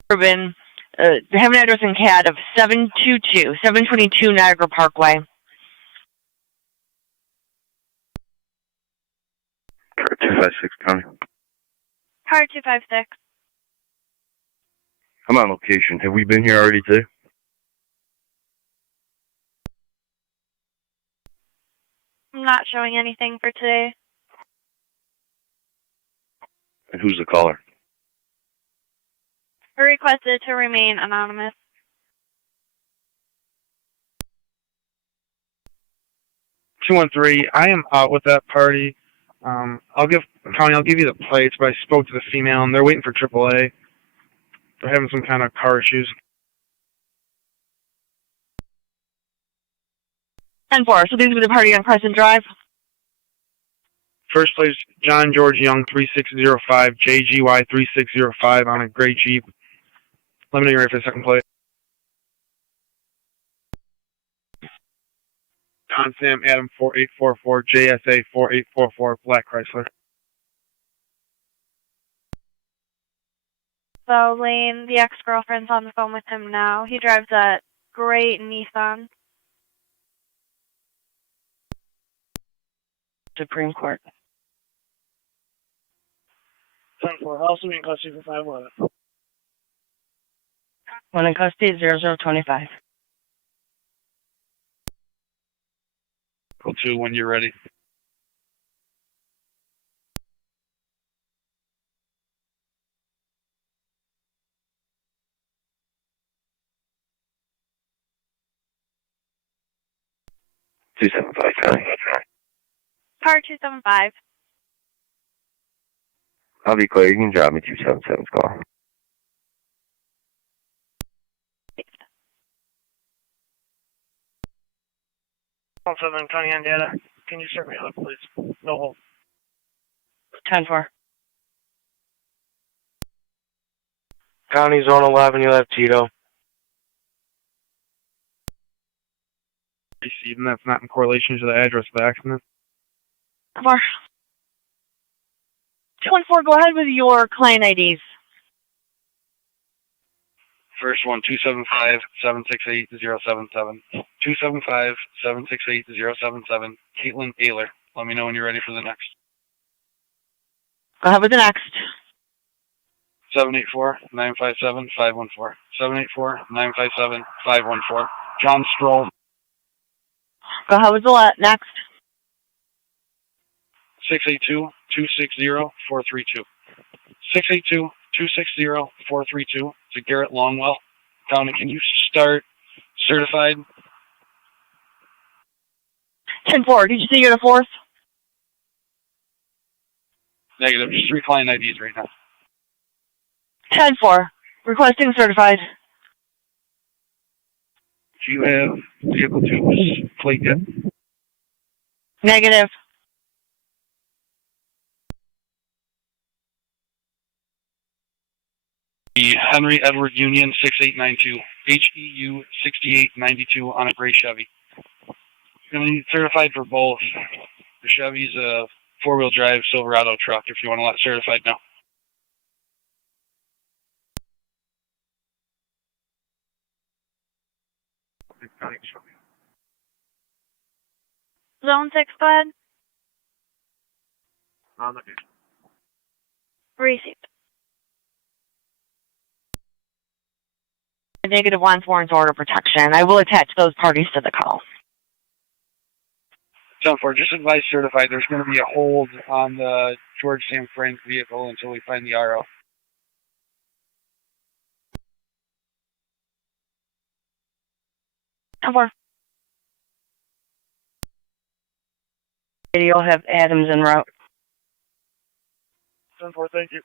Urban, they have an address in CAD of 722 Niagara Parkway. Car 256 County. Car 256. I'm on location. Have we been here already too? I'm not showing anything for today. And who's the caller? We're requested to remain anonymous. $213. I am out with that party. I'll give you the plates, but I spoke to the female and they're waiting for AAA. They're having some kind of car issues. 10-4. So these will be the party on Crescent Drive. First place, John George Young 3605, JGY 3605 on a gray Jeep. Let me know you're ready for the second plate. Don Sam Adam 4844, JSA 4844, Black Chrysler. So Lane, the ex-girlfriend's on the phone with him now. He drives a gray Nissan. Supreme Court. 10-4. House will be in custody for 511. One in custody, 0025. Go 2 when you're ready. County. Car 275. I'll be clear. You can drop me 277's call. Southern County on data. Can you start me up, please? No hold. 10-4. County Zone 11, you have Tito. Received, and that's not in correlation to the address of the accident. 4. 214, go ahead with your client IDs. First one, 275-768-077. 275-768-077. Caitlin Ayler. Let me know when you're ready for the next. Go ahead with the next. 784-957-514. 784-957-514. John Stroll. Go ahead with the next. 682-260-432. 682-260-432. To Garrett Longwell. County, can you start certified? 10-4, did you say you're the fourth? Negative. Just 3 client IDs right now. 10-4, requesting certified. Do you have vehicle 2's plate yet? Negative. The Henry Edward Union 6892. HEU 6892 on a gray Chevy. Gonna need certified for both. The Chevy's a four-wheel drive Silverado truck if you want to let certified know. Zone 6, go ahead. Received. -1 warrants order protection. I will attach those parties to the call. 10-4, just advise certified. There's going to be a hold on the George Sam Frank vehicle until we find the RO. Over. You'll have Adams en route. 10-4, thank you.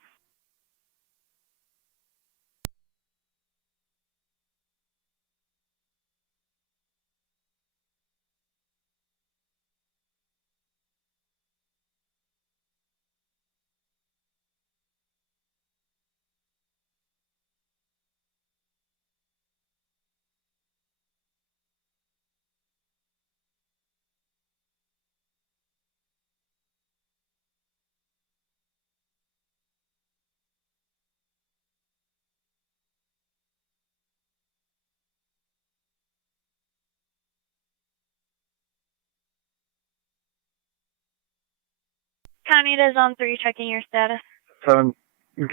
County to Zone 3, checking your status. 7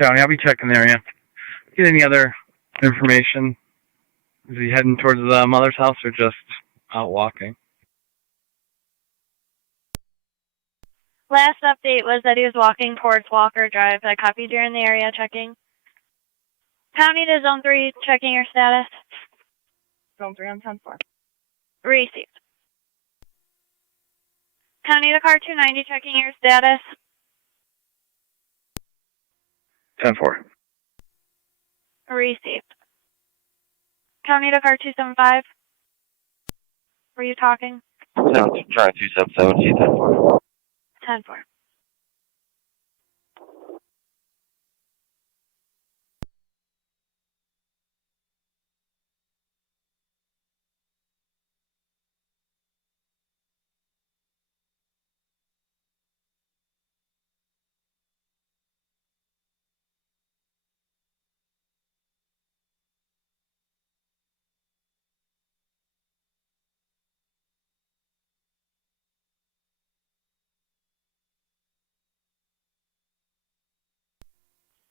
County, I'll be checking the area. Get any other information? Is he heading towards the mother's house or just out walking? Last update was that he was walking towards Walker Drive. I copied you're in the area checking. County to Zone 3, checking your status. Zone 3 on 10-4. Received. County to car 290, checking your status. 10-4. Received. County to car 275. Were you talking? No, try 277, see 10-4. 10-4.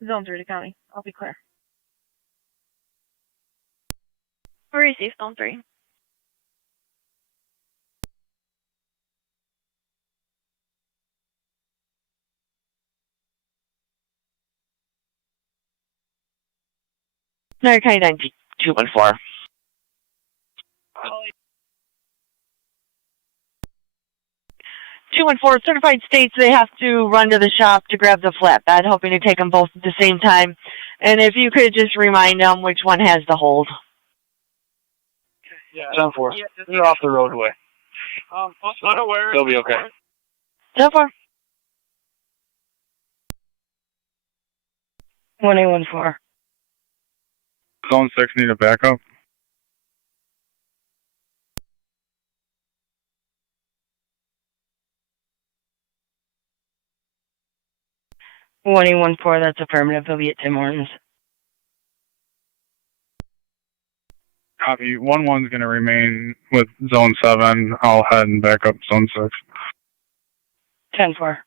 Zone 3 to County. I'll be clear. Receive Zone 3. Niagara County 9214. Two and four certified states they have to run to the shop to grab the flatbed, hoping to take them both at the same time. And if you could just remind them which one has the hold. Yeah. 10-4. They're off the roadway. Not aware. They'll be okay. 10-4. 1814. Zone 6 need a backup. One 1814, that's affirmative. He'll be at Tim Hortons. Copy. 1-1's going to remain with Zone 7. I'll head and back up Zone 6. 10-4.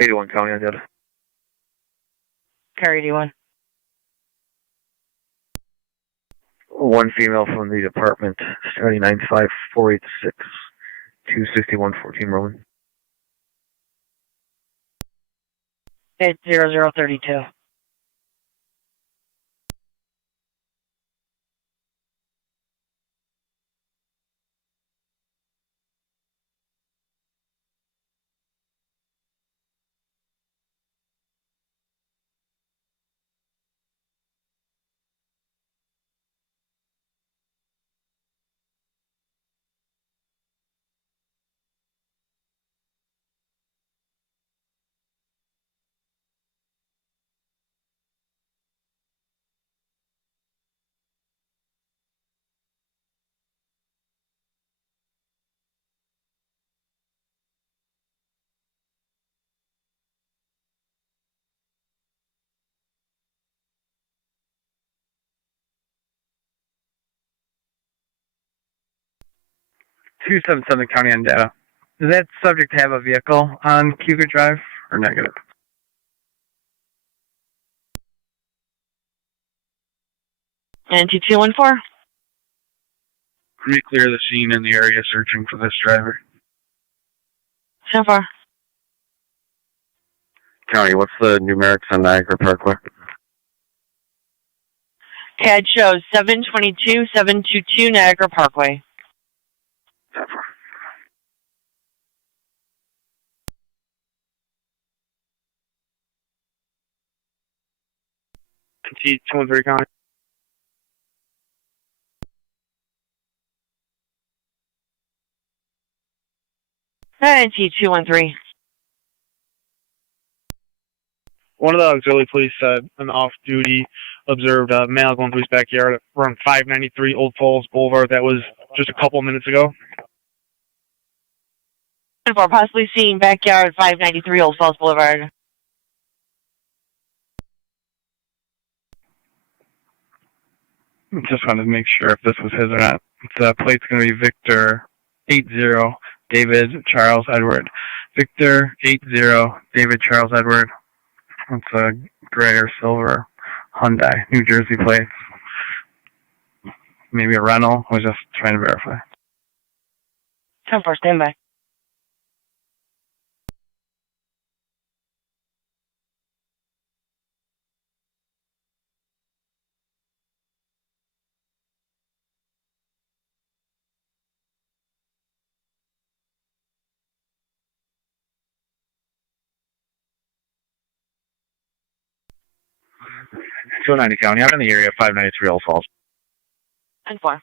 '81 County on the other. Car 81. One female from the department, 795-486, 261-14 Roman. It's 0032. 277 County on data. Does that subject have a vehicle on Cuba Drive or negative? NT 214. Let me clear the scene in the area searching for this driver. So far. County, what's the numerics on Niagara Parkway? CAD shows 722-722 Niagara Parkway. NT 213 County. NT 213. One of the auxiliary police said an off-duty observed a male going through his backyard at around 593 Old Falls Boulevard. That was just a couple of minutes ago. For possibly seeing backyard 593 Old Falls Boulevard. Just wanted to make sure if this was his or not. Plate's going to be Victor 80 David Charles Edward. Victor 80 David Charles Edward. It's a gray or silver Hyundai, New Jersey plate. Maybe a rental. I was just trying to verify. 10-4, standby. Two 90 County. I'm in the area of 593 Old Falls. 10-4.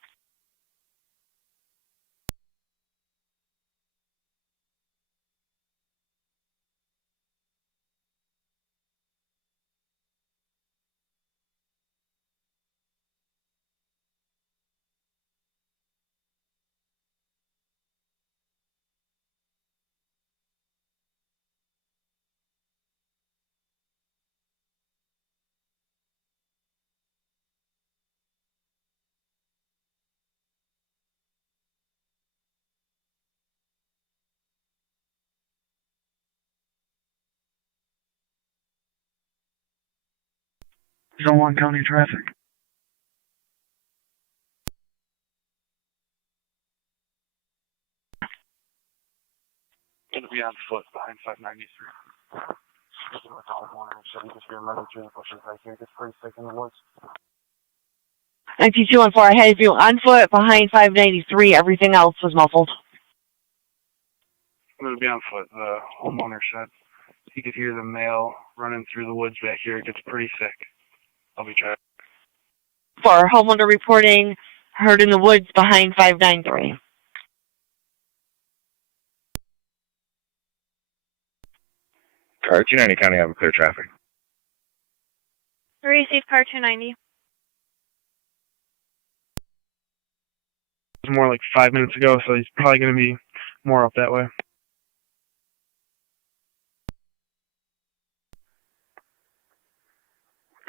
Zone 1 County traffic. Going to be on foot behind 593. It's pretty thick in the woods. NT 214, I had you on foot behind 593. Everything else was muffled. I'm going to be on foot. The homeowner said he could hear the male running through the woods back here. It gets pretty thick. I'll be trying. For homeowner reporting, heard in the woods behind 593. Car 290 County, have a clear traffic. Received car 290. It was more like 5 minutes ago, so he's probably going to be more up that way.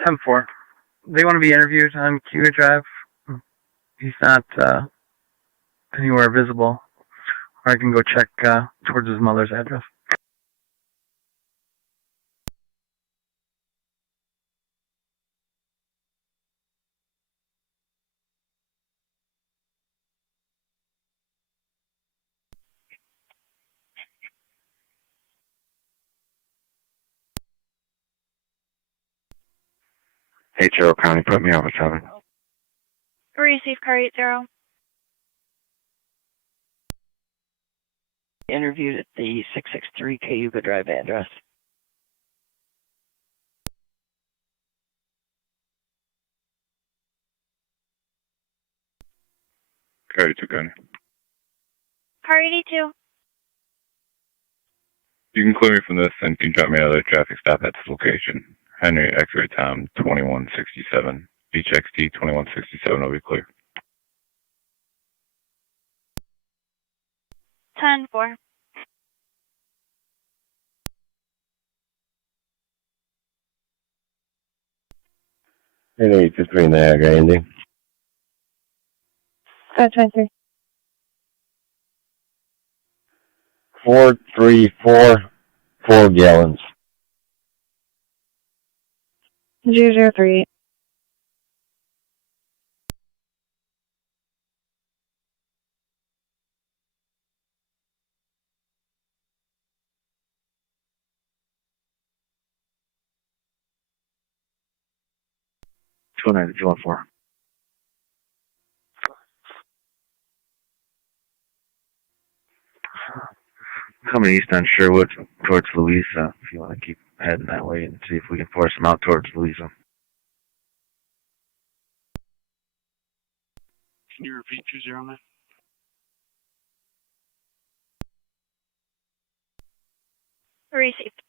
Ten-4. They want to be interviewed on Cuba Drive. He's not anywhere visible. Or I can go check towards his mother's address. HO County, put me on with 7. Received car 80. Interviewed at the 663 Cayuga Drive address. Car 82 County. Car 82. You can clear me from this and you can drop me another traffic stop at this location. Henry X-ray Tom 2167. HXT 2167 will be clear. 10-4. Henry 53 Niagara, ending. 523. 4 gallons. 003. Two nine 214. Coming east on Sherwood towards Louisa, if you want to keep heading that way and see if we can force them out towards Louisa. Can you repeat 209? Received.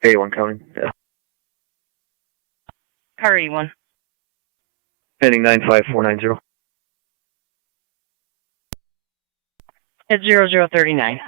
Hey, one coming. Yeah. Car 81. Heading 95490. At 0039.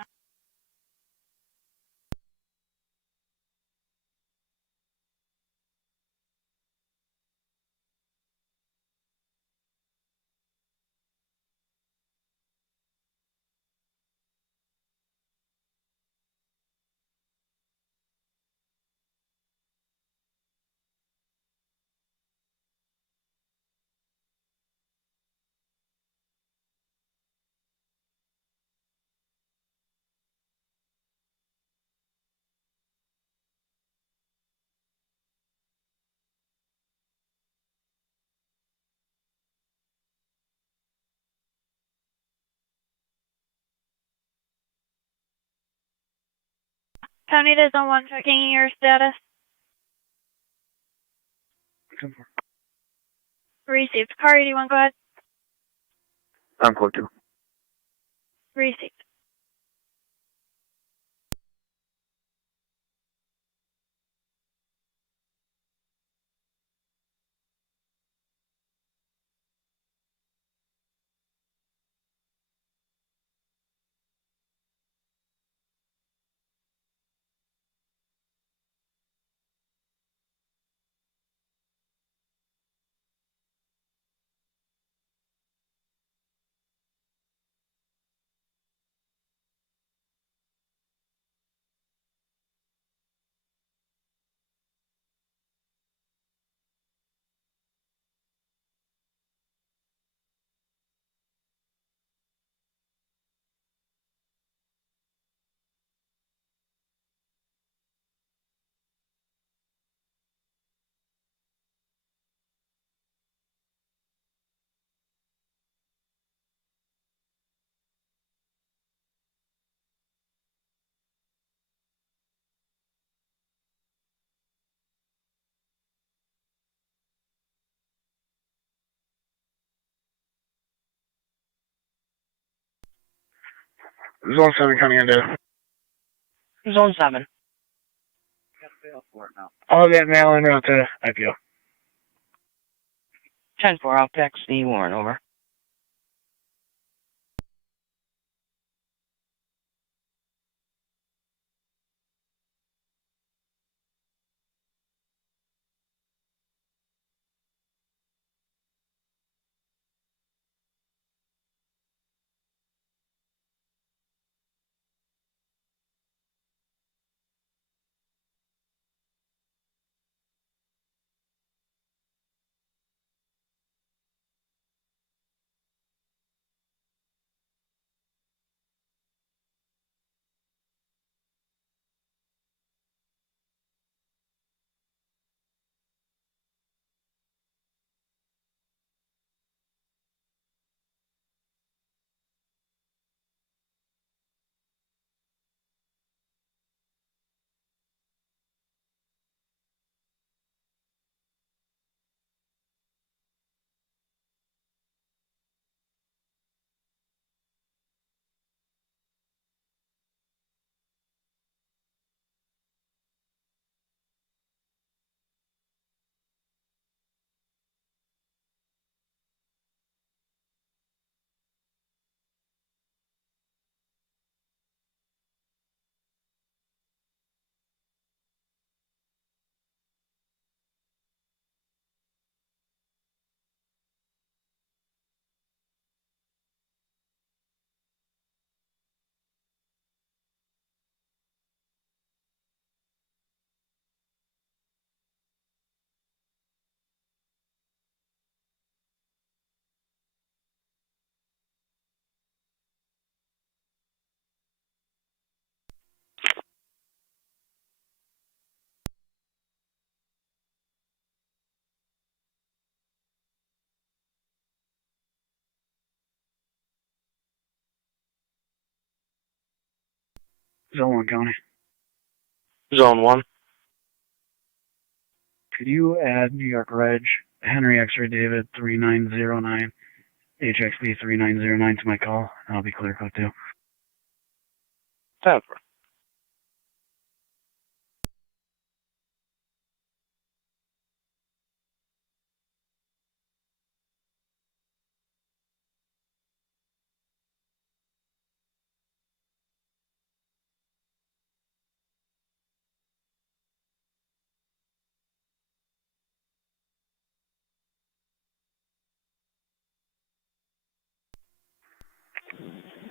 County to Zone 1 checking your status. Received. Car 81, go ahead. Encore 2. Received. Zone 7 coming into. Zone 7. All of that mail in route to IPO. 10-4, I'll text the warrant over. Zone 1 County. Zone 1. Could you add New York Reg, Henry X-Ray David 3909, HXB 3909 to my call? And I'll be clear code too. 10-4.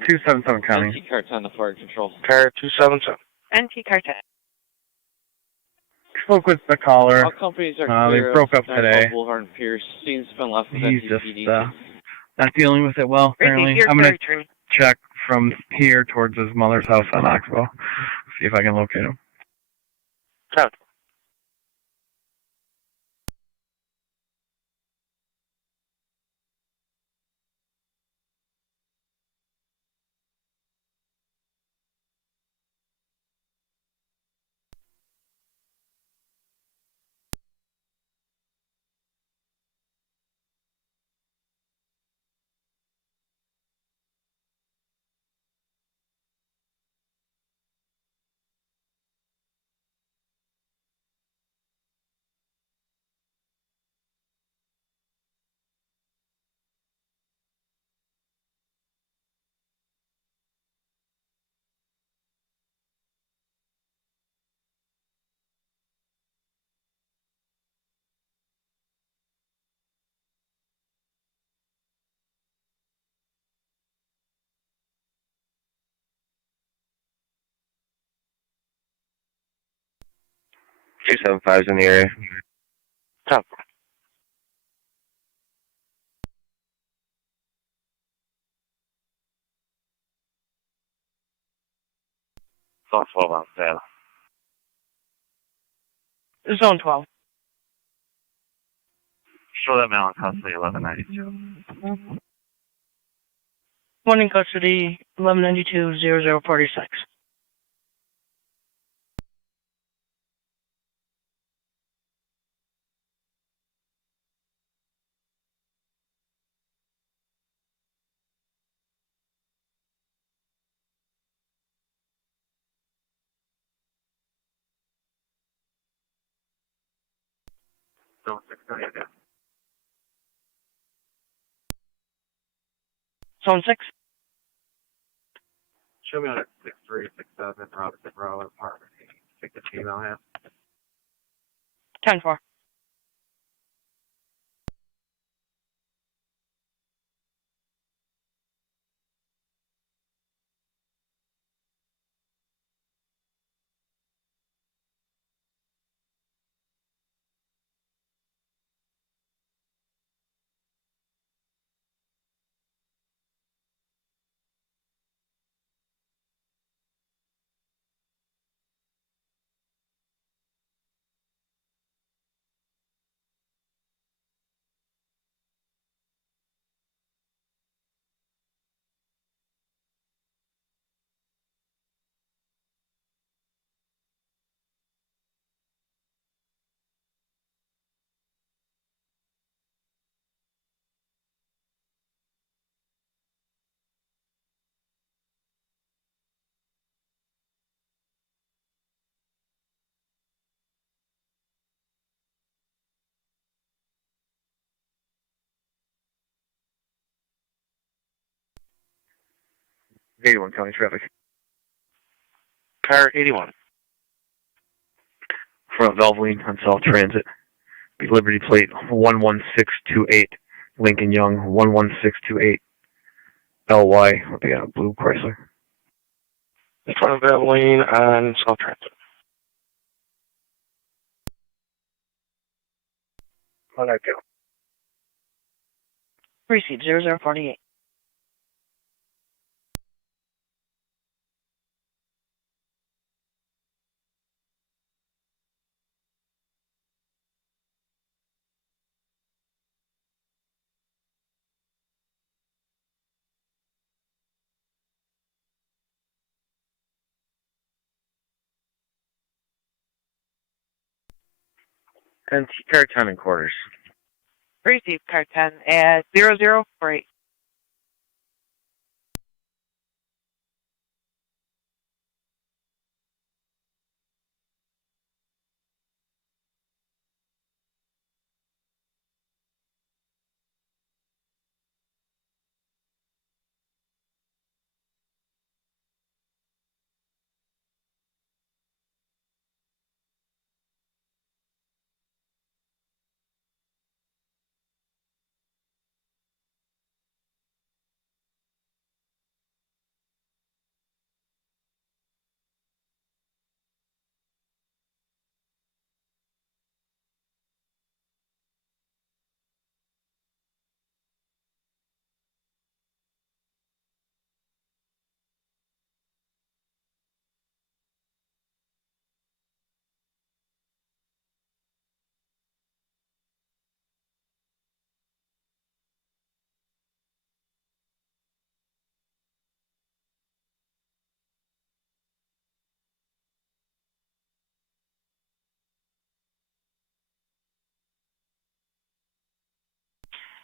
Two seven seven County. NT car 10 to fire control. Car 277. NT car 10. Spoke with the caller. All companies are They clear broke of up today. Boulevard and Pierce. Scene's been left with He's NTPD. just not dealing with it well, apparently. I'm going to check from here towards his mother's house on Oxbow. See if I can locate him. 10. Two 275's in the area. 10. Zone 12 on sale. Zone 12. Show that mail in custody 1192. One in custody, 1192-0046. Zone 6 County again. Zone 6. Show me on it 6367 Robinson Road, apartment 8. Take the female half. 10-4. '81 County traffic. Car 81. Front Valvoline on South Transit. Be Liberty Plate 11628. Lincoln Young 11628. LY. What they got? Blue Chrysler. Front Valvoline on South Transit. 192. Receipt 0048. And car 10 in quarters. Receive car 10 at 0048.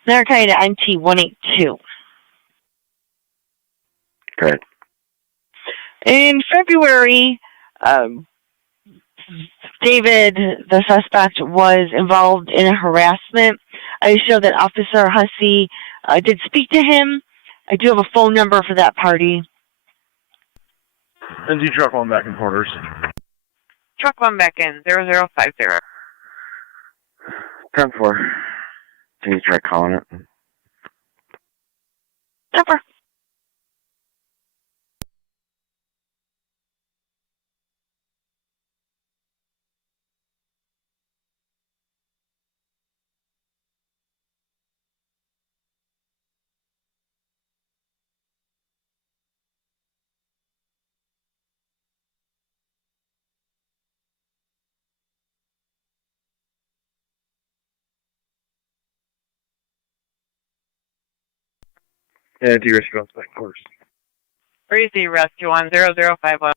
Niagara MT-182. Good. In February, David, the suspect, was involved in a harassment. I show that Officer Hussey did speak to him. I do have a phone number for that party. NG truck 1 back in quarters. Truck 1 back in 0050. 10-4. Can you try calling it? Number. Yeah, NG rescue back in quarters. Receive rescue on 0051.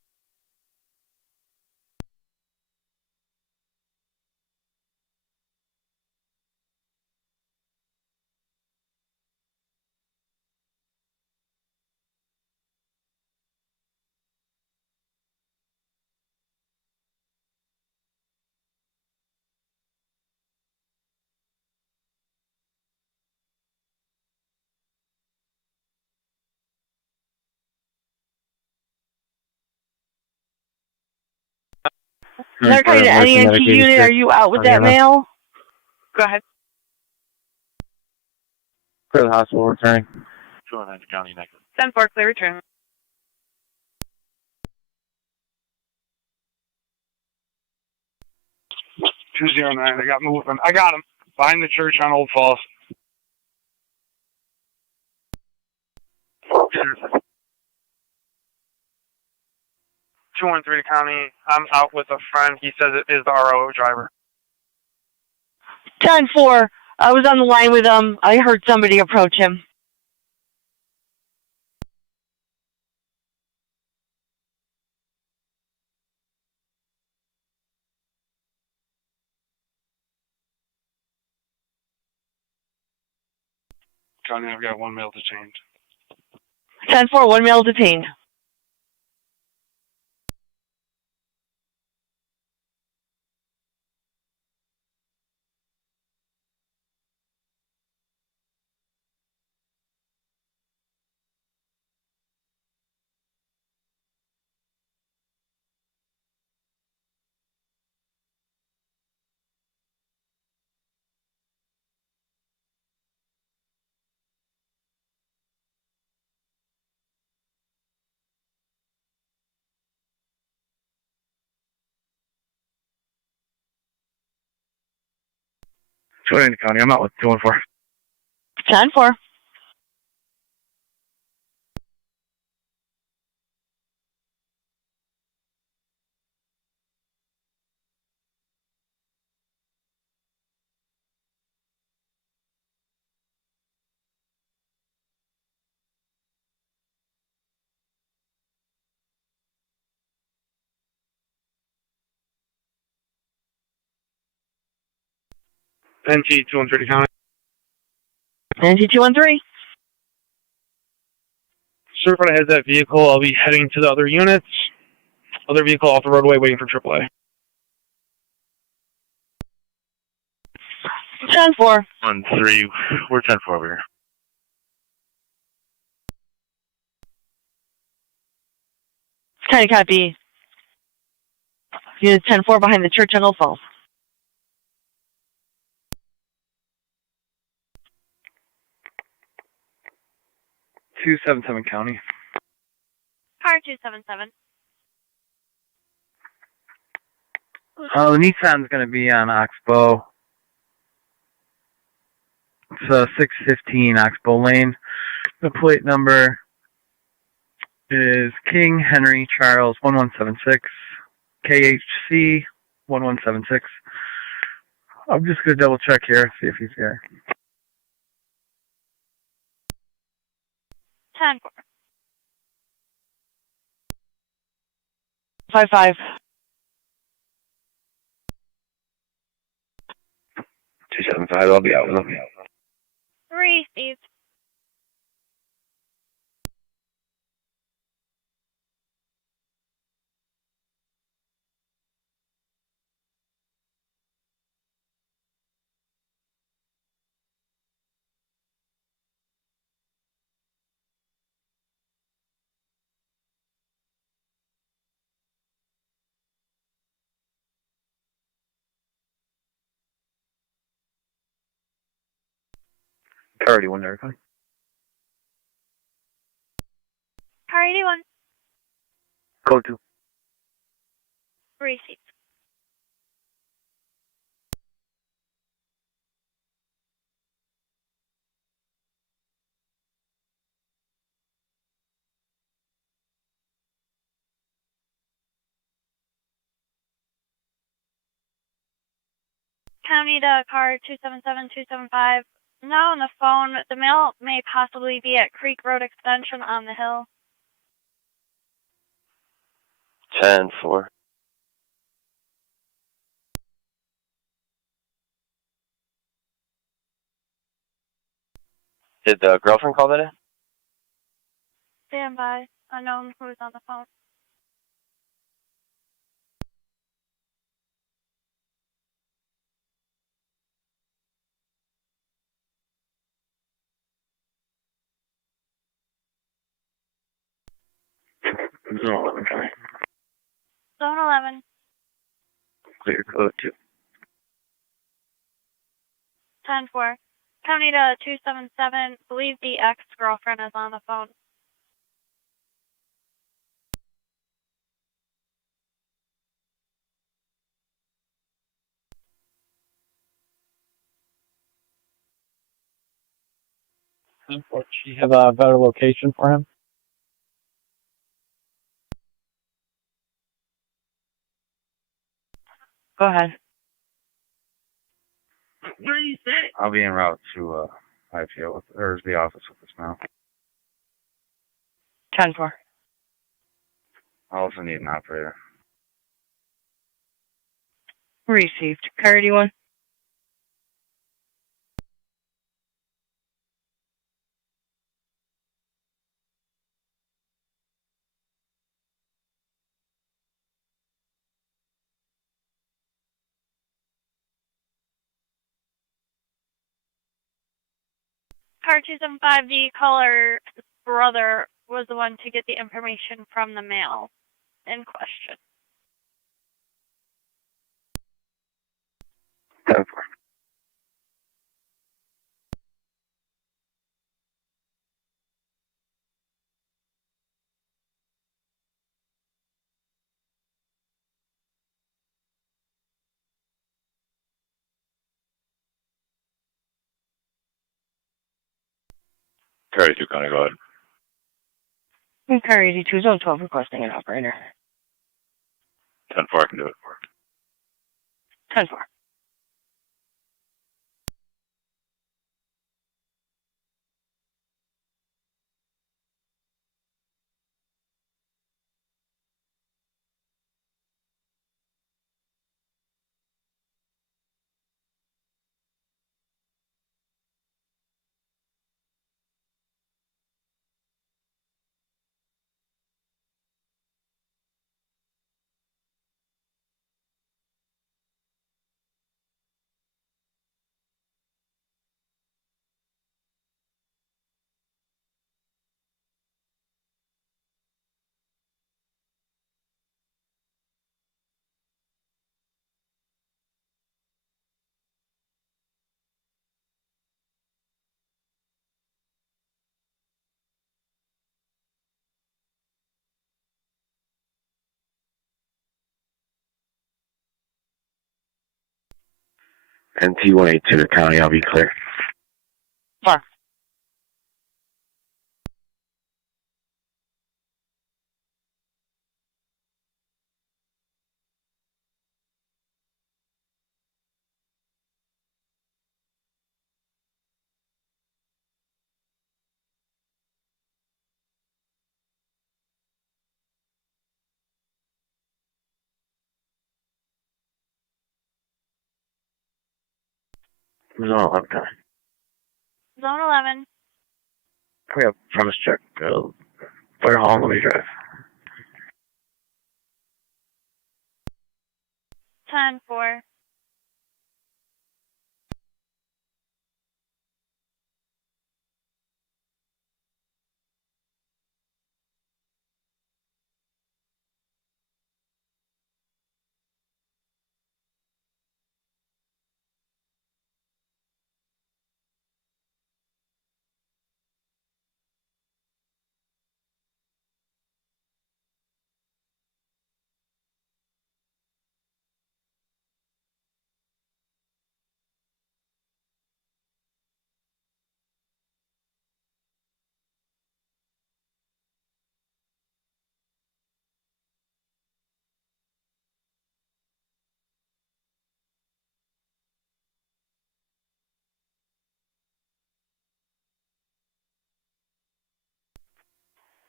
Niagara NENT unit, are you out with that mail? Go ahead. Clear the hospital, returning. 209 County, Niagara. 10-4, clear return. $209. I got movement. I got him behind the church on Old Falls. Sure. 213 County. I'm out with a friend. He says it is the RO driver. 10-4. I was on the line with him. I heard somebody approach him. County, I've got 1 male detained. 10-4, 1 male detained. Tonawanda County, I'm out with 214. 10-4. NT 213 County. NT 213. Certified has that vehicle. I'll be heading to the other units. Other vehicle off the roadway waiting for AAA. 10-4. 1-3. We're 10-4 over here. Kind of copy. Unit 10-4 behind the church on Old Falls. .277 County. Car 277. The Nissan's going to be on Oxbow. It's 615 Oxbow Lane. The plate number is King Henry Charles 1176 KHC 1176. I'm just going to double check here, see if he's here. 10-4. 5-5. 275, I'll be out. 3, Steve. Car 81 there, County. Car 81. Code 2. 3, Steve. County to car 277-275. Now on the phone, the mail may possibly be at Creek Road Extension on the hill. 10-4. Did the girlfriend call that in? Stand by. Unknown who's on the phone. Zone 11, County. Zone 11. Clear code 2. 10-4. County to 277. Believe the ex-girlfriend is on the phone. Do you have a better location for him? Go ahead. What do you say? I'll be en route to IPO, or the office with us now. 10-4. I also need an operator. Received. Car 81. Car 275, the caller's brother was the one to get the information from the mail in question. 10-4. Car 82, County, go ahead. Car 82, Zone 12, requesting an operator. 10-4, I can do it. 10-4. NT182 to county, I'll be clear. Far. Zone 11 county. Zone 11. We have premise check. Fire hall, let me drive. 10-4.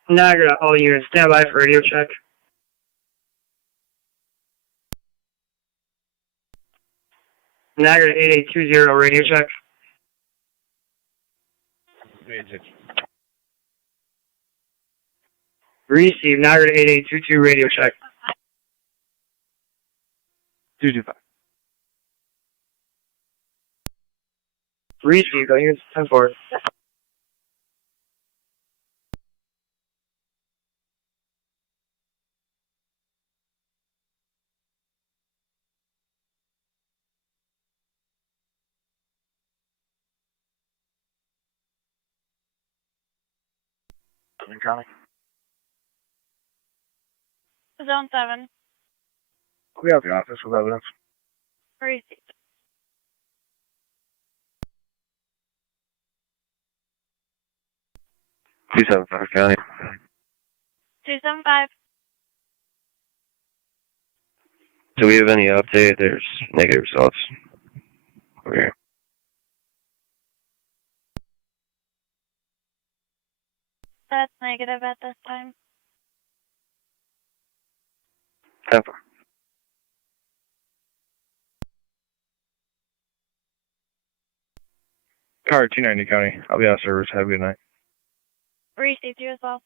Niagara, all units, stand by for radio check. Niagara 8820, radio check. Receive, Niagara 8822, radio check. 225. Receive, all units, 10-4. County. Zone 7. We have the office with evidence. Received. 275 county. 275. Do we have any update? There's negative results. Over here. That's negative at this time. 10-4. Car 290 county. I'll be out of service. Have a good night. Received you as well.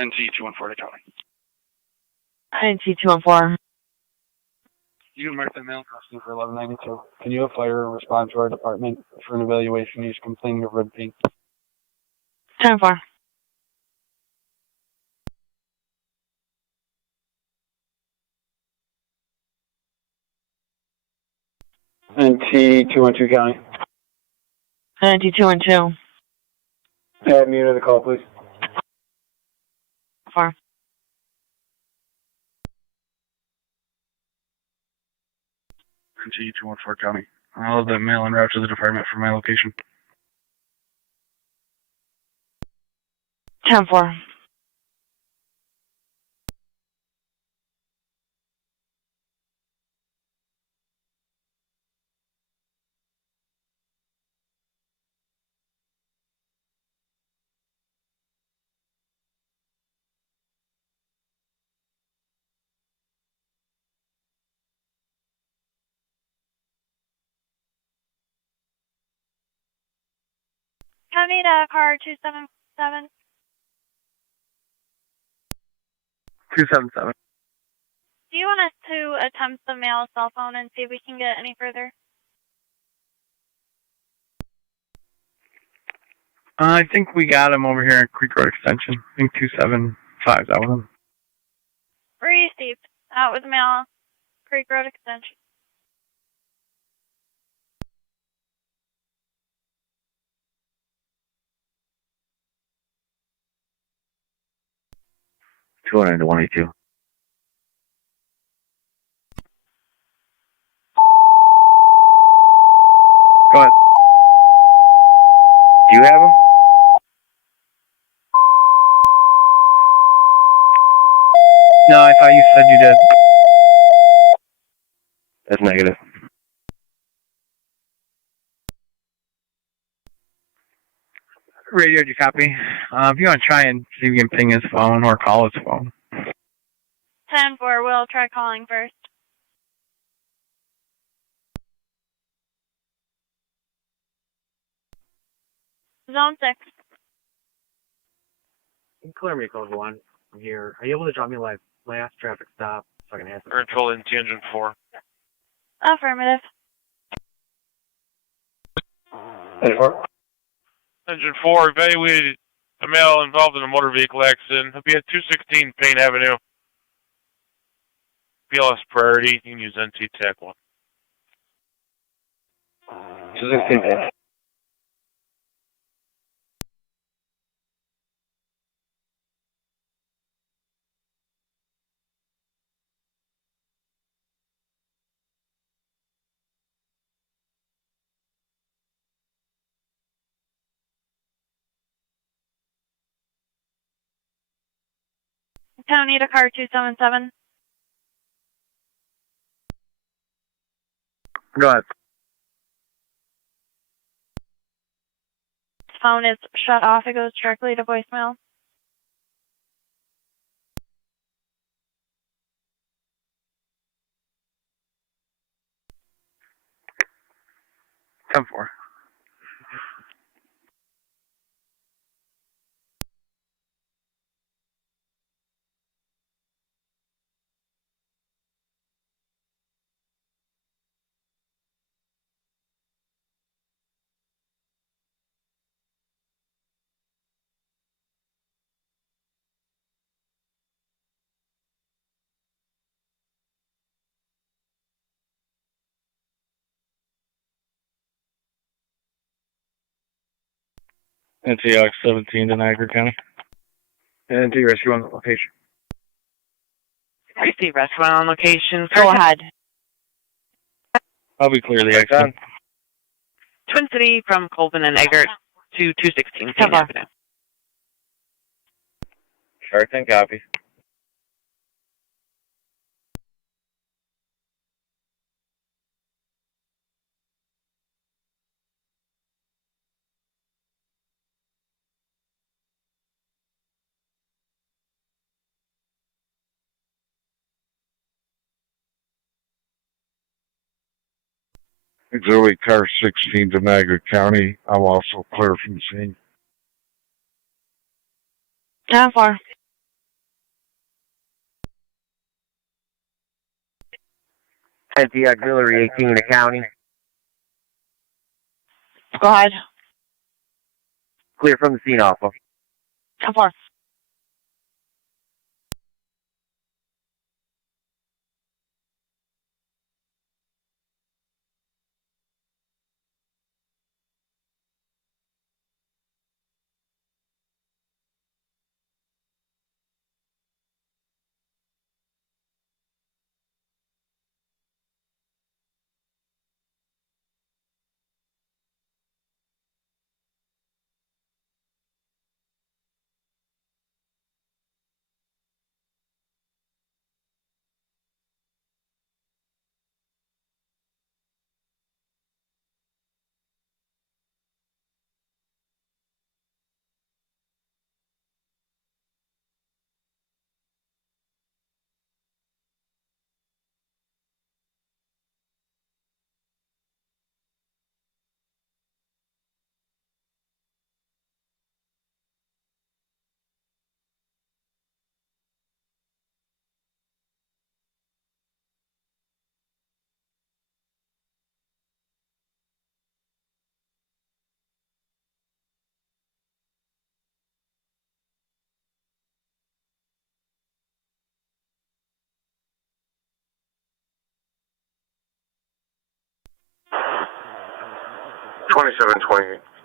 NT 214 to county. NT 214. You marked that mail costume for 1192. Can you have fire respond to our department for an evaluation? He's complaining of red paint. 10-4. NT 212 County. NT 212. Add me to the call, please. 4. NT 214 County. I'll have the mail en route to the department for my location. 10-4. County to car 277. 277. Do you want us to attempt the male cell phone and see if we can get any further? I think we got him over here at Creek Road Extension. I think 275, that was him. Received. That was male Creek Road Extension. Two hundred 182. Go ahead. Do you have him? No, I thought you said you did. That's negative. Radio, did you copy? If you want to try and see if you can ping his phone or call his phone. 10-4. We'll try calling first. Zone 6. You can clear me code 1 from here. Are you able to drop me like last traffic stop so I can answer? Control in Engine 4. Affirmative. Engine 4 evaluated a male involved in a motor vehicle accident. He'll be at 216 Payne Avenue. BLS priority. You can use NT TAC 1. 216 Payne. County to car 277. Go ahead. Phone is shut off. It goes directly to voicemail. Come for. NTX 17 to Niagara County. And NT rescue on the location. Receive restaurant on location. Go ahead. I'll be clear the accident. Twin City from Colvin and Eggert to 216 Payne Avenue. Chart 10 copy. Auxiliary car 16 to Niagara County. I'm also clear from the scene. 10-4. NT Auxiliary 18 in the county. Go ahead. Clear from the scene, Alpha. 10-4.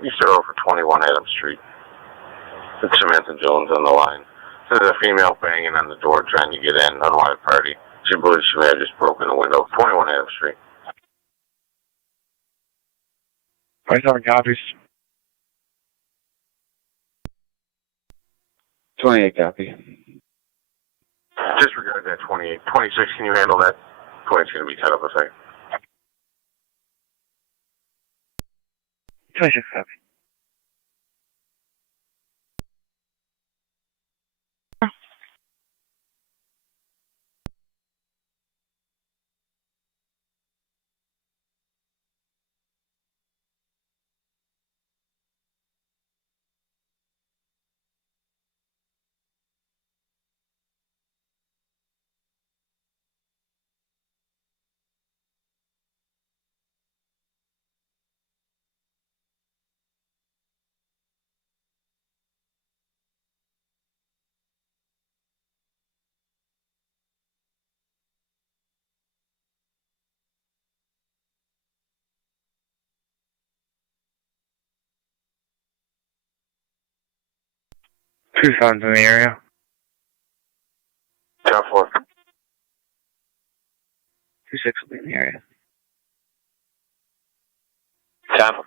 Eastern over 21 Adams Street. It's Samantha Jones on the line. There's a female banging on the door trying to get in, unwanted party. She believes she may have just broken the window. 21 Adams Street. 27 copies. 28 copy. Disregard that 28. 26, can you handle that? 20's going to be 10 up a second. 26 copy. Two sons in the area. Top 4. 2-6 will be in the area. Top.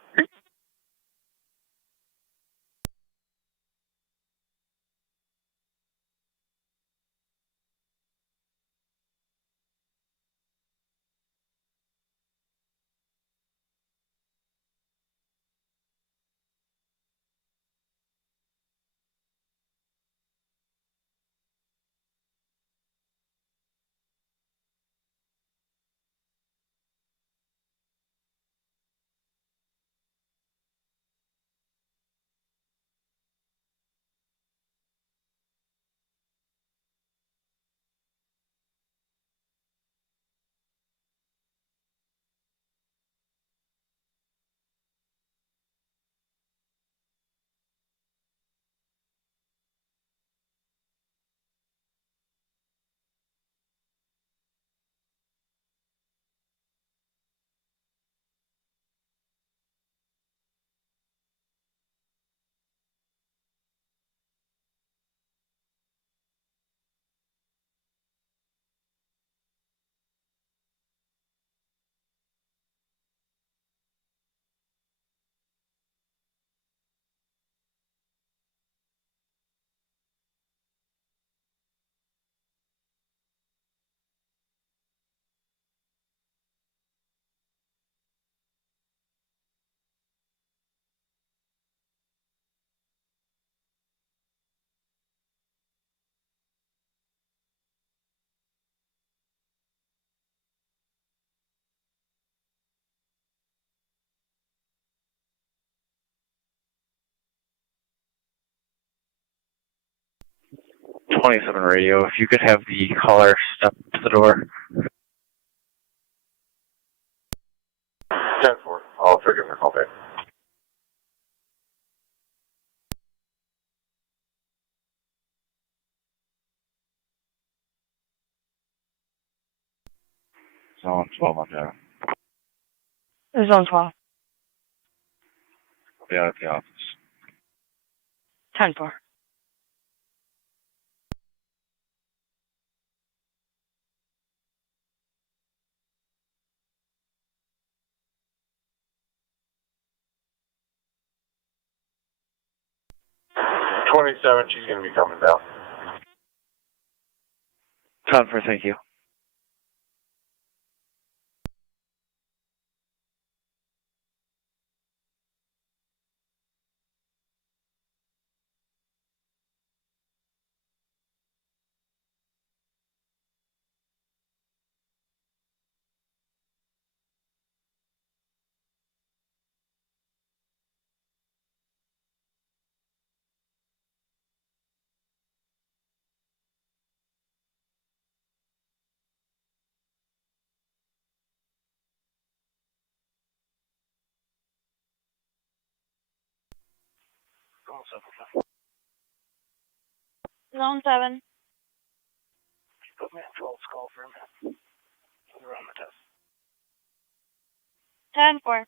.27 radio. If you could have the caller step to the door. Zone 12 on Java. Zone 12. I'll be out at the office. 10-4. She's going to be coming down. 10-4, thank you. Zone 7. Put me on 12's call for a minute. We're on the test. 10-4.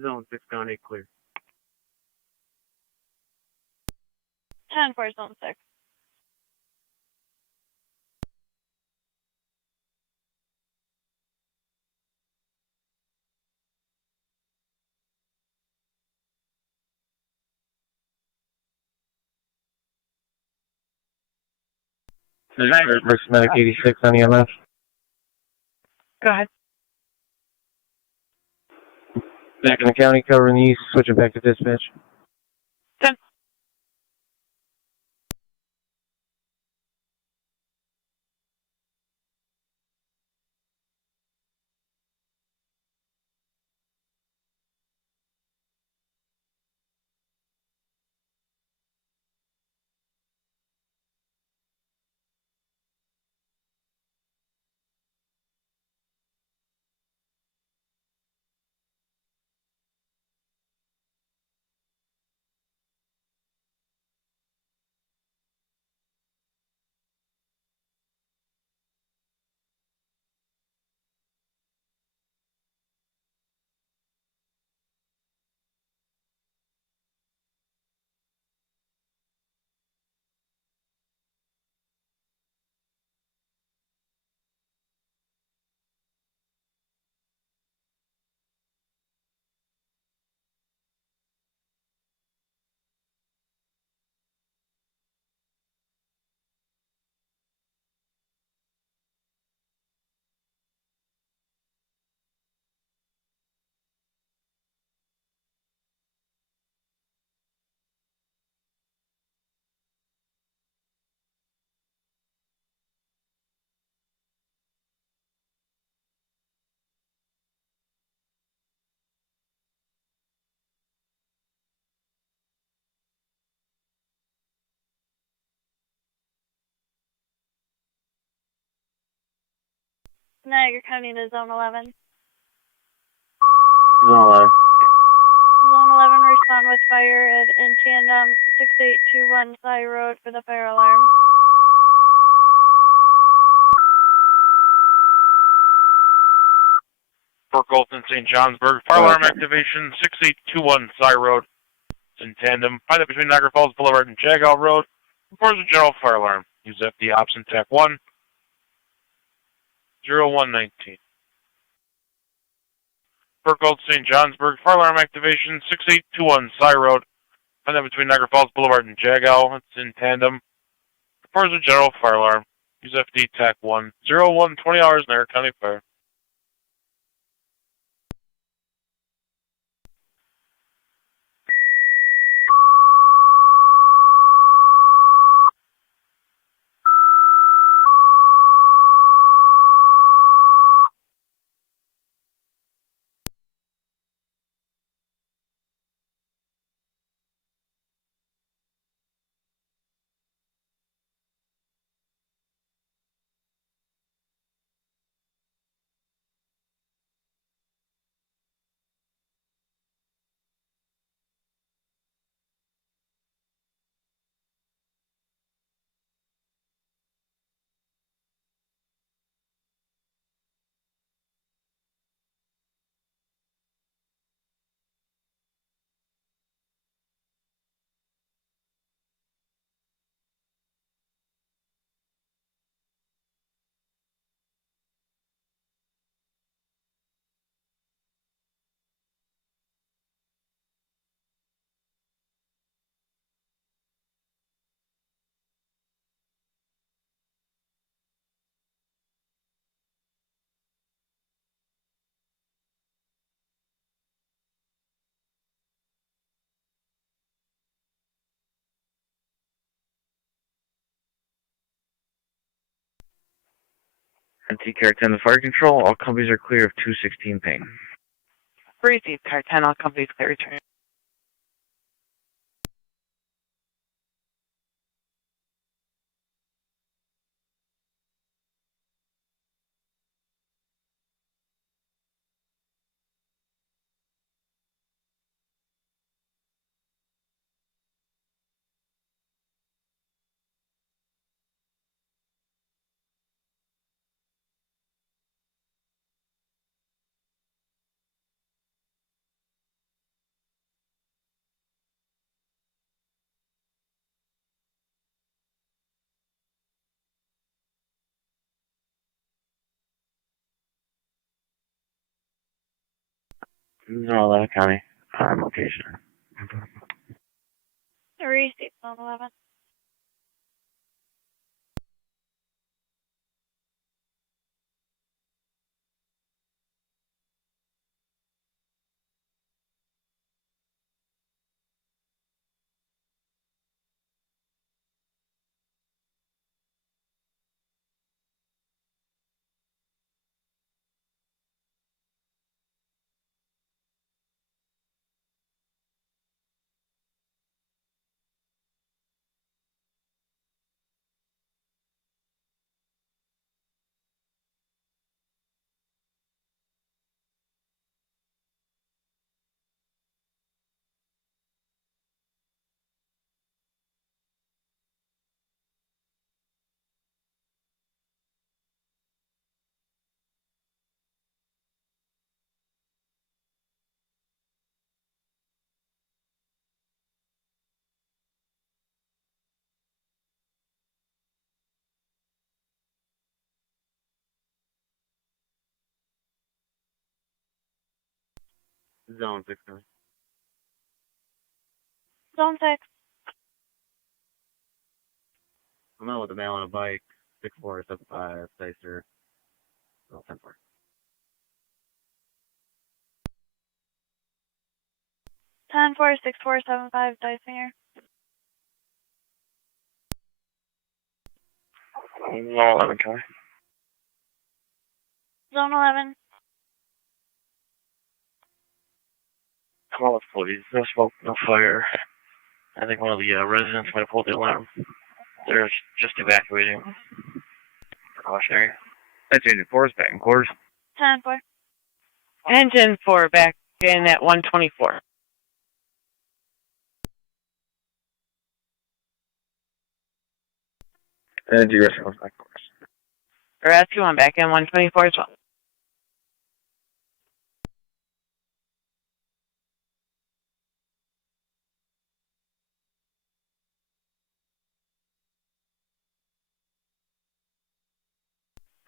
Zone 6 gone 8 clear. 10-4, Zone 6. Versus Medic 86 on EMS. Go ahead. Back in the county, covering the east, switching back to dispatch. 10. Niagara County to Zone 11. Zone 11. Zone 11, respond with fire in tandem 6821 Side Road for the fire alarm. Fort Colton, St. Johnsburg. Fire alarm activation 6821 Side Road. It's in tandem. Find it between Niagara Falls Boulevard and Jagow Road. Reports a general fire alarm. Use FD Ops and TAC 1. 0119. Burkhold, St. Johnsburg, fire alarm activation 6821 Cy Road. Find that between Niagara Falls Boulevard and Jagow. It's in tandem. Reports a general fire alarm. Use FD TAC 1. 01 20 hours Niagara County Fire. NT Car 10 to fire control. All companies are clear of 216 ping. Received, Car 10, all companies clear return. No, 11 County. Location. Received, Zone 11. Zone 6 County. Zone 6. I'm out with a male on a bike. 6475 Dicer. 10-4. 10-4-6-4-7-5, Dysinger. No, 11 County. Zone 11. Come on, please. No smoke, no fire. I think one of the residents might have pulled the alarm. They're just evacuating. Precautionary. That's Engine 4 is back in quarters. 10-4. Engine 4 back in at 124. Energy response back quarters. Rescue 1 back in 124 as well.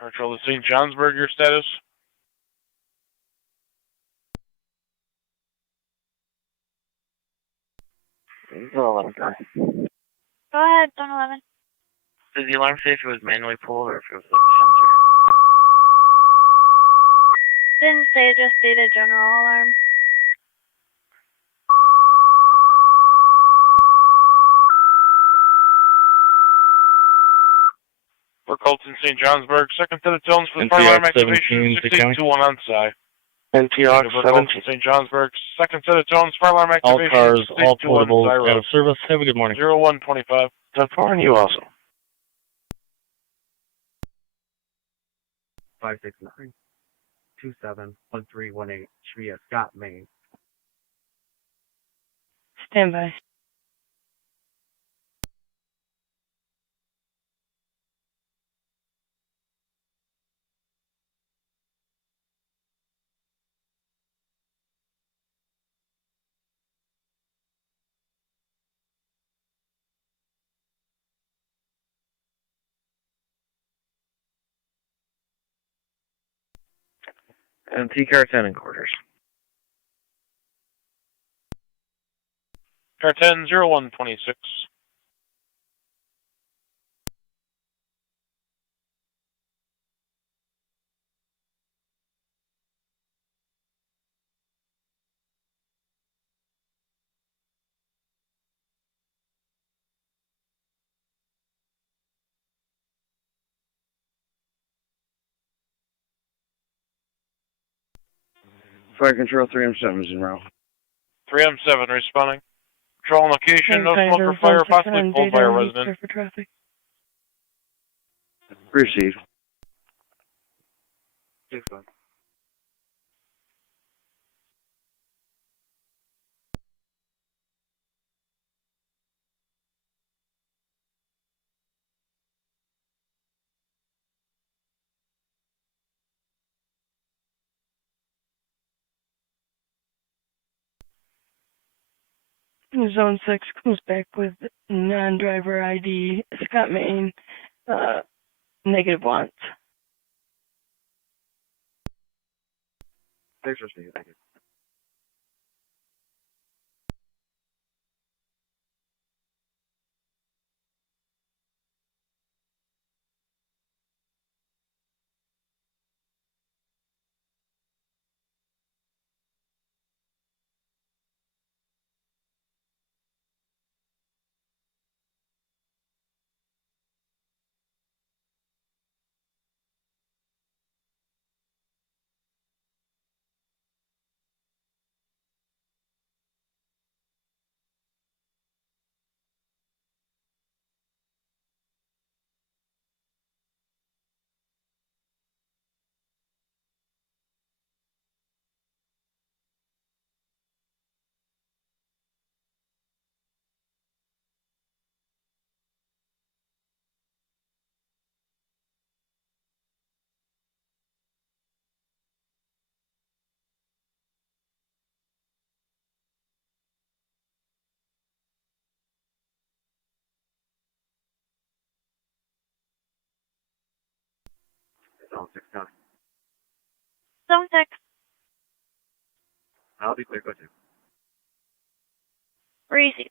Control to St. Johnsburg, your status? Go ahead, 11. Does the alarm say if it was manually pulled or if it was like a sensor? Didn't say, it just stated general alarm. For Colton, St. Johnsburg, second set of tones for the fire alarm activation, 6821 on site. NTR 17. St. Johnsburg, second set of tones, fire alarm All activation, cars, all 6821 portables out of service. Have a good morning. 0125. 10-4, and you also. 569-271318, Shria Scott, Maine. Stand by. And T-Car 10 in quarters. Car 10, 0126. Fire Control 3M7 is in row. 3M7 responding. Control on location, no Stand smoke by, or fire, 169, possibly pulled by a data, resident. clear for traffic. Receive. 6-1. Zone 6 comes back with non-driver ID, Scott Main, negative wants. Thanks for speaking. Thank you. Zone 6 county. Zone 6. I'll be clear, go to. Received.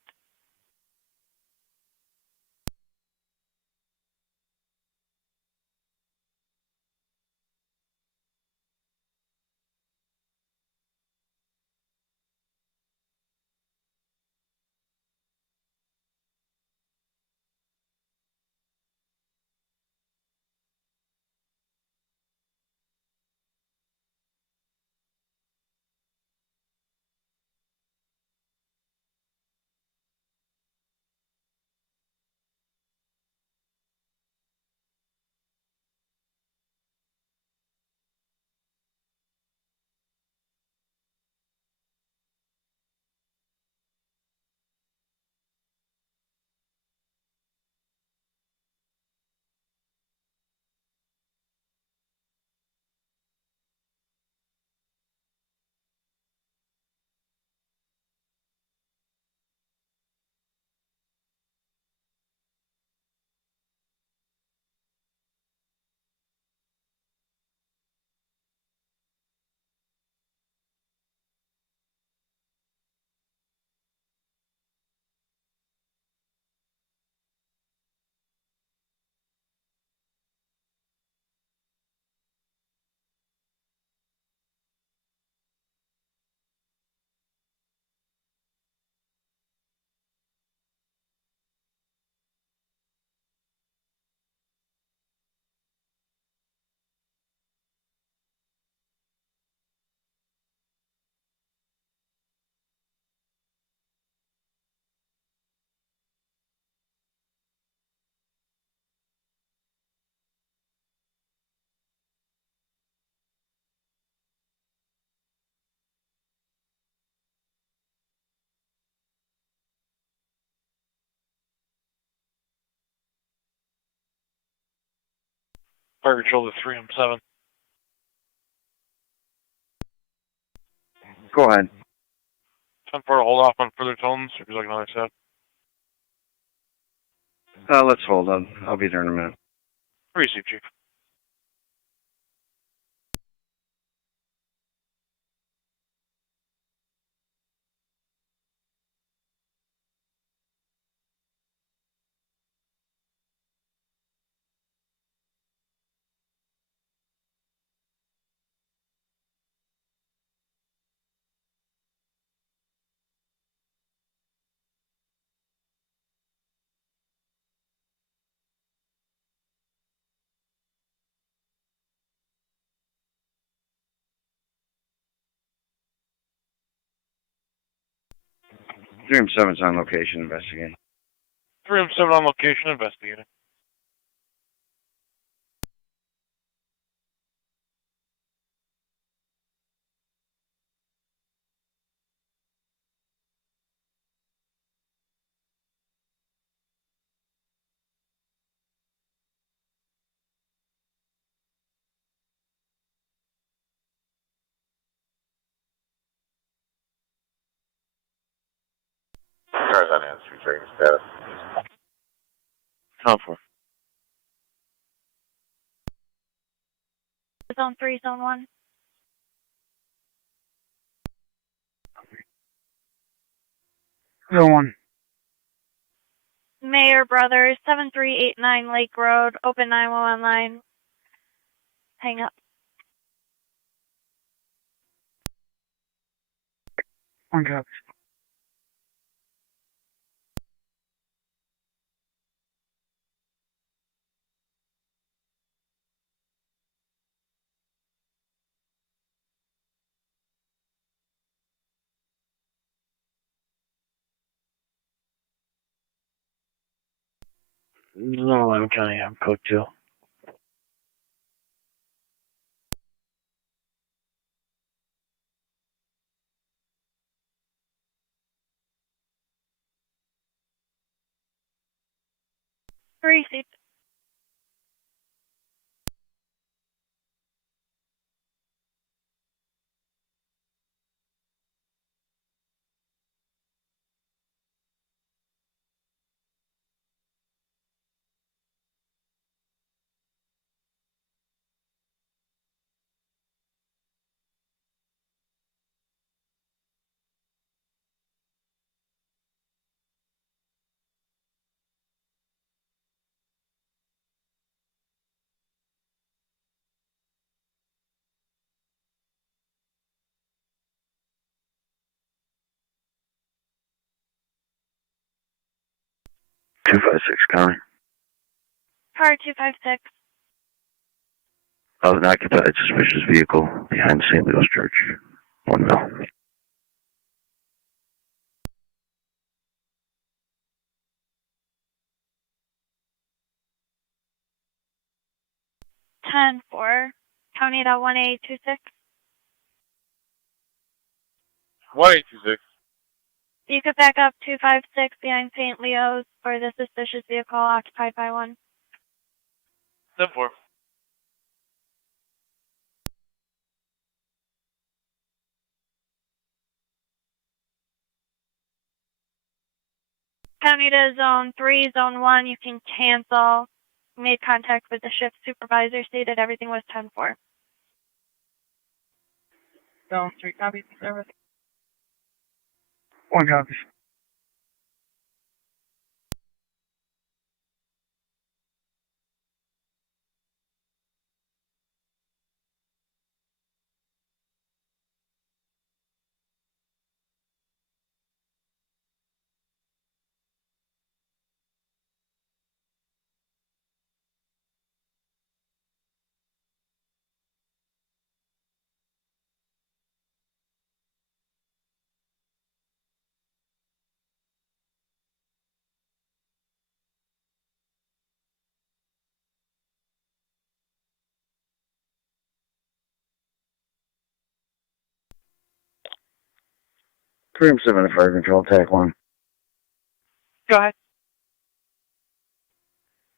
Fire control to 3M7. Go ahead. 10-4 to hold off on further tones, if you'd like another set. Let's hold on. I'll be there in a minute. Receive, Chief. Three M7's on location investigating. 3M7 on location, investigating. Cars on hand, street tracking status. Tom for. Zone 3, Zone 1. Zone 1. Mayor Brothers, 7389 Lake Road, open 911 line. Hang up. One copy. No, I'm County. I'm code 2. Receive. Two five six County. Car 256. An occupied suspicious vehicle behind St. Leo's Church. 1 mil. Ten four. County at 1826. 1826. You could back up 256 behind St. Leo's for the suspicious vehicle occupied by one. 10-4. County to Zone 3, Zone 1, you can cancel. Made contact with the shift supervisor, stated everything was 10-4. Zone 3, copy, service. One copy. Three M7 fire control, TAC 1. Go ahead.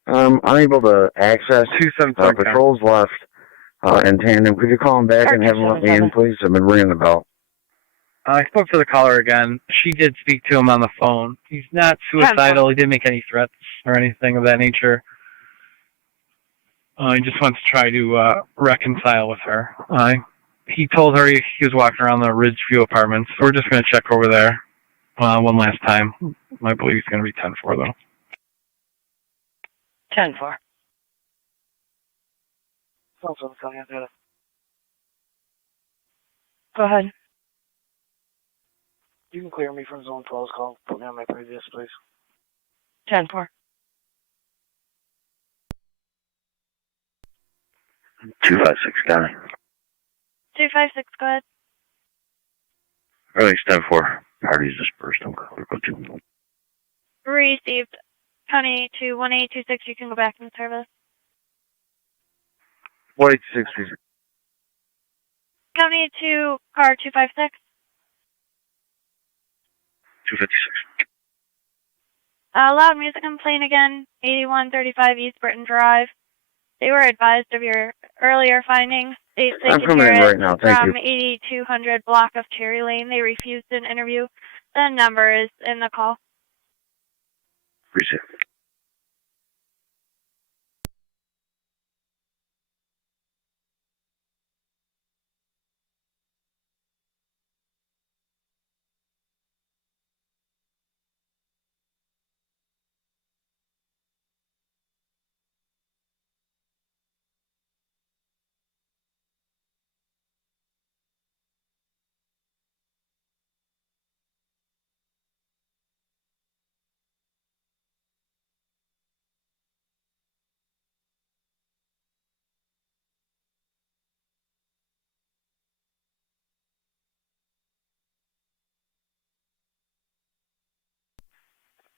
Unable to access. Patrol's left in tandem. Could you call him back and have him let me in, please? I've been ringing the bell. I spoke to the caller again. She did speak to him on the phone. He's not suicidal. He didn't make any threats or anything of that nature. He just wants to try to reconcile with her. He told her he was walking around the Ridgeview Apartments. We're just going to check over there one last time. I believe he's going to be 10-4, though. 10-4. Go ahead. You can clear me from Zone 12's call. Put me on my previous, please. 10-4. 256, County. 256, go ahead. Early 10-4. Parties dispersed. I'm clear. Go to. Received. County to 1826, you can go back in service. 186. County to car 256. 256. Loud music complaint again, 8135 East Burton Drive. They were advised of your earlier findings. They I'm could coming hear in it right now. Thank from you. 8200 block of Cherry Lane. They refused an interview. The number is in the call. Appreciate it.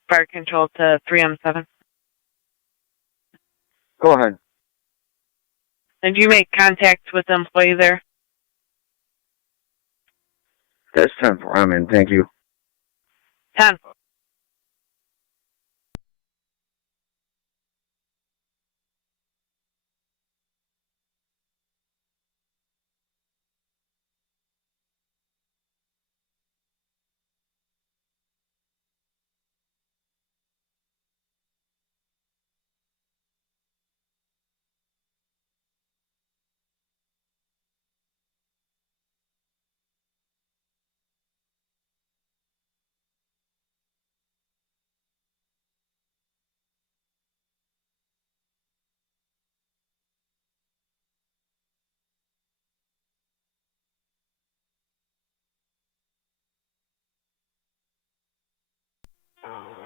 Fire control to 3M7. Go ahead. Did you make contact with the employee there? That's 10-4. I'm in. Thank you. 10.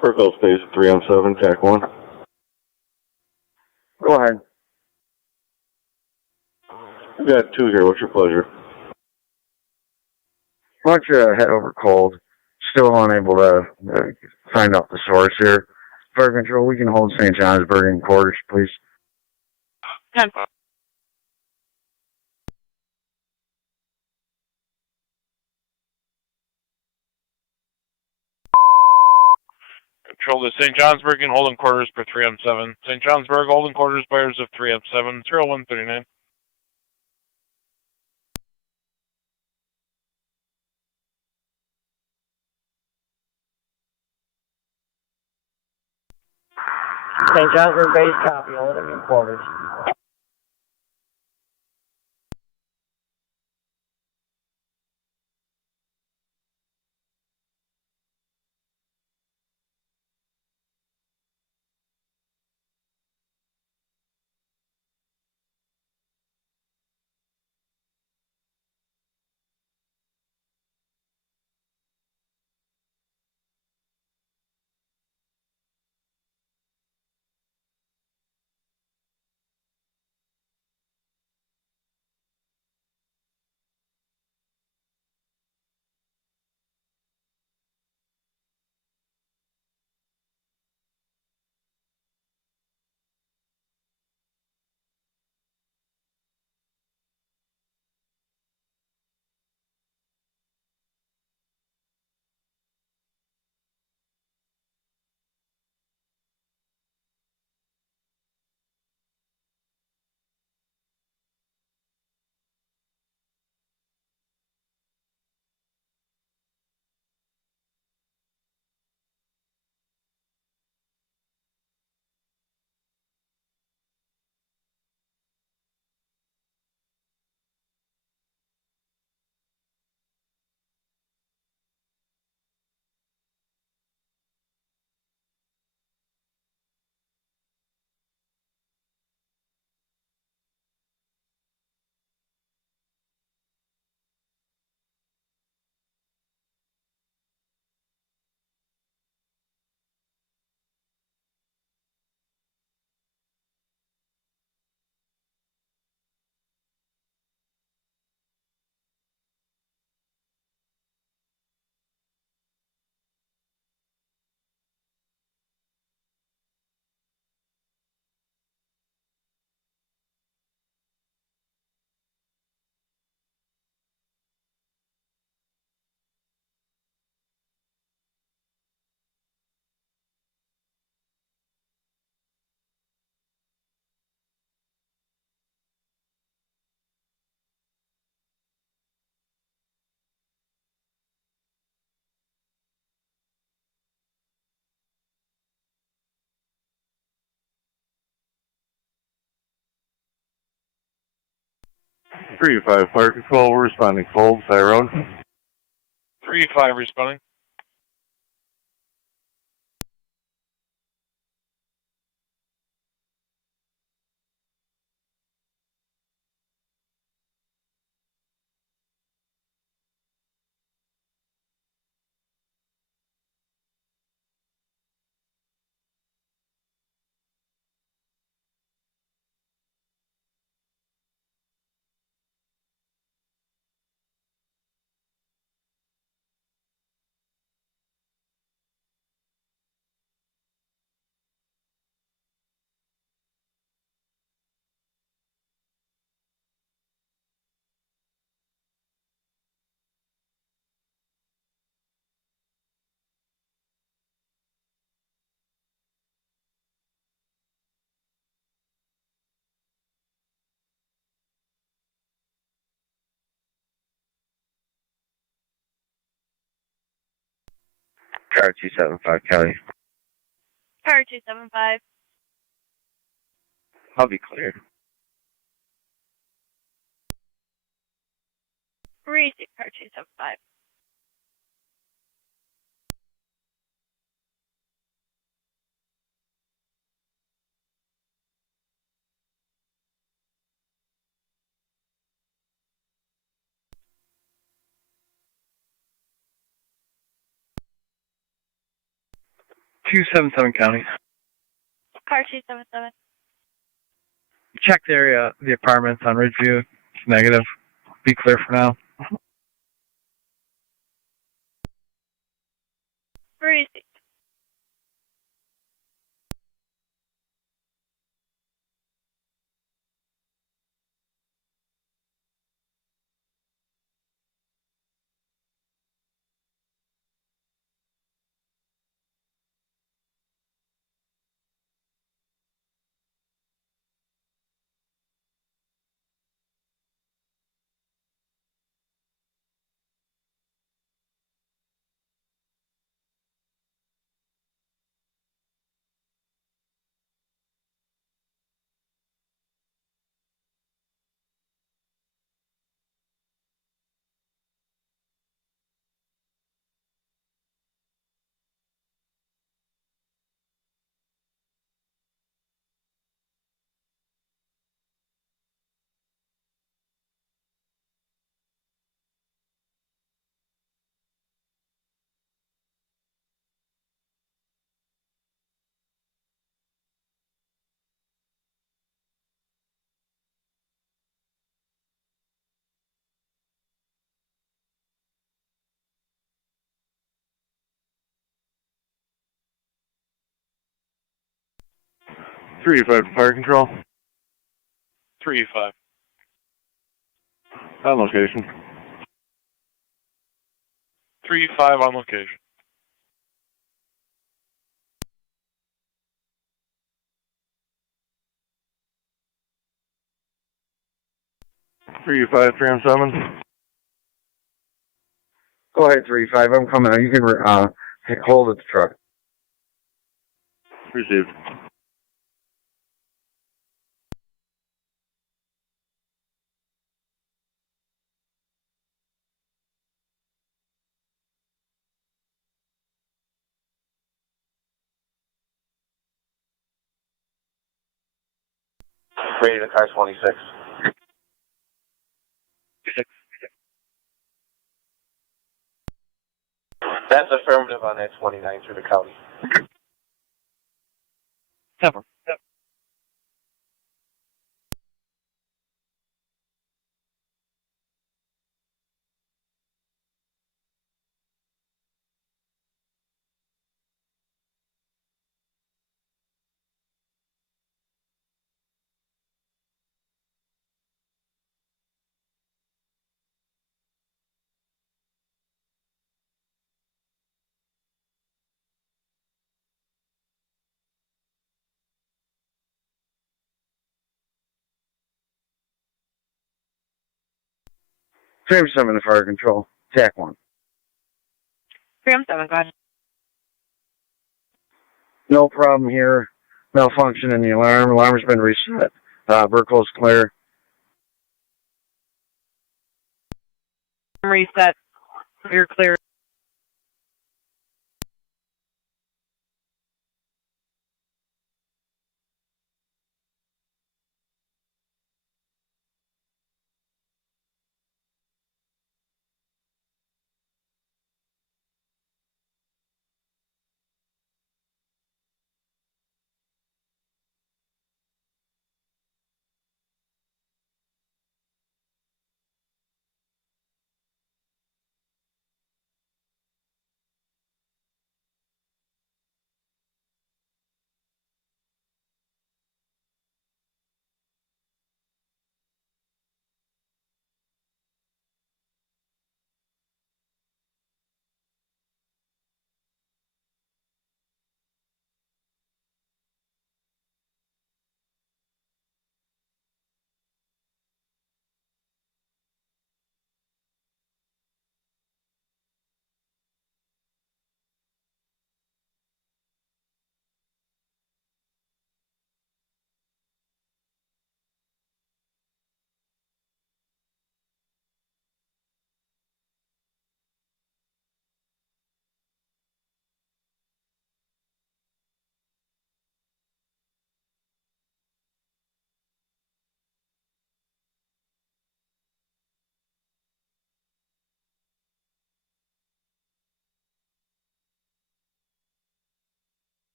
Circle space 3M7, TAC 1. Go ahead. We got 2 here. What's your pleasure? Why don't you head over cold? Still unable to find out the source here. Fire control, we can hold St. Johnsburg in quarters, please. 10. Control to St. Johnsburg and holding quarters for 3M7. St. Johnsburg, holding quarters, buyers of 3M7, 0139. St. Johnsburg base copy, holding in quarters. 3-5 fire control, we're responding cold, Tyrone. 3-5 responding. Car 275, Kelly. Car 275. I'll be clear. Receive car 275. County. Car 277. Check the area, the apartments on Ridgeview. It's negative. Be clear for now. Receive. Three five fire control. 3-5. On location. 3-5 on location. Three five 3-7. Go ahead, 3-5. I'm coming out. You can hold at the truck. Received. Ready to car 26. That's affirmative on that 29 through the county. Cover. Frame 7 to fire control. TAC 1. 307, go ahead. No problem here. Malfunction in the alarm. Alarm's been reset. Vertical's clear. Reset. You're clear.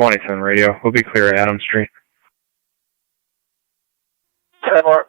'27 radio. We'll be clear at Adams Street. 10-4.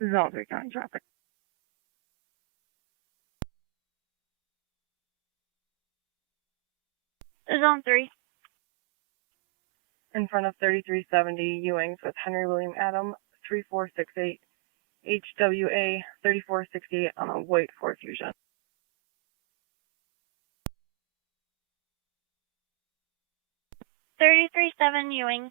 Zone 3 county traffic. Zone 3. In front of 3370 Ewings with Henry William Adam 3468 HWA 3468 on a white Ford Fusion. 337 Ewing.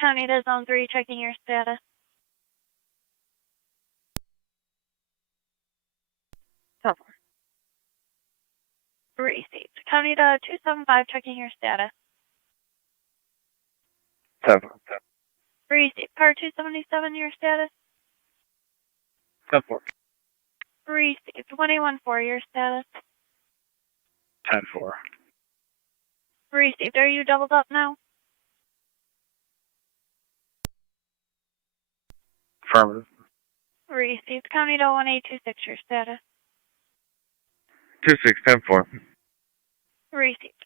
County to Zone 3, checking your status. So far. Received. County to 275, checking your status. 7. Received. Car 277, your status. 10-4. Received. 21-4, your status. 10-4. Received. Are you doubled up now? Affirmative. Received. County to 1826, your status. 26-10-4. Received.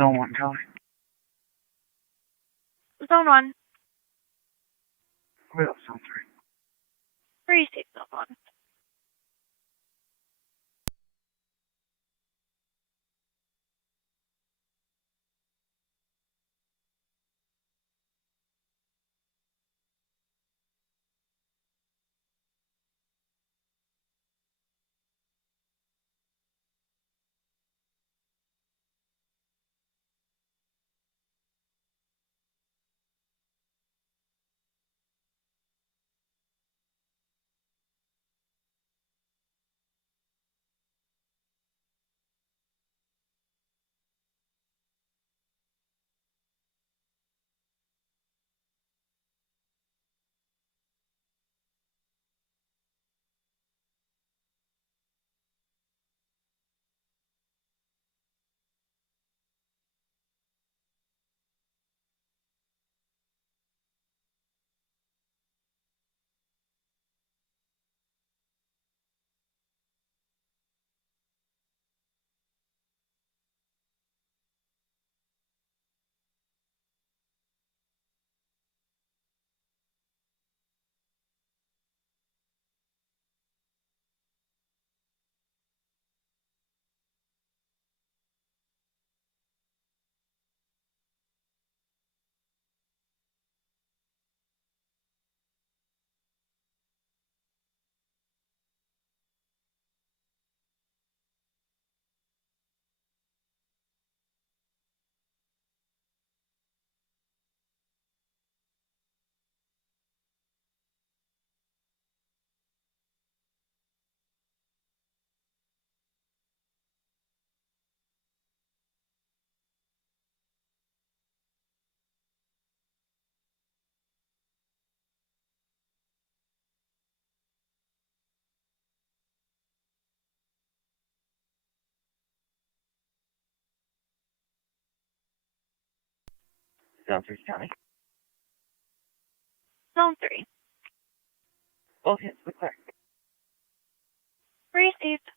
Zone 1 County. Zone 1. We have Zone 3. Receive Zone 1. Zone 3 County. Zone 3. Both hits were clear. Received.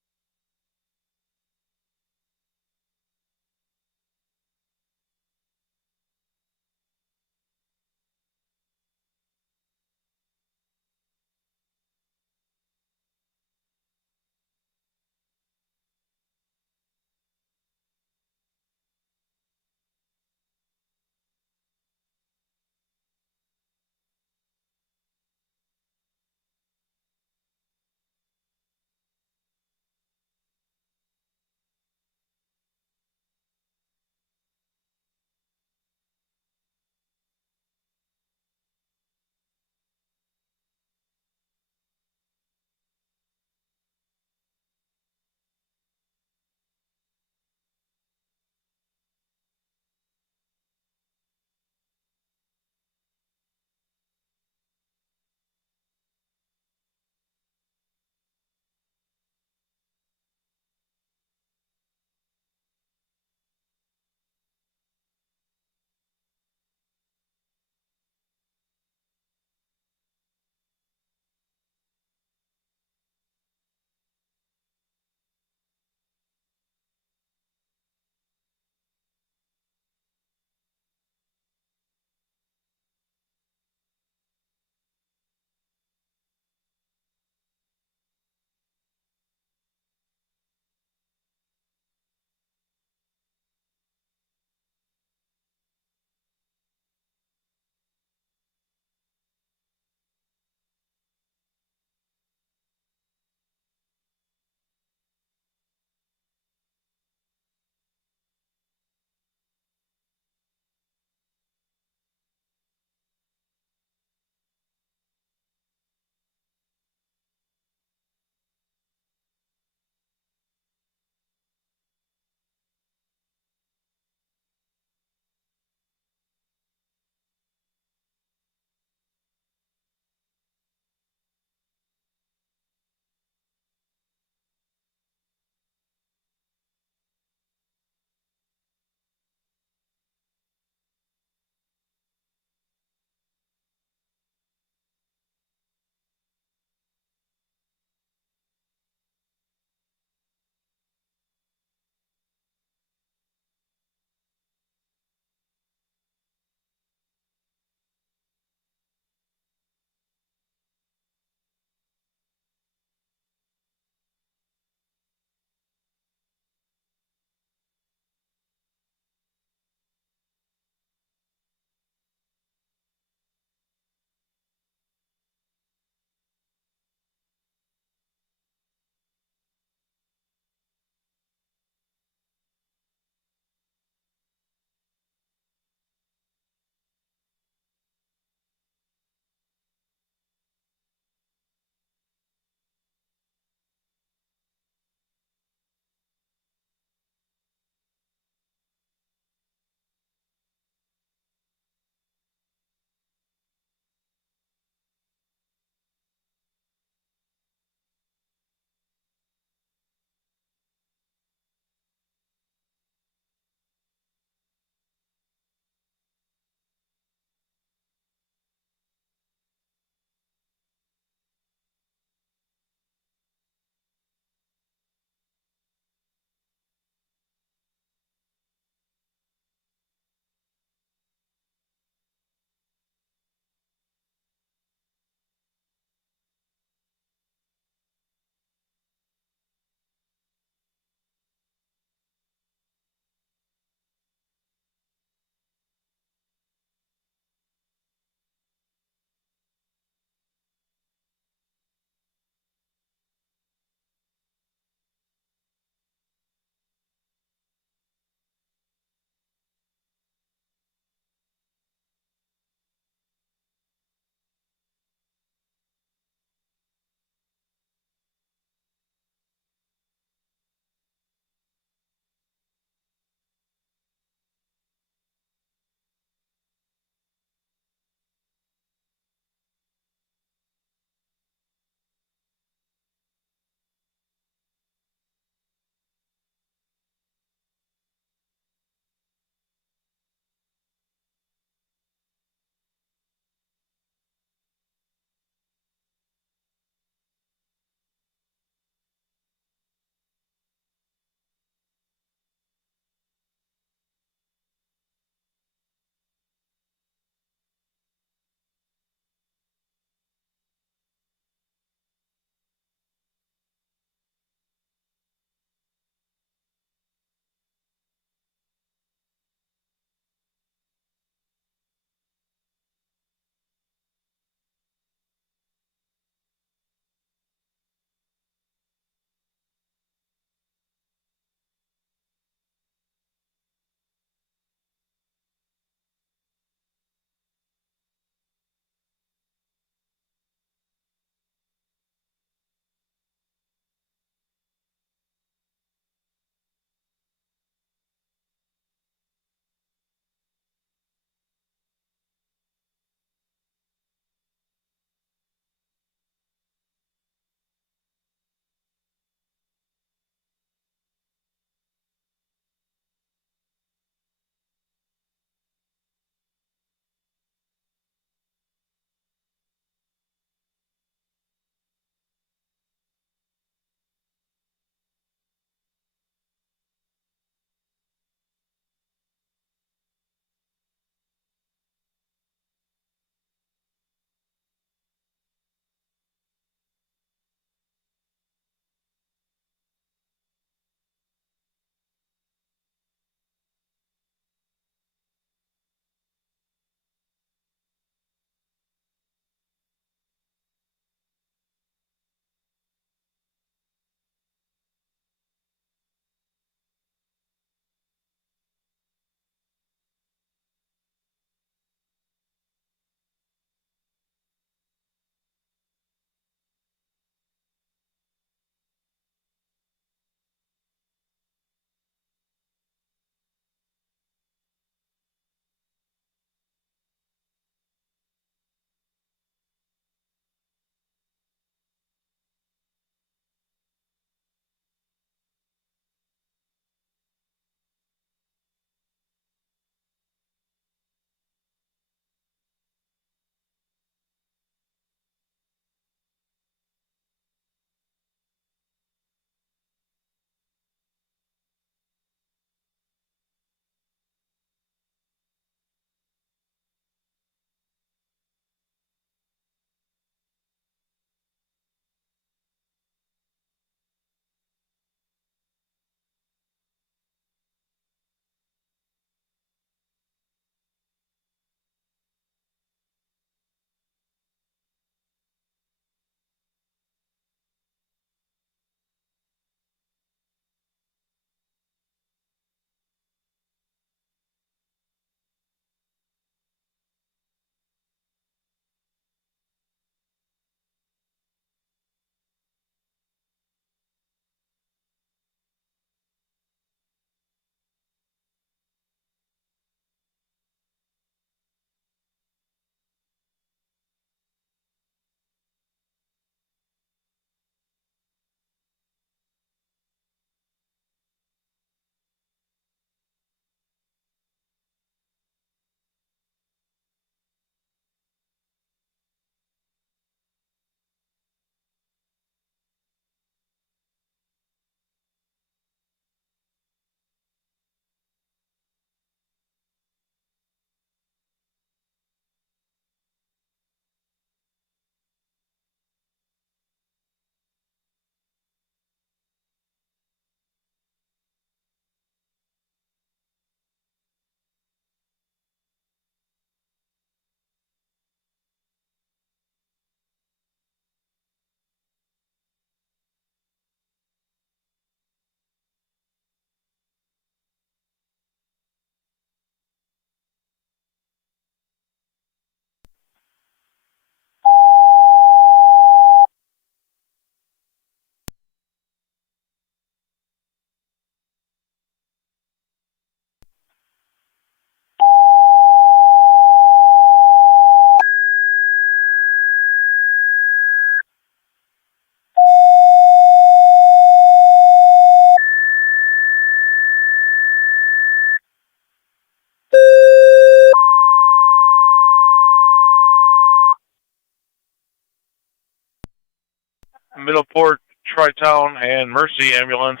Middleport, Tri-Town, and Mercy ambulance,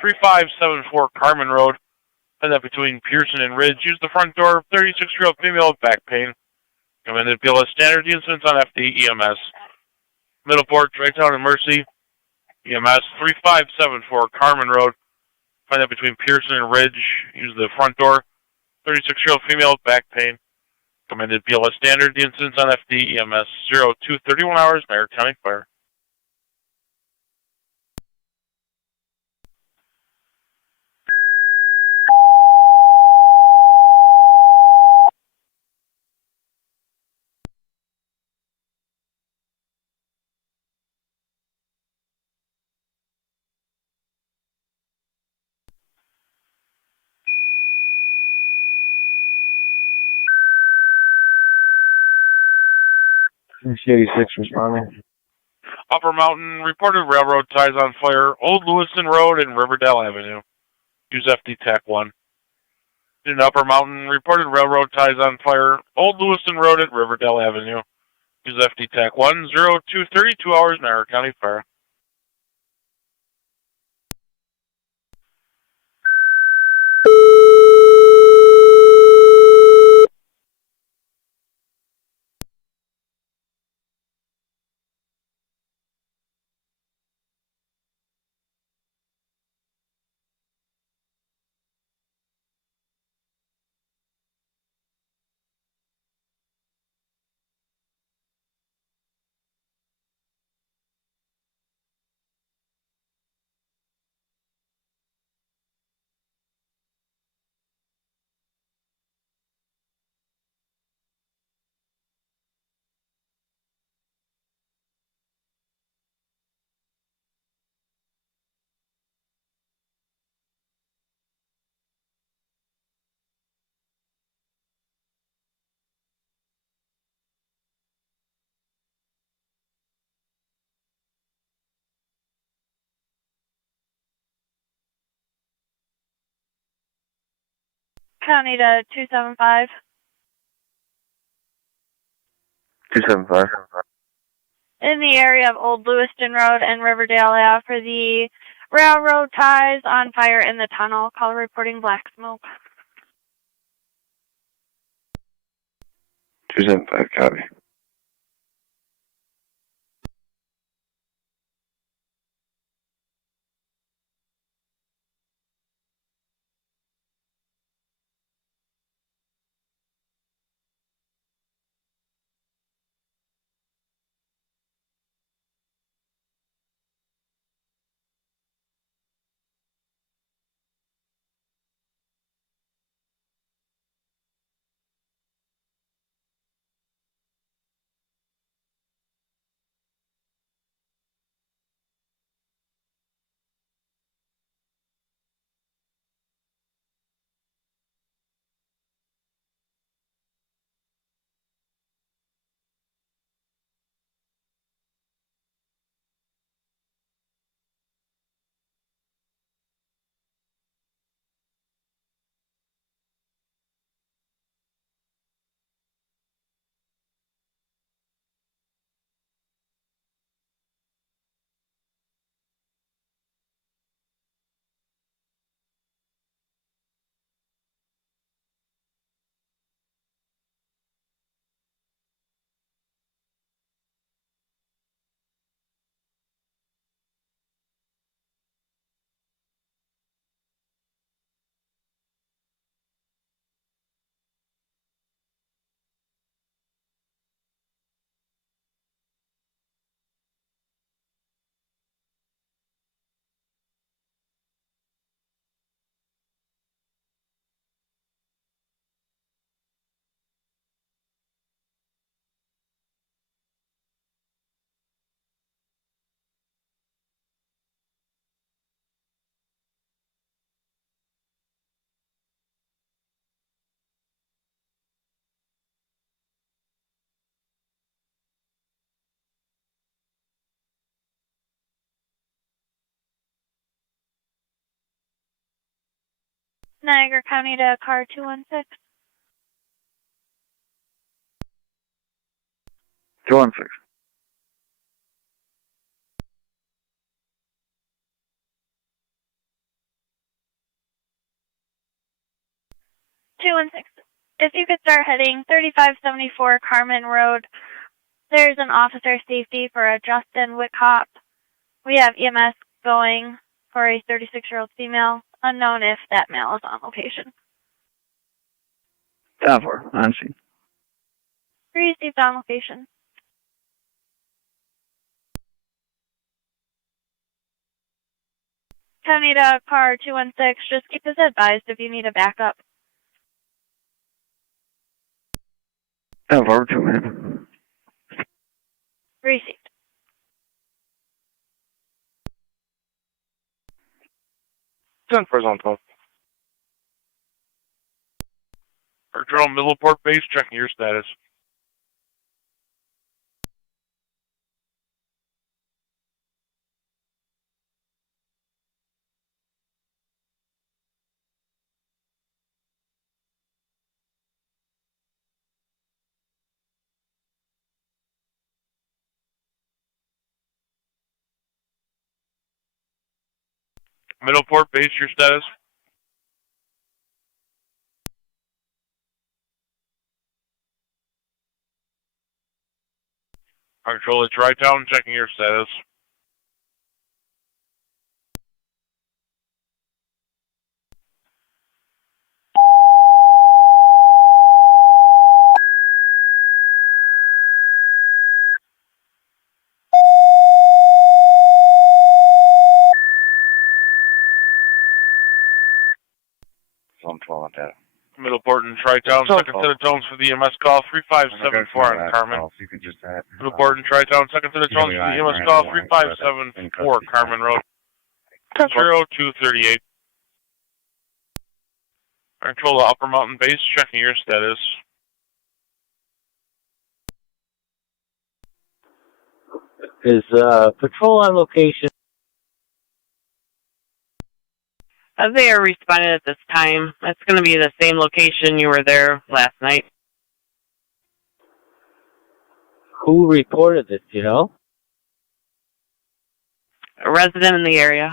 3574 Carmen Road, and that between Pearson and Ridge. Use the front door, 36-year-old female with back pain. Recommended BLS standard, the incidents on FD EMS. Middleport, Tri-Town, and Mercy, EMS, 3574 Carmen Road, find that between Pearson and Ridge. Use the front door, 36-year-old female with back pain. Recommended BLS standard, the incidents on FD EMS, 0231 hours, Niagara County Fire. Shady 6 responding. Upper Mountain, reported railroad ties on fire, Old Lewiston Road and Riverdale Avenue. Use FD TAC 1. In Upper Mountain, reported railroad ties on fire, Old Lewiston Road at Riverdale Avenue. Use FD TAC 1, 0232 hours, Niagara County Fire. County to 275. 275. In the area of Old Lewiston Road and Riverdale Ave for the railroad ties on fire in the tunnel. Call reporting black smoke. 275, copy. Niagara County to car 216. 216. start heading 3574 Carmen Road. There's an officer safety for a Justin Wickhop. We have EMS going for a 36-year-old female. Unknown if that male is on location. 10-4, on scene. Received on location. County to car 216. Just keep us advised if you need a backup. 10-4, 2 minutes. Received. Send for zone 12. Patrol Middleport base, checking your status. Middleport base, your status. Control, it's right down, checking your status. Zone 12 on data. Middleport and Tri-Town, second set of tones for the EMS call, 3574 on Carmen. You can just add, Middleport and Tri-Town, second set of tones for the EMS call, 3574 Carmen Road. 0238. Control the Upper Mountain base, checking your status. Is patrol on location? They are responding at this time. It's going to be the same location you were there last night. Who reported this, you know? A resident in the area.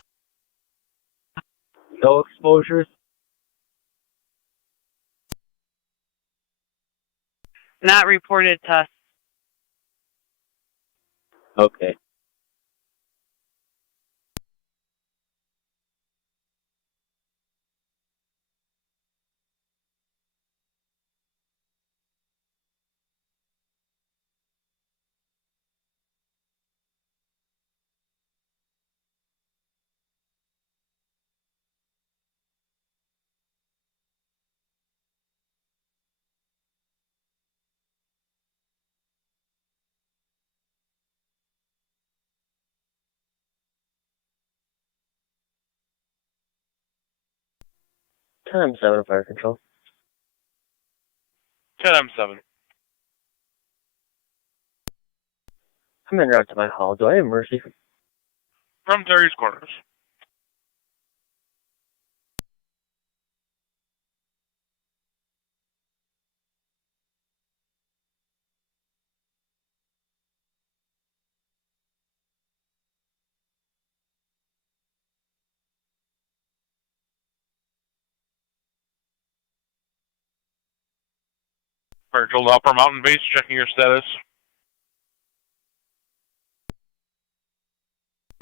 No exposures? Not reported to us. Okay. M7 fire control. 10M7. I'm en route to my hall. Do I have mercy? From Terry's Corners. Control the Upper Mountain base, checking your status.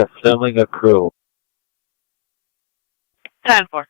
Assembling a crew. 10-4.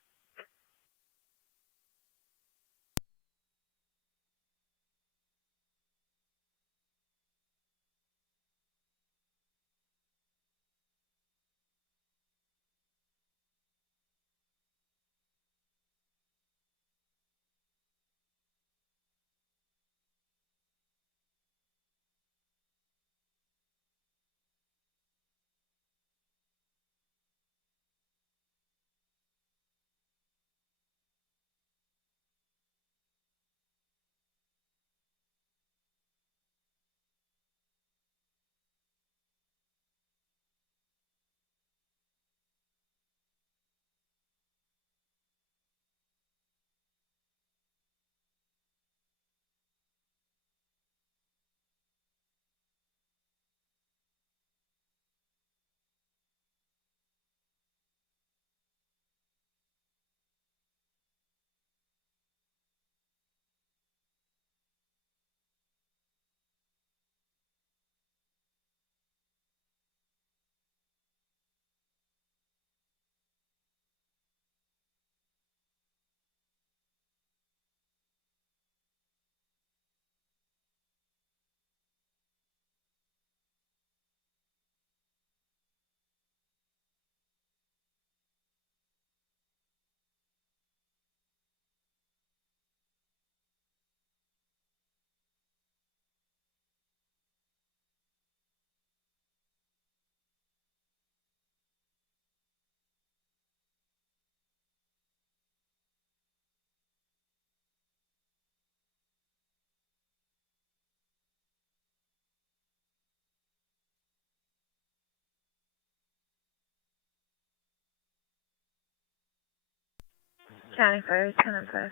County Fire, 10M5.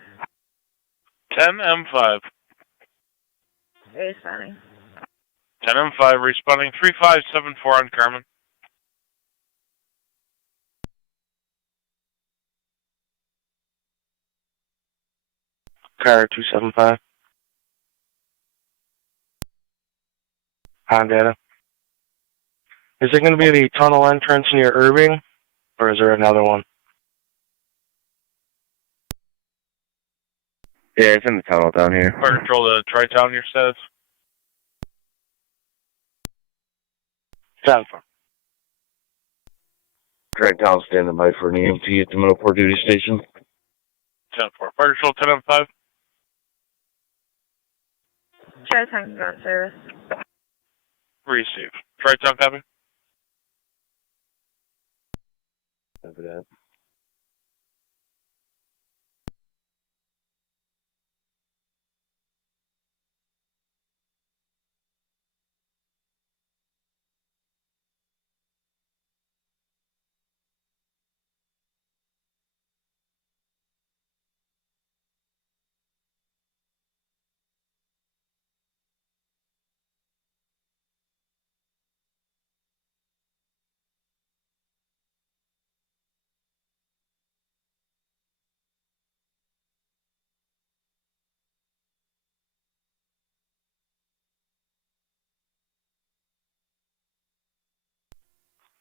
10M5. Responding. 10M5 responding 3574 on Carmen. Car 275. On data. Is it going to be the tunnel entrance near Irving, or is there another one? Yeah, it's in the tunnel down here. Fire control to Tri-Town, your status. 10-4. Tri-Town standing by for an EMT at the Middleport duty station. 10-4. Fire control 10M5. Tri-Town gun service. Receive. Tri-Town copy. Copy that.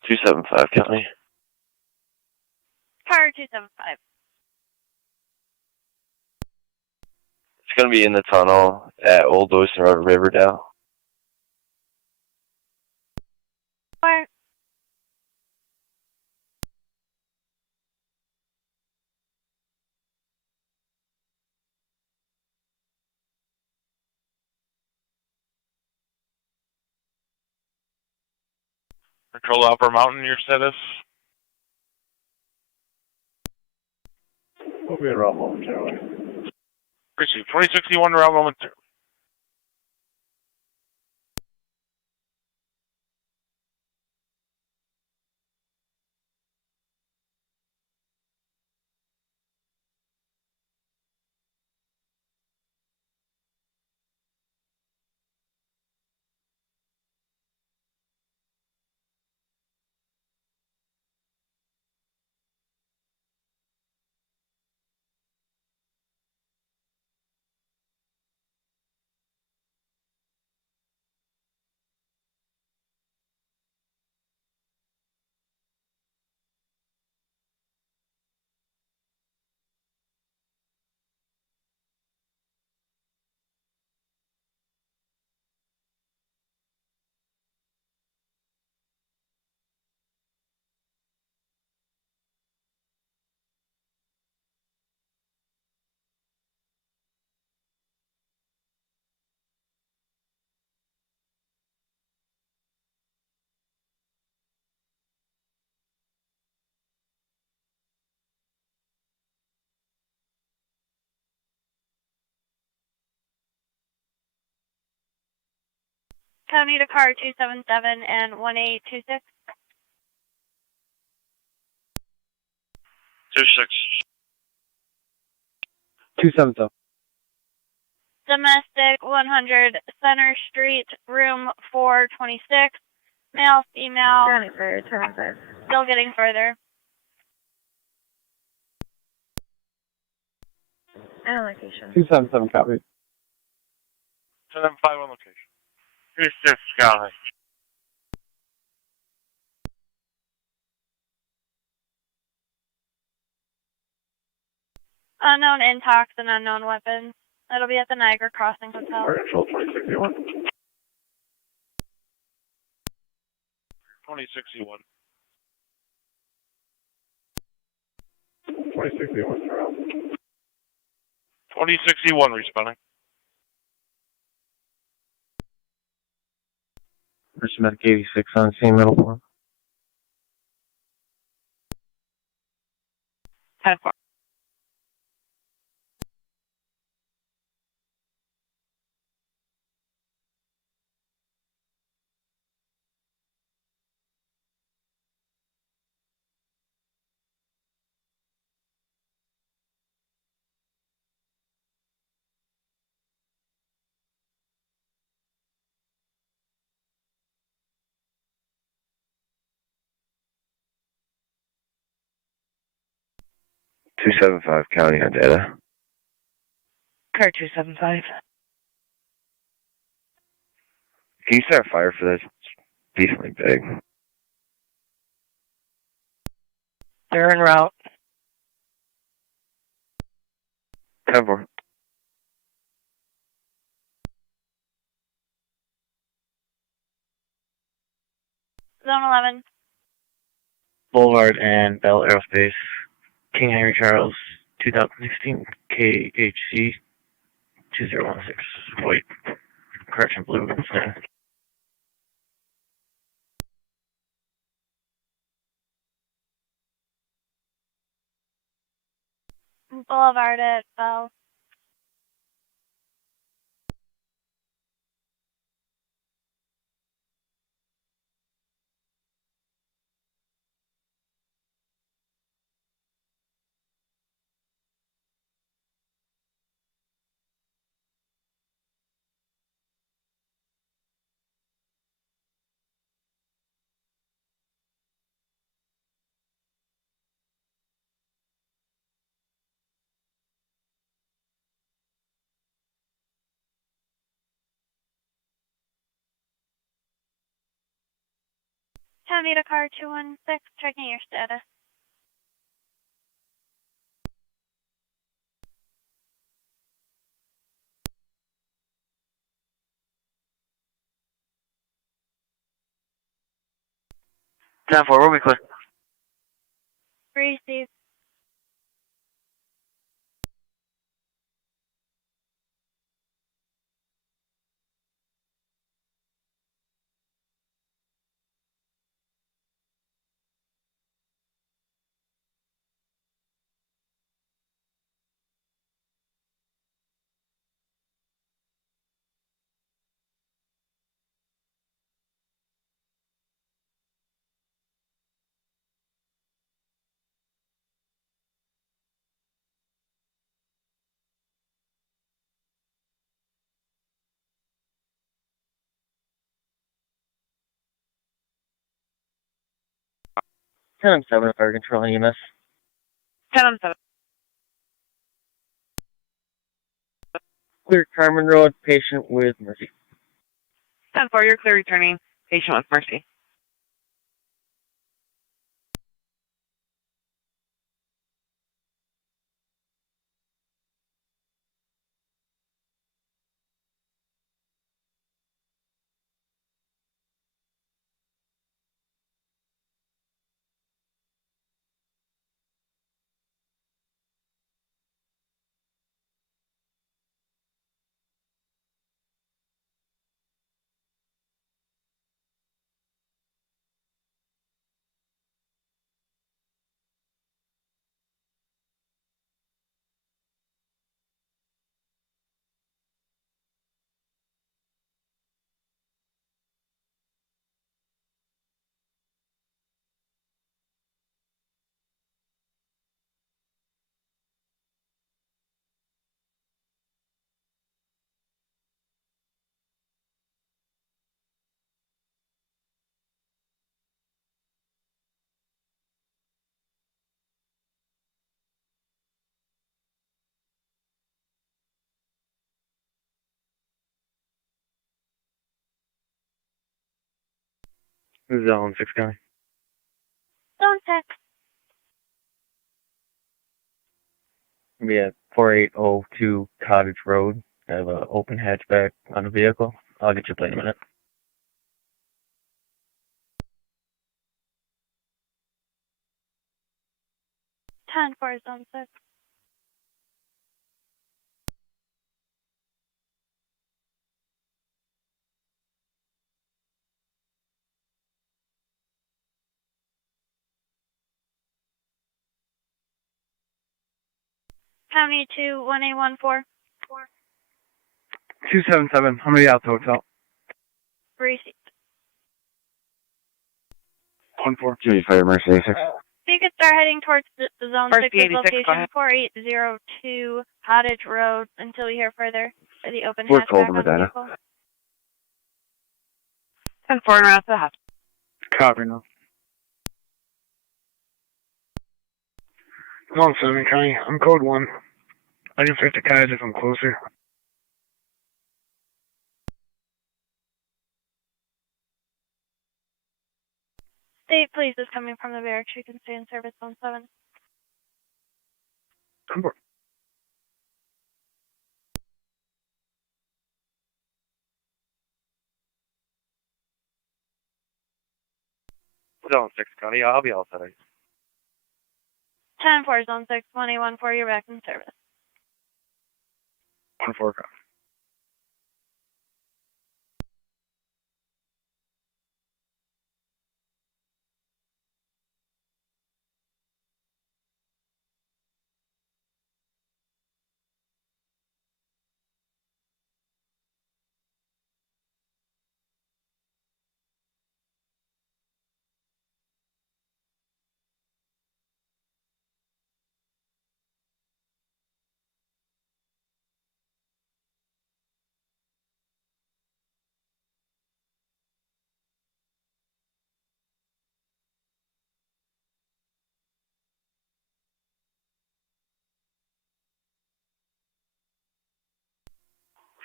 $275, County. Car 275. It's going to be in the tunnel at Old Lewiston Road, Riverdale. Fire. Control to Upper Mountain, your status. We'll be around momentarily. Receive. 2061 around momentarily. County to car 277 and 1826. 26. 277. Domestic 100 Center Street, room 426. Male, female. County Fire, 10M5. Still getting further. And location. 277 copy. 10M5 on location. 36 County. Unknown intox and unknown weapons. It'll be at the Niagara Crossing Hotel. Fire control 2061. 2061. 2061 around. 2061 responding. First Medic 86 on scene, Middleport. 10-4. 275 County on data. Car 275. Can you start a fire for this? It's decently big. They're en route. 10-4. Zone 11. Boulevard and Bell Aerospace. King Henry Charles, 2016 KHC 2016. White. Correction, blue. Boulevard at Bell. County to car 216, checking your status. Time for where we clear. Receive. Ten 7 fire control EMS. 10-7. Clear Carmen Road, patient with Mercy. 10-4, you're clear returning. Patient with Mercy. Zone 6 County. Zone 6. We at 4802 Cottage Road. I have an open hatchback on the vehicle. I'll get you a plate in a minute. 10-4, zone 6. County to 1814. 277. I'm gonna be out the hotel. Receive. 1-4. Jimmy Fire Mercy 86. You can start heading towards the zone Mercy 6 86, go location ahead. 4802 Cottage Road until we hear further for the open We're hatchback cold on in the Medina. vehicle. 10-4 and around to the hospital. Copy now. I'm on 7 County. I'm code 1. I can fit the guys if I'm closer. State police is coming from the barracks. You can stay in service on 7. Come on. Zone 6 County, I'll be outside. 10-4, Zone 6, 1814, you're back in service. 1-4.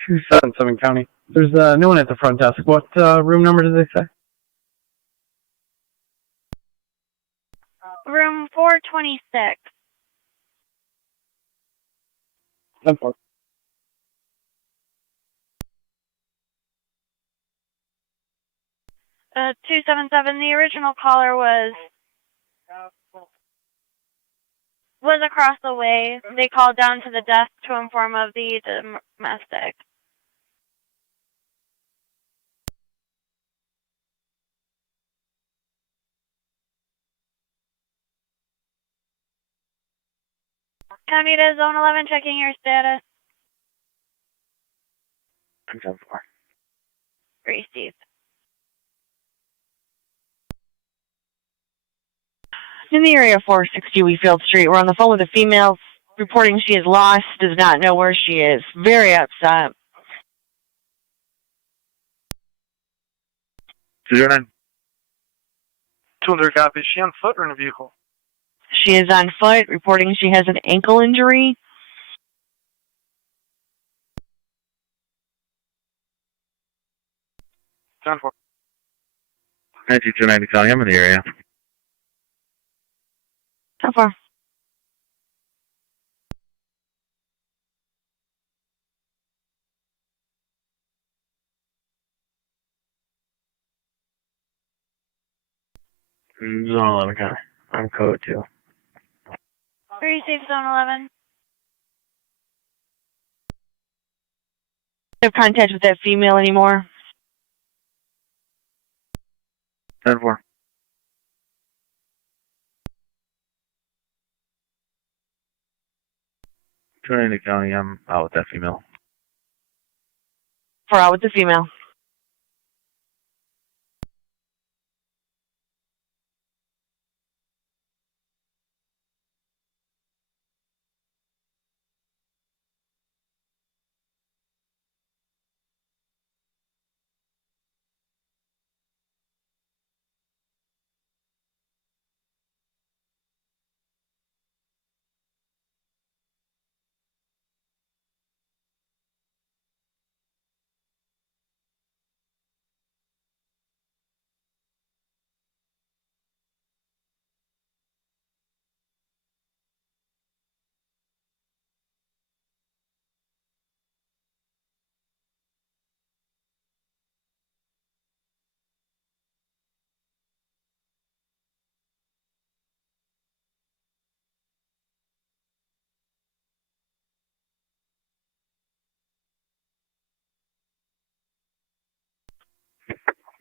Two 7 County. There's no one at the front desk. What room number did they say? Room 426. 10-4. Uh, 277, the original caller was across the way. They called down to the desk to inform of the domestic. County to Zone 11, checking your status. 10-4. Received. In the area of 460 Wheatfield Street, we're on the phone with a female reporting she is lost, does not know where she is. Very upset. 09. 200 copy. Is she on foot or in a vehicle? She is on foot, reporting she has an ankle injury. 10-4. 9290 County, I'm in the area. How far? Zone 11 County. I'm code 2. Received, Zone 11. Have contact with that female anymore? 10-4. 290 County, I'm out with that female. For out with the female.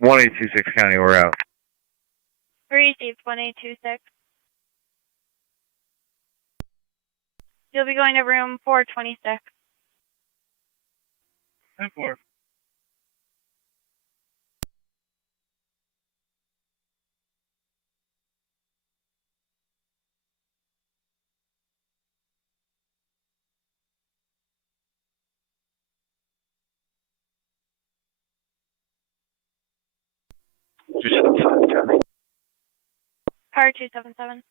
One 1826 County, we're out. Received, 1826. You'll be going to room 426. 10-4. Car 277.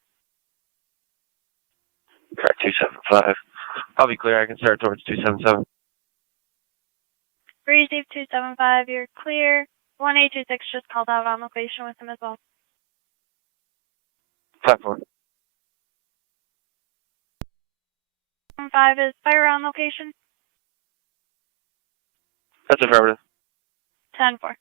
Car 275. I'll be clear. I can start towards 277. Receive 275, you're clear. 1826 just called out on location with him as well. 5-4. 5 is fire on location. That's affirmative. 10-4.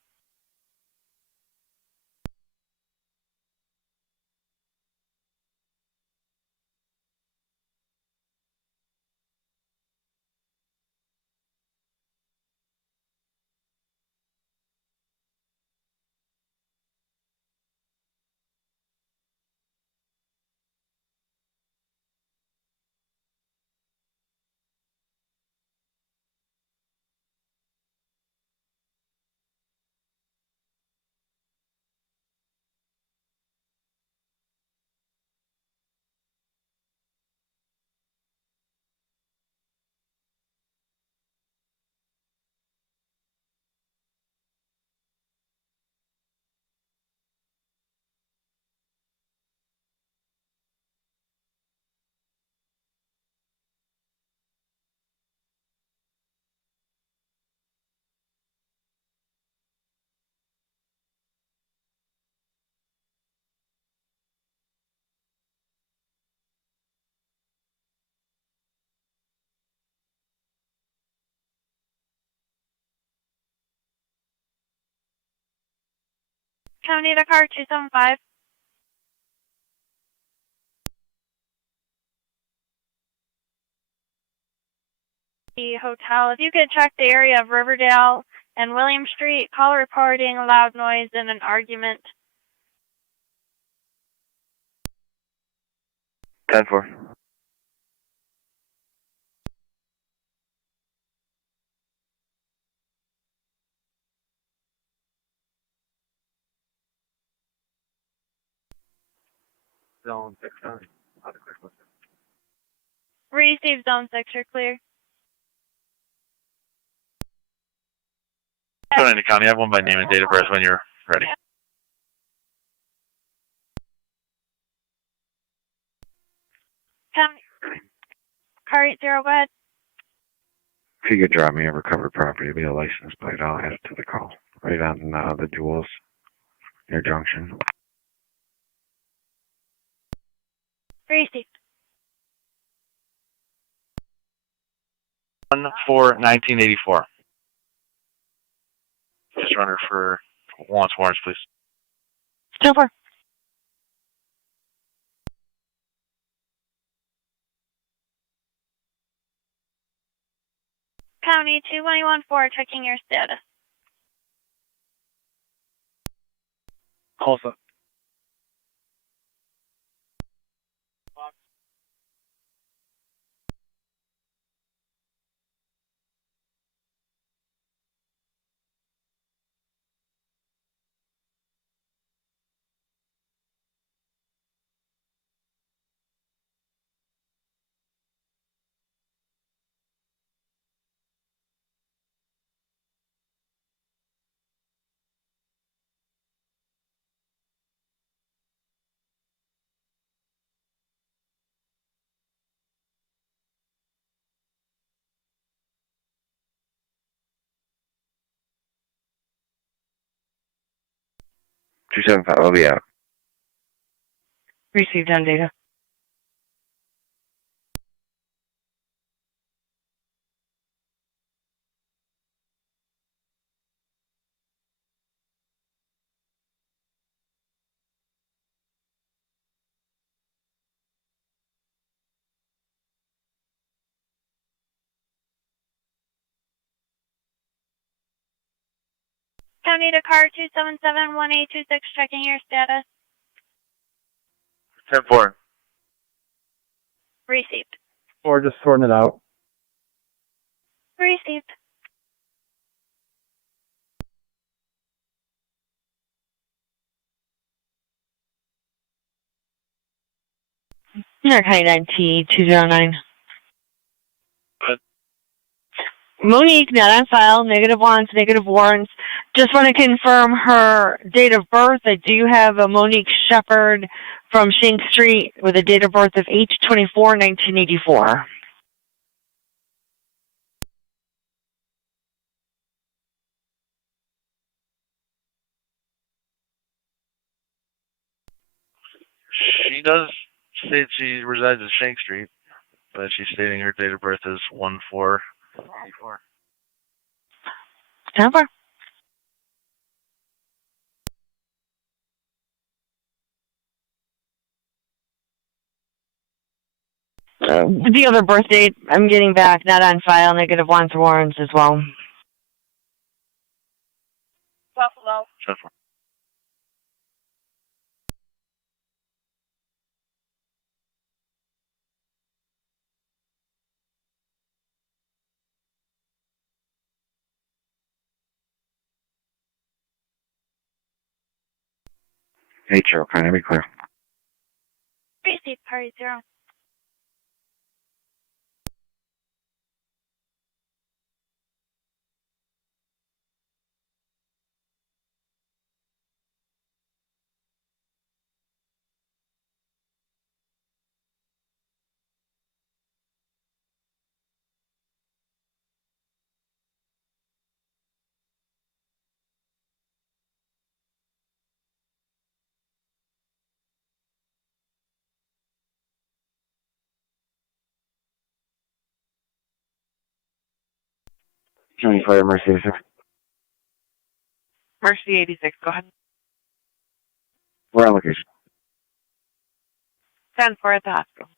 County to car 275. The hotel. If you could check the area of Riverdale and William Street, call reporting loud noise and an argument. 10-4. Zone 6-9. Receive zone 6, you're clear. Tonawanda County, I have one by name and date of birth when you're ready. County. Car 80, go ahead. If you could drop me a recovered property, it'll be a license plate. I'll add it to the call. Right on the duals near Junction. Receive. 1-4-1984. Just run her for warrants, please. 10-4. County 2114, checking your status. Also. I'll be out. Received on data. County to car 277-1826, checking your status. 10-4. Received. Or just sorting it out. Received. Niagara County 9T 209. Monique, not on file, negative wants, negative warrants. Just want to confirm her date of birth. I do have a Monique Shepard from Shank Street with a date of birth of 8/24/1984. She does state she resides at Shank Street, but she's stating her date of birth is 1/4/94. 10-4. The other birth date I'm getting back, not on file, -1 for warrants as well. Buffalo. 10-4. Hey, Joe, can I be clear? Receipt party 0. County Fire, Mercy 86. Mercy 86, go ahead. We're on location. 10-4 at the hospital.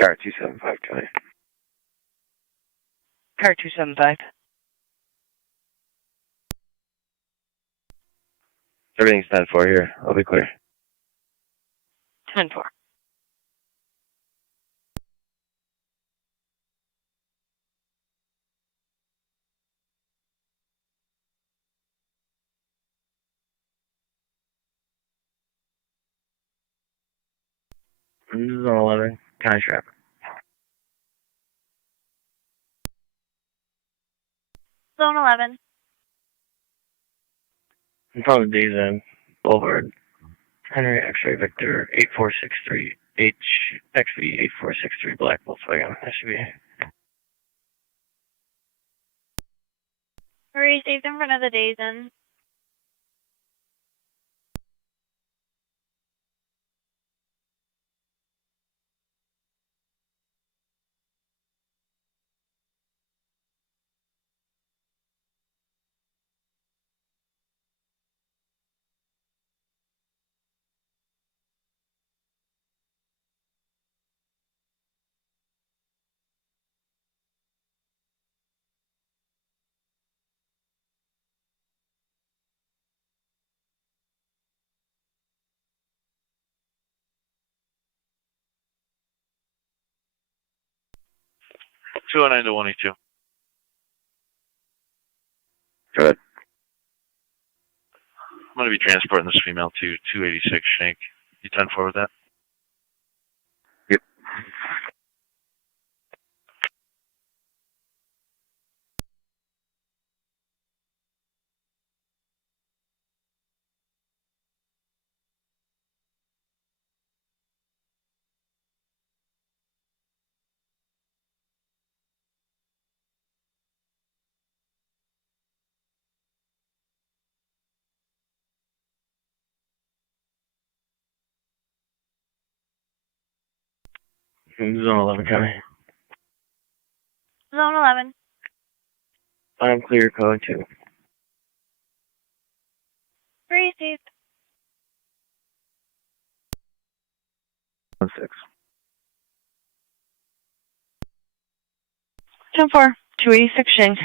Car 275, County. Car 275. Everything's 10-4 here. I'll be clear. 10-4. This is on 11. County traffic. Zone 11. I'm from the Days End Boulevard. Henry X-ray Victor 8463 HXV 8463 Black Volkswagen SUV. Received in front of the Days Inn. Two 209 to 182. Good. I'm going to be transporting this female to 286 Shank. You 10-4 with that? Yep. Zone 11 County. Zone 11. I'm clear code 2. Received. 16. 10-4. 286 Shank.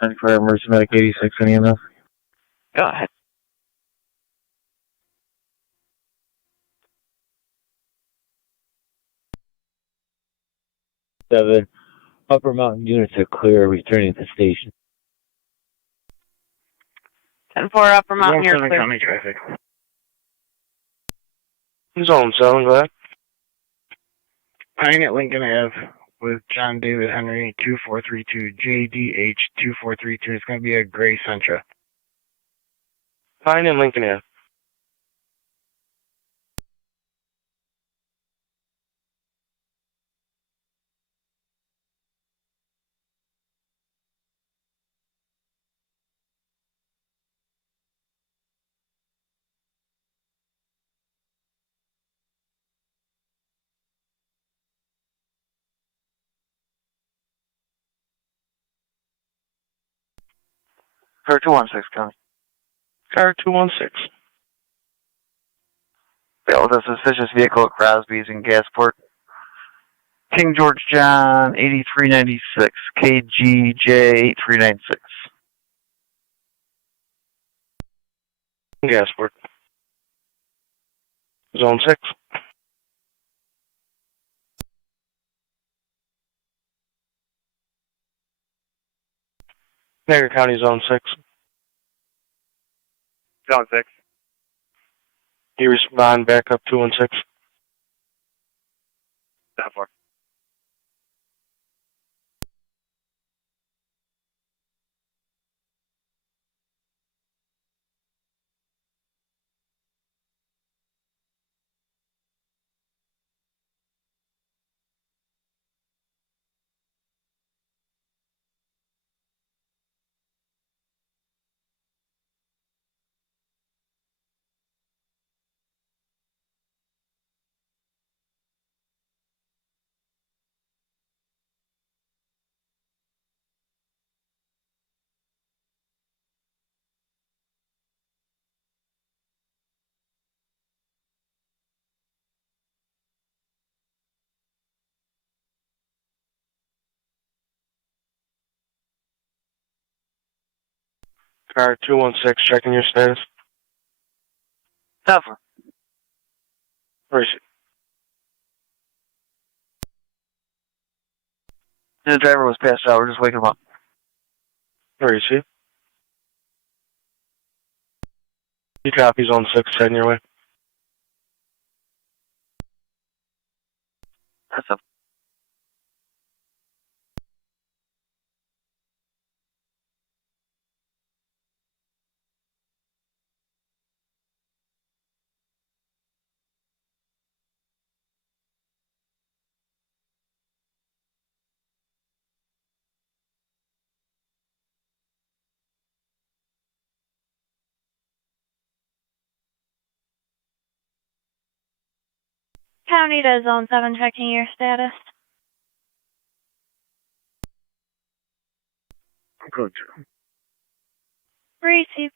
94 emergency medic 86 any enough? Go ahead. Seven. Upper Mountain units are clear, returning to station. 10-4 Upper Mountain, you're Zone 7 clear. County traffic. Zone 7, go ahead. Pine at Lincoln Ave with John David Henry 2432 JDH 2432. It's going to be a gray Sentra. Pine and Lincoln Ave. Car 216, County. Car 216. Yeah, with a suspicious vehicle at Crosby's in Gasport. King George John 8396, KGJ 8396. Gasport. Zone 6. Niagara County, Zone 6. Zone 6. You respond back up 216. 10-4. Car 216, checking your status. Tougher. Where is it? The driver was passed out. We're just waking him up. Where is he? You copy, Zone 6, heading your way. That's up. County to Zone 7, checking your status. Good. Received.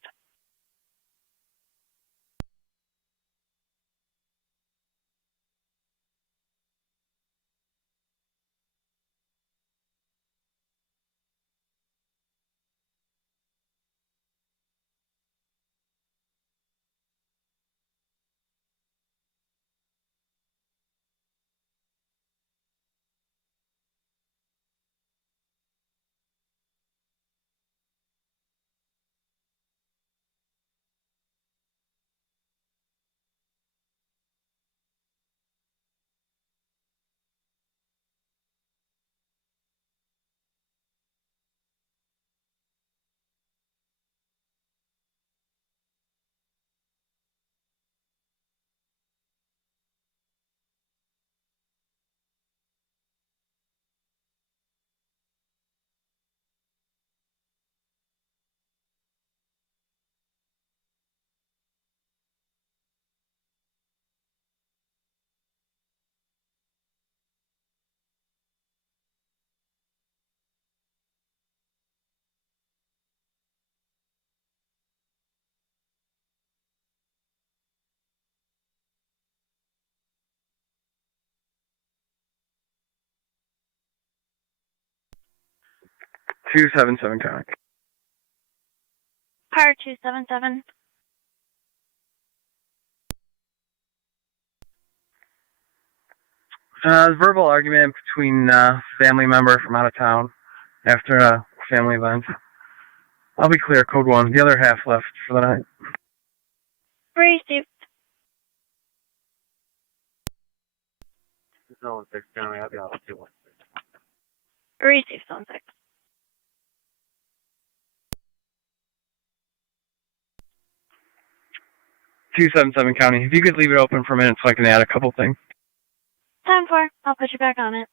Two 7-7 County. Par 277. Verbal argument between family member from out of town after a family event. I'll be clear, code 1. The other half left for the night. Received. Zone 6 County, I'll be out 2-1. Received, zone 6. .277 County. If you could leave it open for a minute so I can add a couple things. 10-4. I'll put you back on it.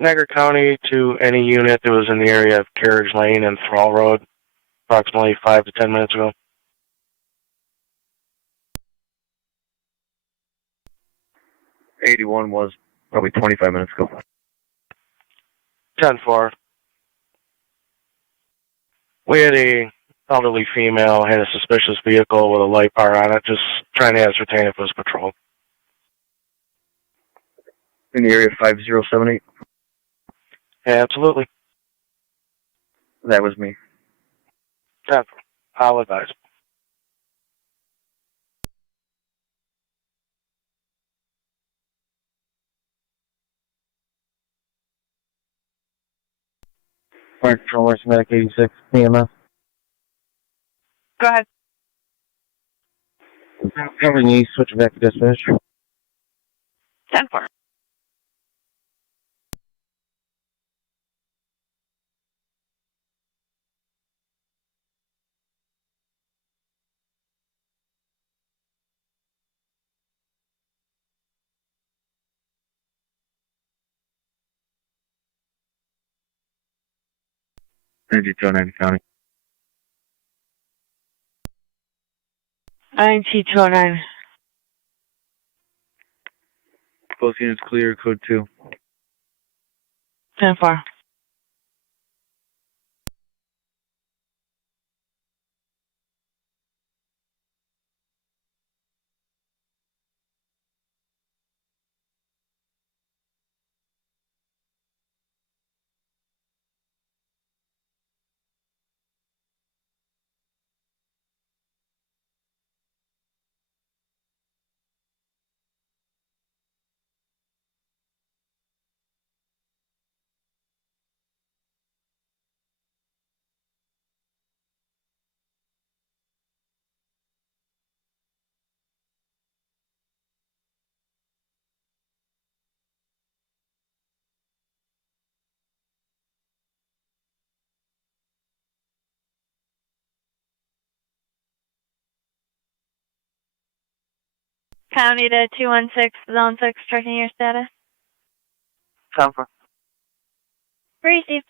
Niagara County to any unit that was in the area of Carriage Lane and Thrall Road approximately 5 to 10 minutes ago. 81 was probably 25 minutes ago. 10-4. We had a elderly female had a suspicious vehicle with a light bar on it, just trying to ascertain if it was patrol. In the area of 5078? Yeah, absolutely. That was me. 10-4. I'll advise. Fire Control, Medic 86, EMS. Go ahead. Covering east, switch back to dispatch. 10-4. Energy 209 County. INT 209. Both units clear, code 2. 10-4. County to 216, zone 6, checking your status. 10-4. Received.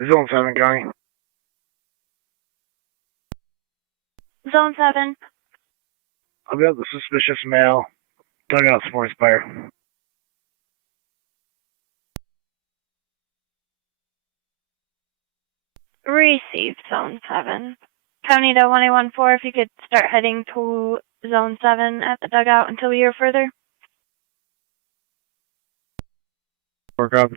Zone 7, County. Zone 7. I'll be up the suspicious male. Dugout sports fire. Received Zone 7. County to 1814, if you could start heading to Zone 7 at the dugout until we hear further. Work up.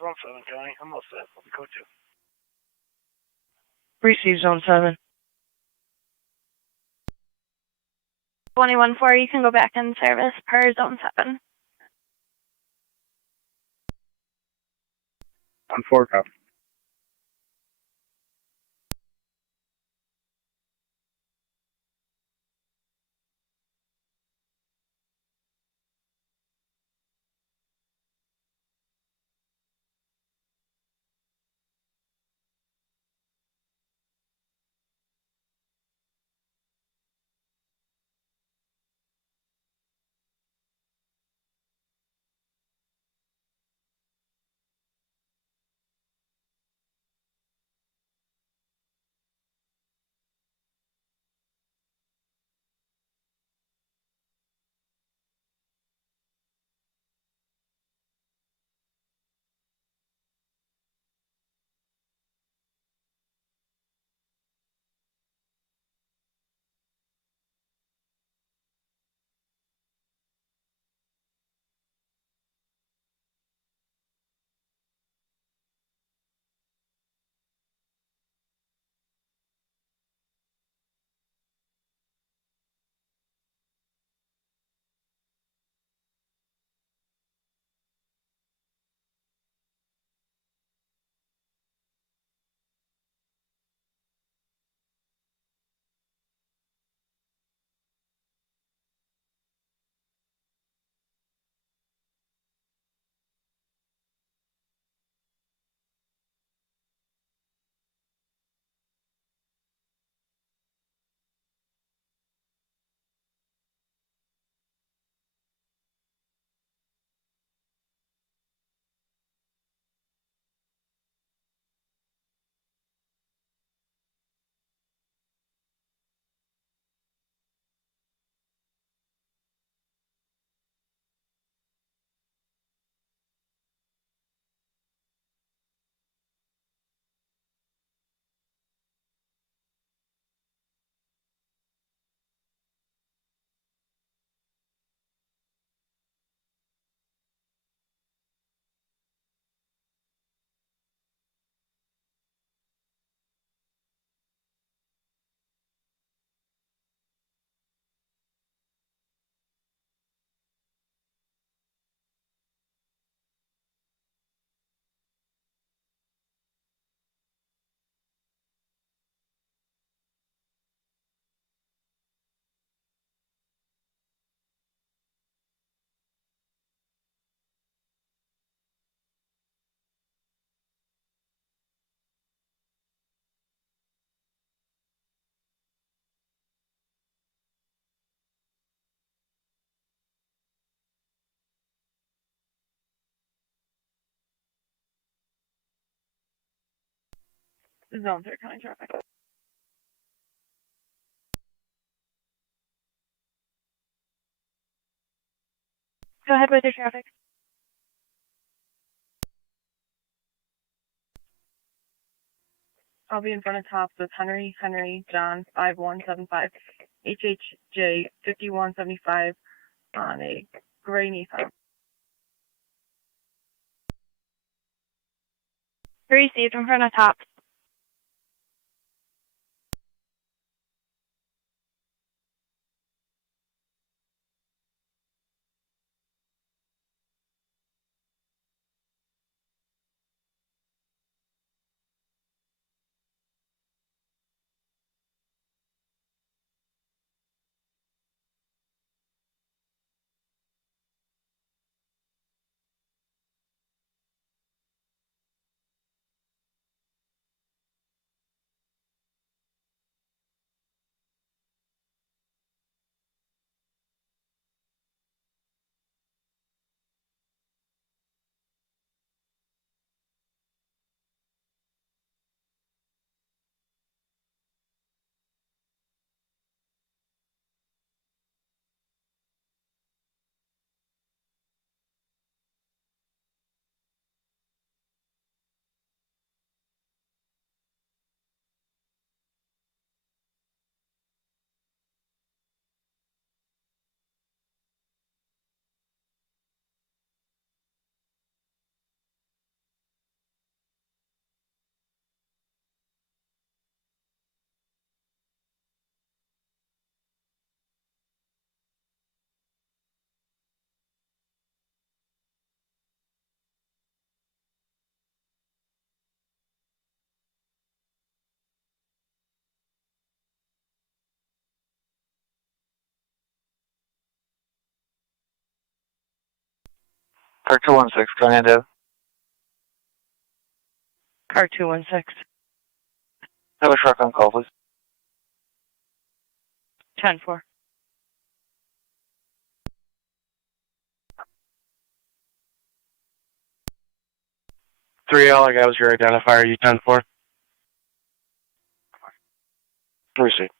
Zone 7, County. I'm all set. I'll be code 2. Receive Zone 7. 1814, you can go back in service per Zone 7. On 4, copy. Zone 3 county traffic. Go ahead with your traffic. I'll be in front of Tops with Henry John 5175 HHJ 5175 on a gray Nissan. Received in front of Tops. Car 216, Tonawanda. Car 216. Have a truck on call, please. 10-4. All I got was your identifier, U-10-4. Proceed.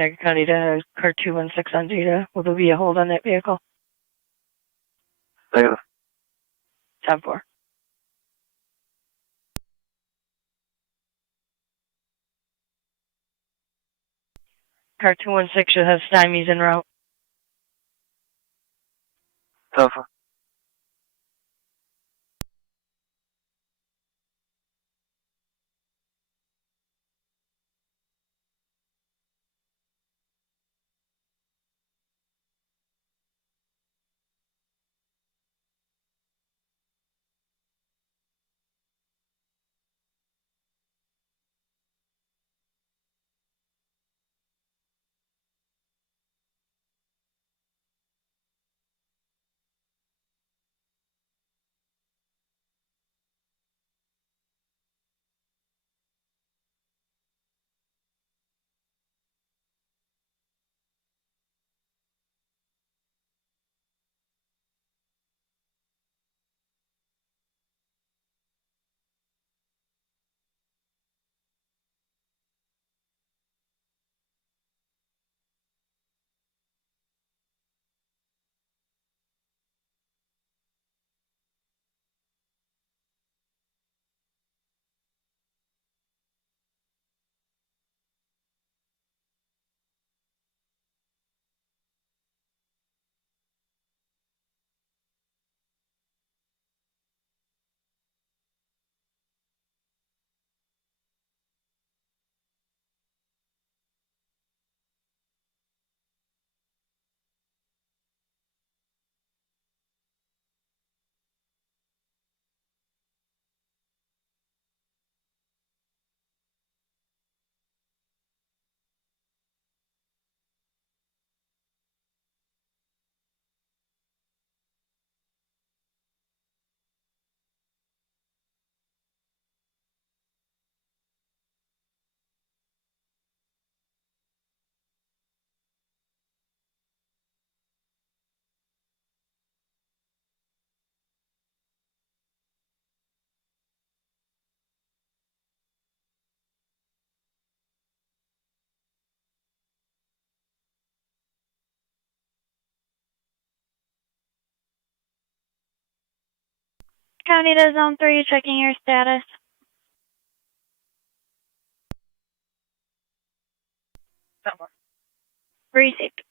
Niagara County to car 216 on data. Will there be a hold on that vehicle? Negative. 10-4. Car 216 should have stymies en route. 10-4. County to Zone 3, checking your status. Received.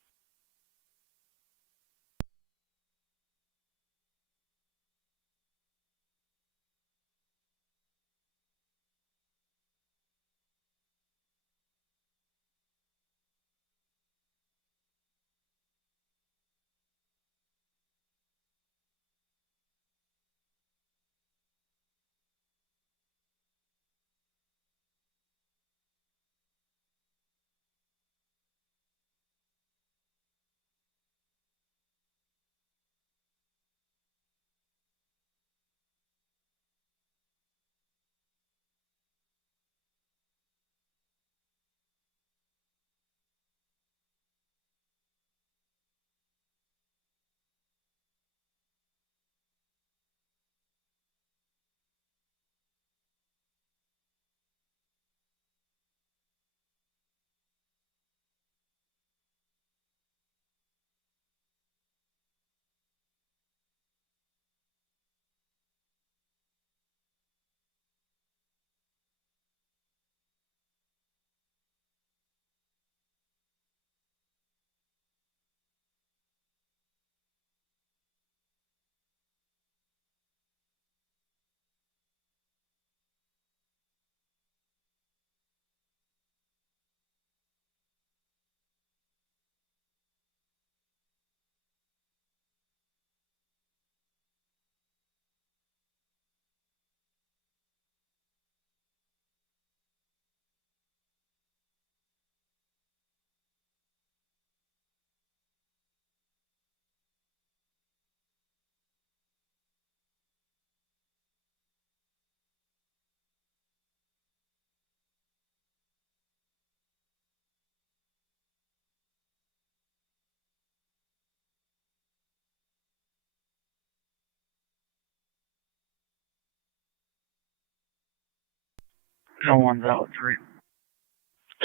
Zone 1's out, 3.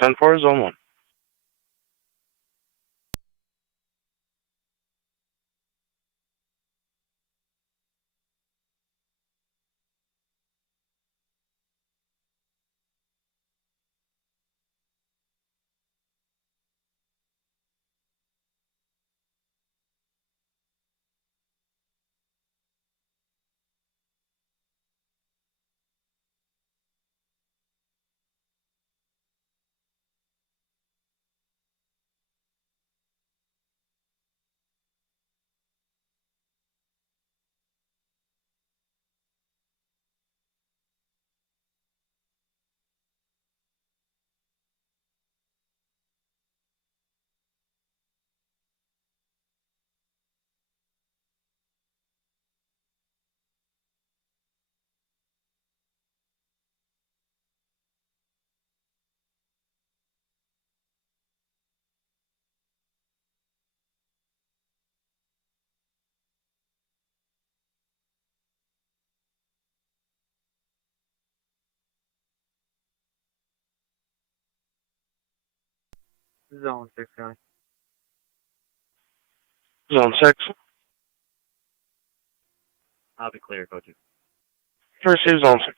10-4, Zone 1. Zone 6, County. Zone 6. I'll be clear, Code 2. Receive Zone 6.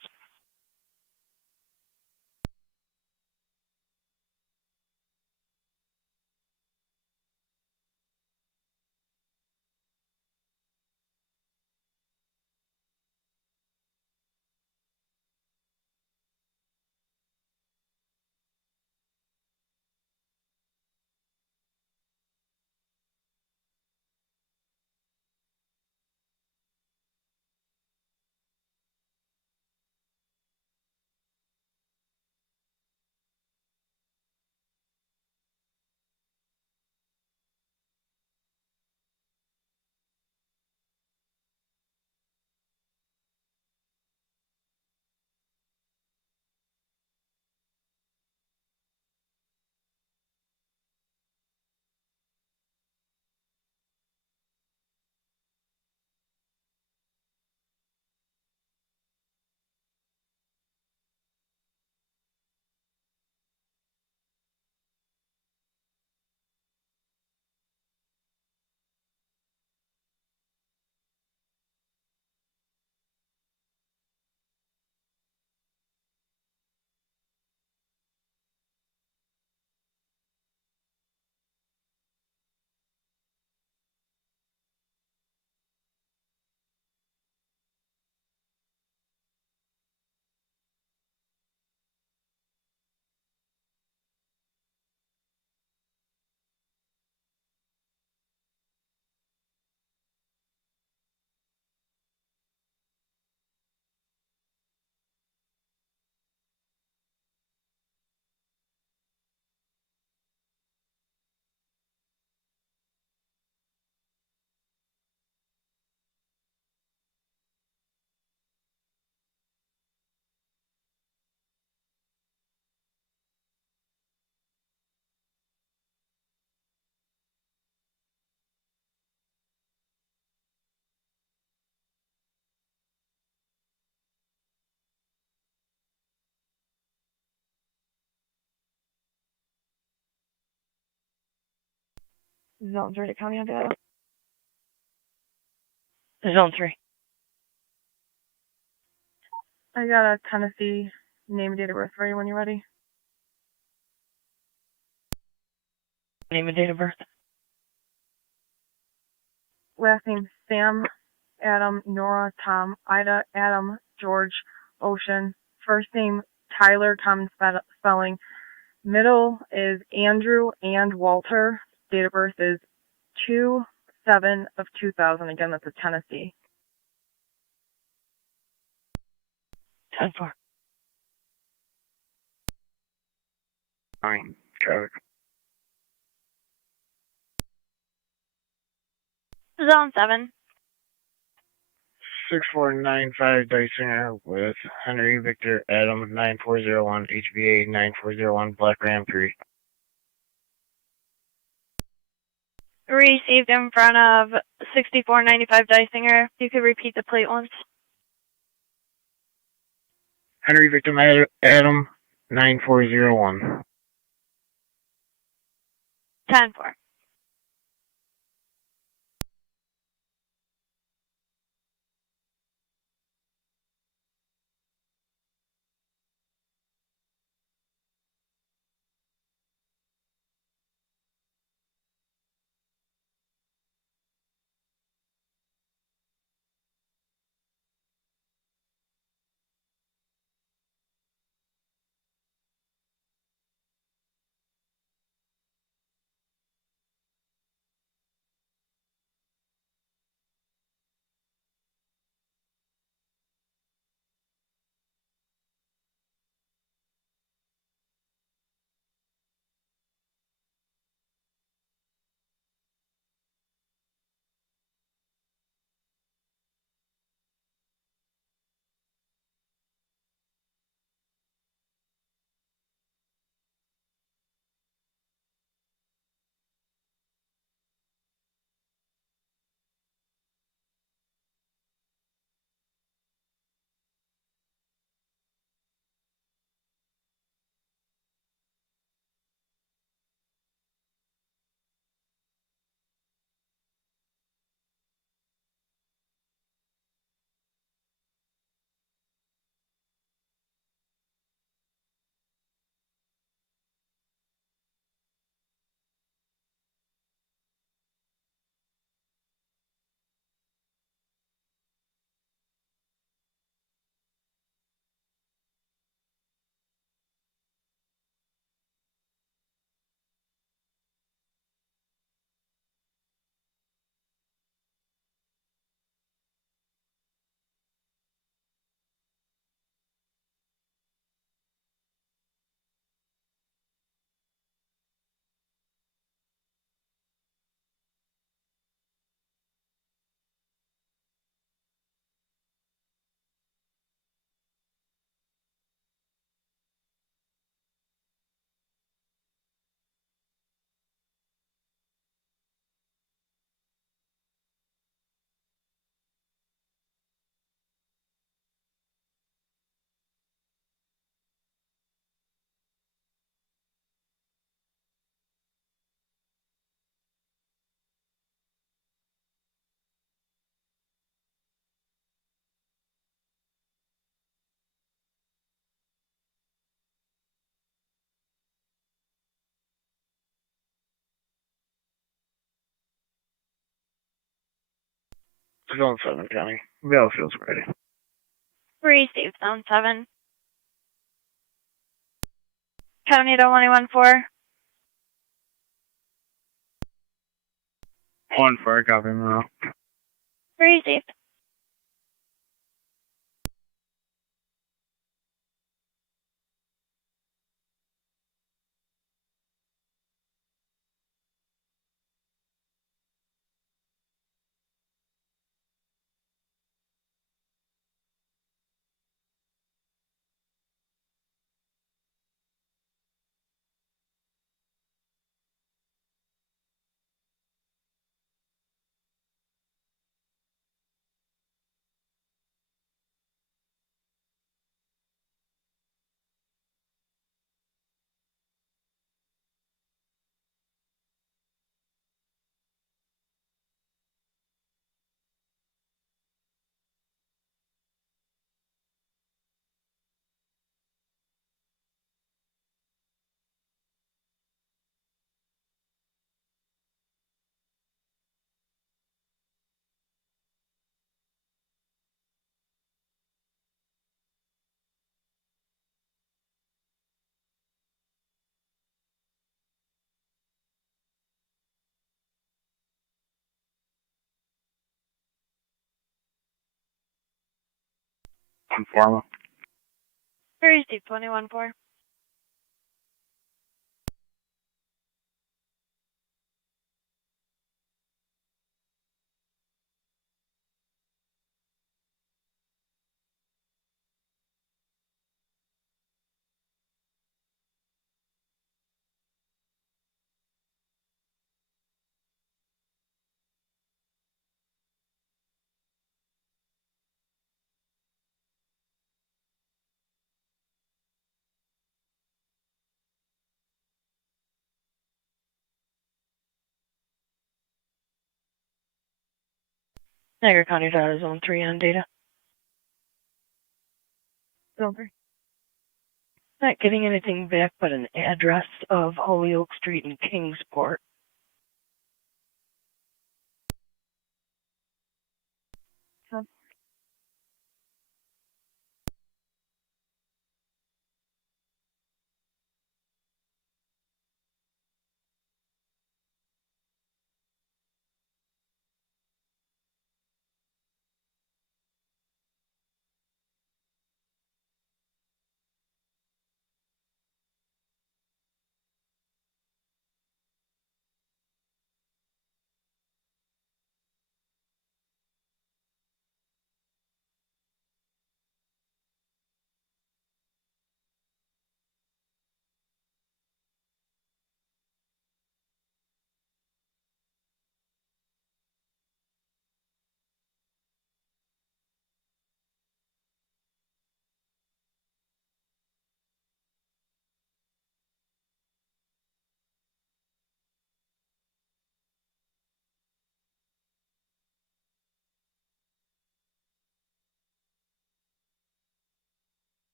Zone 3 to County on data. Zone 3. I got a Tennessee name and date of birth for you when you're ready. Name and date of birth. Last name Sam, Adam, Nora, Tom, Ida, Adam, George, Ocean. First name Tyler, common spelling. Middle is Andrew and Walter. Date of birth is 2/7/2000. Again, that's a Tennessee. 10-4. Fine. Traffic. Zone 7. 6495 Dysinger with Henry Victor Adam 9401 HVA 9401 Black Ram 3. Received in front of 6495 Dysinger. If you could repeat the plate once. Henry Victor Adam 9401. 10-4. Zone 7, County. Battlefield's ready. Receive Zone 7. County to 114. 1-4, copy, Monroe. Receive. Informal. Receive 21-4. Niagara County data zone 3 on data. Zone 3. Not getting anything back but an address of Holyoke Street in Kingsport.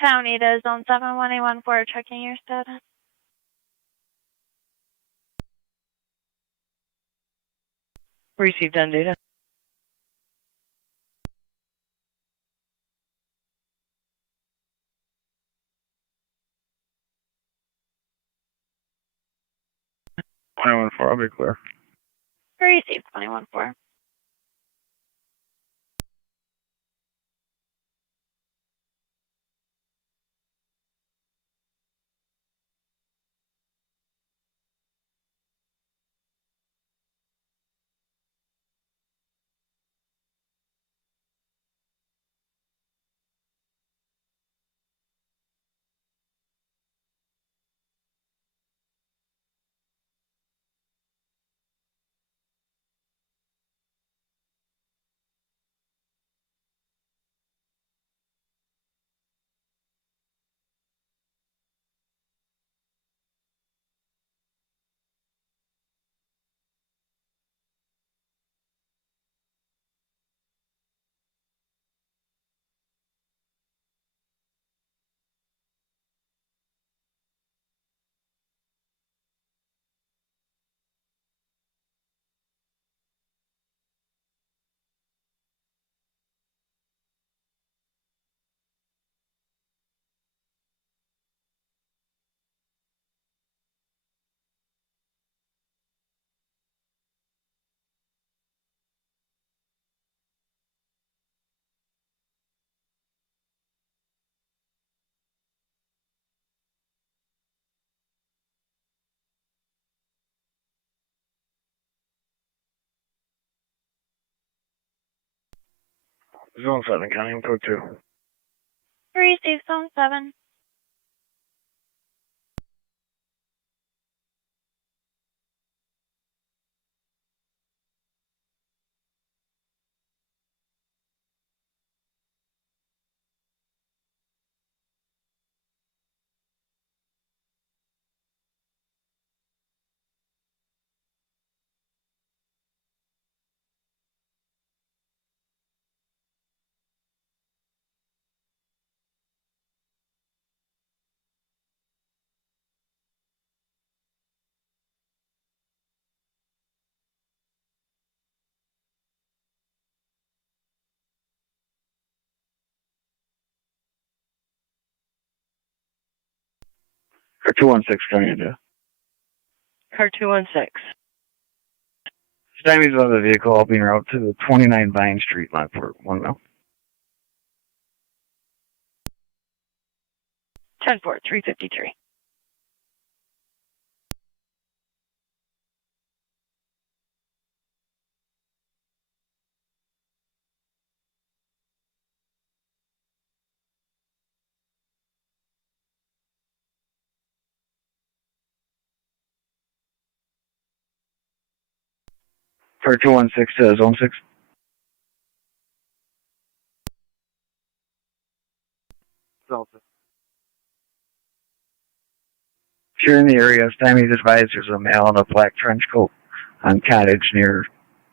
County to zone 71814, checking your status. Received on data. I'll be clear. Received 214. Zone 7, County, I'm code 2. 3, safe zone 7. Car 216 coming into. Car 216. Stymies of the vehicle, I'll be en route to 29 Vine Street, Lockport, 1 mile. 10-4, 353. Car 216 Zone 6. If you're in the area, Stymies advised there's a male in a black trench coat on Cottage near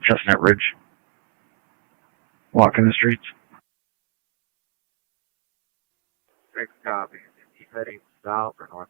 Chestnut Ridge. Walking the streets. Thanks, copy. Keep heading south or north.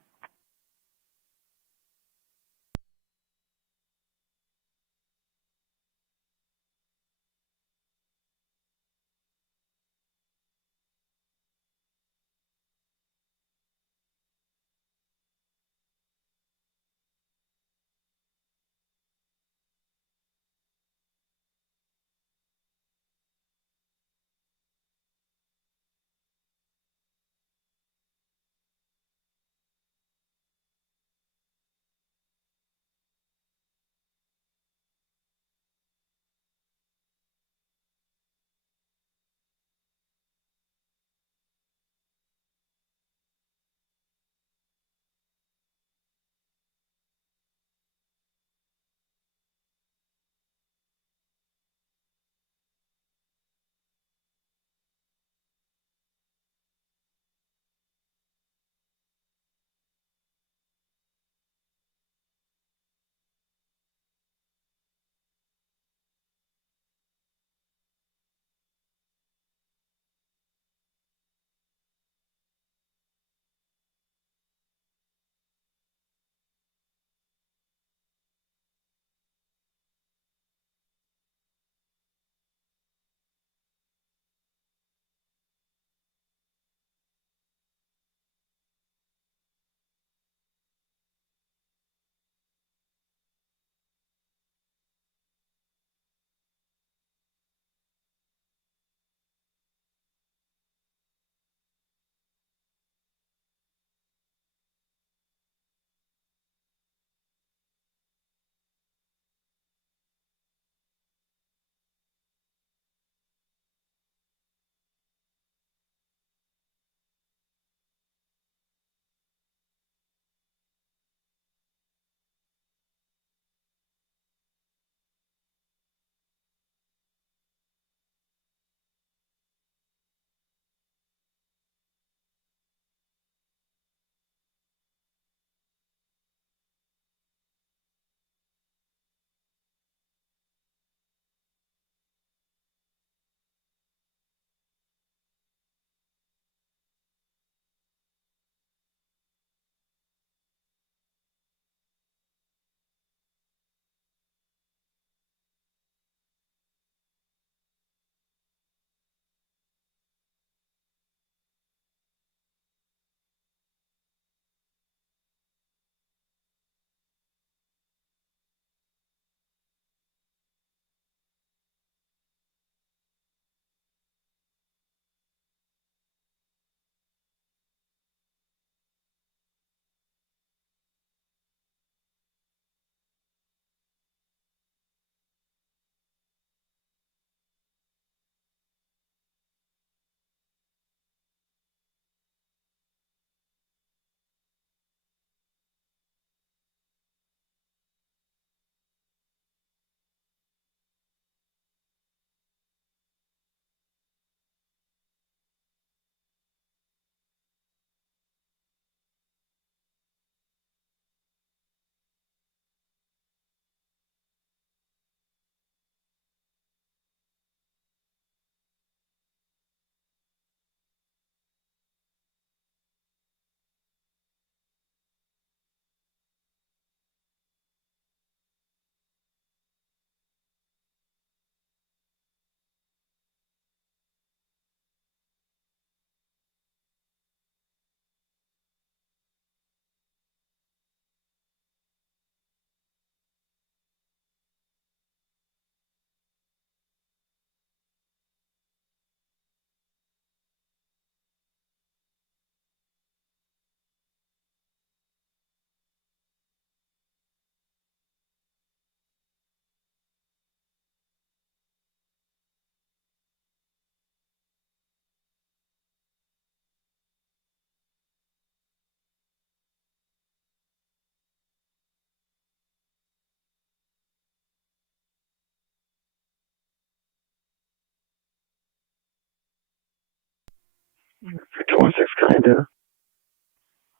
216, kinda.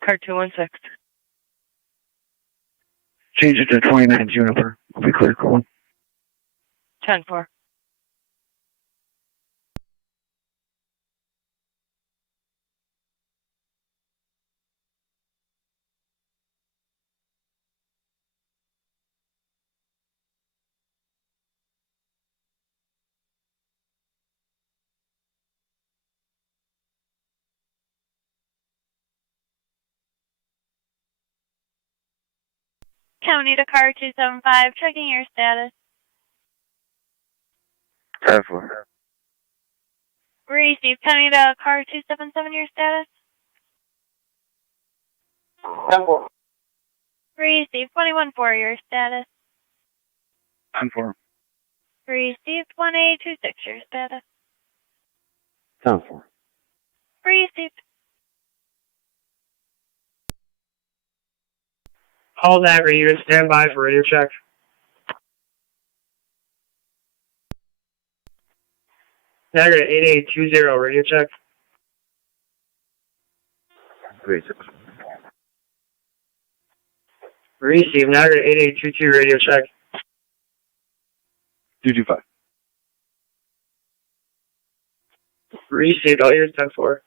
Car 216. Change it to 29 Juniper. I'll be clear, cool. 10-4. County to car 275, checking your status. 10-4. Receive. County to car 277, your status. 10-4. Receive. 21-4, your status. 10-4. Received. 1826, your status. 10-4. Received. All Niagara units stand by for radio check. Niagara 8820 radio check. 36. Receive. Niagara 8822 radio check. 225. Received. All units 10-4.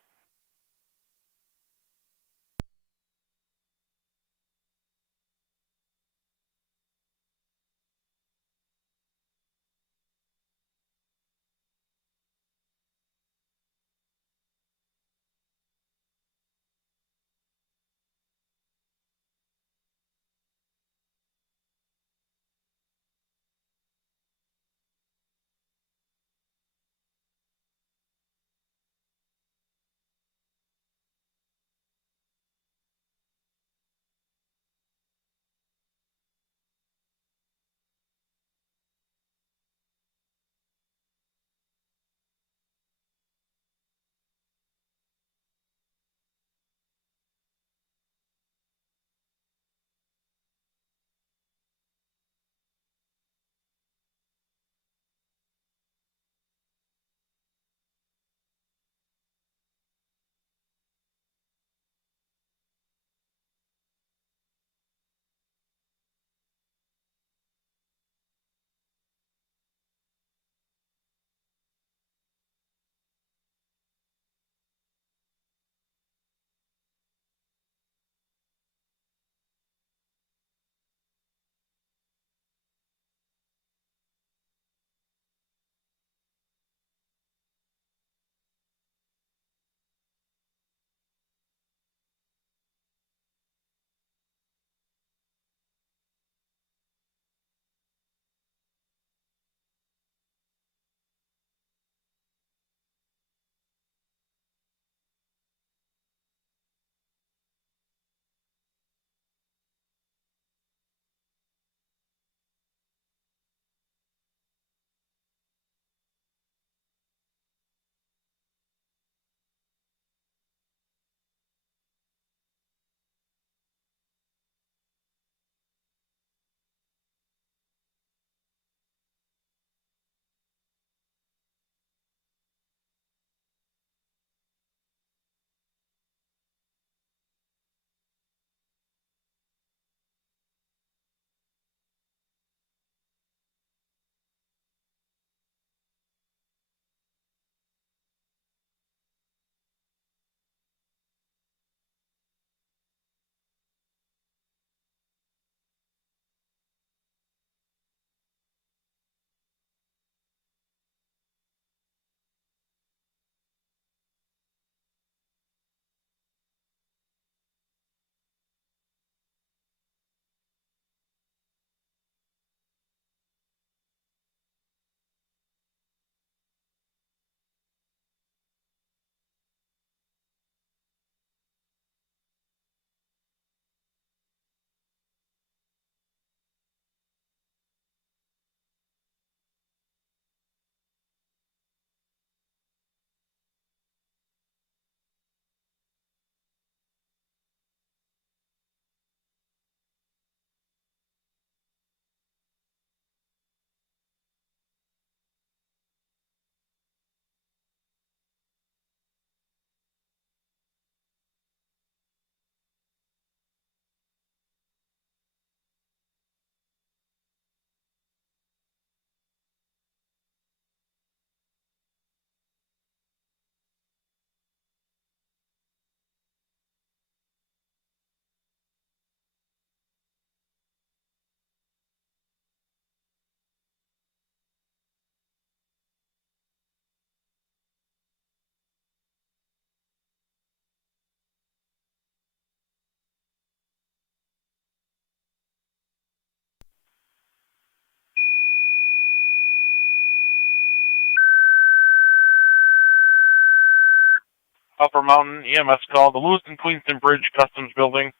Upper Mountain EMS call, the Lewiston Queenston Bridge Customs Building.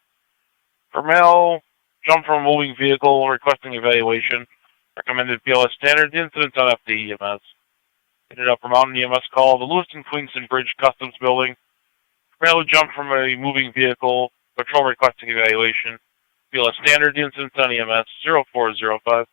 For male, jump from a moving vehicle requesting evaluation. Recommended BLS standard. The incident's on FD EMS. In Upper Mountain EMS call, the Lewiston Queenston Bridge Customs Building. For male, jump from a moving vehicle, patrol requesting evaluation. BLS standard. The incident's on EMS 0405.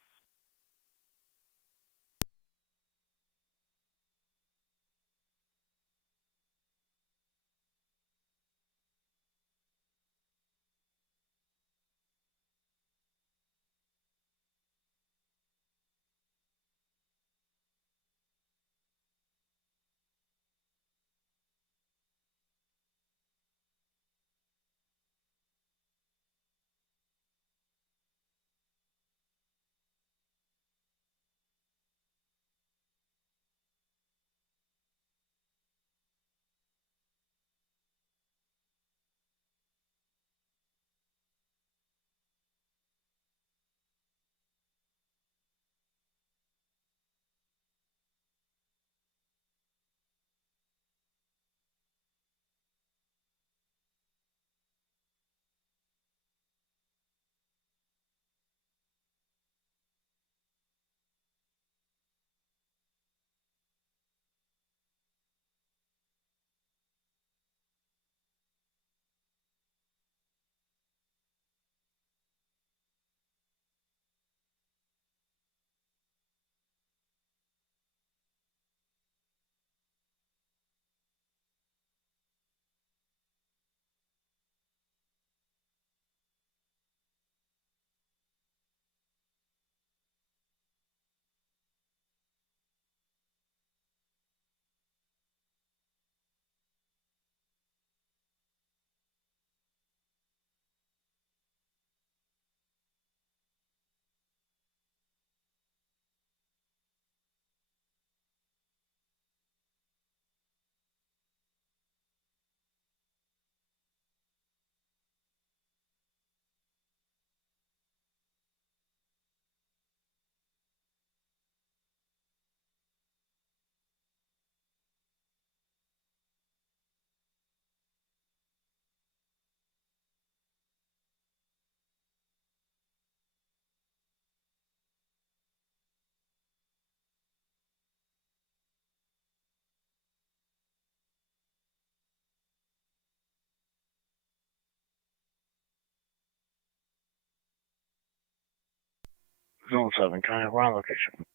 Zone 7, can I have one location?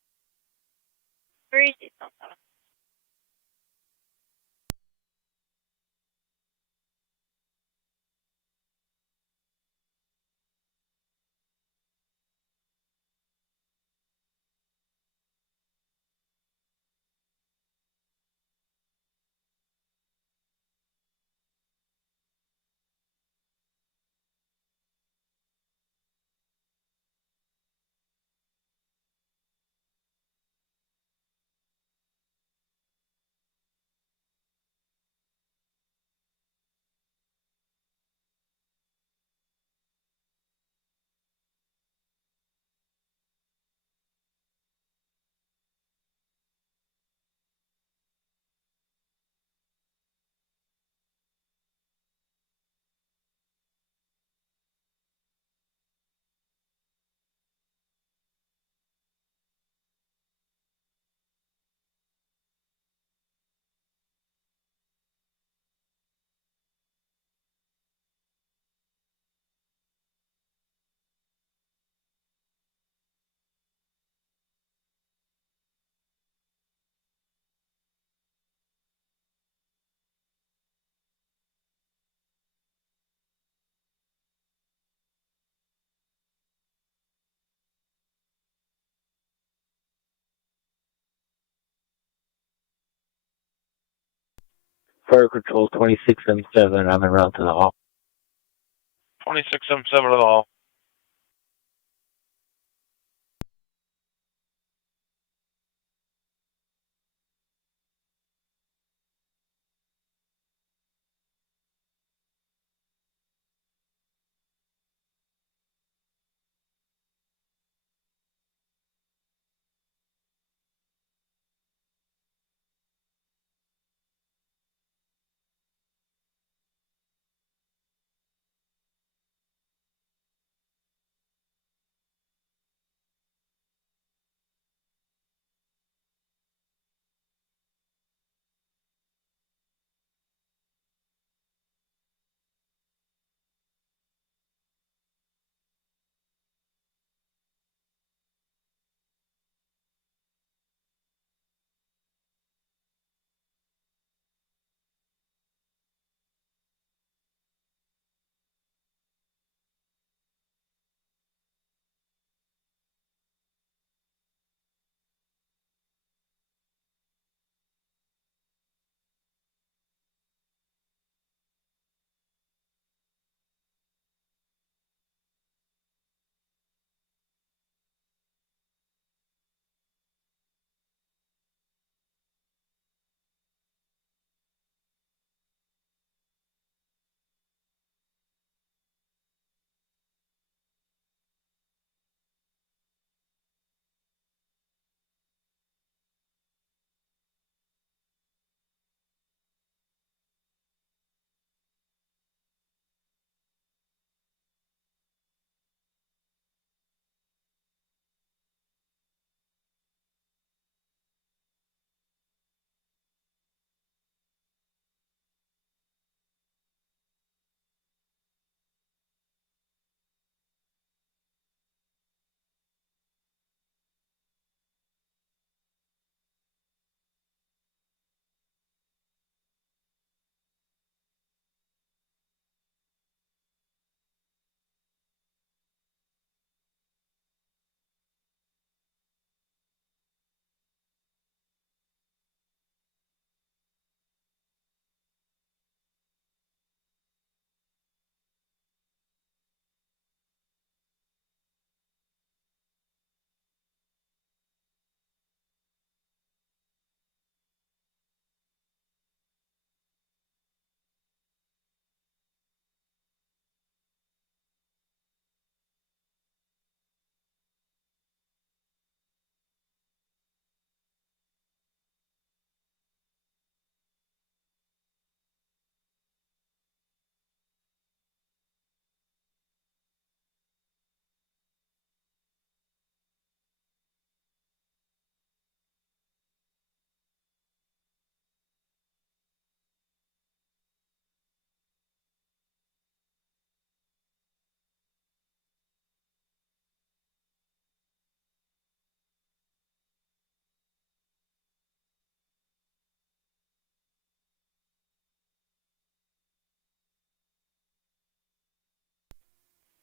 Where is it? Zone 7. Fire Control 2677, I'm en route to the hall. 2677 to the hall.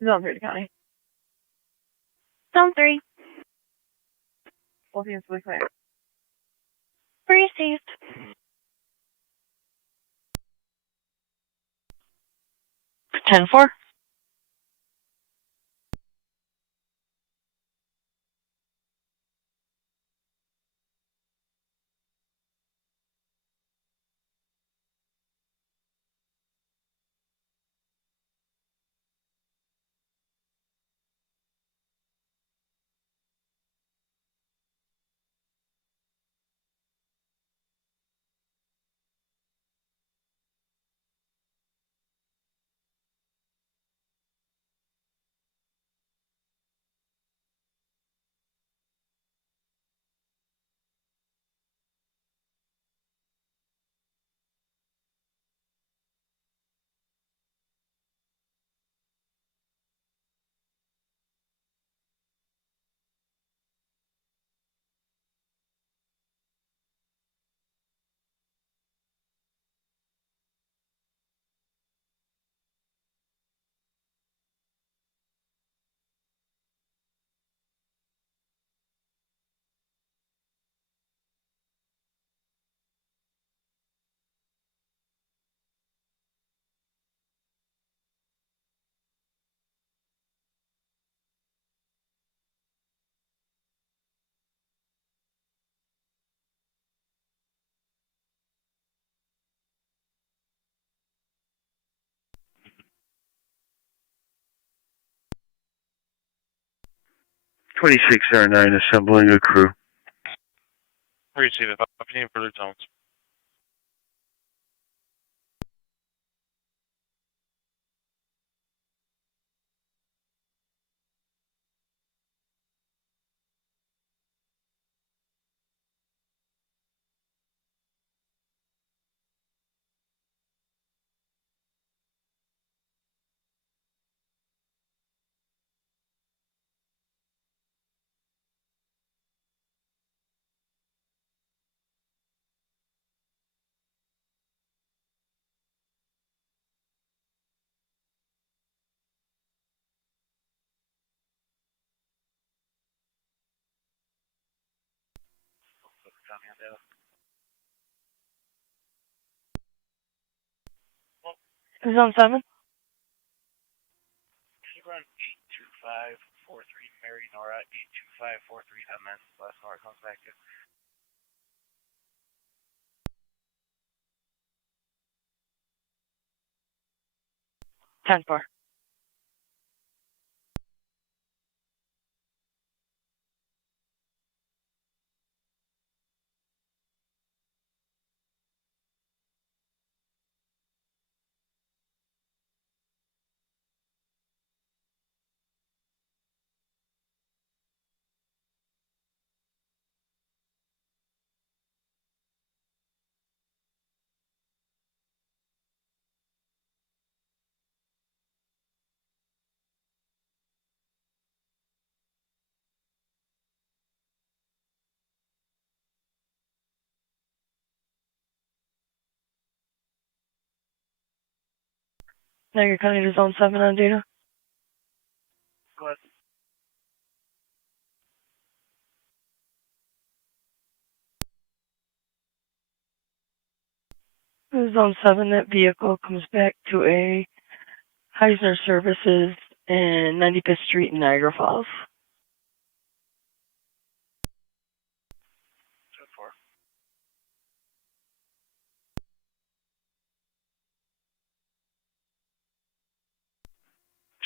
Zone 3 County. Zone 3. Both units will be clear. Received. Ten four. (26R9) assembling a crew. Receive it. Opinion further zones. Zone 7. Run 82543 Mary Nora 82543 MS. Last Nora comes back to. Ten four. Niagara County to Zone 7 on data. Go ahead. Zone 7, that vehicle comes back to a Heisner Services in 95th Street in Niagara Falls.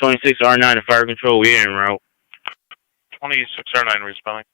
Zone 4. (26R9) to fire control. We en route. 26R9 responding.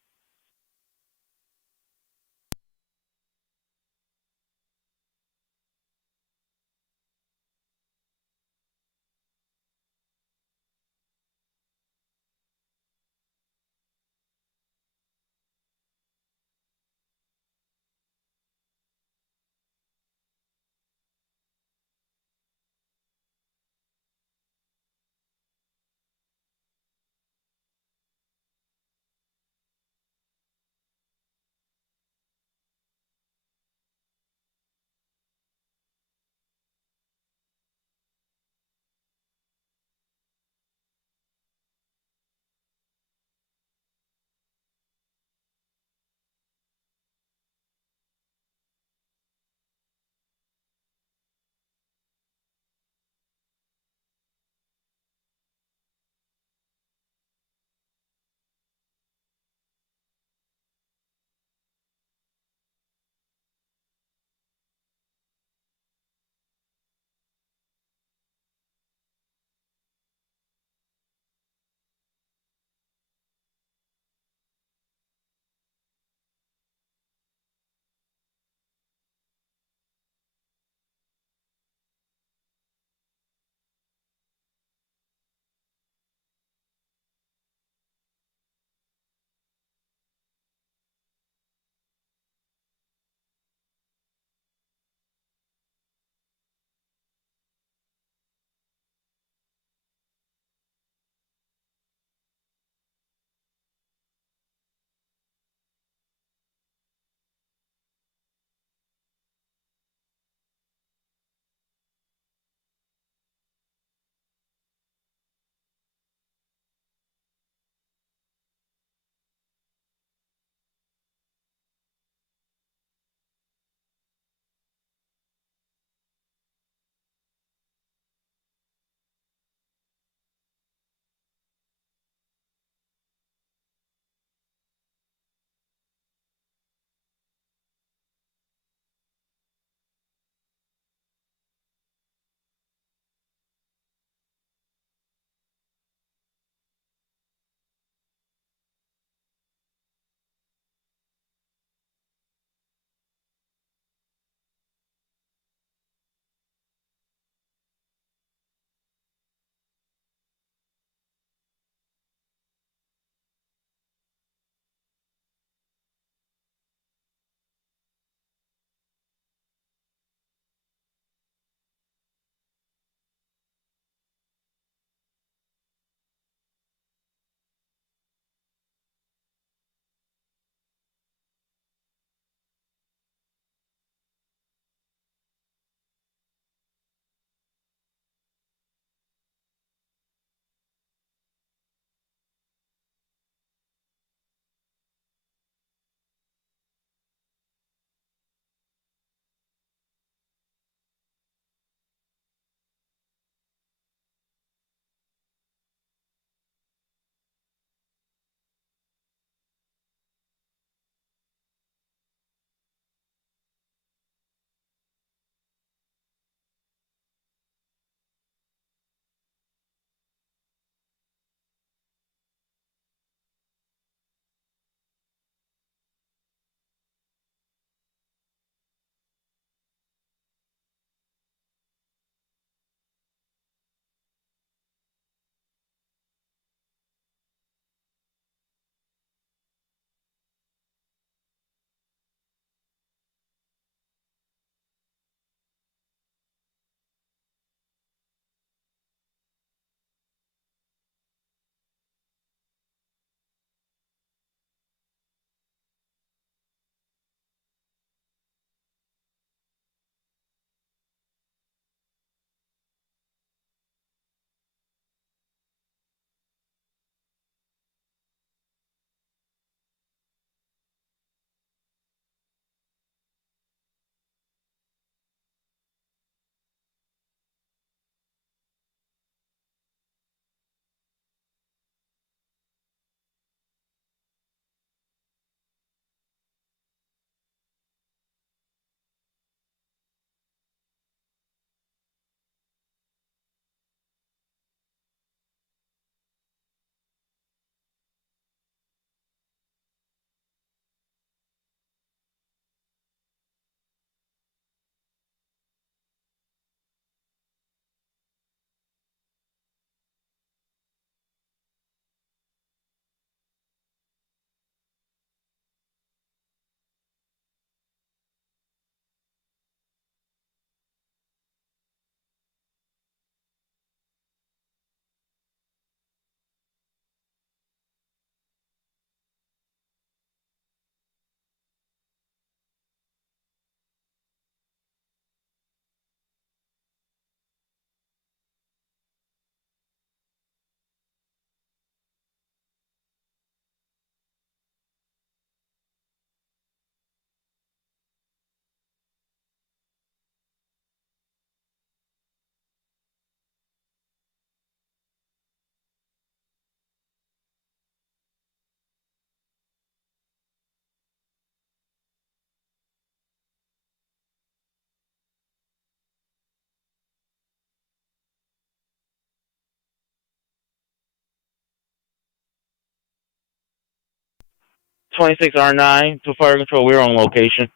26R9 to fire control. We're on location.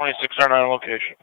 26R9 location.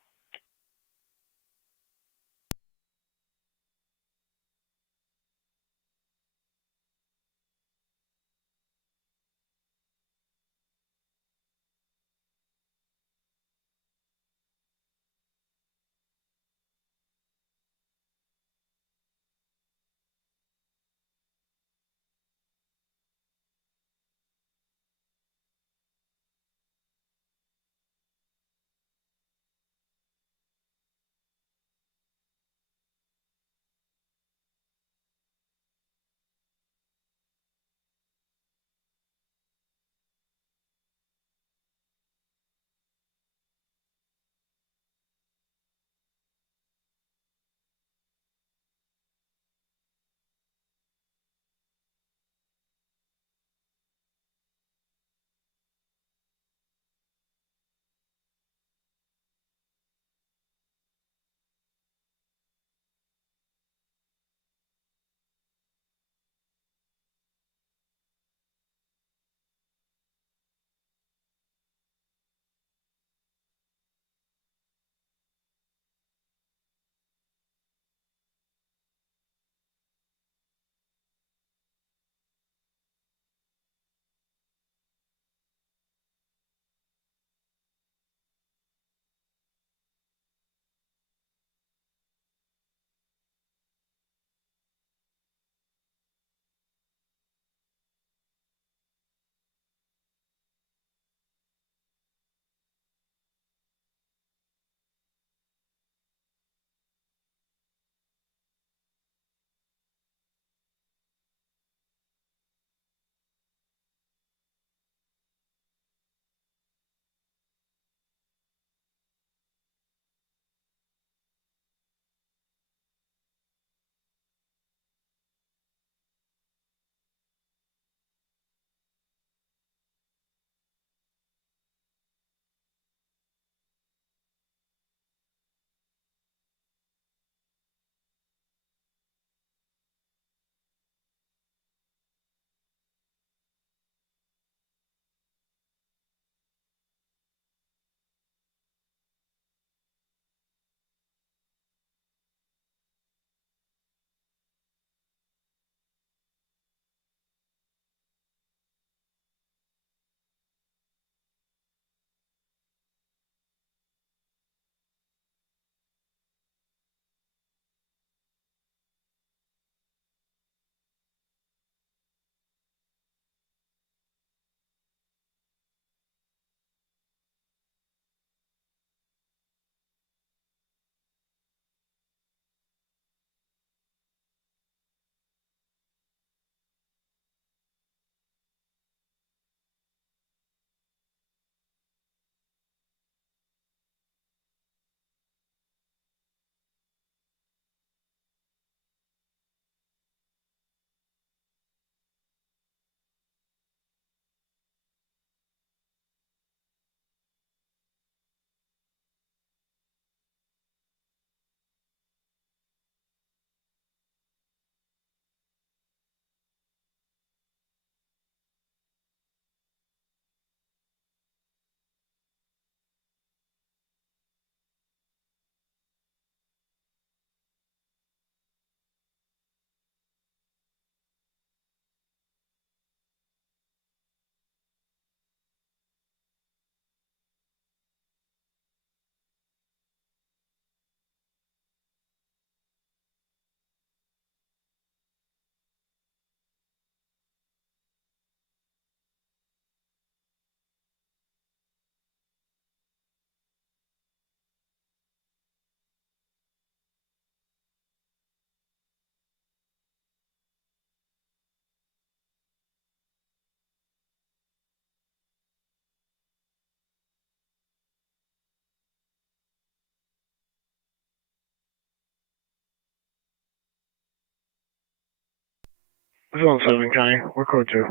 Zone 7 County, we're code 2.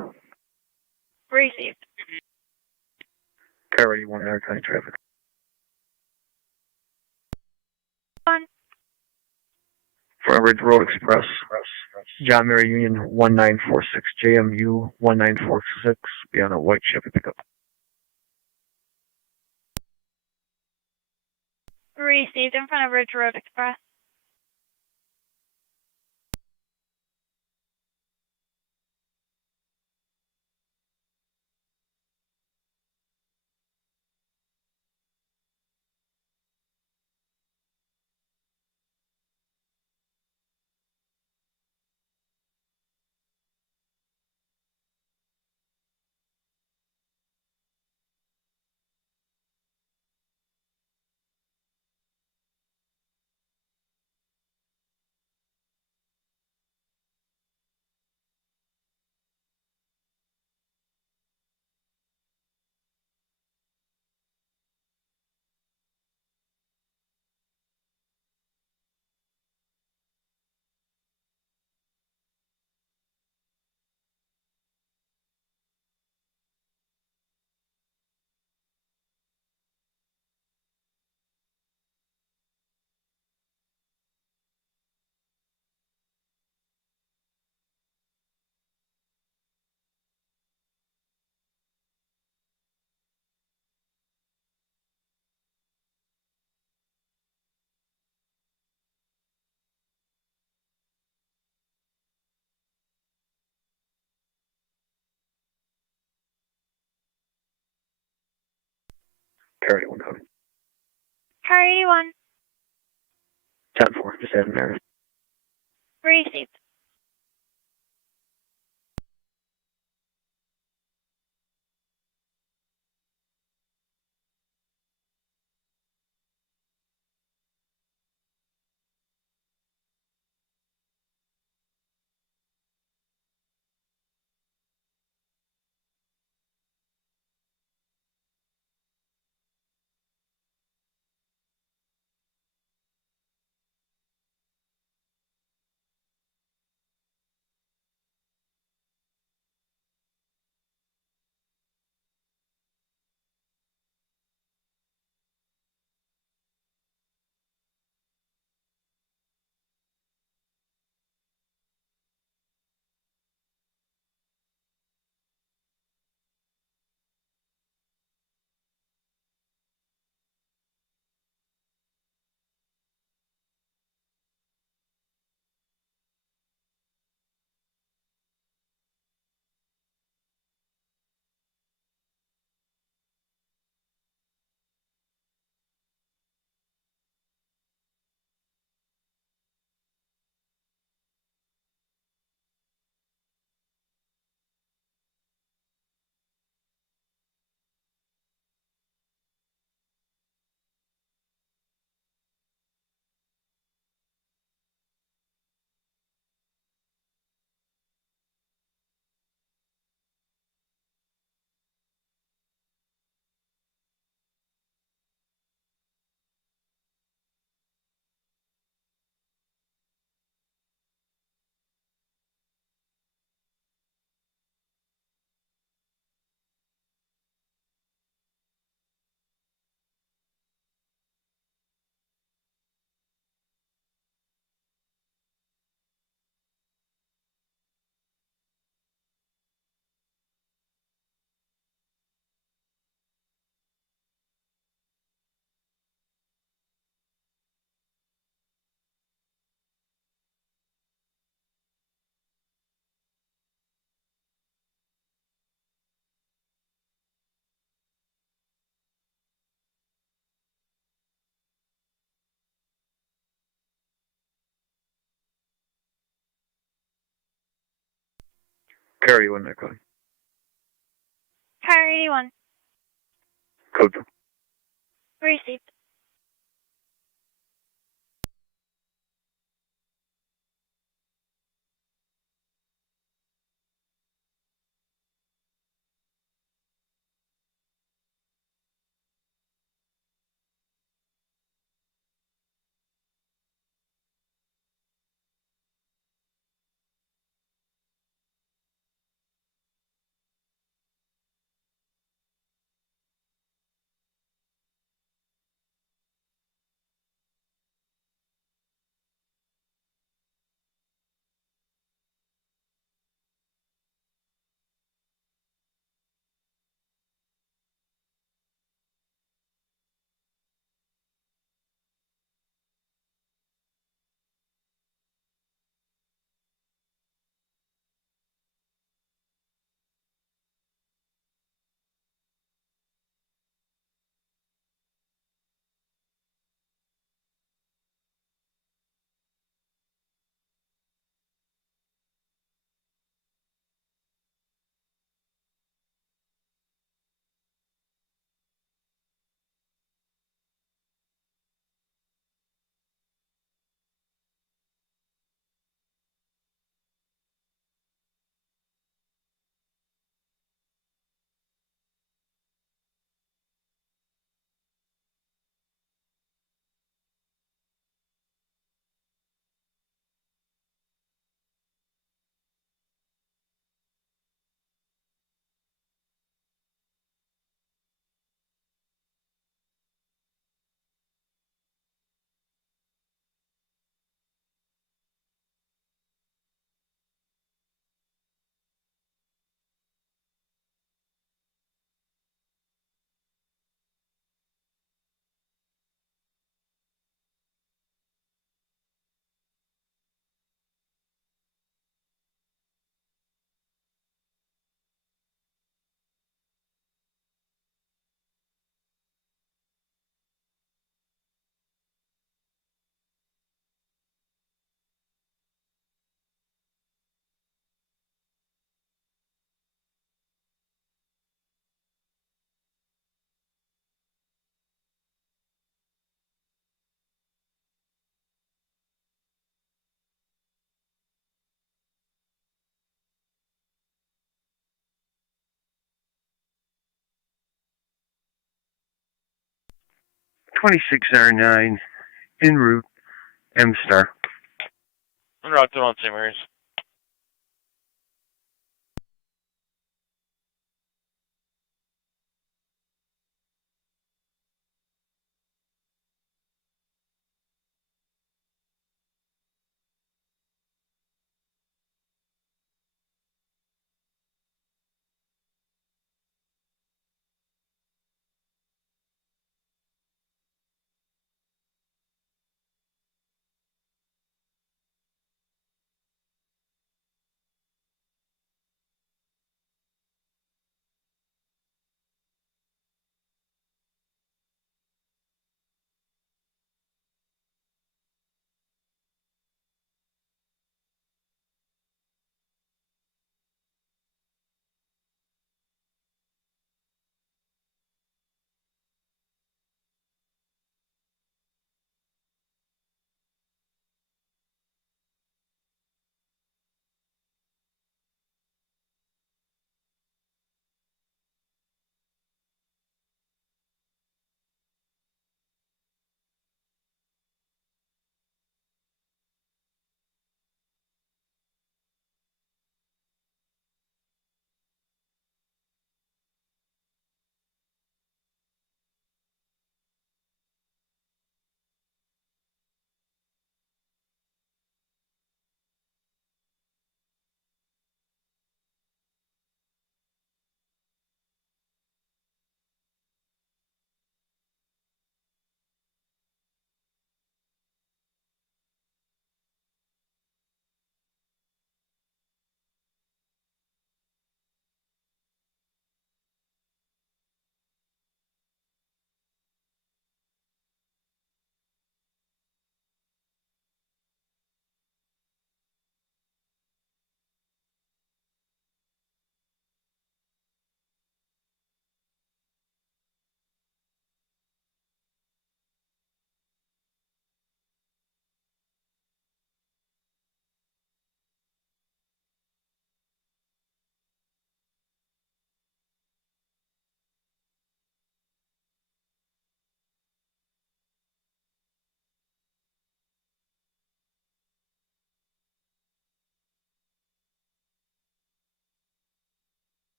Received. Car ready, 1 Niagara County traffic. On. Front Ridge Road Express. John Mary Union 1946, JMU 1946, be on a white Chevy pickup. Received in front of Ridge Road Express. Car 81 code. Car 81. 10-4, just add an error. Received. Car 81 code. Car 81. Code. Received. 26R9, en route, M Star. En route to Mount St. Mary's.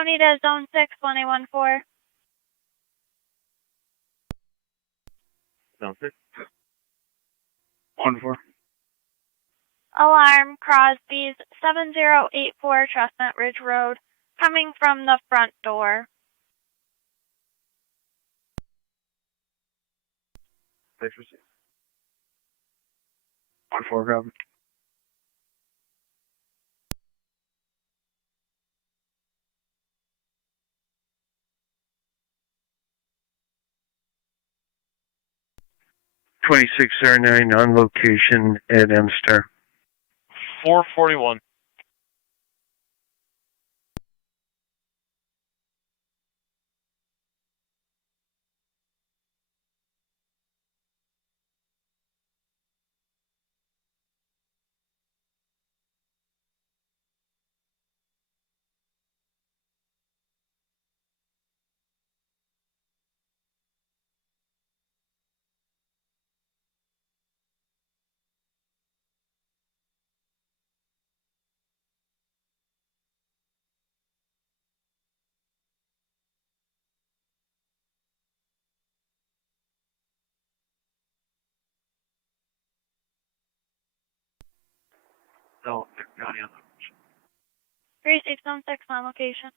County to Zone 6, 1814. Zone 6. 1-4. Alarm Crosby's 7084 Chestnut Ridge Road, coming from the front door. 6 received. 1-4, copy. (2609) on location at M-Star. 441. Zone 6 County on location. 36 Zone 6 on location.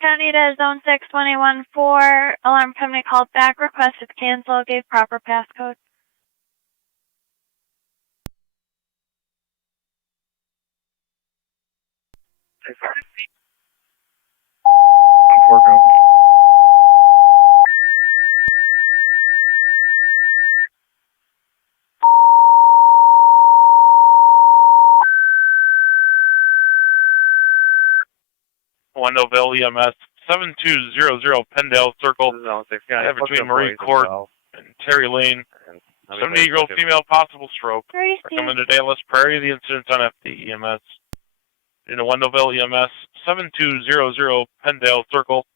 County to Zone 6, 1814. Alarm company called back, requested cancel, gave proper passcode. (1-4, copy. Wendellville EMS 7200 Pendale Circle, between Marie Court and Terry Lane. 78-year-old female, possible stroke. Recommended ALS Prairie. The incident's on FD EMS. In Wendellville EMS 7200 Pendale Circle,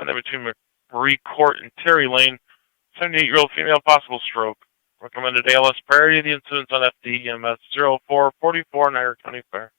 between Marie Court and Terry Lane. 78-year-old female, possible stroke. Recommended ALS Prairie. The incident's on FD EMS 0444 Niagara County Fair.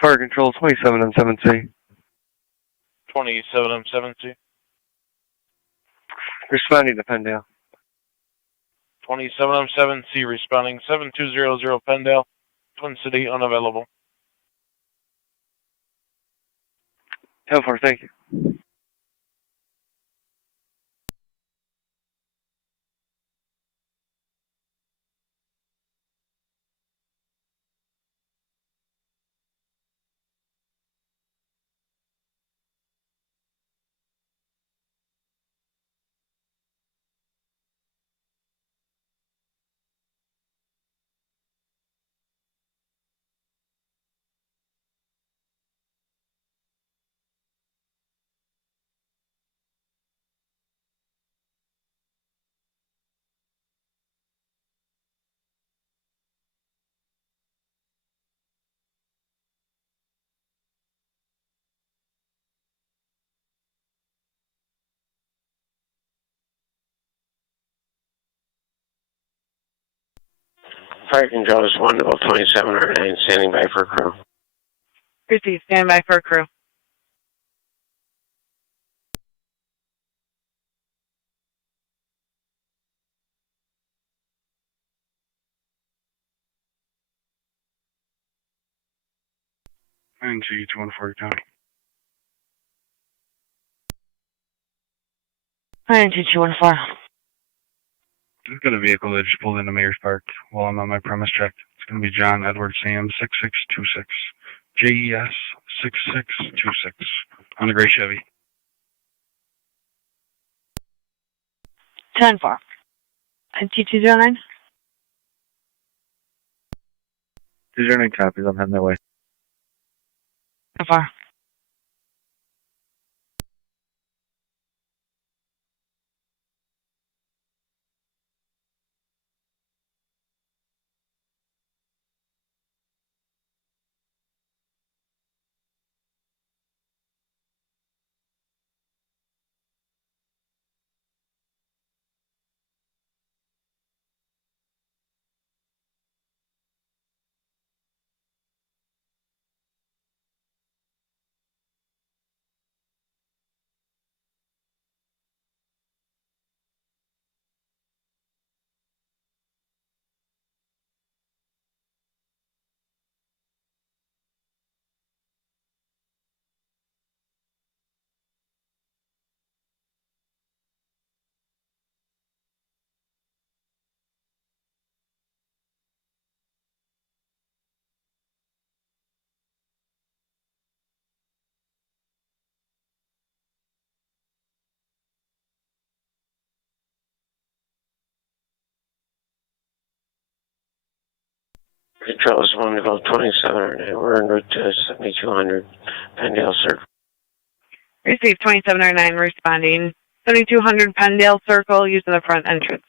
Fire control 27 on 7C. 27 on 7C. Responding to Pendale. 27 on 7C responding 7200 Pendale. Twin City unavailable. 10-4, thank you. Fire control is 1 level 27 or 9, standing by for crew. Receive, stand by for crew. NG 214 County. INT 214. I've got a vehicle that just pulled into Mayor's Park while I'm on my premise check. It's going to be John Edward Sam 6626. JES 6626 on the gray Chevy. 10-4. INT 209. 209 copies, I'm heading that way. 10-4. Control is 1 level 27 or 9. We're en route to 7200 Pendale Circle. Receive 2709 responding 7200 Pendale Circle using the front entrance.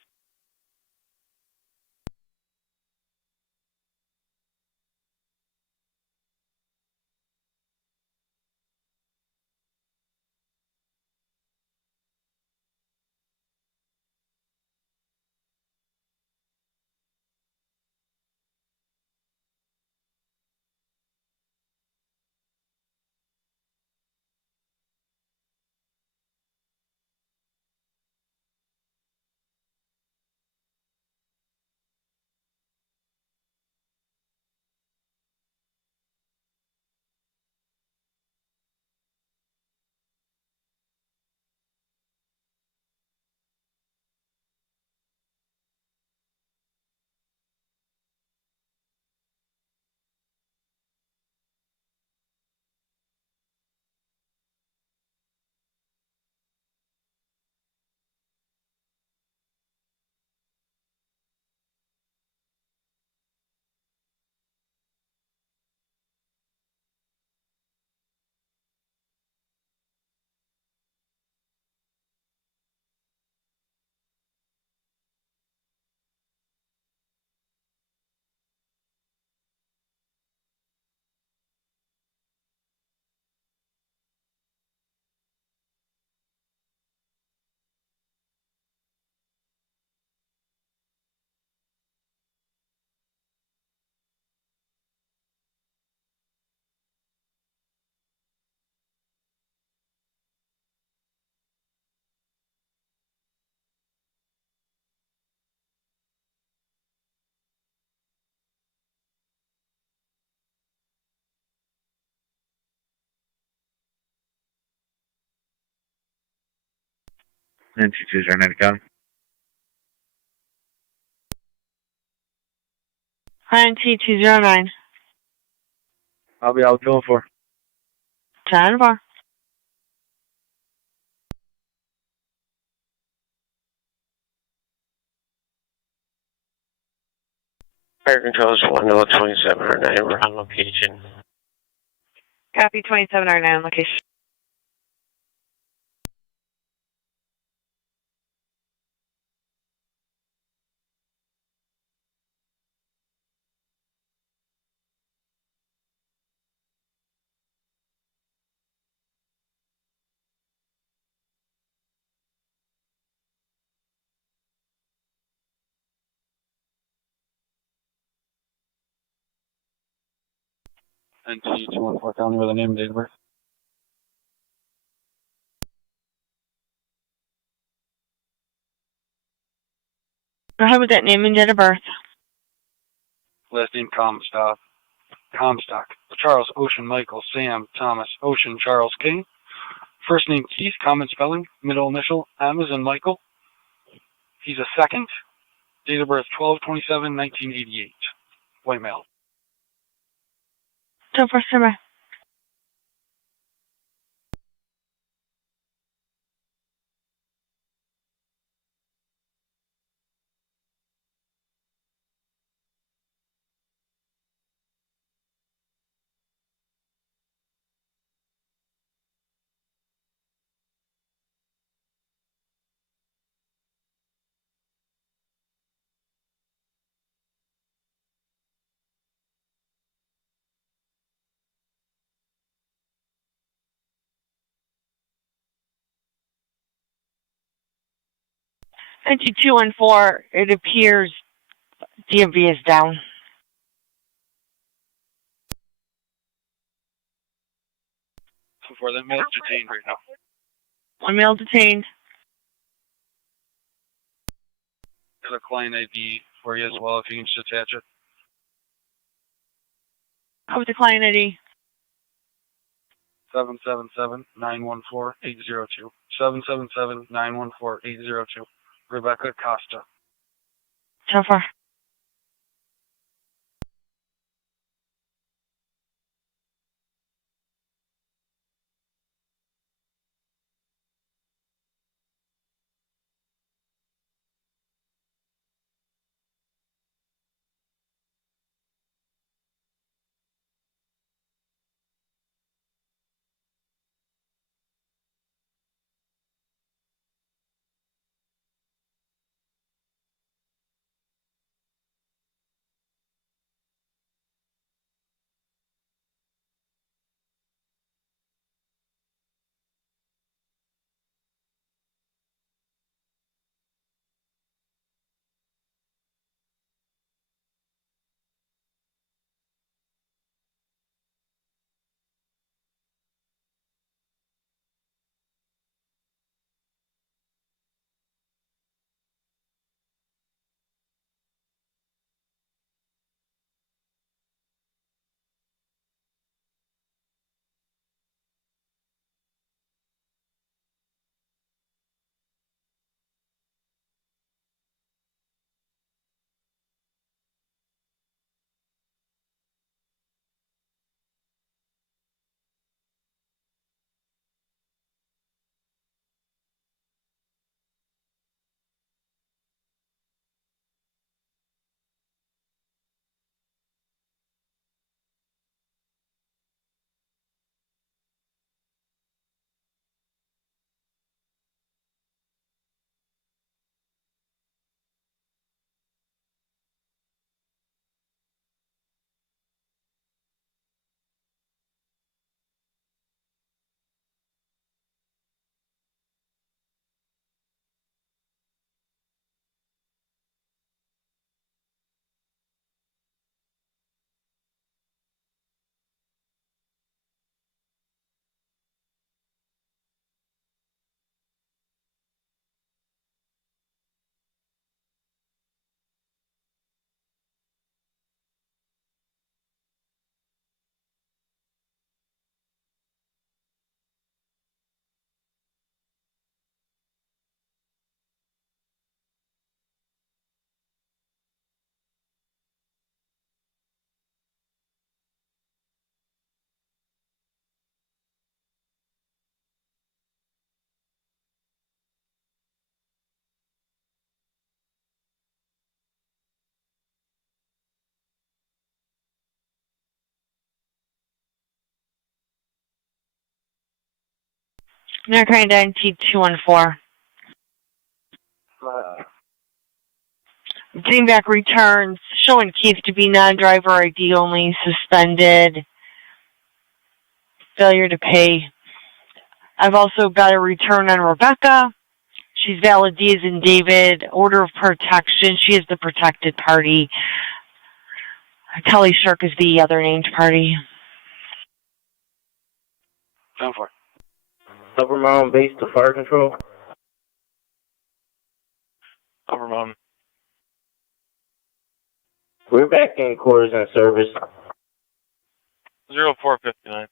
NT209 INT209. I'll be out going for. 10-4. Fire control is 12709. We're on location. Copy 2709 location. NT214, tell me with the name and date of birth. Go ahead with that name and date of birth. Last name Comstock. Charles, Ocean, Michael, Sam, Thomas, Ocean, Charles, King. First name Keith, common spelling. Middle initial M as in Michael. He's a second. Date of birth 12/27/1988. White male. 10-4, standby. NT214, it appears DMV is down. Before that male's detained right now. One male detained. Got a client ID for you as well if you can just attach it. How with the client ID? 777-914-802. 777-914-802. Rebecca Costa. 10-4. Niagara 9214. Getting back returns, showing Keith to be non-driver ID only, suspended, failure to pay. I've also got a return on Rebecca. She's valid D as in David, order of protection. She is the protected party. Kelly Shirk is the other named party. 10-4. Upper Mountain base to fire control. Upper Mountain. We're back in quarters and service. 0459.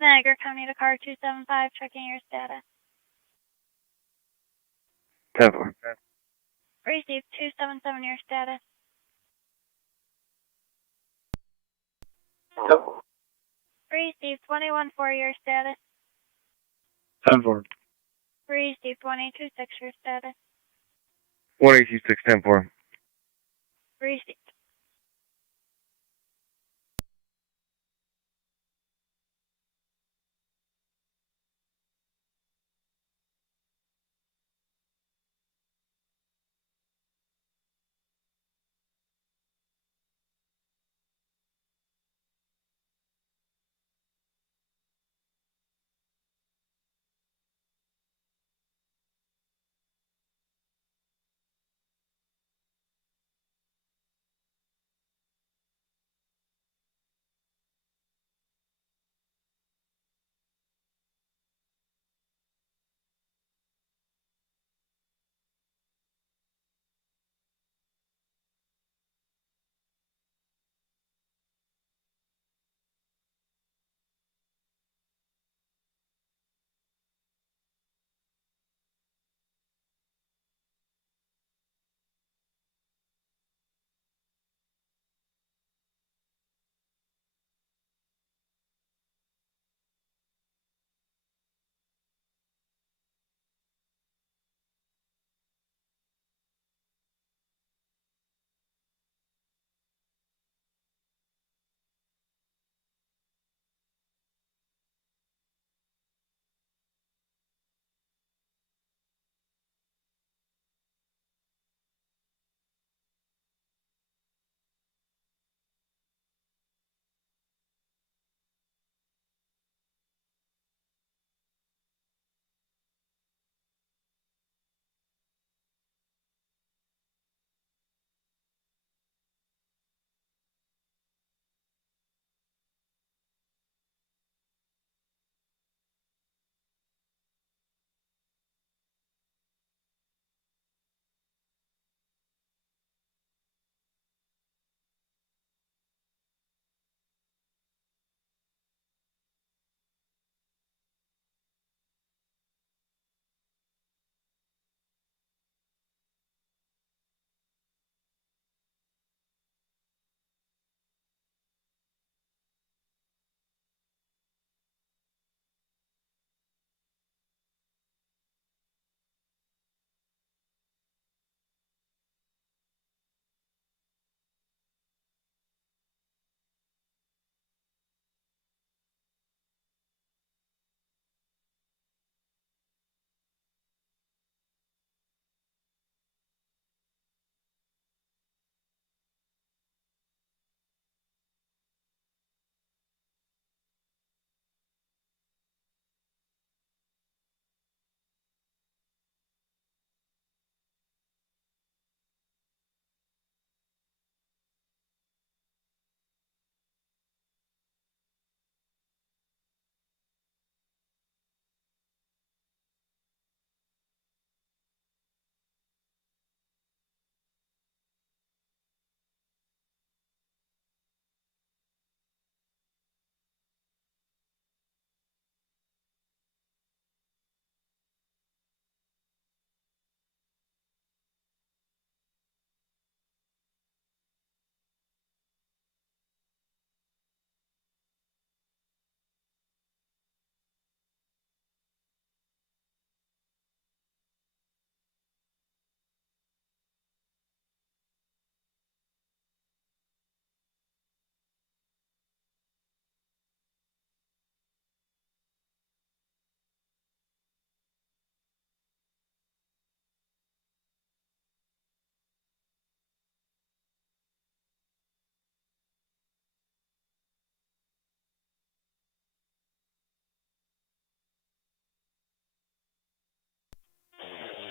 Niagara County to car 275, checking your status. 10-4. Received 277, your status. Received 21-4, your status. 10-4. Received 1-826, your status. 1826, 10-4. Received.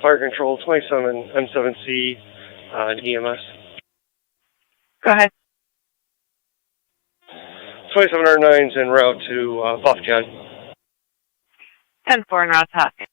Fire Control 27 M7C EMS. Go ahead. 2709's en route to Bufftown. 10-4 en route to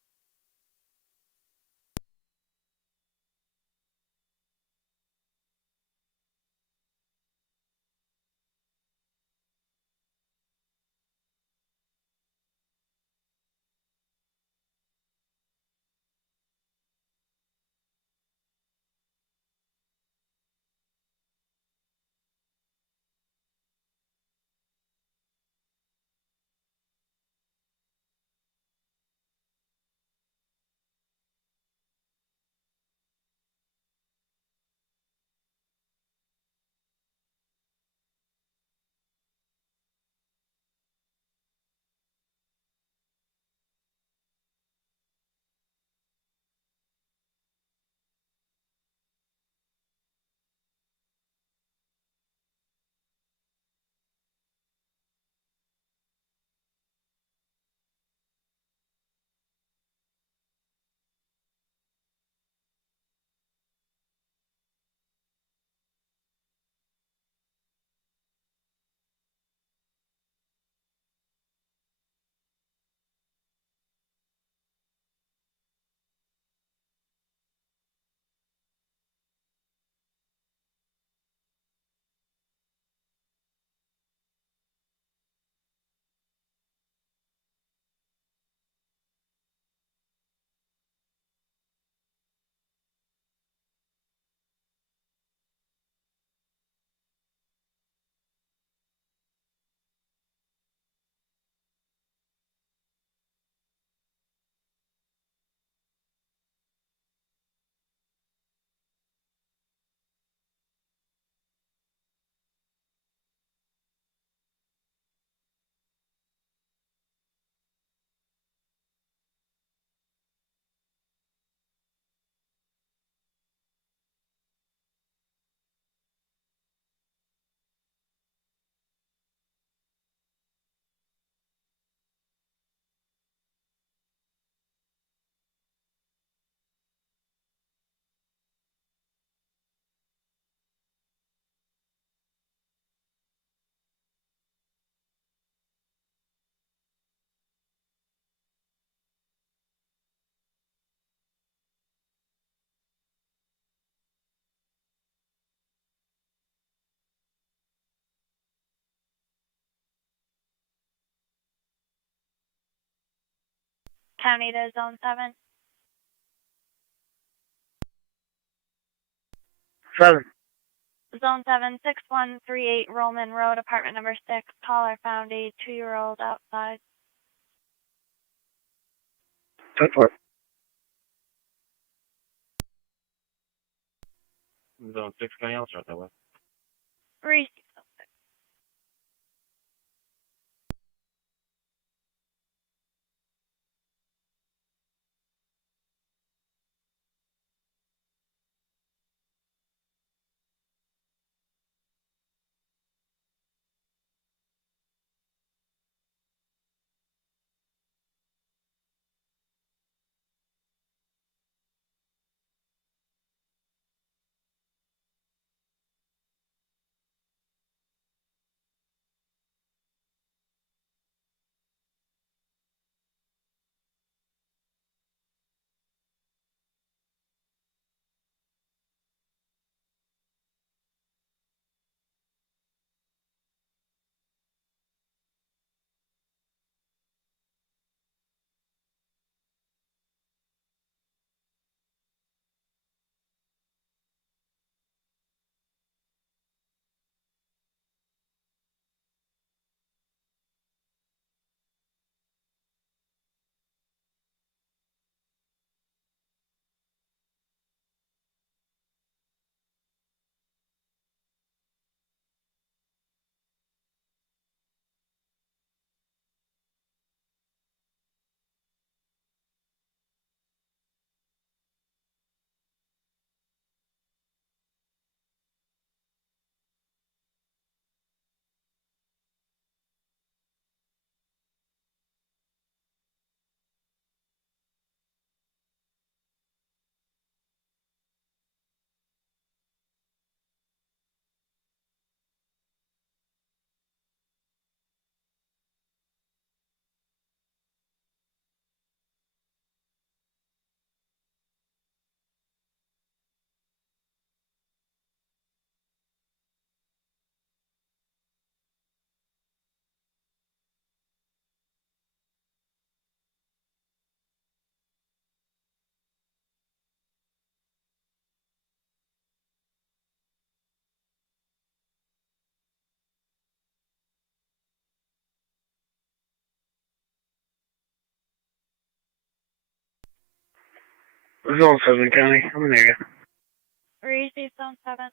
County to Zone 7. 7. Zone 7, 6138 Roman Road, apartment number 6. Caller found a 2-year-old outside. 10-4. Zone 6, anything else right that way? Reese. Zone 7 County. I'm in area. Receive Zone 7.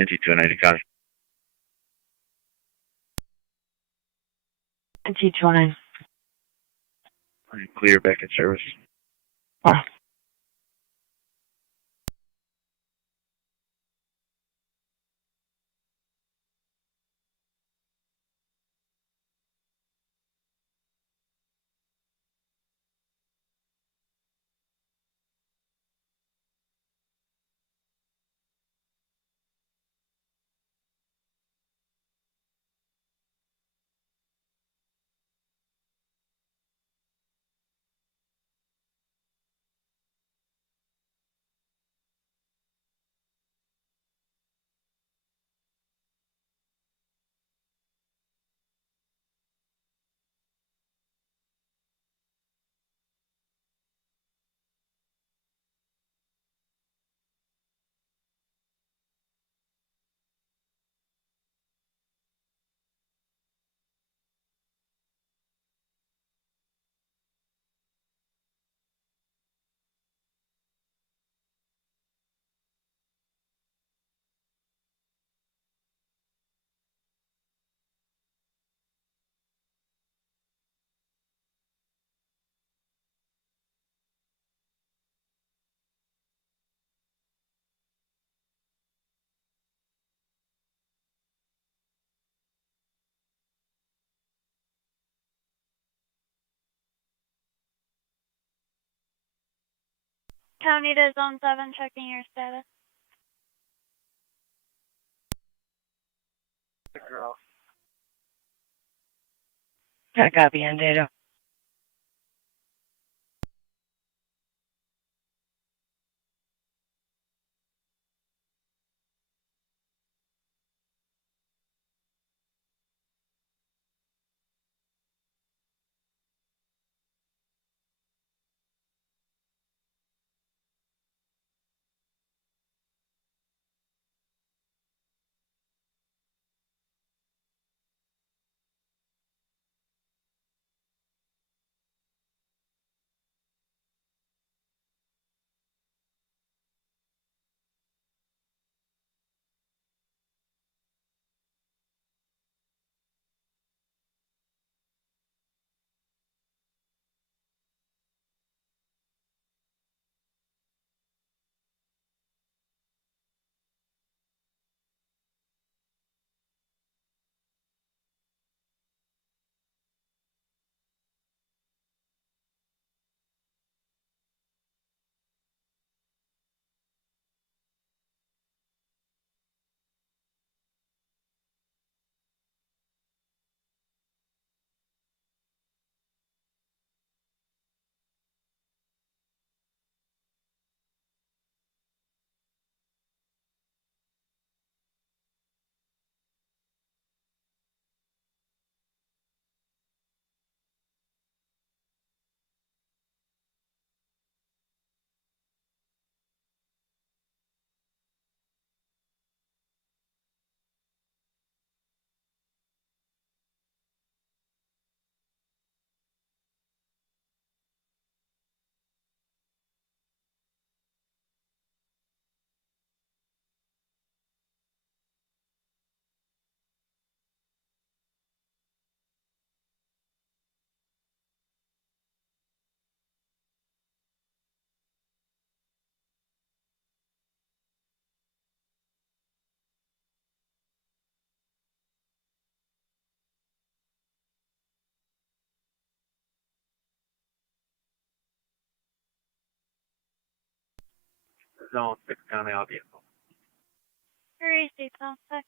NT290 County. NT29. Clear back in service. Oh. County to Zone 7, checking your status. I copy on data. Zone 6 County, all vehicle. Receive Zone 6.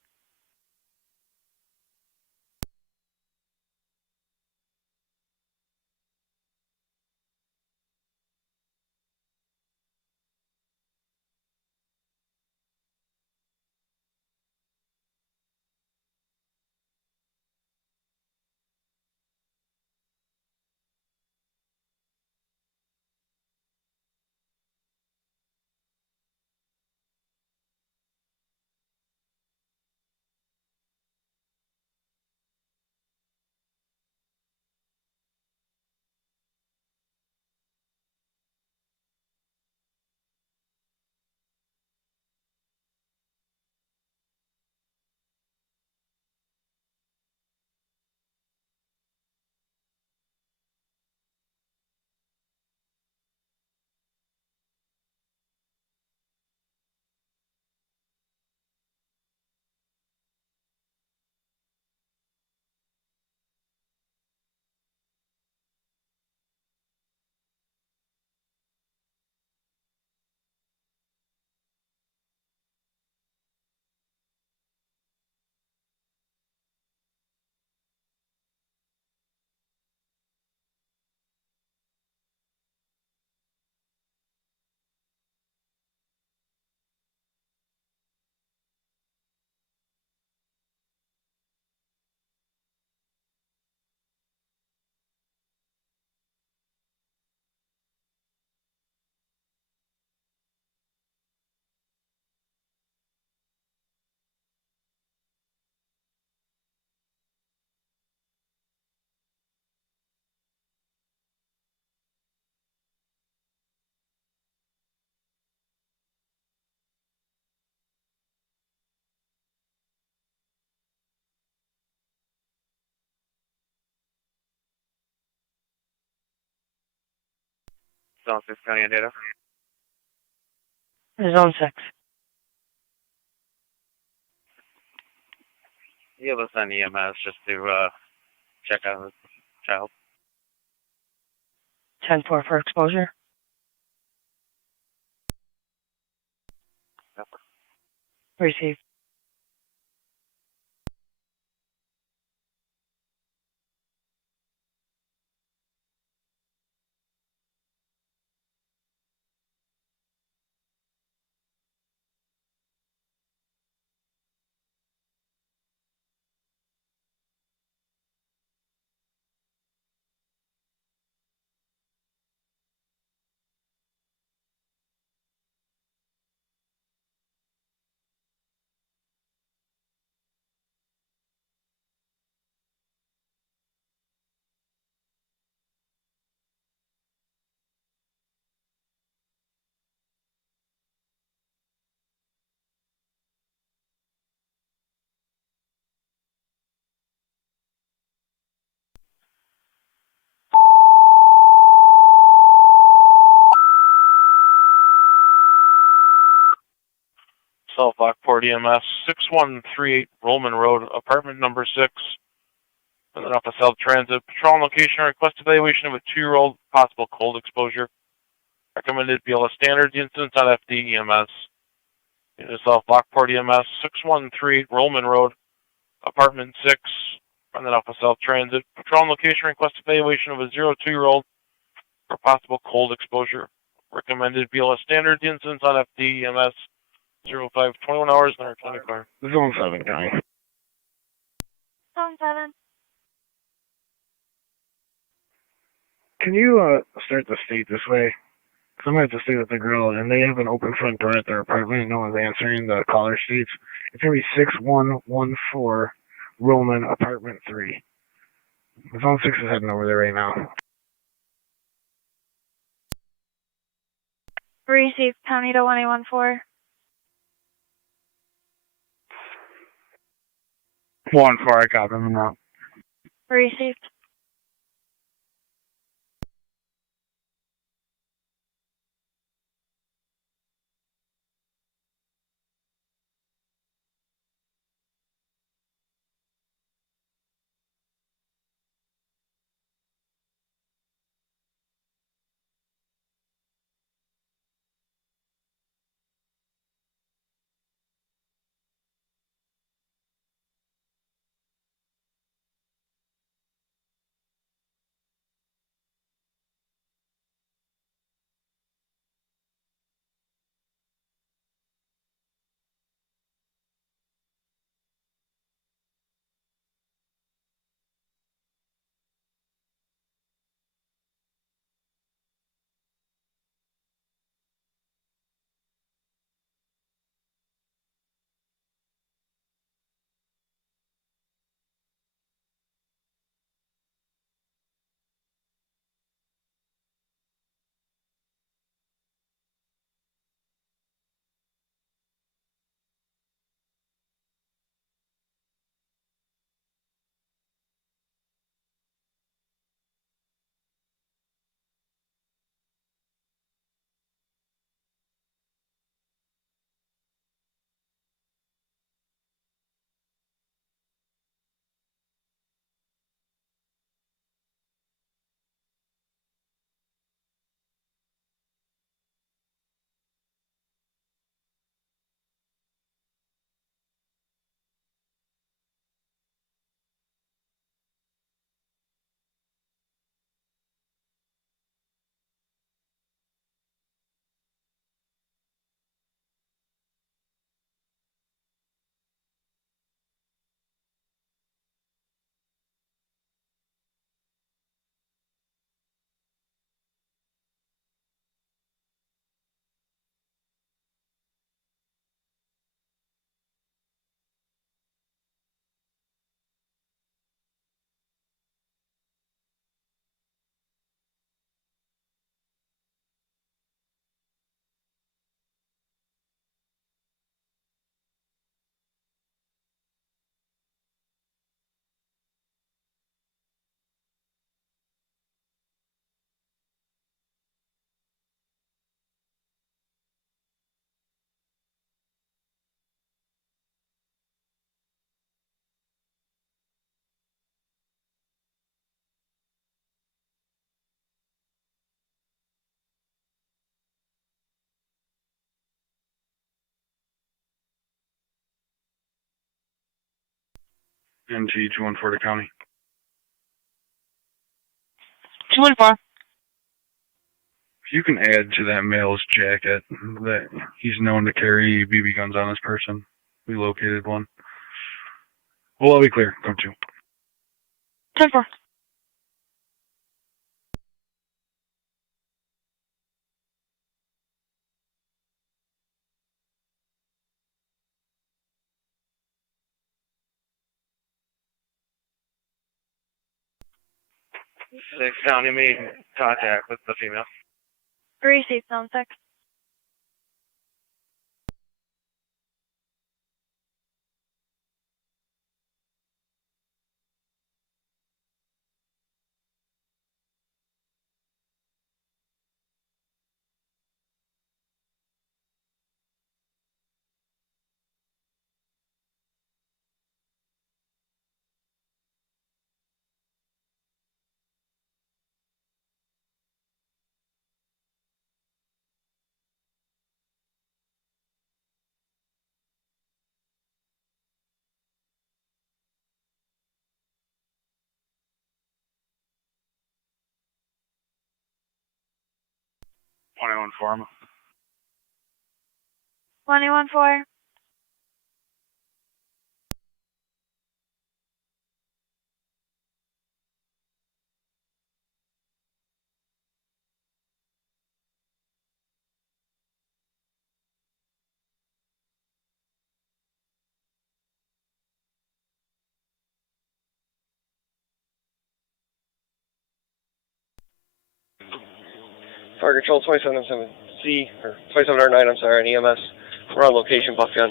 Zone 6 County on data. Zone 6. Yeah, let's send EMS just to check out the child. 10-4 for exposure. Receive. South Lockport EMS, 6138 Rollman Road, apartment number 6. And then off of South Transit. Patrol location, request evaluation of a 2-year-old, possible cold exposure. Recommended BLS standards, incidents on FD EMS. In South Lockport EMS, 6138 Rollman Road, apartment 6. And then off of South Transit. Patrol location, request evaluation of a 0-2-year-old for possible cold exposure. Recommended BLS standards, incidents on FD EMS. 05, 21 hours, 120 car. Zone 7 County. Zone 7. Can you start the state this way? Because I'm going to have to stay with the girl, and they have an open front door at their apartment. No one's answering the caller states. It's going to be 6114 Roman, apartment 3. Zone 6 is heading over there right now. Receive County to 1814. 1-4, I got them now. Received. NG 214 to county. 214. If you can add to that male's jacket that he's known to carry BB guns on his person. We located one. Well, I'll be clear. Come to. 10-4. Six County made contact with the female. Receive zone 6. Farm. 2014. Fire Control 277C, or 2709, I'm sorry, on EMS. We're on location, buff gun.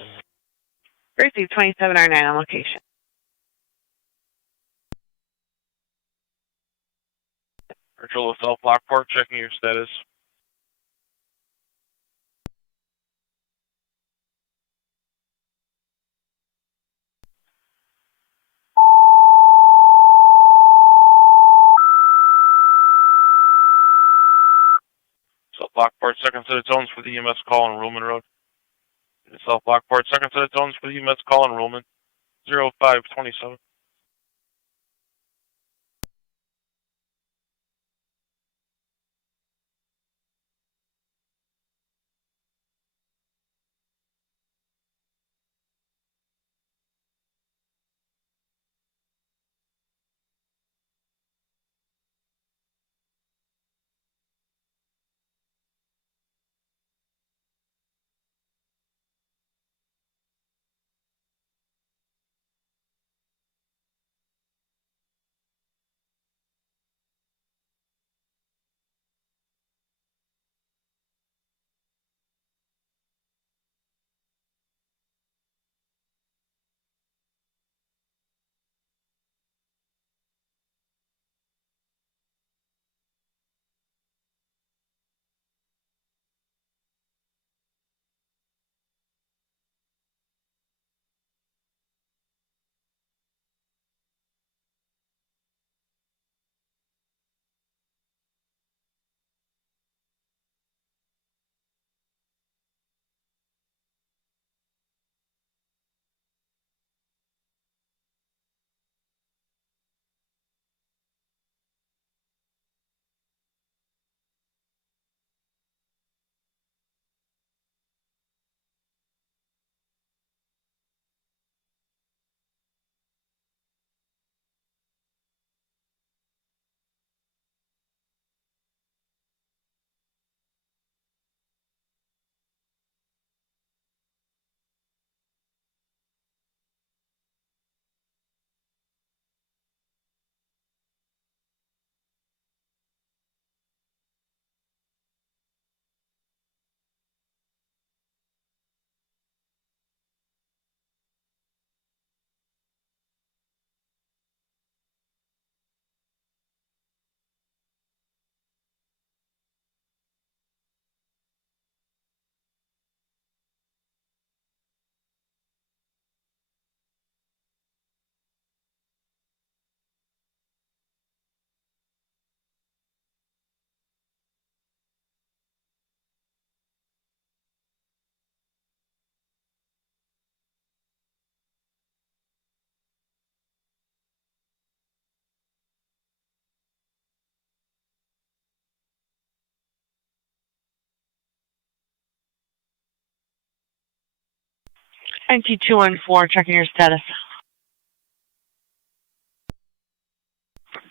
Receive 2709 on location. Virtual with South Lockport, checking your status. South Lockport, second set of zones for the EMS call on Roman Road. South Lockport, second set of zones for the EMS call on Roman. 0527. NT214, checking your status.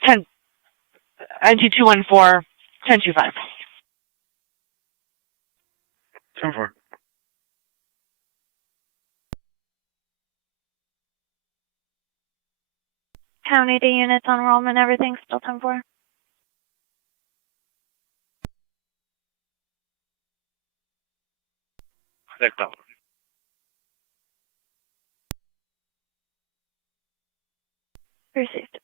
10. NT214, 1025. 10-4. County to units on enrollment, everything still 10-4. Received.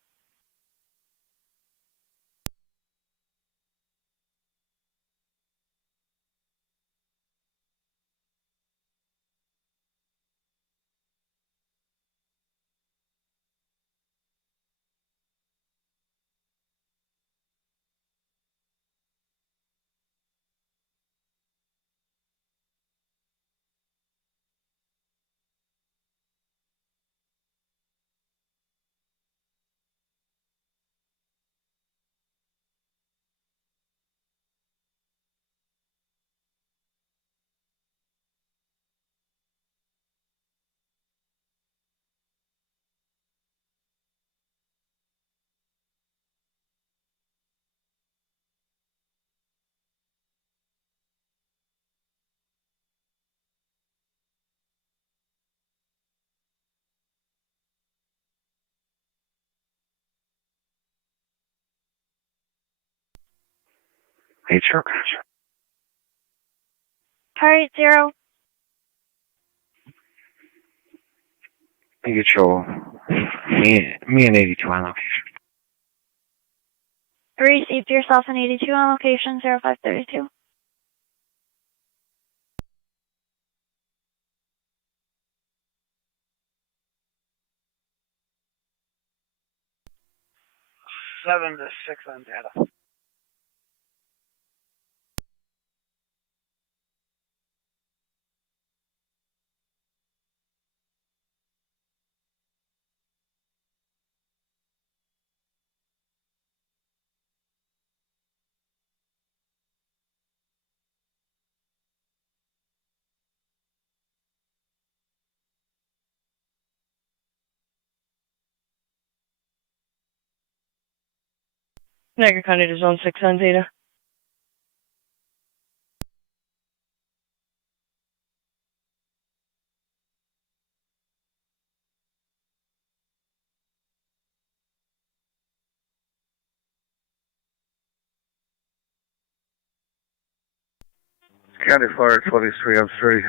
Hey, sure. Car 80. You get your me and 82 on location. Received yourself an 82 on location, 0532. Seven to 6 on data. Niagara County to Zone 6 on Zeta. County Fire 23, I'm 3.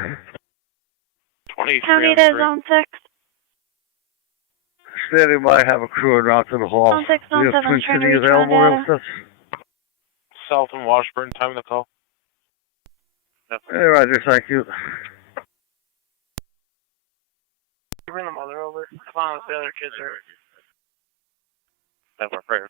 23, County to Zone 6. Standing by, have a crew en route to the hall. Zone 6, Zone We have 7, Twin trying to City reach on available, data. South and Washburn, time of the call. Hey, Roger, thank you. Bring the mother over. Come on, the other kids are. That's our prayer.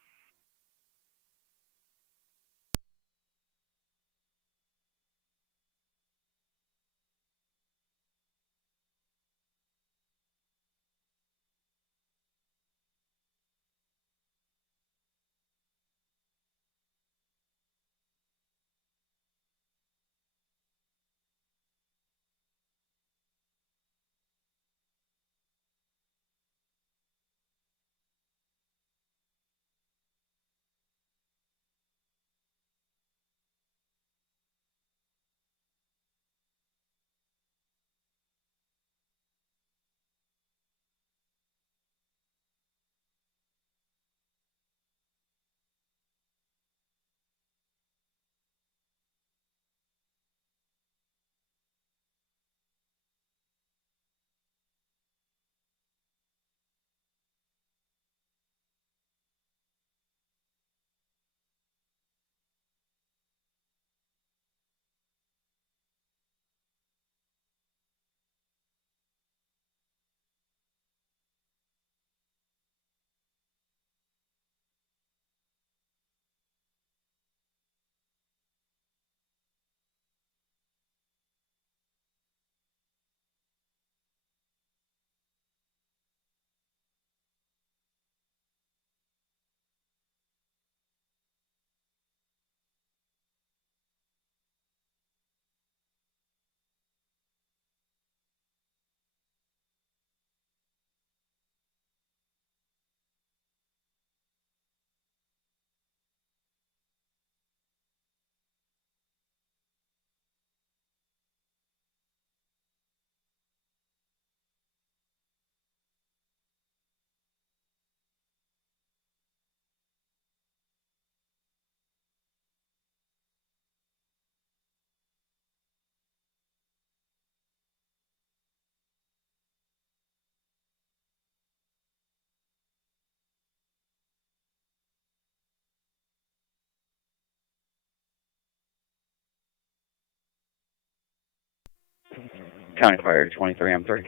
County Fire 23M3.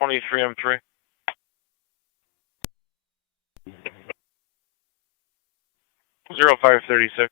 23M3. Zero 0536.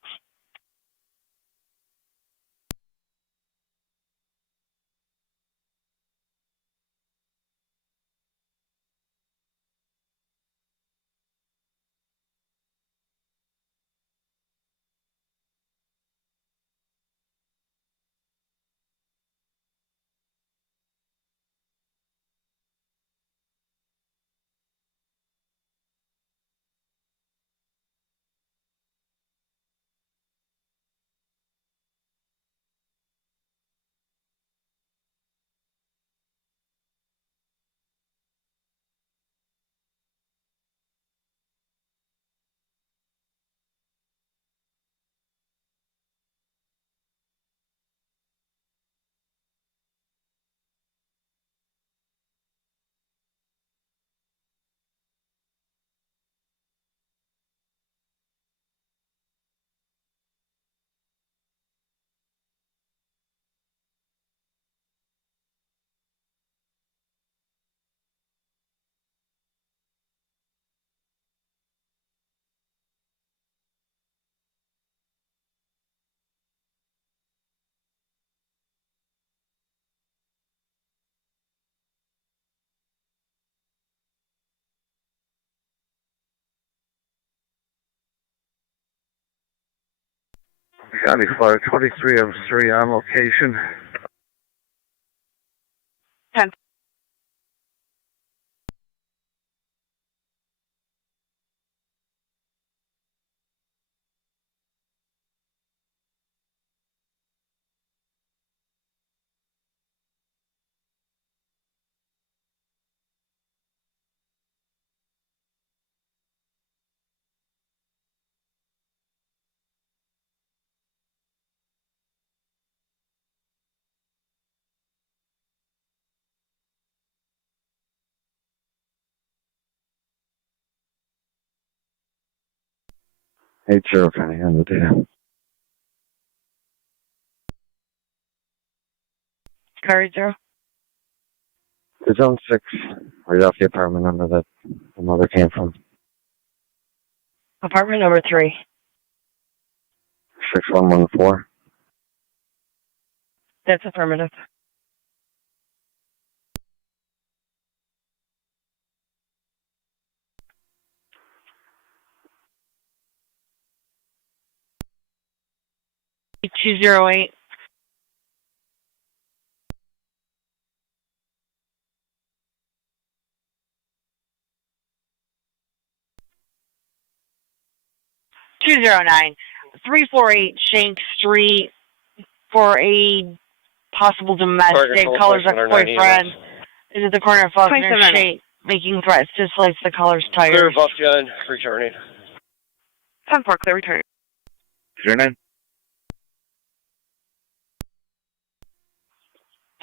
County Fire 23M3 on location. 10. Hey, Sheriff, County on the data. Car 0. The zone 6, right off the apartment number that the mother came from. Apartment number 3. 6114. That's affirmative. $208. $209. 348 Shank Street for a possible domestic. Colors ex-boyfriend is at the corner of Faulkner and Shank, making threats to slice the collar's tires. Clear Buffon, returning. 10-4, clear return. 09.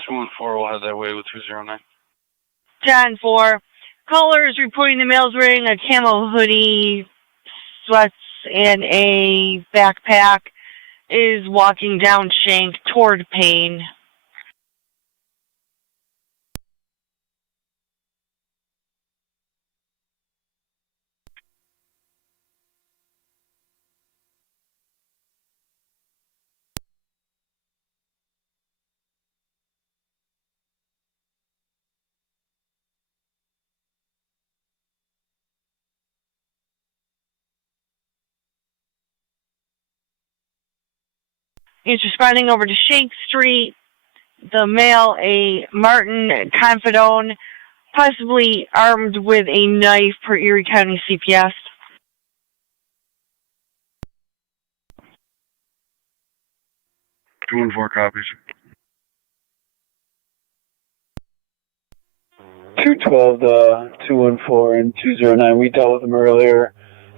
214 will head that way with 209. 10-4. Callers reporting the male's wearing a camo hoodie, sweats, and a backpack, is walking down Shank toward Payne. He's responding over to Shank Street. The male, a Martin Confidone, possibly armed with a knife per Erie County CPS. Two and 4 copies. 212, 214, and 209. We dealt with him earlier.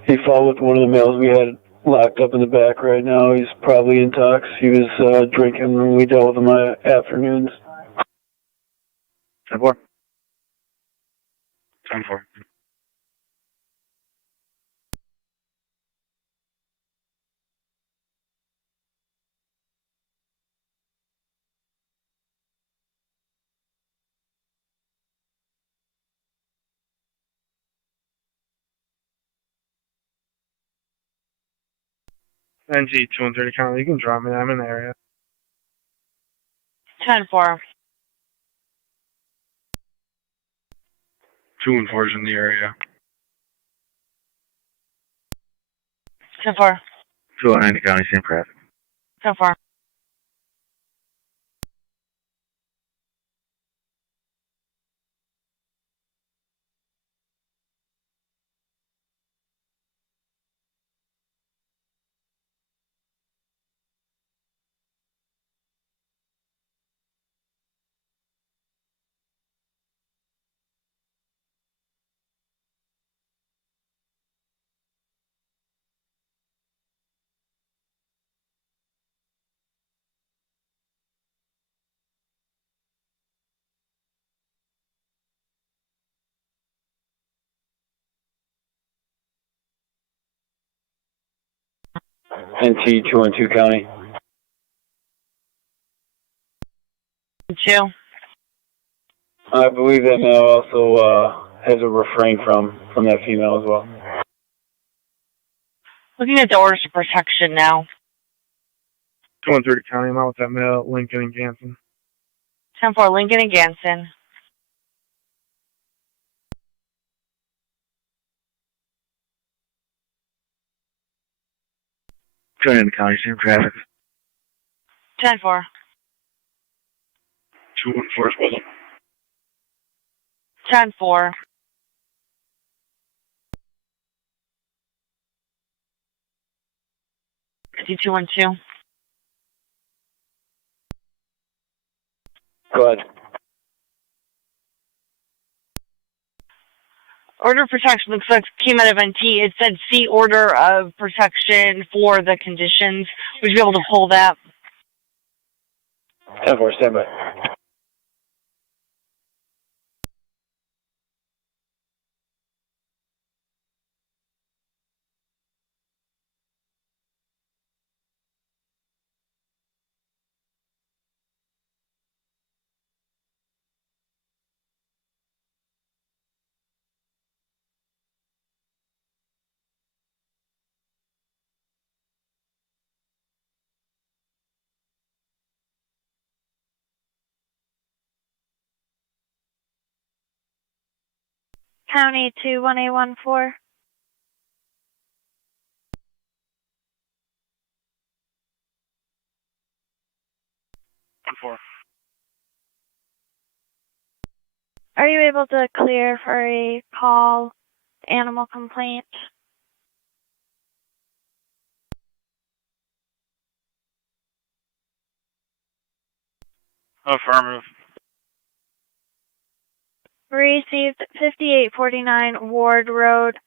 He fought with one of the males we had locked up in the back right now. He's probably intox. He was drinking when we dealt with him afternoons. 10-4. 10-4. NG 230 County, you can drop me. I'm in the area. 10-4. 214 is in the area. 10-4. 209 County, same traffic. 10-4. NT 212 County. 2. I believe that male also has a refrain from that female as well. Looking at the orders of protection now. 230 County, I'm out with that male, Lincoln and Ganson. 10-4, Lincoln and Ganson. Join in the county, same traffic. 10-4. 214 is with him. 10-4. 5212. Go ahead. Order of protection looks like it came out of NT. It said see order of protection for the conditions. Would you be able to pull that? 10-4, stand by. County 21814. Are you able to clear for a call animal complaint? Affirmative. Received 5849 Ward Road.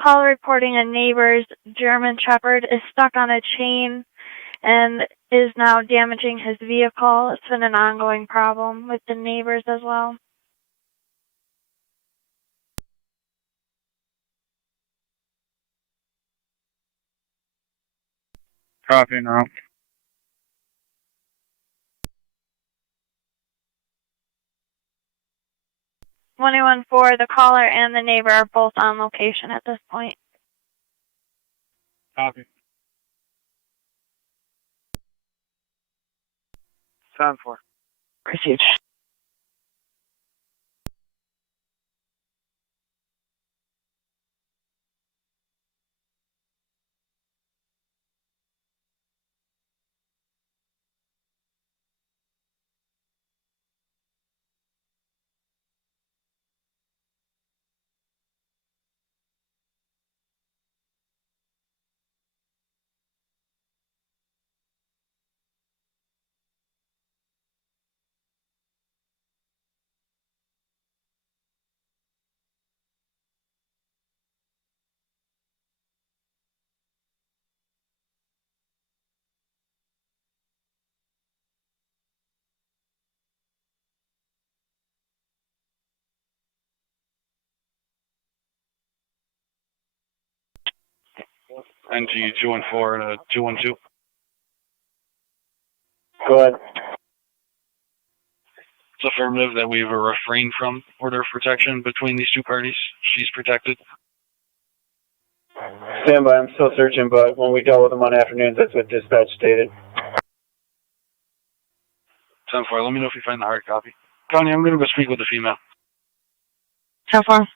Call reporting a neighbor's German Shepherd is stuck on a chain and is now damaging his vehicle. It's been an ongoing problem with the neighbors as well. Copy now. The caller and the neighbor are both on location at this point. Copy. 10-4. Received. NG 214 and 212. Go ahead. It's affirmative that we have a refrain from order of protection between these two parties. She's protected. Stand by, I'm still searching, but when we dealt with them on afternoons, that's what dispatch stated. 10-4, let me know if you find the hard copy. Connie, I'm going to go speak with the female. 10-4.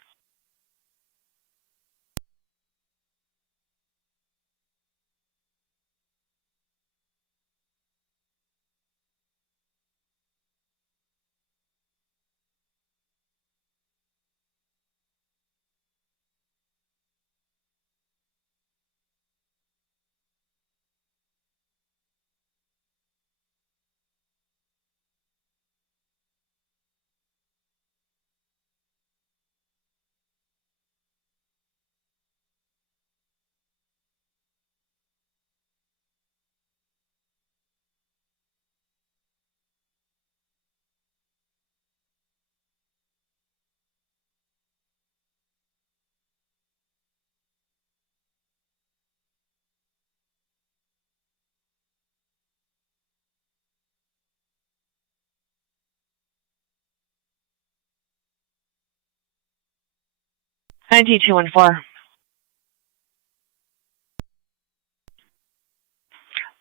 ID214.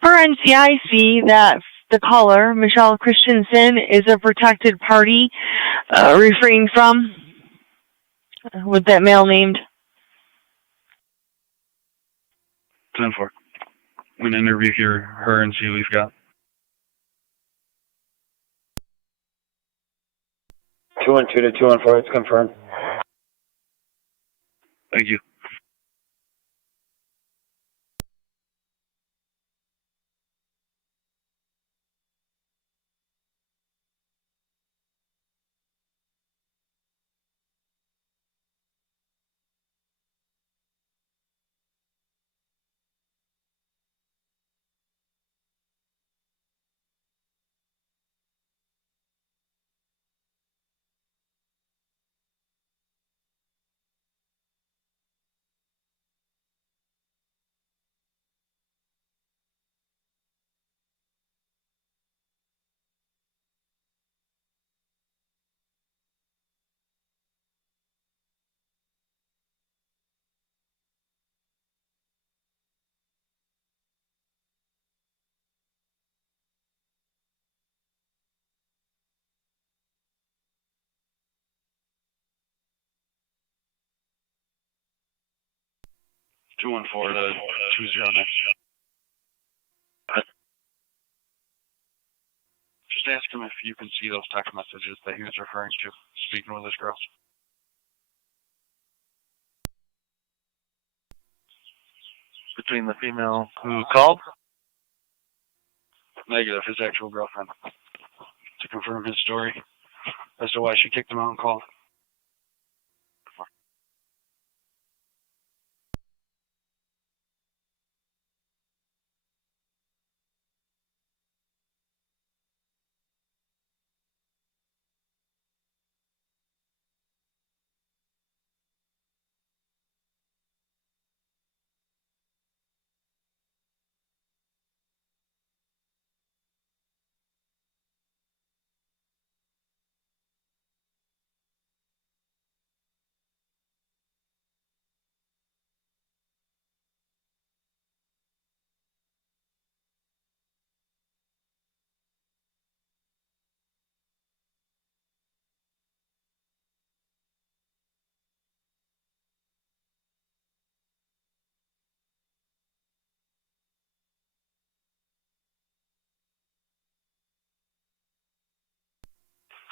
Per NCI, see that the caller, Michelle Christensen, is a protected party, refraining from, with that male named. 10-4. I'm going to interview her and see what we've got. 212 to 214, it's confirmed. Thank you. Two 214 to 209. Just ask him if you can see those text messages that he was referring to, speaking with this girl. Between the female who called? Negative, his actual girlfriend. To confirm his story as to why she kicked him out and called.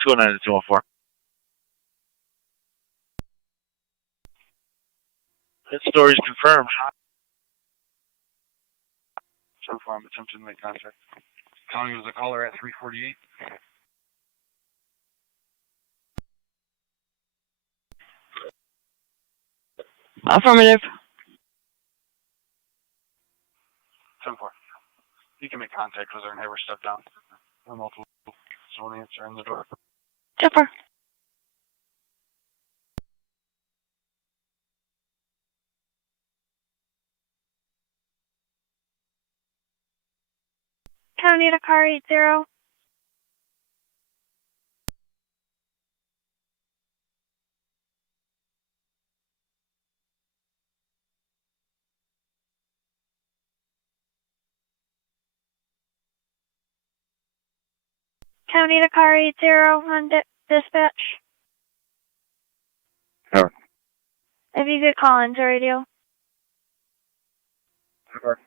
Two 209 to 214. His story's confirmed. So far, I'm attempting to make contact. County was a caller at 348. Affirmative. 10-4. You can make contact with her and have her step down. Or multiple. Someone answering the door. 10-4. County to car 80. County to car 80 on dispatch. Sure. If you could call into radio. Sure.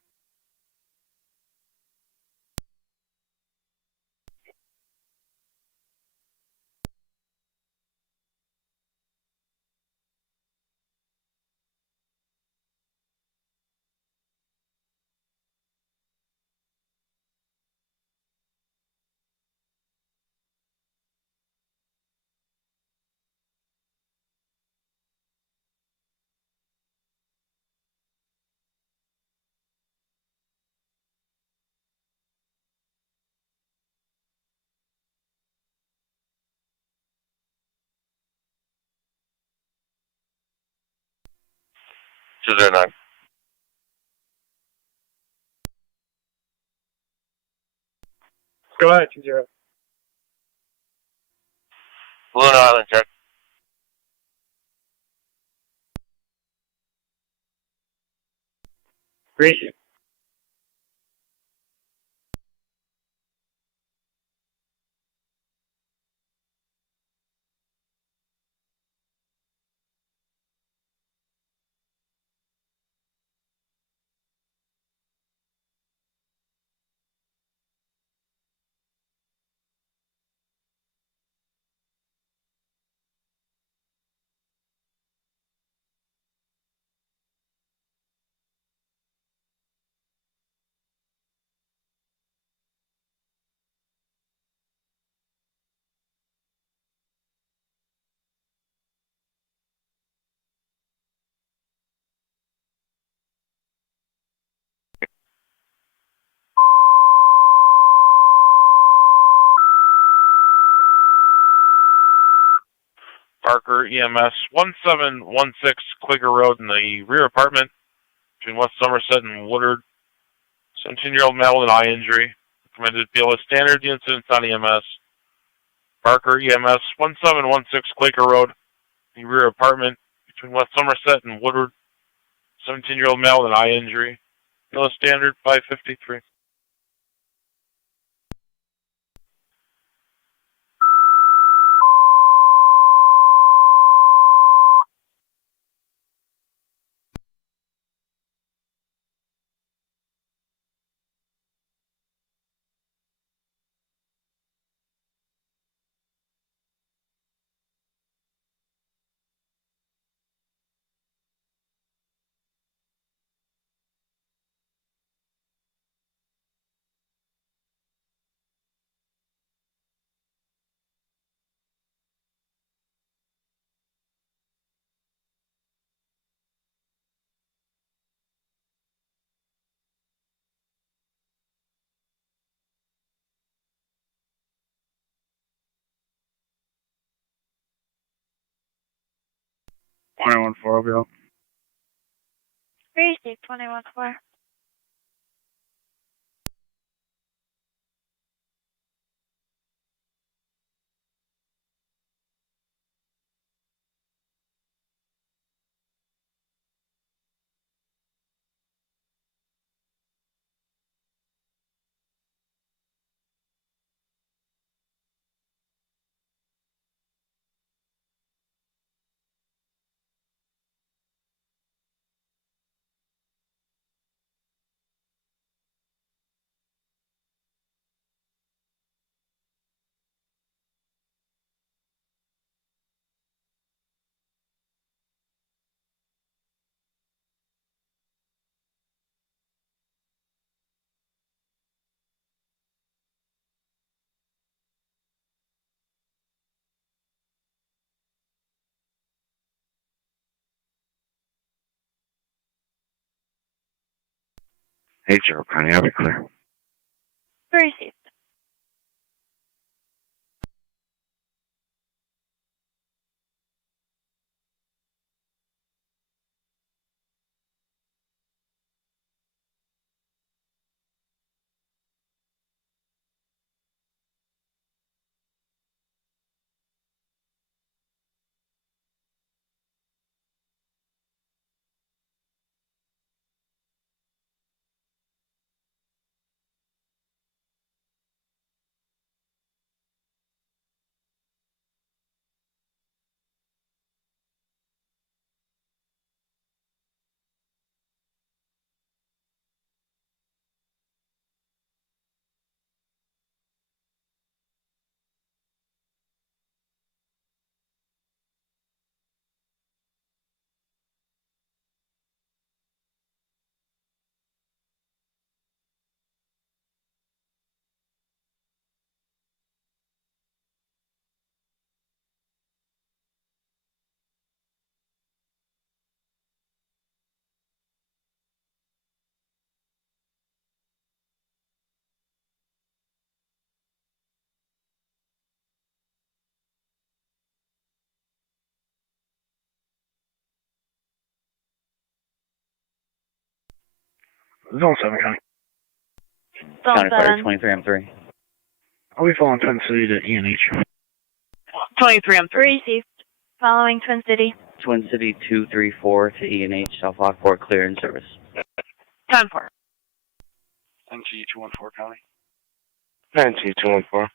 Is there not? Go ahead, 20. Luna Island, check. Great. Barker EMS 1716 Quaker Road in the rear apartment between West Somerset and Woodard. 17-year-old male with an eye injury. Recommended BLS standard. The incident's on EMS. Barker EMS 1716 Quaker Road in the rear apartment between West Somerset and Woodard. 17-year-old male with an eye injury. BLS standard 553. One 4 will be out. 214. Hey, Joe, Connie, I'll be clear. Received. Zone 7, County. Zone County Fire 7. 23, I'm 3. I'll be following Twin City to ENH. 23, I'm 3. Received. Following Twin City. Twin City 234 to ENH, South Lockport, clear in service. 10-4. NT 214 County. NT 214.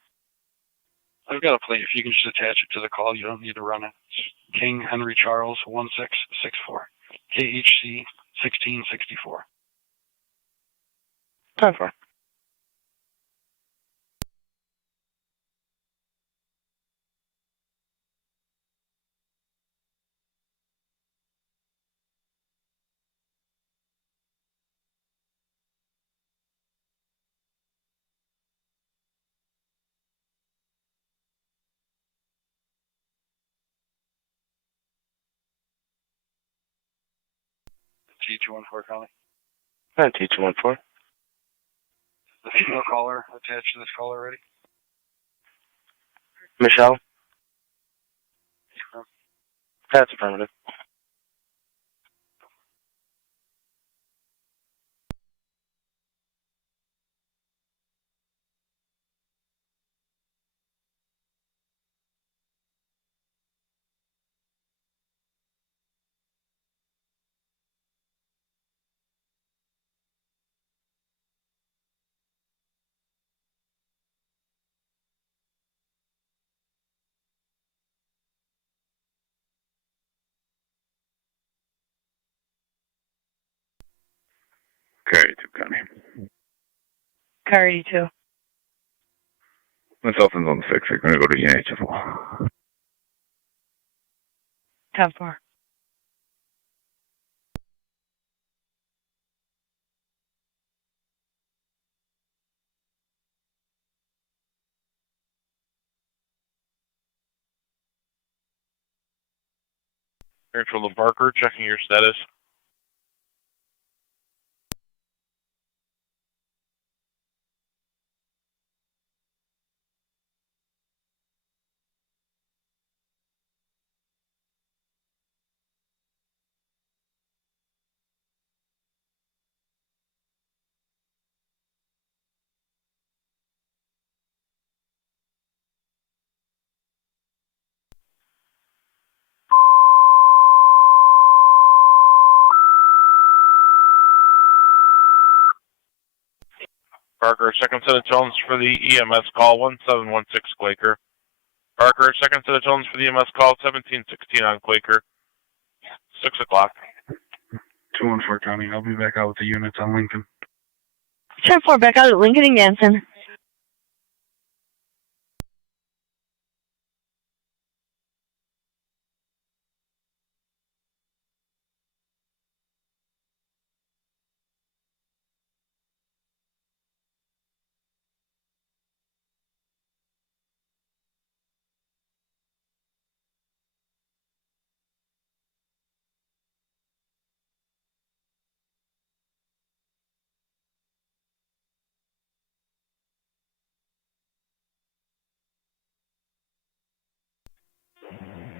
I've got a plate. If you can just attach it to the call, you don't need to run it. It's King Henry Charles 1664. KHC 1664. 10-4. T214 County. NT 214. The female caller attached to this call already. Michelle? That's affirmative. Car 82 County. Car 82. Myself in Zone 6. We're going to go to ENH as well. 10-4. Air Control to Barker, checking your status. Barker, second set of tones for the EMS call 1716 Quaker. Barker, second set of tones for the EMS call 1716 on Quaker. 6 o'clock. 214 County. I'll be back out with the units on Lincoln. 10-4, back out at Lincoln and Ganson.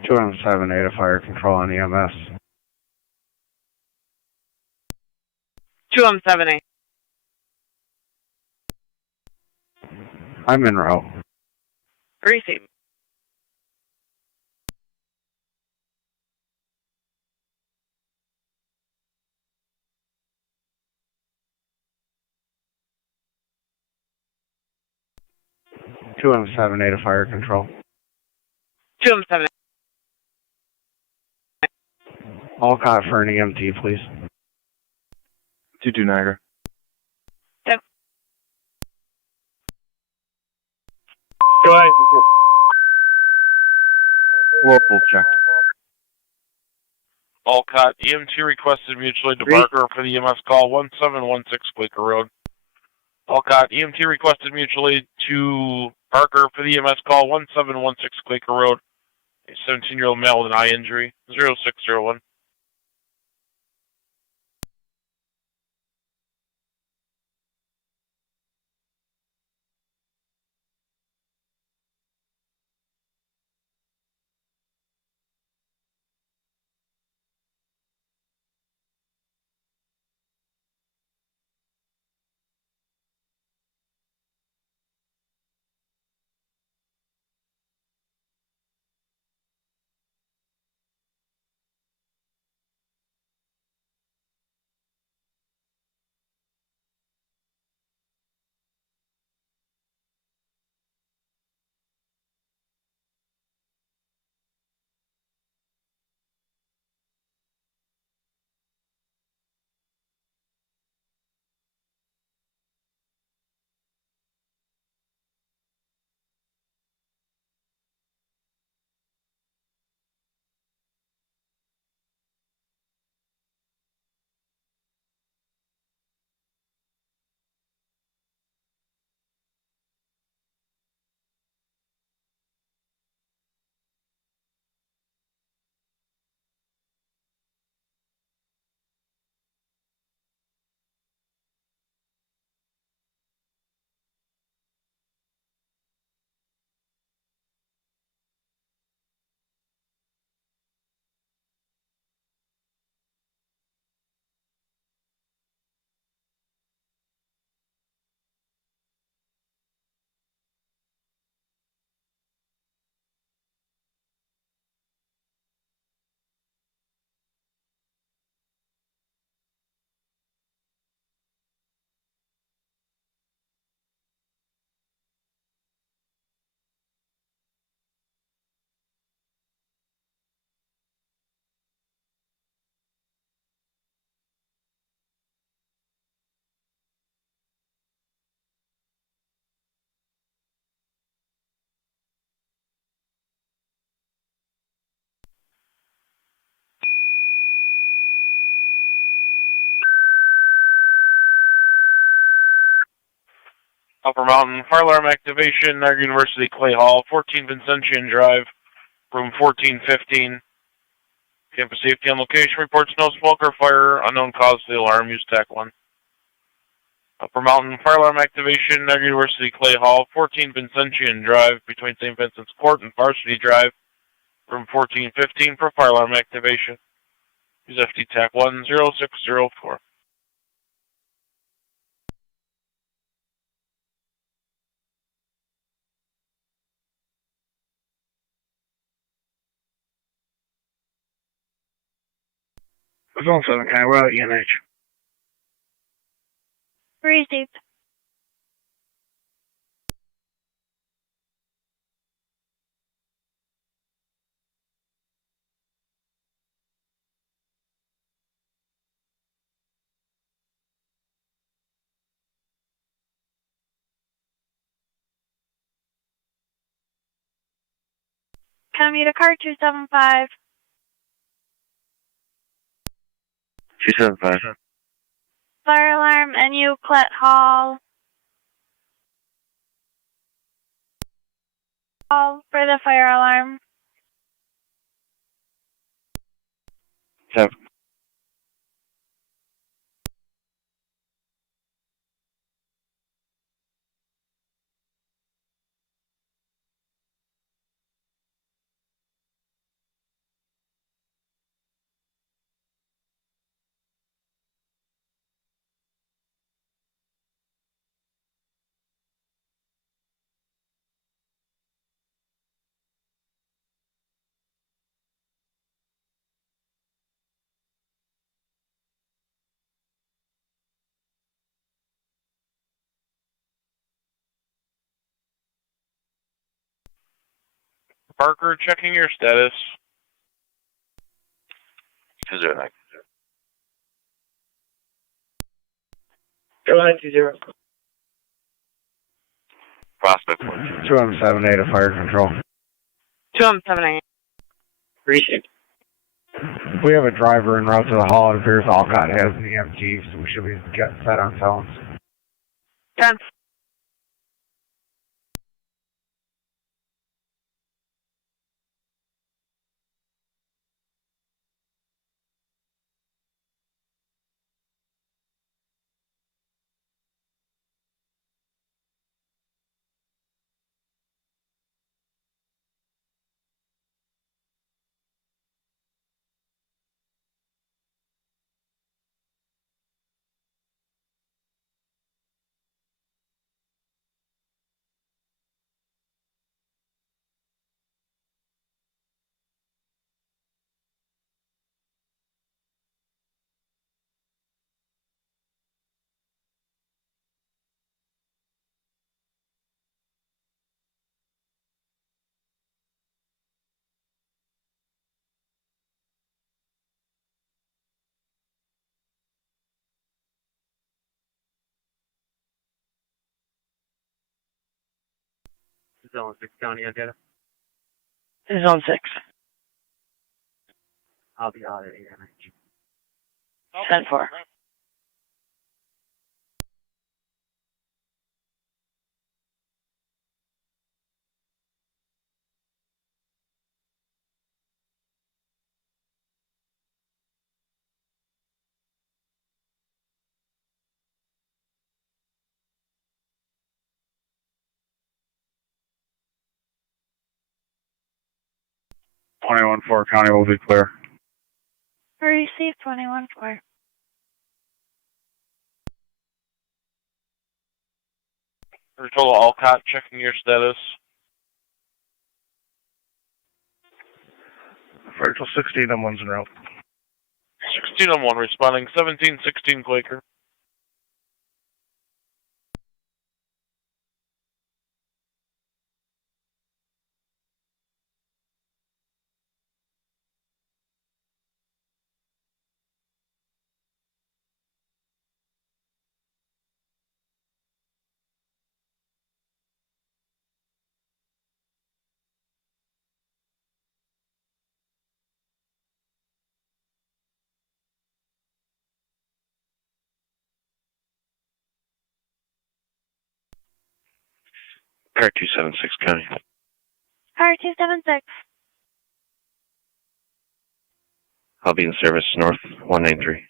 Two on 7-8 fire control on EMS. 2 on 7-8. I'm en route. Receive. Two on 7-8 fire control. 2 on 7-8. All caught for an EMT, please. 22 Niagara. Yep. Go ahead. Whirlpool check. Alcott, EMT requested mutually to Barker for the EMS call 1716 Quaker Road. Alcott, EMT requested mutually to Barker for the EMS call 1716 Quaker Road. A 17-year-old male with an eye injury. 0601. Upper Mountain fire alarm activation, Niagara University Clay Hall, 14 Vincentian Drive, room 1415. Campus safety on location reports no smoke or fire, unknown cause to the alarm, use TAC 1. Upper Mountain fire alarm activation, Niagara University Clay Hall, 14 Vincentian Drive, between St. Vincent's Court and Varsity Drive, room 1415 for fire alarm activation. Use FD TAC 10604. Zone 7, County, we're out ENH. Received. Commuter car 275. 275. Fire alarm, NU Clet Hall. Call for the fire alarm. 7. Parker, checking your status. 209. Go 920. Prospect 278 of fire control. 278. Received. We have a driver en route to the hall. It appears Alcott has an EMT, so we should be getting set on phones. Done. Zone 6 County, I get it. Zone 6. I'll be out at ENH. 10-4. Twenty-one 4 County will be clear. Received 21-4. Total Alcott, checking your status. Virtual 16 on one's en route. 16 on 1, responding 1716 Quaker. Car 276 County. Car 276. I'll be in service north 193.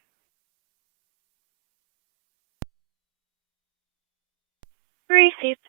Received.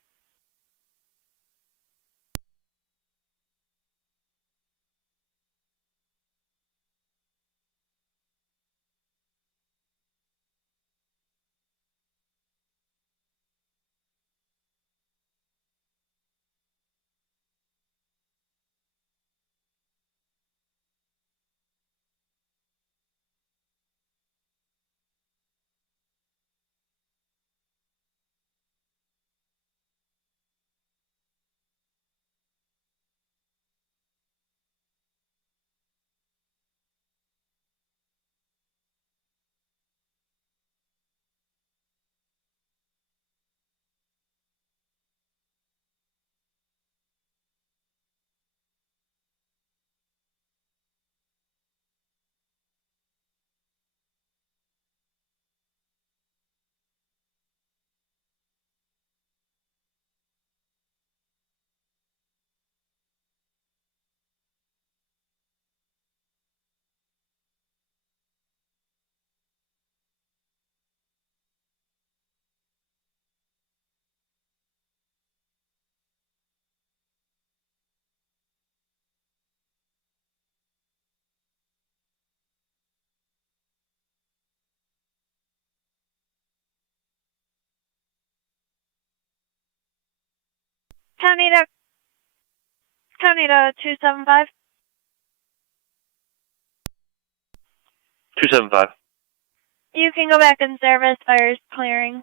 County to 275. 275. You can go back in service. Fire's clearing.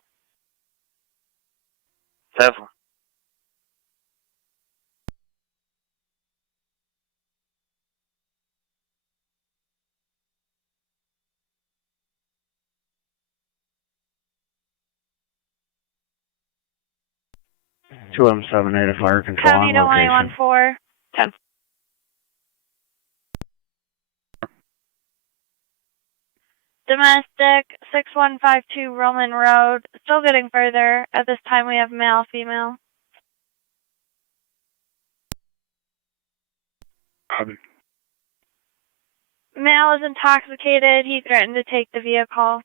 7. Two M78 to fire control County to on location. 114. 10. Domestic 6152 Roman Road. Still getting further. At this time we have male, female. Male is intoxicated. He threatened to take the vehicle.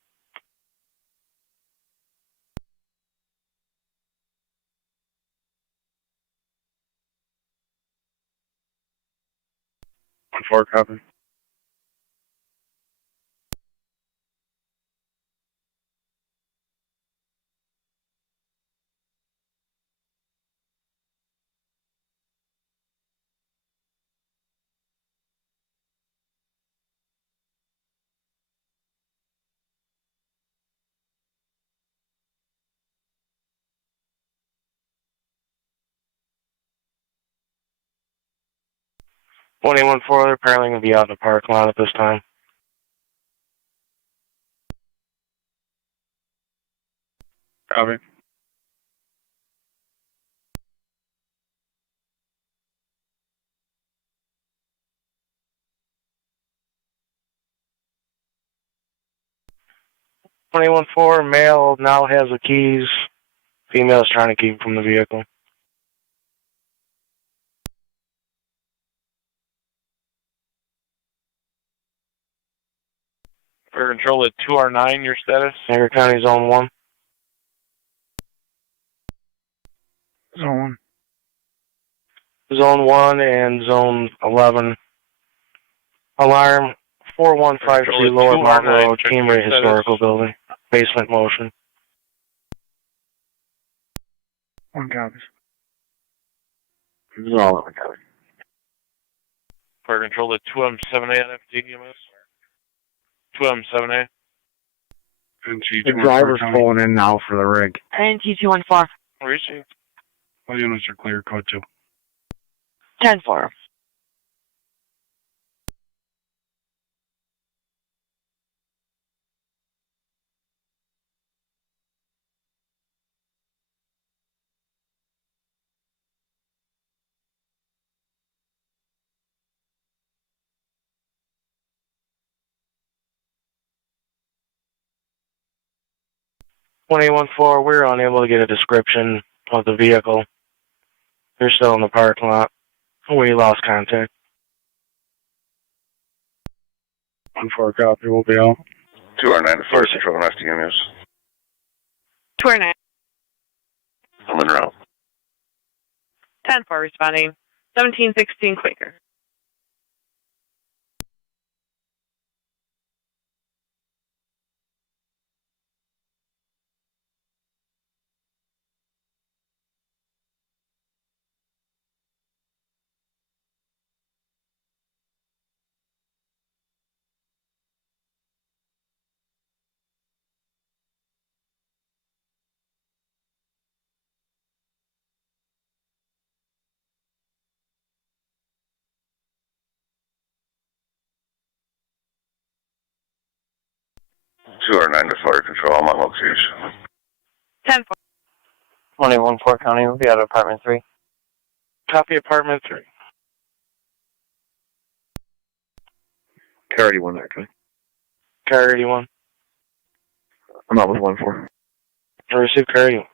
On 4, copy. One 814, they're apparently going to be out in the parking lot at this time. Copy. One 814, male now has the keys. Female's trying to keep him from the vehicle. Fire control at 2R9, your status? Niagara County Zone 1. Zone 1. Zone 1 and Zone 11. Alarm 4153 Lower Mount Road, Teamery Historical Building. Basement motion. 1 copies. This is all over, copy. Fire control at 2M7A on FDEMS. 2M7A. The driver's pulling in now for the rig. NT214. Received. All units are clear, code 2. 10-4. One 814, we're unable to get a description of the vehicle. They're still in the parking lot. We lost contact. 1-4 copy, we'll be out. 209 to 4, Central and West EMS. 209. I'm en route. 10-4 responding. 1716 Quaker. Two or 9 to fire control. I'm on location. 10-4. 21-4 County, we'll be out of apartment 3. Copy apartment 3. Car 81 there, okay. Car 81. I'm out with 1-4. I received car 81.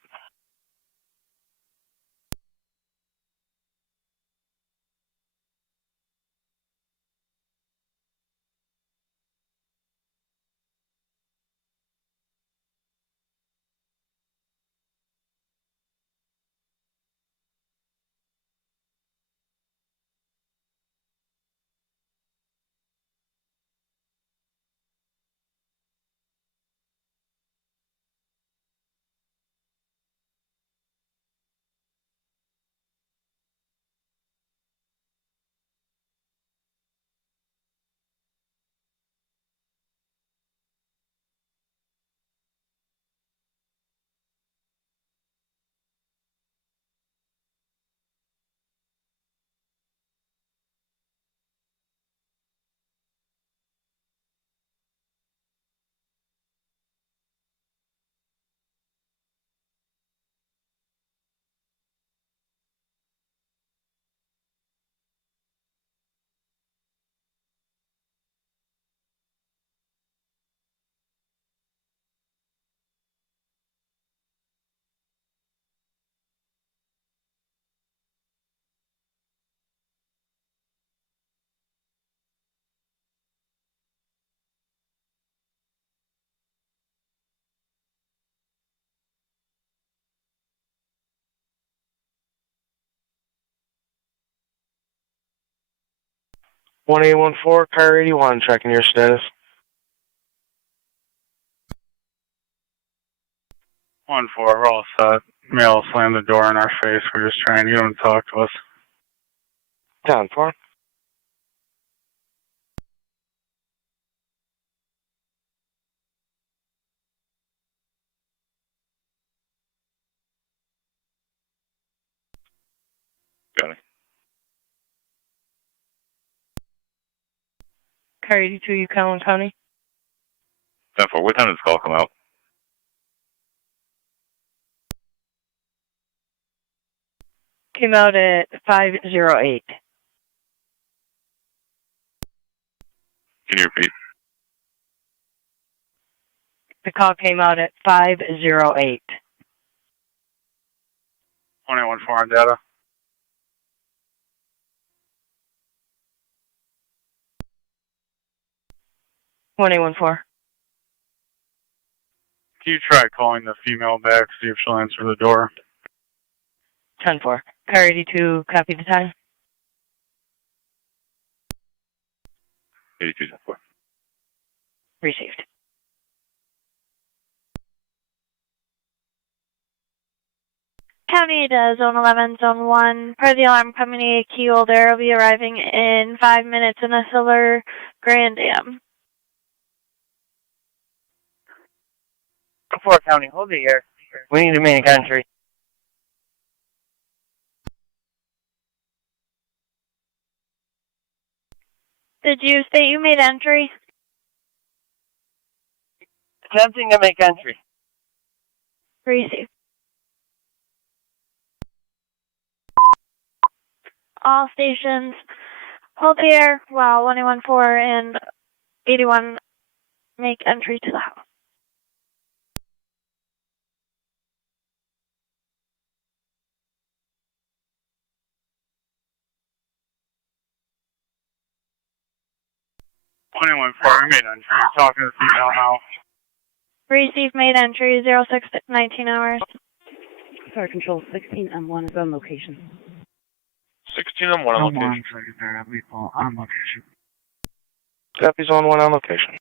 One 814, car 81, checking your status. 1-4, we're all set. Male slammed the door in our face. We're just trying to get him to talk to us. 10-4. Got it. Car 82, Yukon County. 10-4, what time did this call come out? Came out at 5:08. Can you repeat? The call came out at 5:08. 1-814 on data. One 814. Can you try calling the female back, see if she'll answer the door? 10-4. Car 82, copy the time. 82-4. Received. County to Zone 11, Zone 1. Per the alarm company, key holder will be arriving in 5 minutes in a Silver Grand Am. 4 County, hold it here. We need to make entry. Did you state you made entry? Attempting to make entry. Receive. All stations, hold here while 114 and 81 make entry to the house. 21 for made entry. Talking to the female now. Receive made entry 0619 hours. Fire Control 16M1 is on location. 16 on 1 on location. On location. Copy, Zone 1 on location.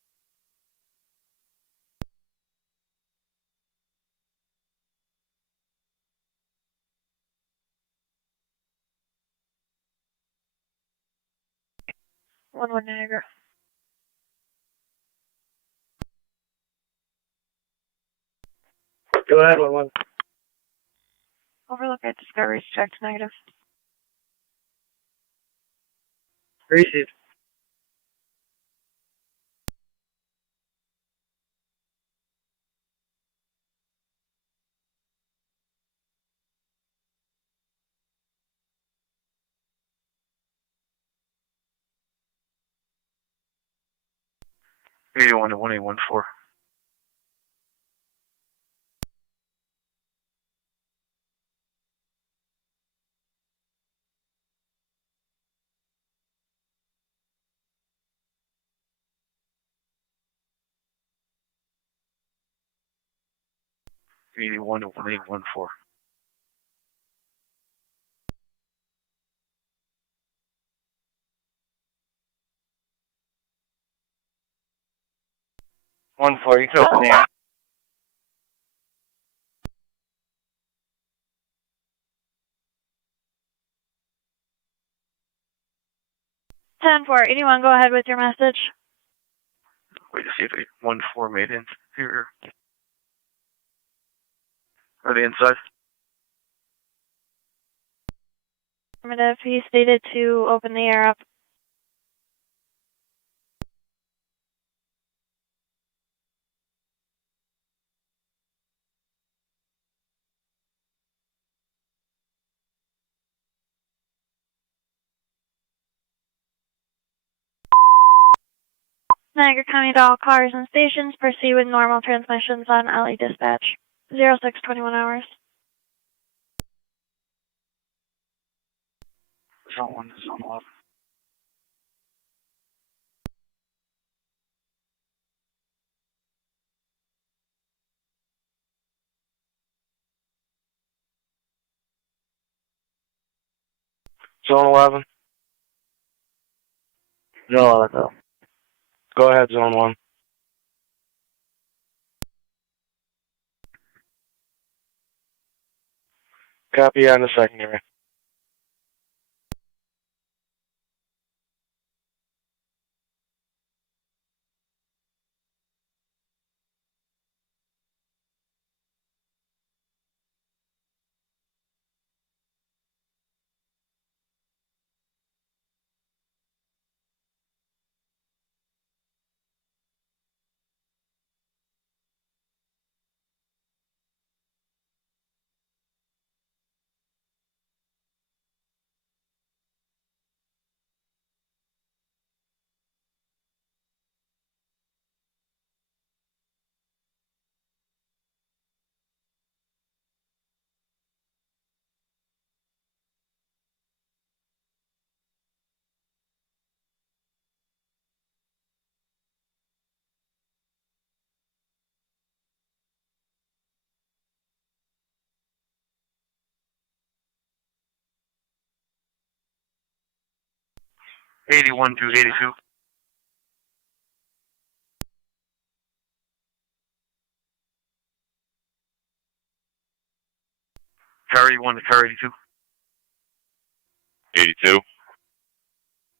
One Niagara. Go ahead, 1-1. Overlook at Discovery, checked negative. Received. to 1814. Eighty-one to 1814. One four, you can open the air. Anyone go ahead with your message. Wait to see if 814 made in here. Are they inside? Affirmative. He stated to open the air up. Niagara County to all cars and stations. Proceed with normal transmissions on LA dispatch. 0621 hours. Zone 1, Zone 11. Zone 11. Zone 11, go. Go ahead, Zone 1. Copy on the secondary. Eighty-one to 82. Car 81 to car 82. 82.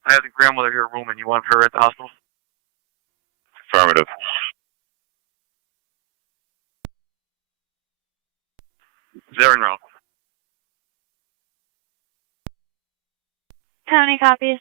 I have the grandmother here rooming. You want her at the hospital? Affirmative. They're en route. County copies.